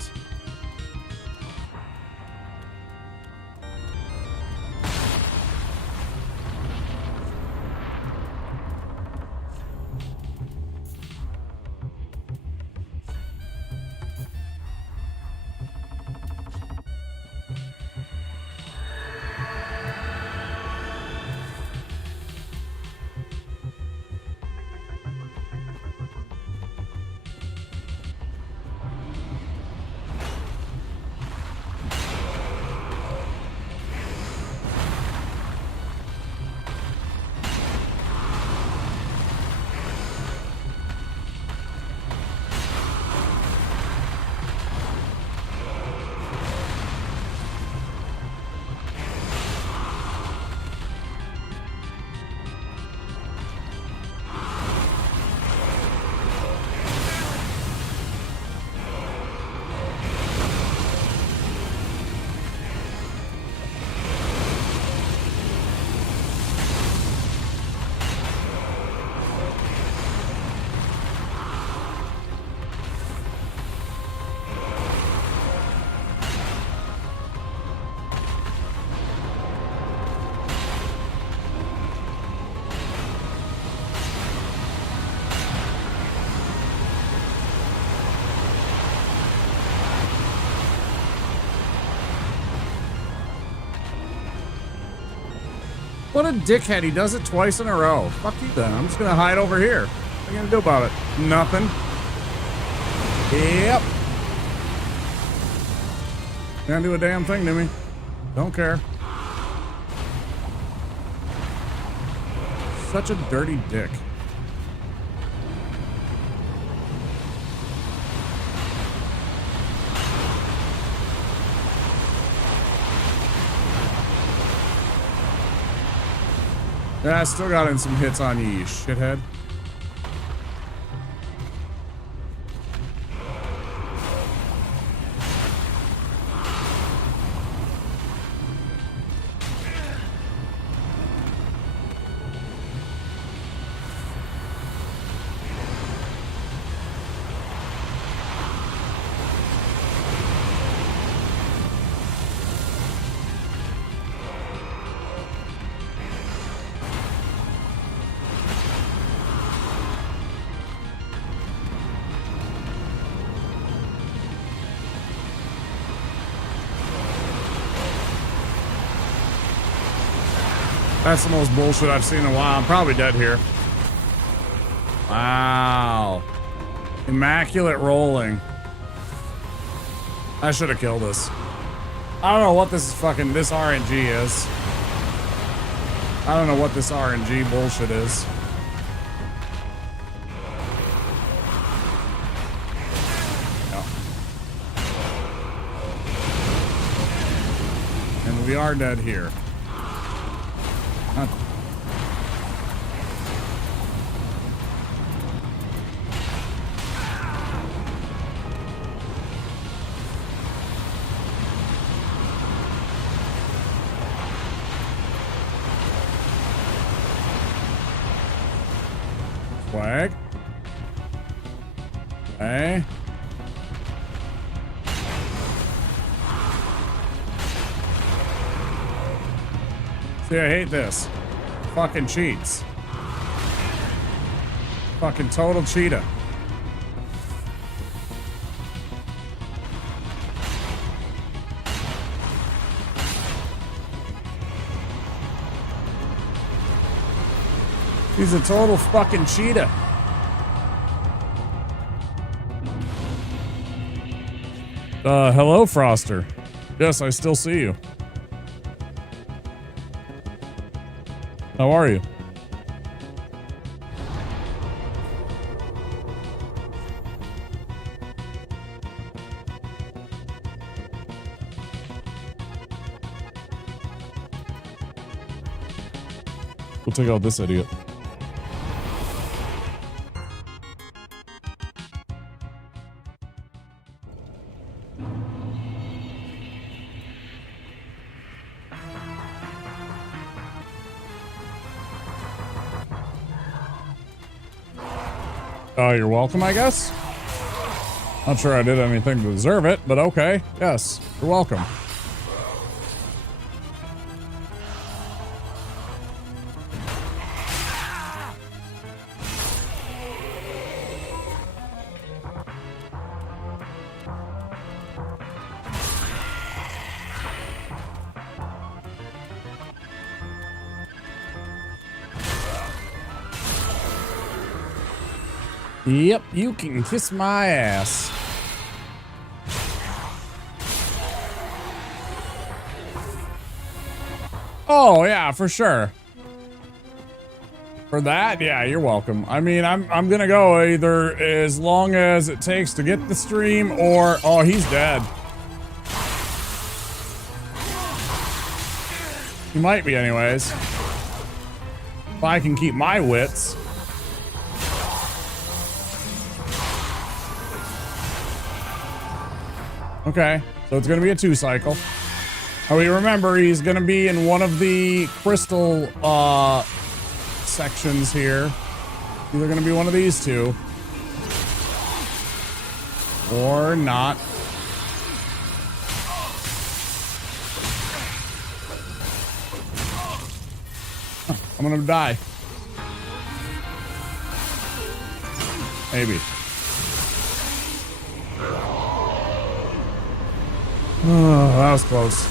What a dickhead. He does it twice in a row. Fuck you then. I'm just going to hide over here. What are you going to do about it? Nothing. Yep. Can't do a damn thing to me. Don't care. Such a dirty dick. Yeah, I still got in some hits on you, you shithead. That's the most bullshit I've seen in a while. I'm probably dead here. Wow. Immaculate rolling. I should have killed this. I don't know what this RNG is. I don't know what this RNG bullshit is. No. And we are dead here. Not flag. Okay. See, I hate this. Fucking cheats. Fucking total cheetah. He's a total fucking cheetah. Hello, Froster. Yes, I still see you. How are you? We'll take out this idiot. You're welcome, I guess. Not sure I did anything to deserve it, but okay. Yes, you're welcome. Yep, you can kiss my ass. Oh yeah, for sure. For that, yeah, you're welcome. I mean, I'm gonna go either as long as it takes to get the stream, or oh, he's dead. He might be, anyways. If I can keep my wits. Okay, so it's gonna be a 2-cycle. Oh, we remember he's gonna be in one of the crystal sections here. Either gonna be one of these two, or not. Huh, I'm gonna die. Maybe. Oh, that was close.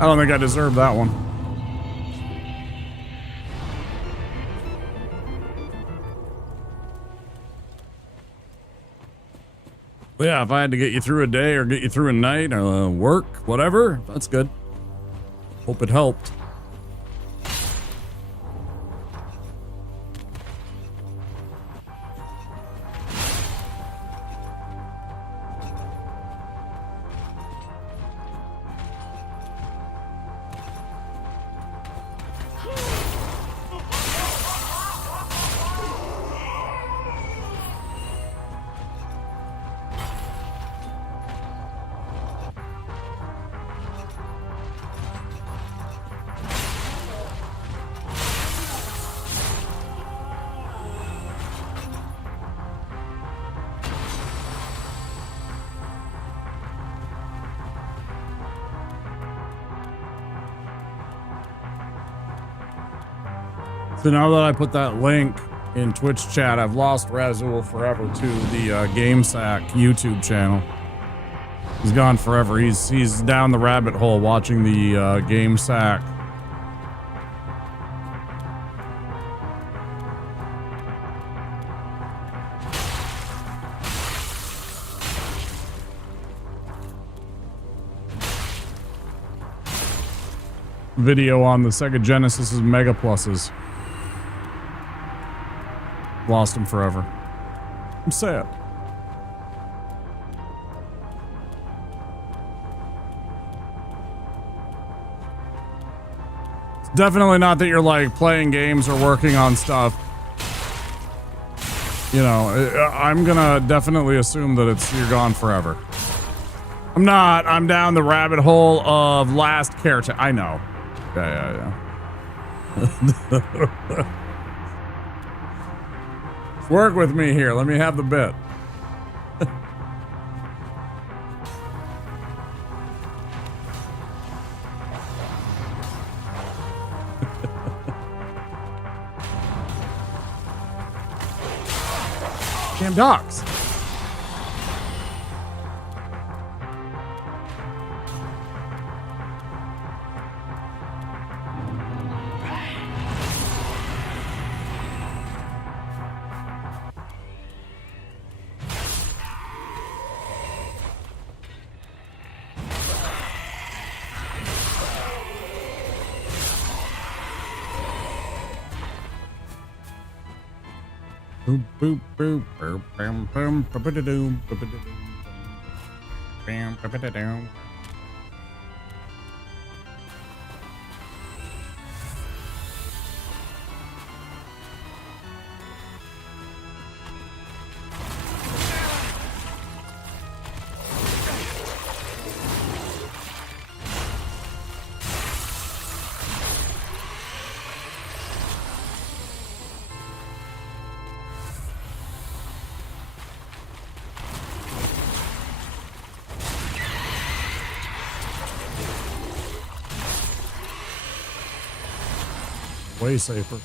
I don't think I deserved that one. But yeah, if I had to get you through a day or get you through a night or work, whatever, that's good. Hope it helped. So now that I put that link in Twitch chat, I've lost Razul forever to the GameSack YouTube channel. He's gone forever. He's down the rabbit hole watching the game sack. Video on the Sega Genesis's Mega Pluses. Lost him forever. I'm sad. It's definitely not that you're like playing games or working on stuff. You know, I'm gonna definitely assume that you're gone forever. I'm not. I'm down the rabbit hole of Last Caretaker. I know. Yeah. Work with me here. Let me have the bit. Damn dogs. Boop boop boop boop bam bam ba-ba-da-doom ba-ba-da-doom bam ba-ba-da-doom. Way safer.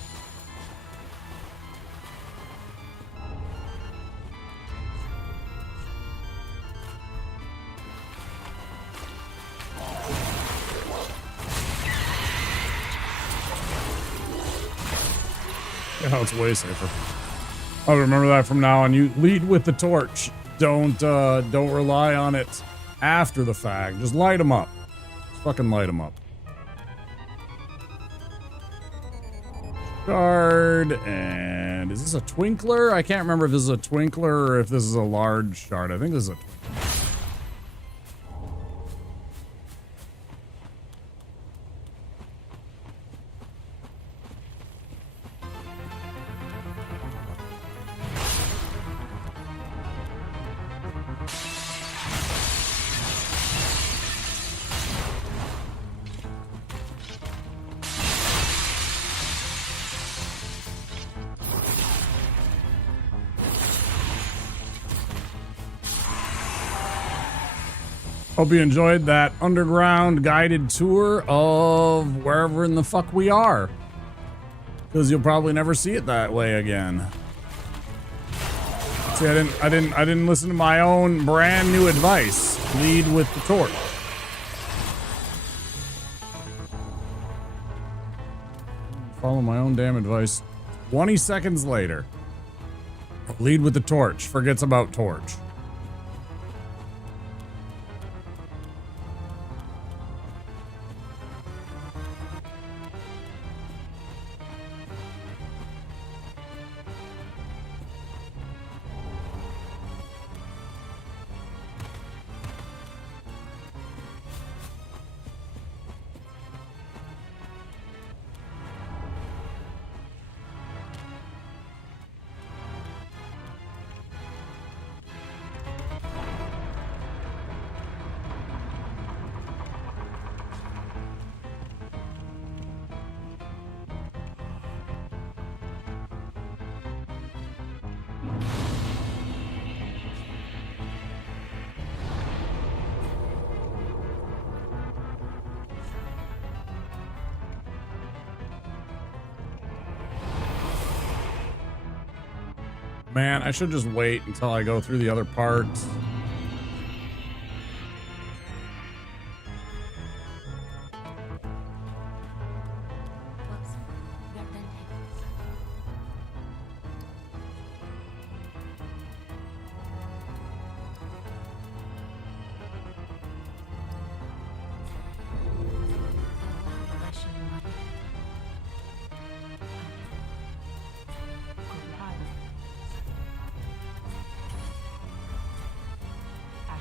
Yeah, it's way safer. I'll remember that from now on. You lead with the torch. Don't rely on it after the fact. Just light them up. Just fucking light them up. Shard, and is this a twinkler? I can't remember if this is a twinkler or if this is a large shard. I think this is a twinkler. Hope you enjoyed that underground guided tour of wherever in the fuck we are. Because you'll probably never see it that way again. See, I didn't listen to my own brand new advice. Lead with the torch. Follow my own damn advice. 20 seconds later. Lead with the torch. Forgets about torch. Man, I should just wait until I go through the other parts.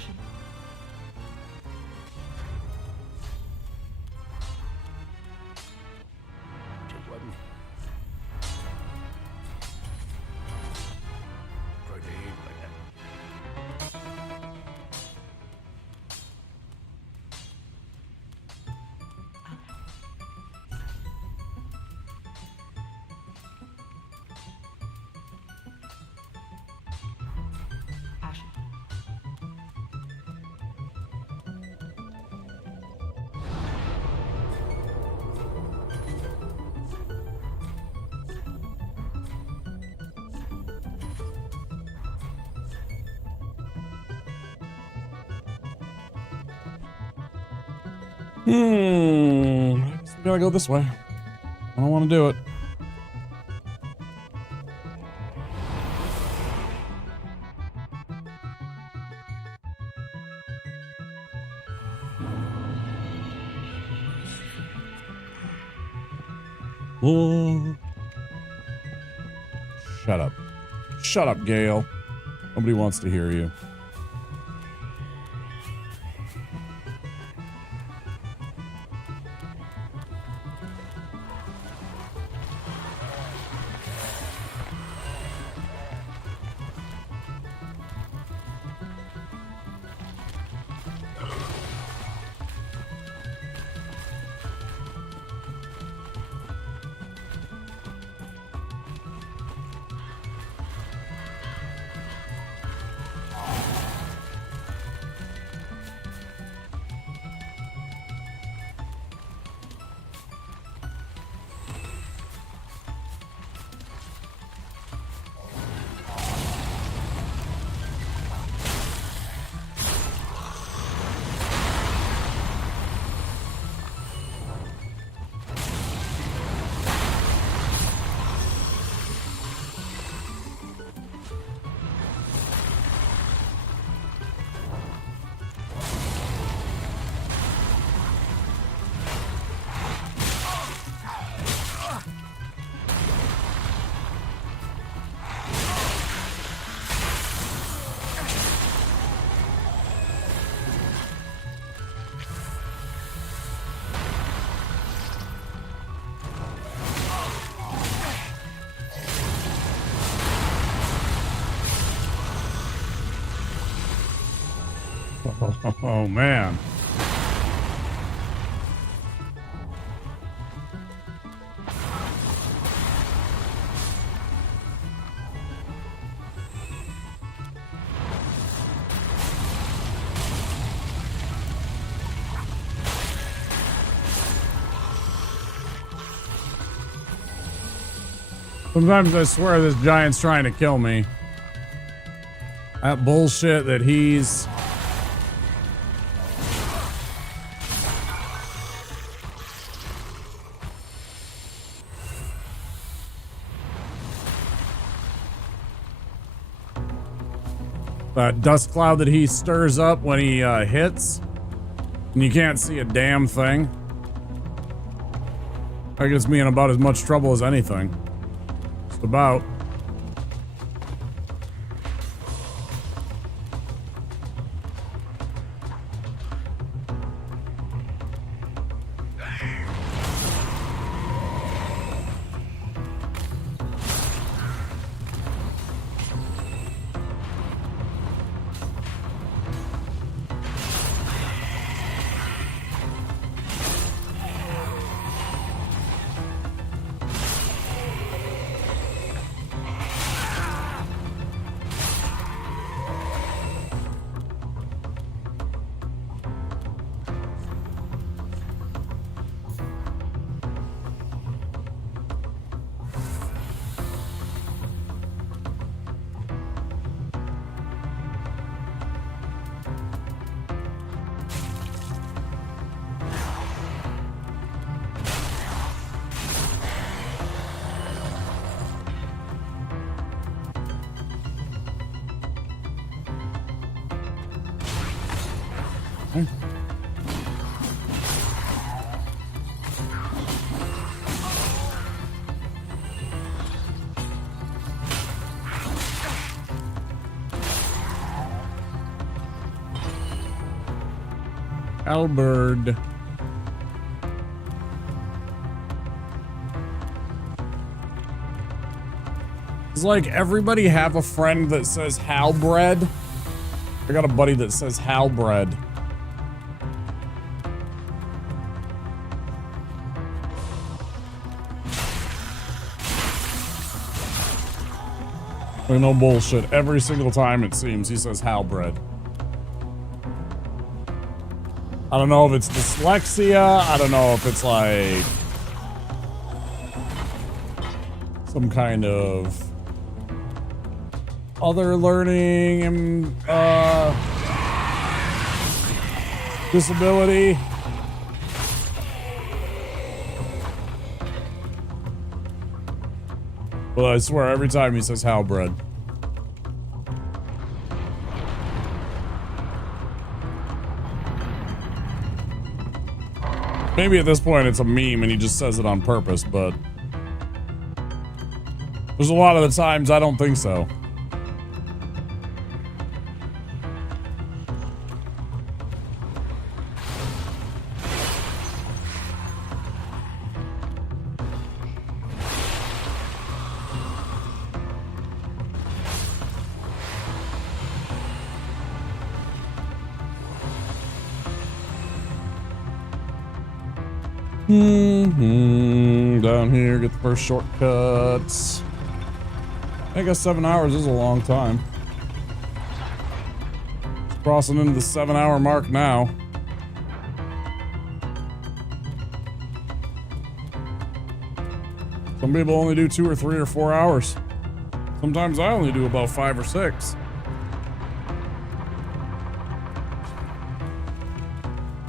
Ashen. Weapon. Grenade. Ashen. I guess we gotta go this way. I don't want to do it. Oh. Shut up. Shut up, Gale. Nobody wants to hear you. Oh, man. Sometimes I swear this giant's trying to kill me. That bullshit that he's... That dust cloud that he stirs up when he hits, and you can't see a damn thing. That gets me in about as much trouble as anything. Just about. Albert. It's like everybody have a friend that says Halbred. I got a buddy that says Halbred. Like, no bullshit. Every single time it seems he says Halbred. I don't know if it's dyslexia. I don't know if it's like some kind of other learning and disability. Well, I swear every time he says Halbred. Maybe at this point it's a meme and he just says it on purpose, but there's a lot of the times I don't think so. Down here, get the first shortcuts. I guess 7 hours is a long time. Just crossing into the 7-hour mark now. Some people only do 2 or 3 or 4 hours. Sometimes I only do about 5 or 6.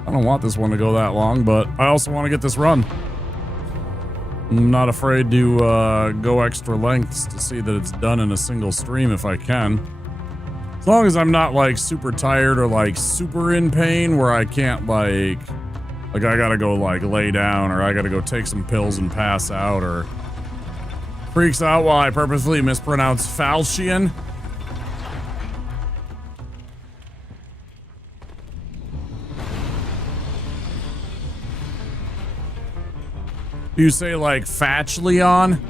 I don't want this one to go that long, but I also want to get this run. I'm not afraid to go extra lengths to see that it's done in a single stream if I can. As long as I'm not like super tired or like super in pain where I can't like I gotta go like lay down or I gotta go take some pills and pass out or freaks out while I purposely mispronounce Falchion. Do you say like Fatchleon?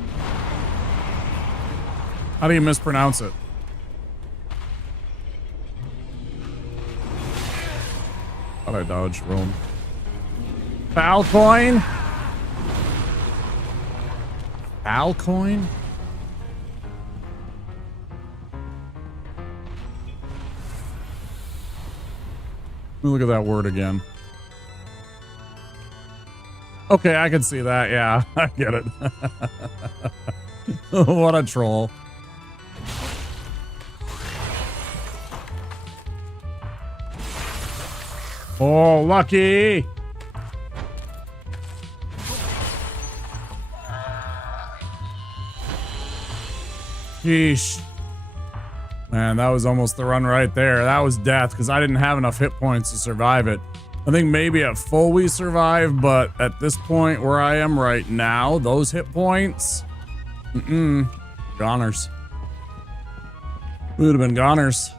How do you mispronounce it? Thought I dodged Rome. Falcoin? Falcoin? Let me look at that word again. Okay, I can see that. Yeah, I get it. What a troll. Oh, lucky. Sheesh. Man, that was almost the run right there. That was death because I didn't have enough hit points to survive it. I think maybe at full we survive, but at this point where I am right now, those hit points, goners. We would have been goners.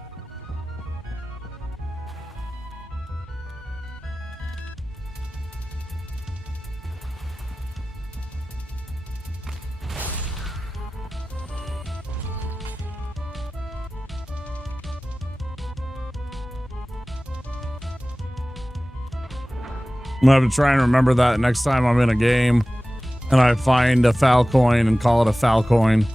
I'm gonna have to try and remember that next time I'm in a game and I find a Falcoin and call it a Falcoin.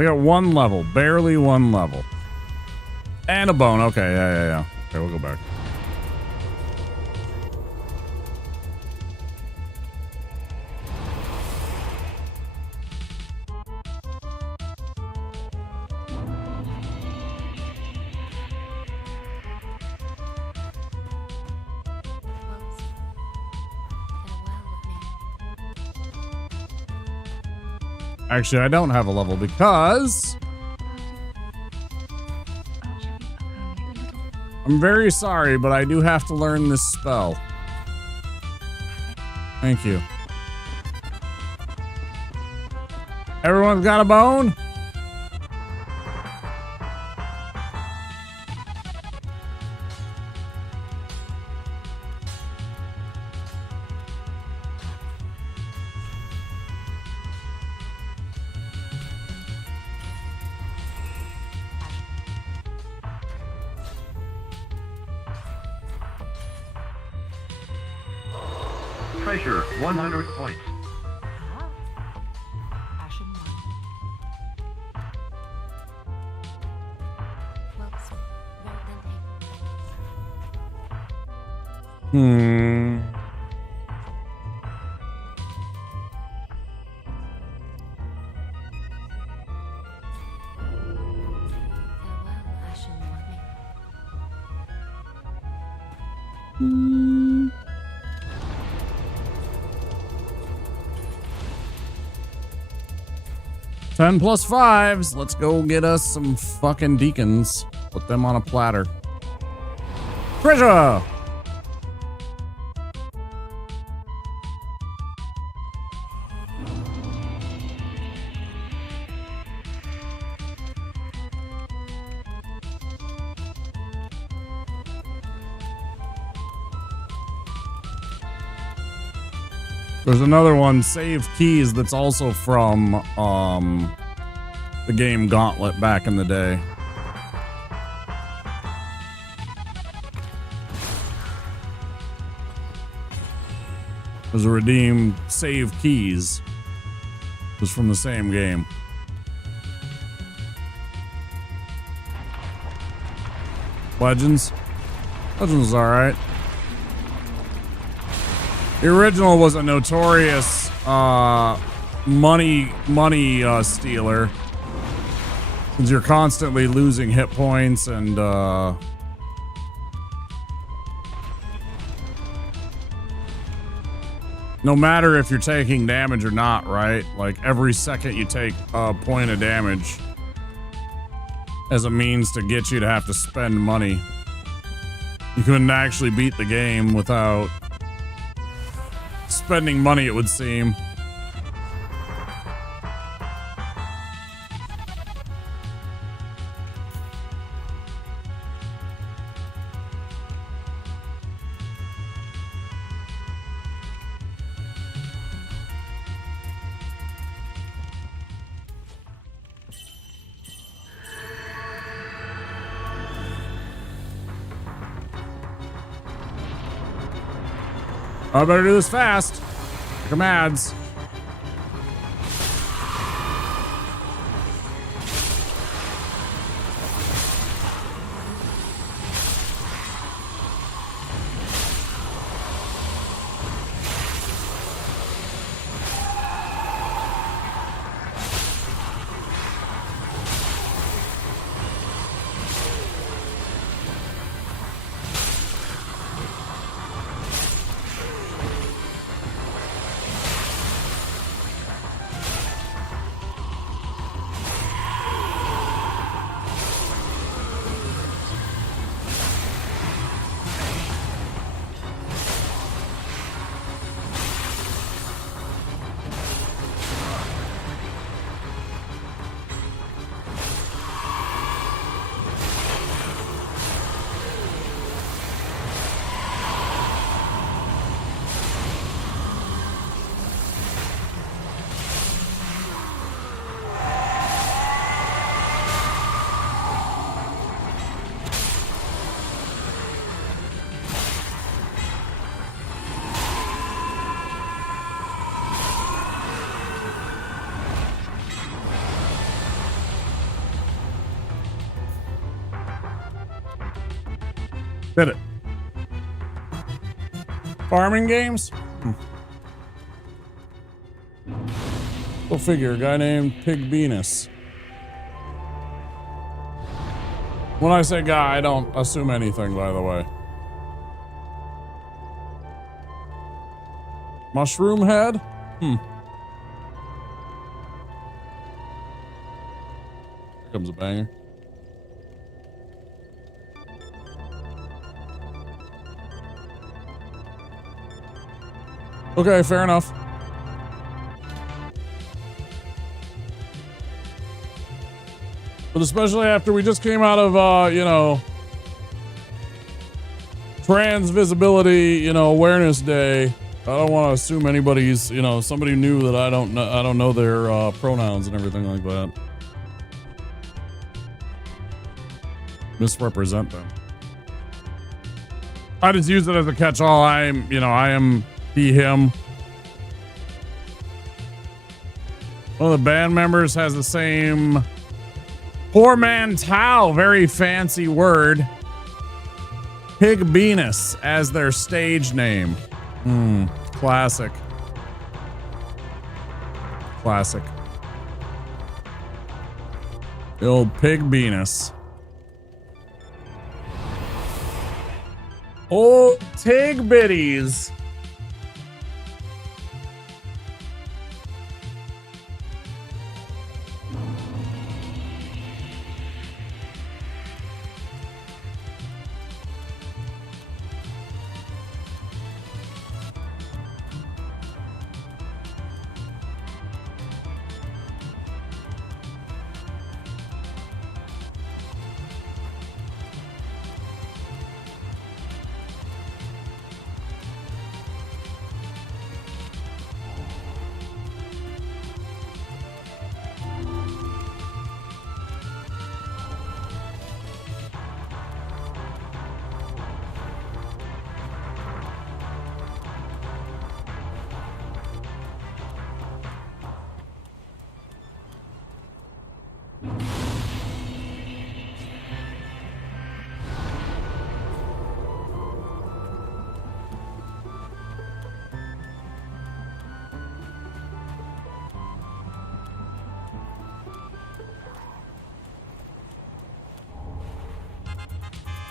I got 1 level, barely 1 level. And a bone. Okay, yeah. Okay, we'll go back. Actually, I don't have a level because I'm very sorry, but I do have to learn this spell. Thank you. Everyone's got a bone? Treasure, 100 points. Hmm. Hmm. 10 plus 5s. Let's go get us some fucking deacons. Put them on a platter. Treasure! There's another one, Save Keys, that's also from the game Gauntlet back in the day. There's a redeem Save Keys. It was from the same game. Legends? Legends is alright. The original was a notorious money stealer. Since you're constantly losing hit points and no matter if you're taking damage or not, right? Like every second you take a point of damage as a means to get you to have to spend money. You couldn't actually beat the game without spending money, it would seem. I better do this fast. Come ads. Did it. Farming games? Go figure, a guy named Pig Venus. When I say guy, I don't assume anything, by the way. Mushroom head? Here comes a banger. Okay, fair enough. But especially after we just came out of, you know, Trans Visibility, you know, Awareness Day. I don't want to assume anybody's, you know, somebody new that I don't know their pronouns and everything like that. Misrepresent them. I just use it as a catch-all. I am he, him. One of the band members has the same portmanteau, very fancy word, Pig Venus as their stage name. Classic. Classic. The old Pig Venus. Old Tig Bitties.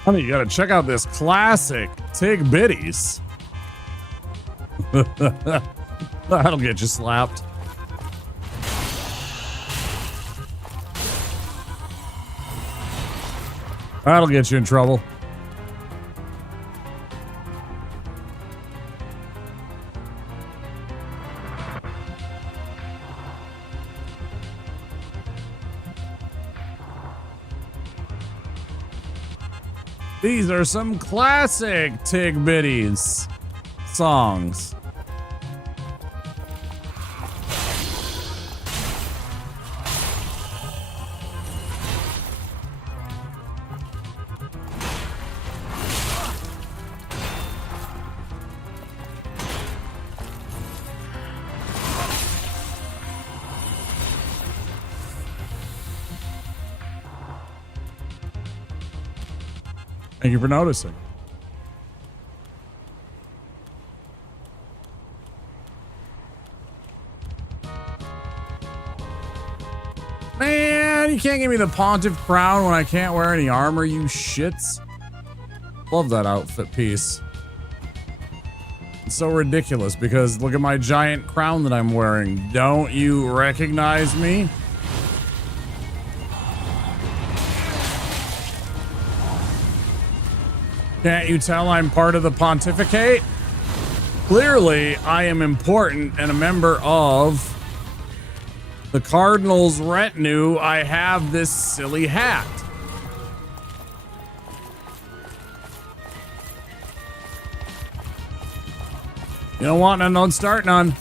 Honey, you gotta check out this classic Tig Bitties. That'll get you slapped. That'll get you in trouble. These are some classic Tig Bitties songs. Thank you for noticing. Man, you can't give me the Pontiff crown when I can't wear any armor, you shits. Love that outfit piece. It's so ridiculous because look at my giant crown that I'm wearing. Don't you recognize me? Can't you tell I'm part of the pontificate? Clearly, I am important and a member of the Cardinal's retinue. I have this silly hat. You don't want none, don't start none.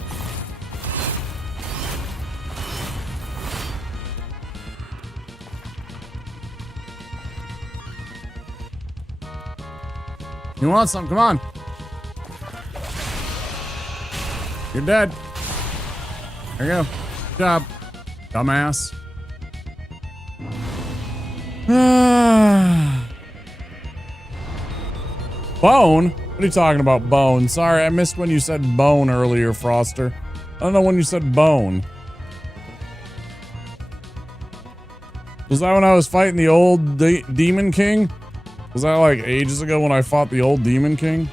You want some? Come on. You're dead. There you go. Good job, dumbass. Bone? What are you talking about, bone? Sorry, I missed when you said bone earlier, Froster. I don't know when you said bone. Was that when I was fighting the old Demon King? Was that like ages ago when I fought the old Demon King?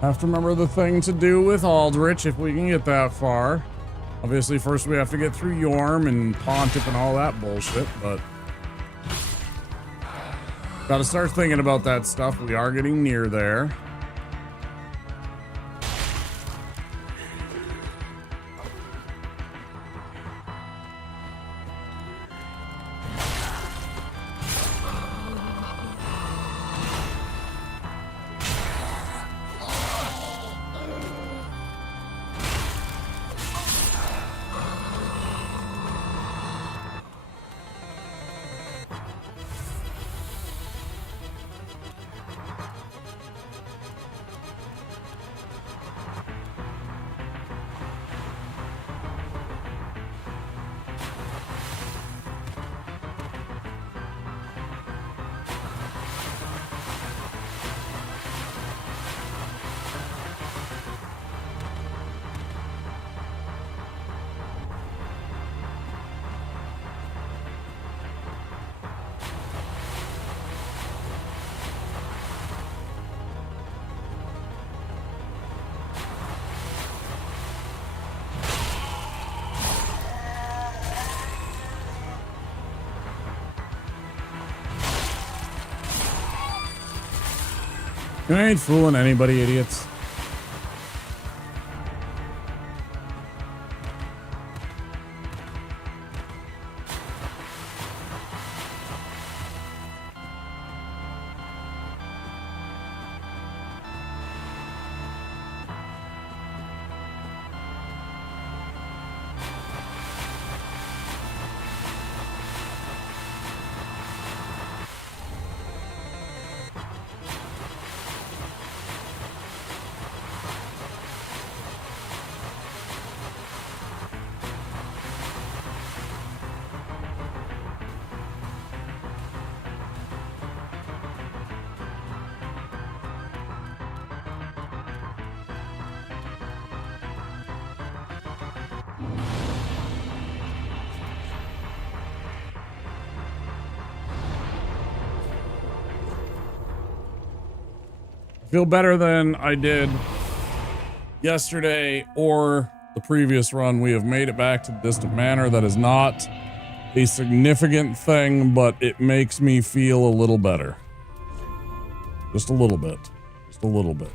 Have to remember the thing to do with Aldrich if we can get that far. Obviously, first we have to get through Yorm and Pontiff and all that bullshit, but gotta start thinking about that stuff. We are getting near there. I ain't fooling anybody, idiots. Feel better than I did yesterday or the previous run. We have made it back to the Distant Manor. That is not a significant thing, but it makes me feel a little better. Just a little bit. Just a little bit.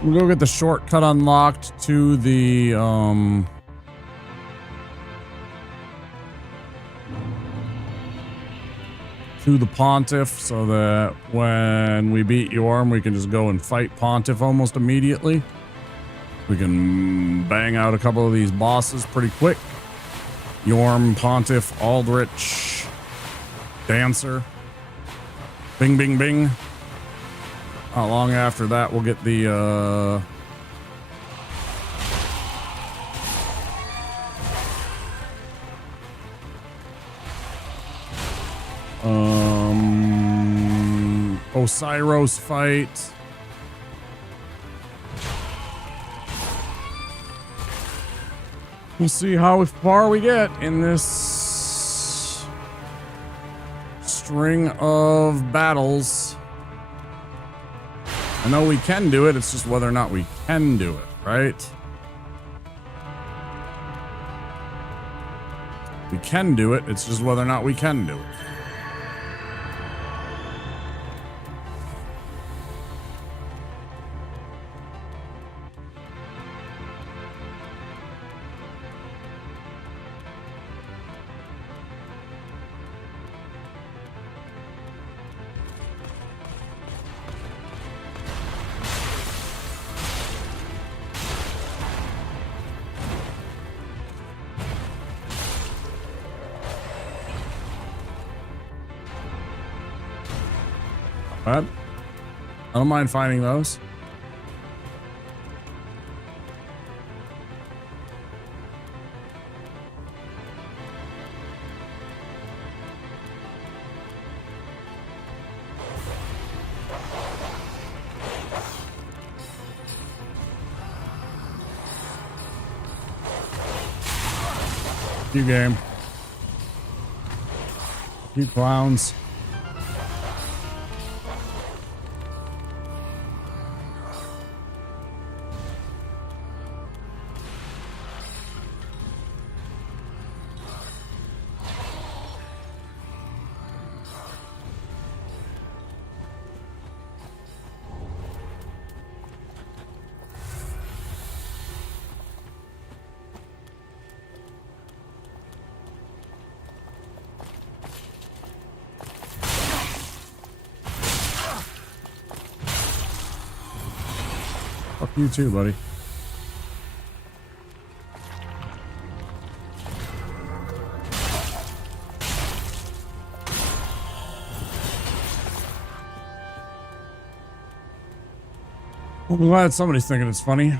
We'll go get the shortcut unlocked to the, Pontiff, so that when we beat Yorm, we can just go and fight Pontiff almost immediately. We can bang out a couple of these bosses pretty quick. Yorm, Pontiff, Aldrich, Dancer. Bing, bing, bing. Not long after that, we'll get the, Osiris fight. We'll see how far we get in this string of battles. I know we can do it, it's just whether or not we can do it, right? We can do it, it's just whether or not we can do it. But I don't mind finding those. You game. You clowns. Fuck you too, buddy. Well, I'm glad somebody's thinking it's funny.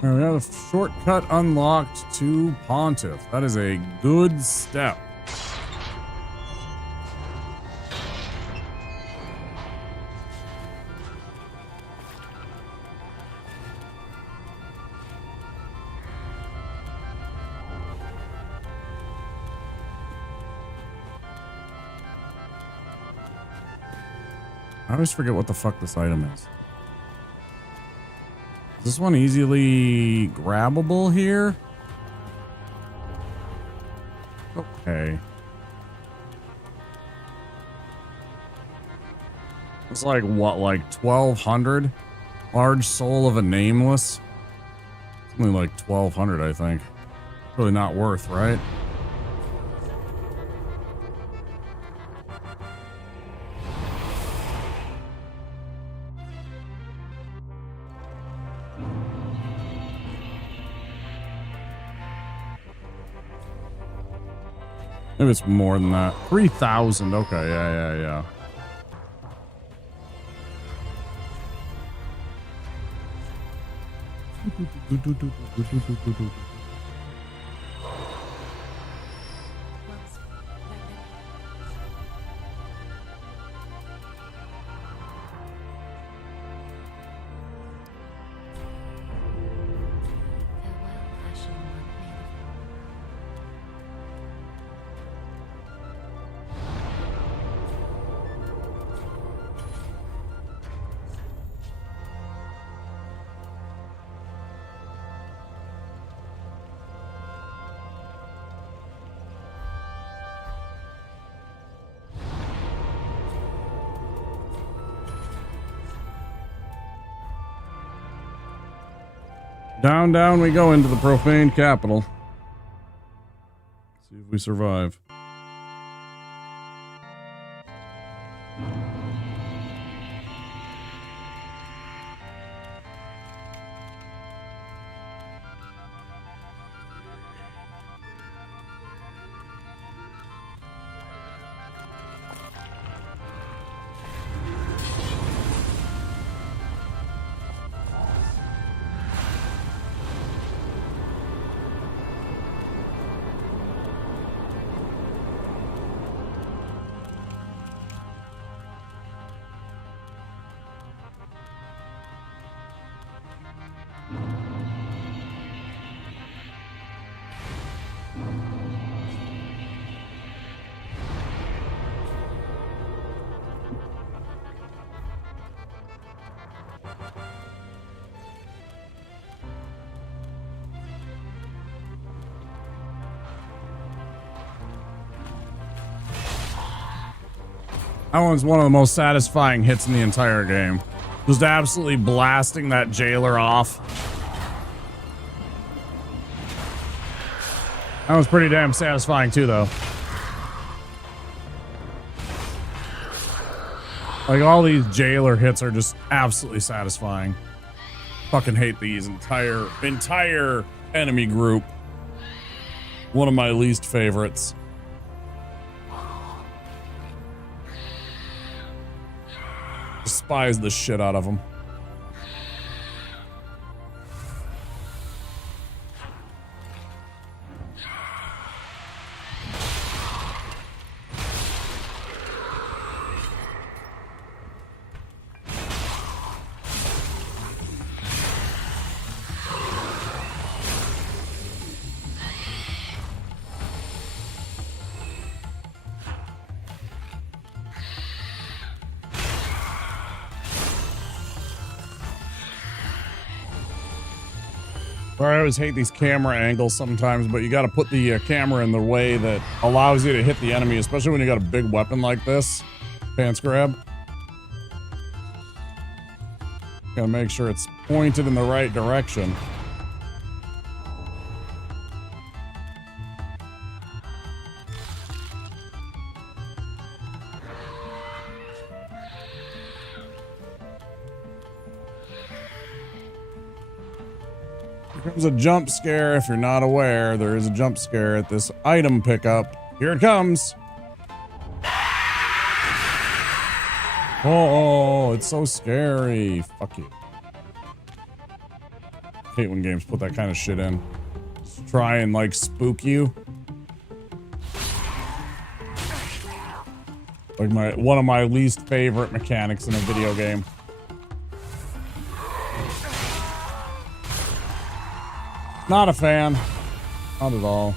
All right, we have a shortcut unlocked to Pontiff. That is a good step. I always forget what the fuck this item is. Is this one easily grabbable here? Okay. It's like what, like 1200? Large soul of a nameless? It's only like 1200, I think. Really not worth, right? Maybe it's more than that. 3,000. Okay, yeah. Down we go into the profane capital. See if we survive. That one's one of the most satisfying hits in the entire game. Just absolutely blasting that jailer off. That was pretty damn satisfying too, though. Like, all these jailer hits are just absolutely satisfying. Fucking hate these entire enemy group. One of my least favorites. Despise the shit out of them. I always hate these camera angles sometimes, but you got to put the camera in the way that allows you to hit the enemy, especially when you got a big weapon like this. Pants grab. Gotta make sure it's pointed in the right direction. There's a jump scare. If you're not aware, there is a jump scare at this item pickup. Here it comes. Oh, it's so scary. Fuck you. I hate when games put that kind of shit in. Just try and like spook you. Like one of my least favorite mechanics in a video game. Not a fan. Not at all.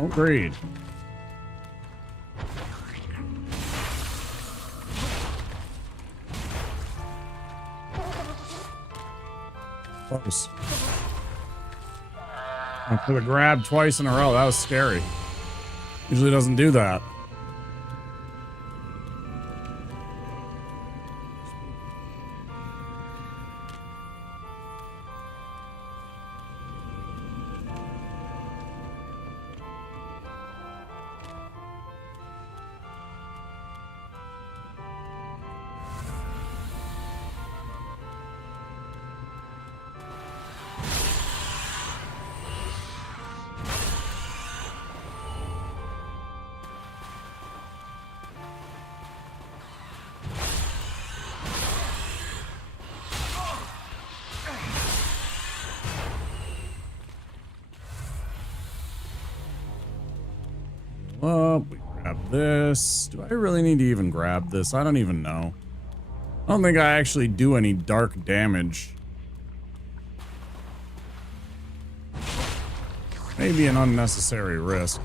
Agreed. Close. I could have grabbed twice in a row. That was scary. Usually doesn't do that. Up, we grab this. Do I really need to even grab this? I don't even know. I don't think I actually do any dark damage. Maybe an unnecessary risk.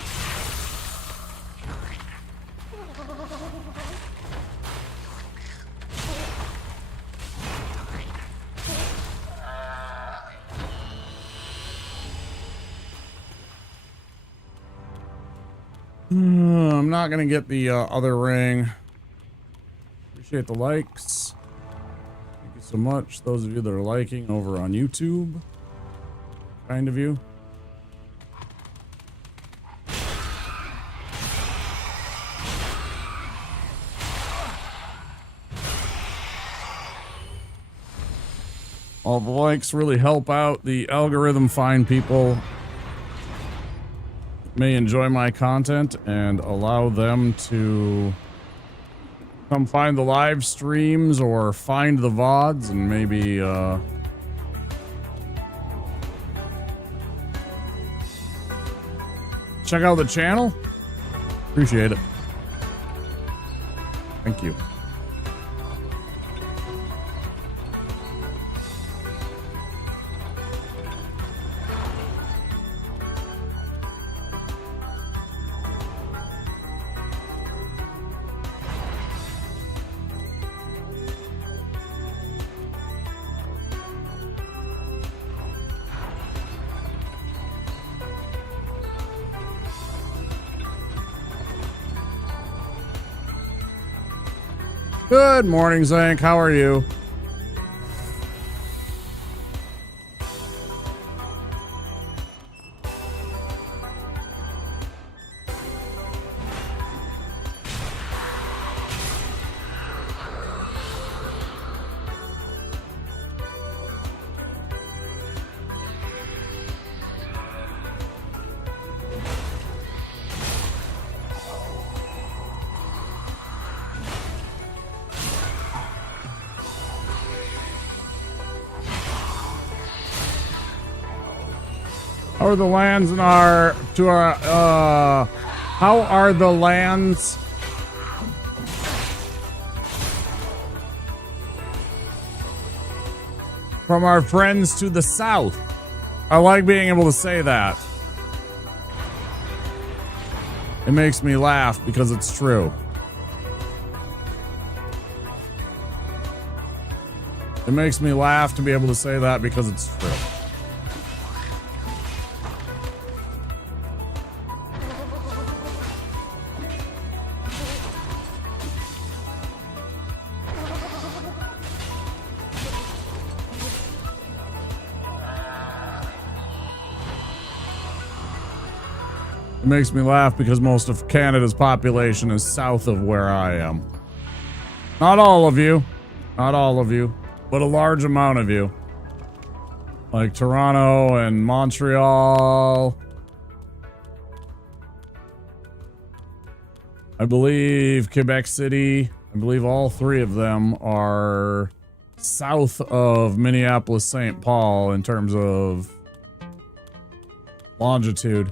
I'm not gonna get the other ring. Appreciate the likes. Thank you so much, those of you that are liking over on YouTube. Kind of you. All the likes really help out the algorithm find people may enjoy my content and allow them to come find the live streams or find the VODs and maybe check out the channel. Appreciate it. Thank you. Good morning, Zank. How are you? How are the lands in our how are the lands from our friends to the south? I like being able to say that. It makes me laugh because it's true. It makes me laugh to be able to say that because it's true. It makes me laugh because most of Canada's population is south of where I am. Not all of you. Not all of you. But a large amount of you. Like Toronto and Montreal. I believe Quebec City. I believe all three of them are south of Minneapolis, St. Paul in terms of longitude.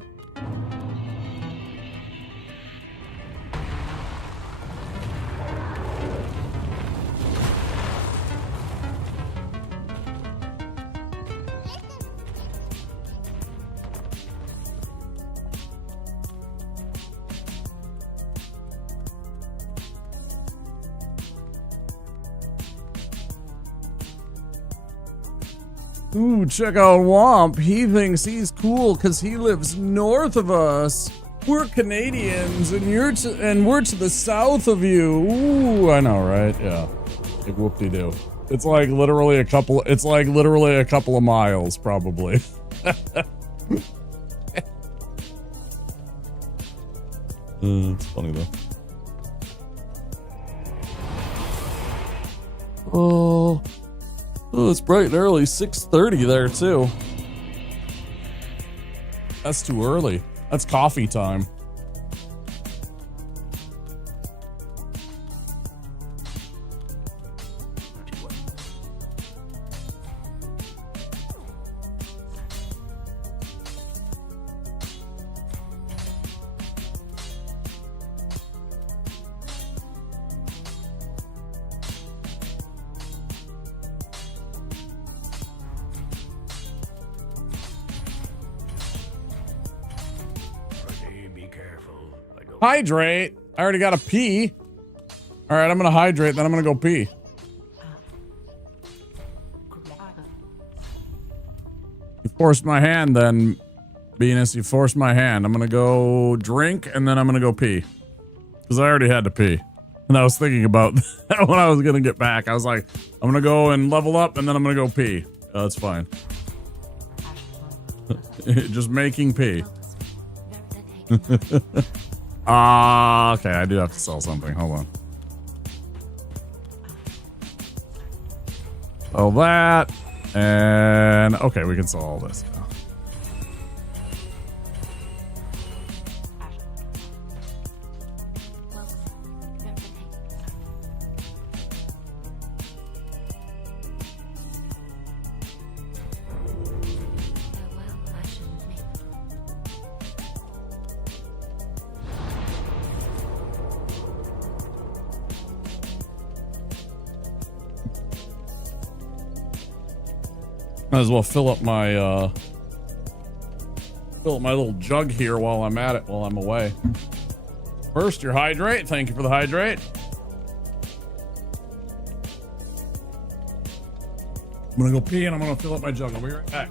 Ooh, check out Womp. He thinks he's cool because he lives north of us. We're Canadians, and we're to the south of you. Ooh, I know, right? Yeah. Like, whoop-de-doo. It's like literally a couple. It's like literally a couple of miles, probably. It's funny though. Oh, it's bright and early. 6:30 there too. That's too early. That's coffee time. Hydrate. I already got a pee. All right, I'm gonna hydrate, then I'm gonna go pee. You forced my hand, then, Venus. You forced my hand. I'm gonna go drink, and then I'm gonna go pee, because I already had to pee. And I was thinking about that when I was gonna get back. I was like, I'm gonna go and level up, and then I'm gonna go pee. That's fine. Just making pee. Okay, I do have to sell something. Hold on. Oh, that. And okay, we can sell all this now. Might as well fill up my little jug here while I'm at it, while I'm away. First, your hydrate. Thank you for the hydrate. I'm gonna go pee and I'm gonna fill up my jug. I'll be right back.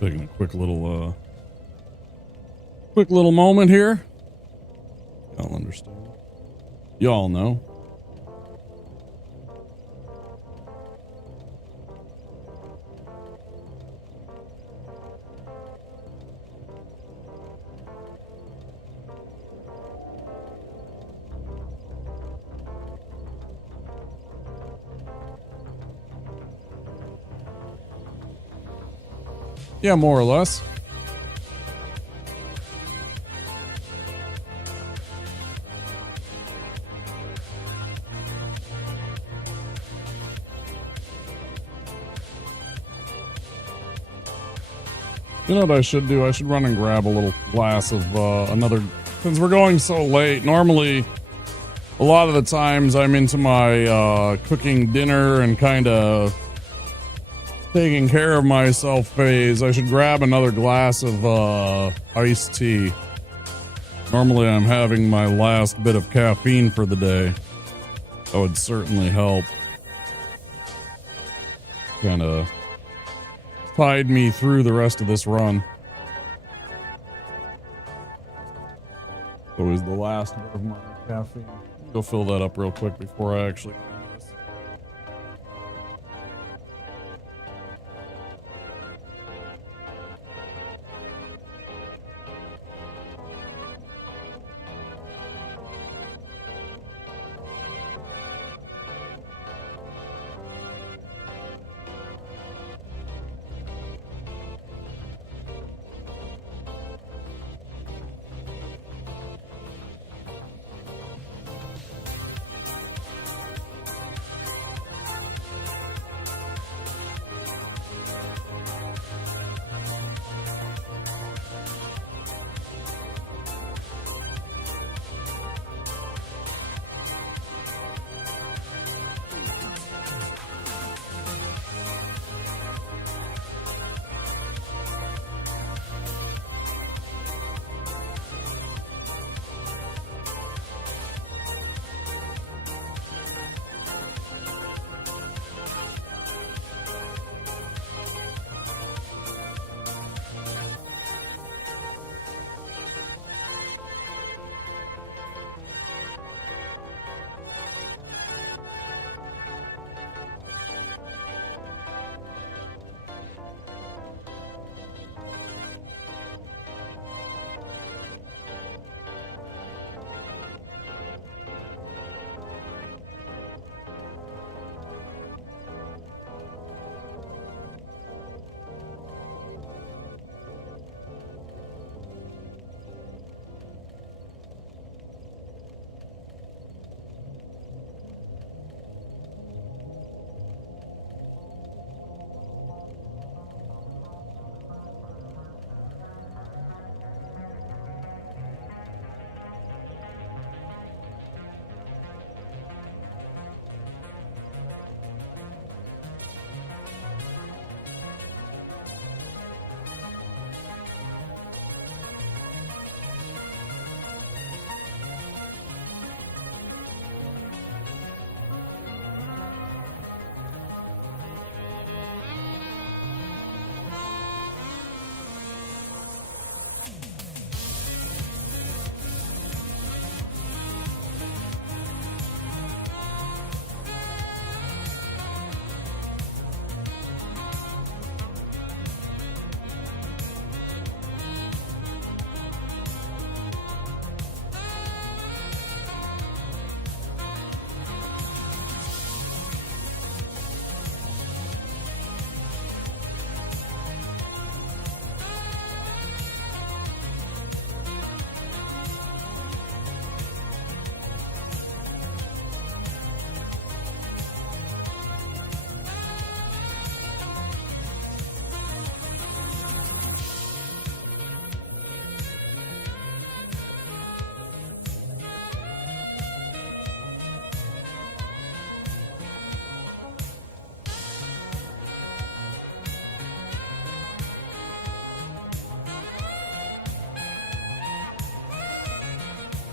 Taking a quick little moment here. Y'all understand. Y'all know. Yeah, more or less. You know what I should do? I should run and grab a little glass of another... Since we're going so late, normally a lot of the times I'm into my cooking dinner and kind of taking care of myself phase. I should grab another glass of iced tea. Normally I'm having my last bit of caffeine for the day. That would certainly help. Kind of tide me through the rest of this run. Always the last bit of my caffeine. Go fill that up real quick before I actually do this.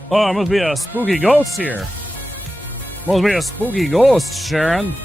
Oh, it must be a spooky ghost here. Must be a spooky ghost, Sharon.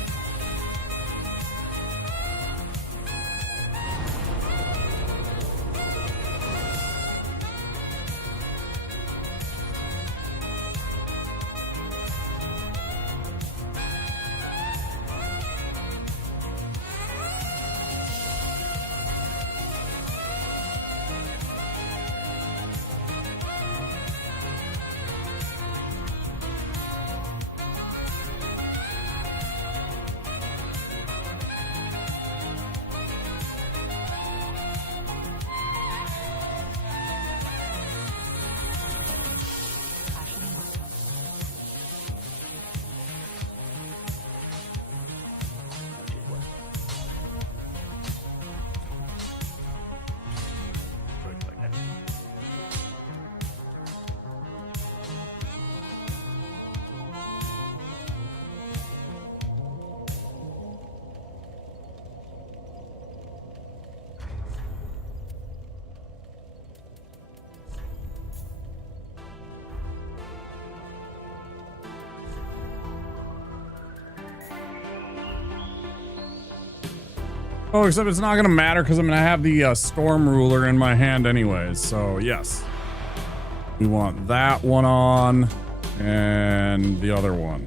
Oh, except it's not going to matter because I'm going to have the Storm Ruler in my hand anyways. So, yes. We want that one on and the other one.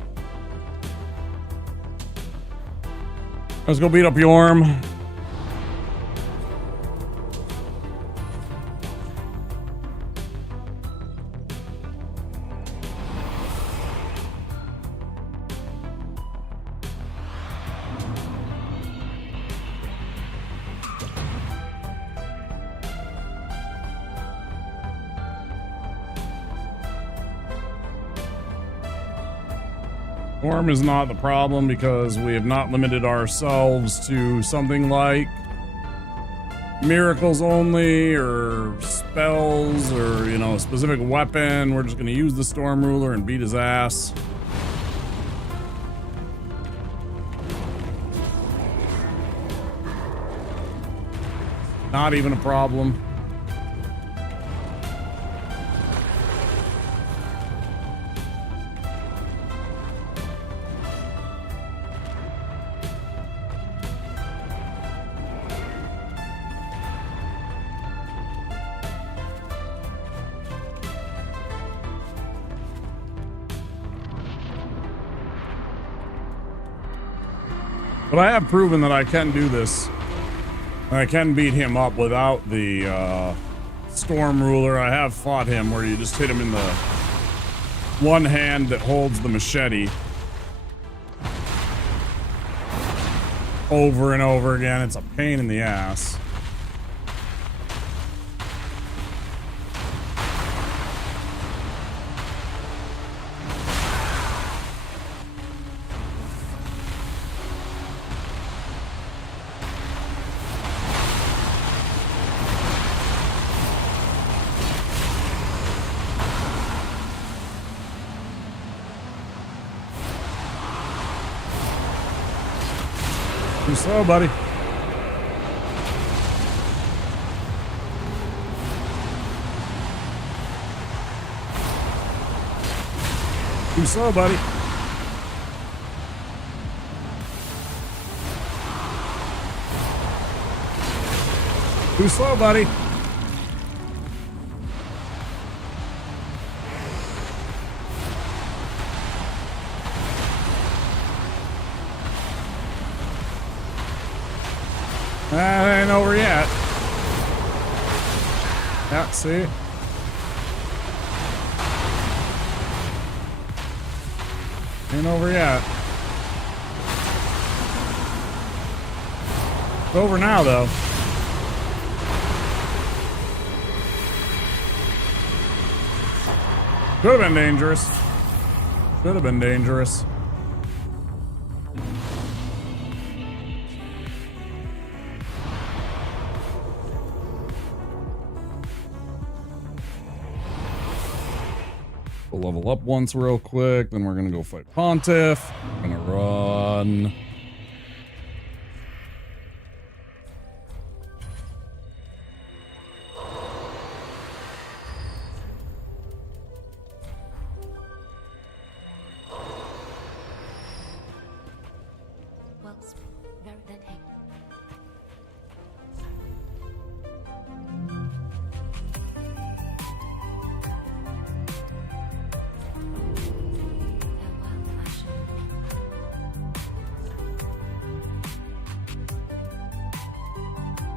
Let's go beat up Yorm. Storm is not the problem because we have not limited ourselves to something like miracles only or spells or, you know, a specific weapon. We're just going to use the Storm Ruler and beat his ass. Not even a problem. But I have proven that I can do this. I can beat him up without the Storm Ruler. I have fought him where you just hit him in the one hand that holds the machete. Over and over again. It's a pain in the ass. Too slow, buddy. Too slow, buddy. Too slow, buddy. That ain't over yet. Yeah, see? Ain't over yet. It's over now, though. Could have been dangerous. Should have been dangerous. We'll level up once real quick, then we're gonna go fight Pontiff. We're gonna run.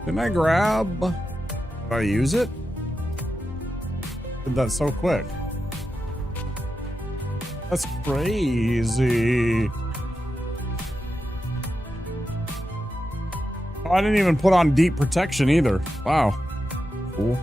Didn't I grab? Did I use it? Did that so quick? That's crazy. Oh, I didn't even put on deep protection either. Wow. Cool.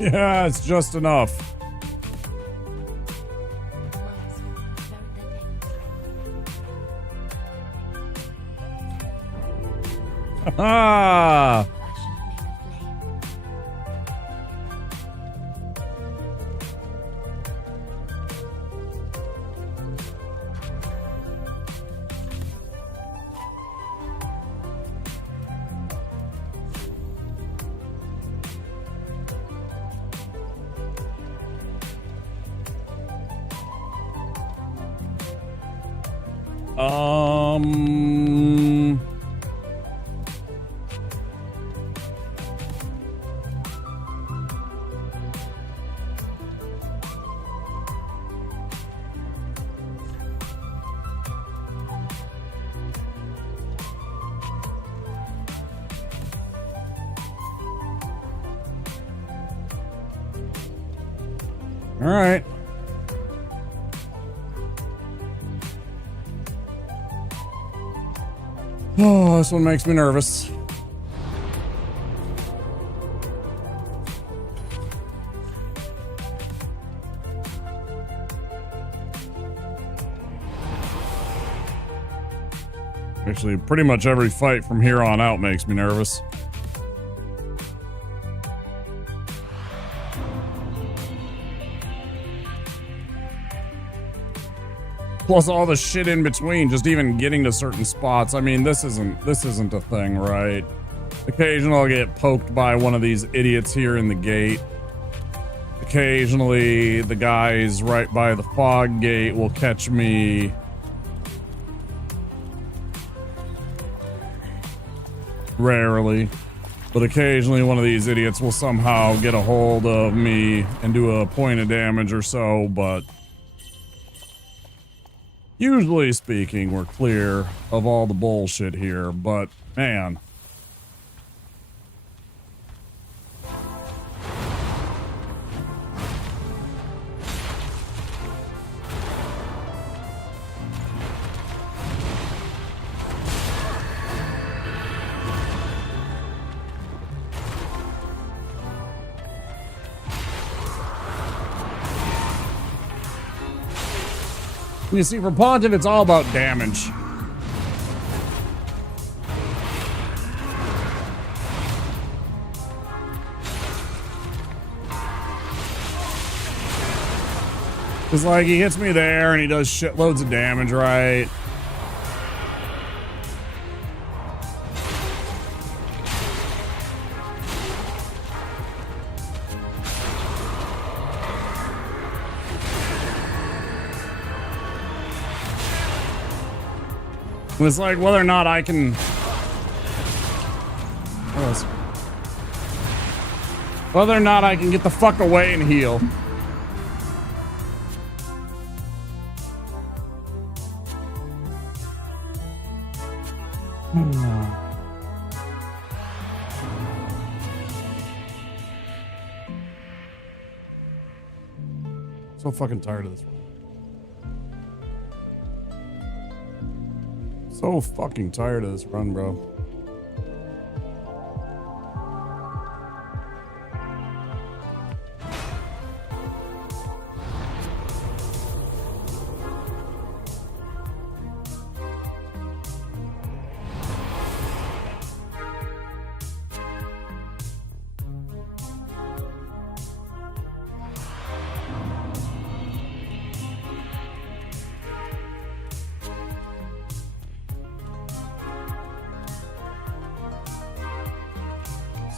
Yeah, it's just enough. Ah. All right. Oh, this one makes me nervous. Actually, pretty much every fight from here on out makes me nervous. Plus all the shit in between, just even getting to certain spots. I mean, this isn't a thing, right? Occasionally I'll get poked by one of these idiots here in the gate. Occasionally the guys right by the fog gate will catch me. Rarely. But occasionally one of these idiots will somehow get a hold of me and do a point of damage or so, but usually speaking, we're clear of all the bullshit here, but man. You see, for Pontiff, it's all about damage. It's like he hits me there and he does shitloads of damage, right? It's like whether or not I can. Whether or not I can get the fuck away and heal. So fucking tired of this one. So fucking tired of this run, bro.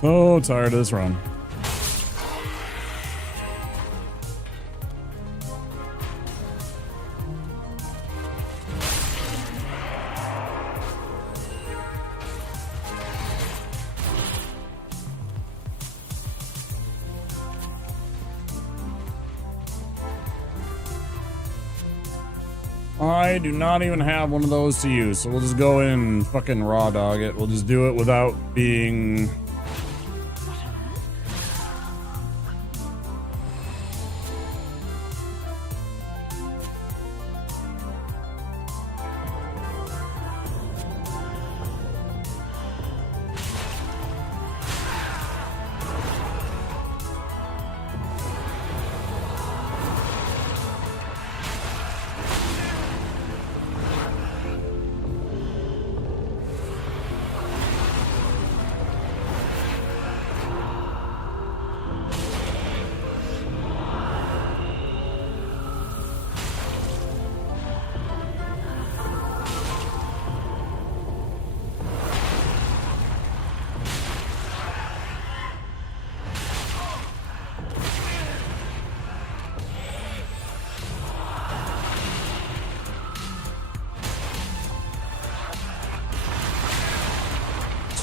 So tired of this run. I do not even have one of those to use, so we'll just go in and fucking raw dog it. We'll just do it without being...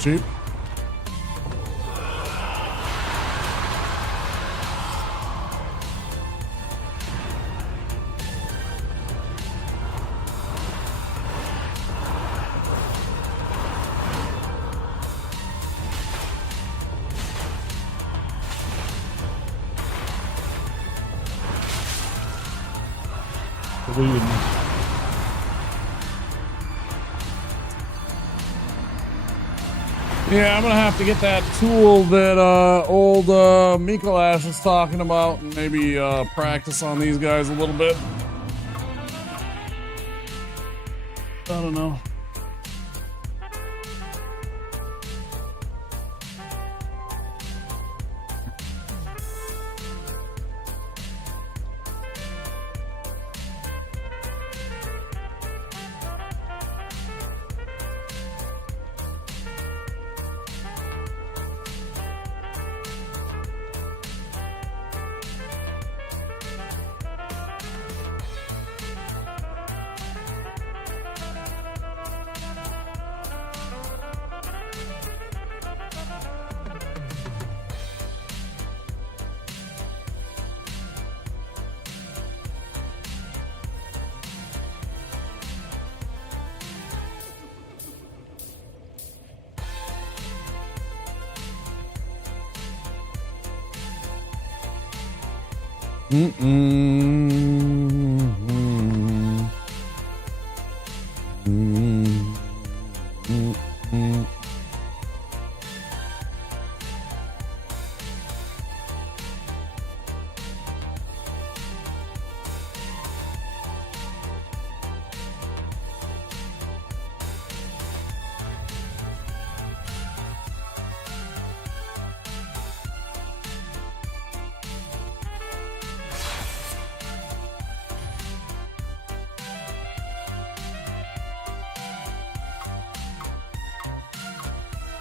Thanks, Chief. Yeah, I'm gonna have to get that tool that old Mikolash is talking about and maybe practice on these guys a little bit. I don't know.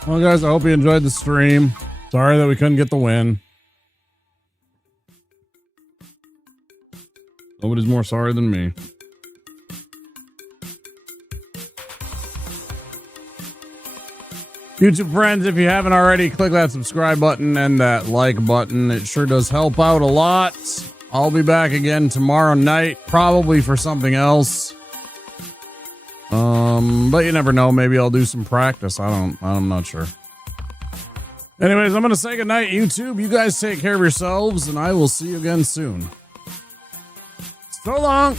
Well, guys, I hope you enjoyed the stream. Sorry that we couldn't get the win. Nobody's more sorry than me. YouTube friends, if you haven't already, click that subscribe button and that like button. It sure does help out a lot. I'll be back again tomorrow night, probably for something else. But you never know. Maybe I'll do some practice. I'm not sure. Anyways, I'm going to say goodnight, YouTube. You guys take care of yourselves, and I will see you again soon. So long.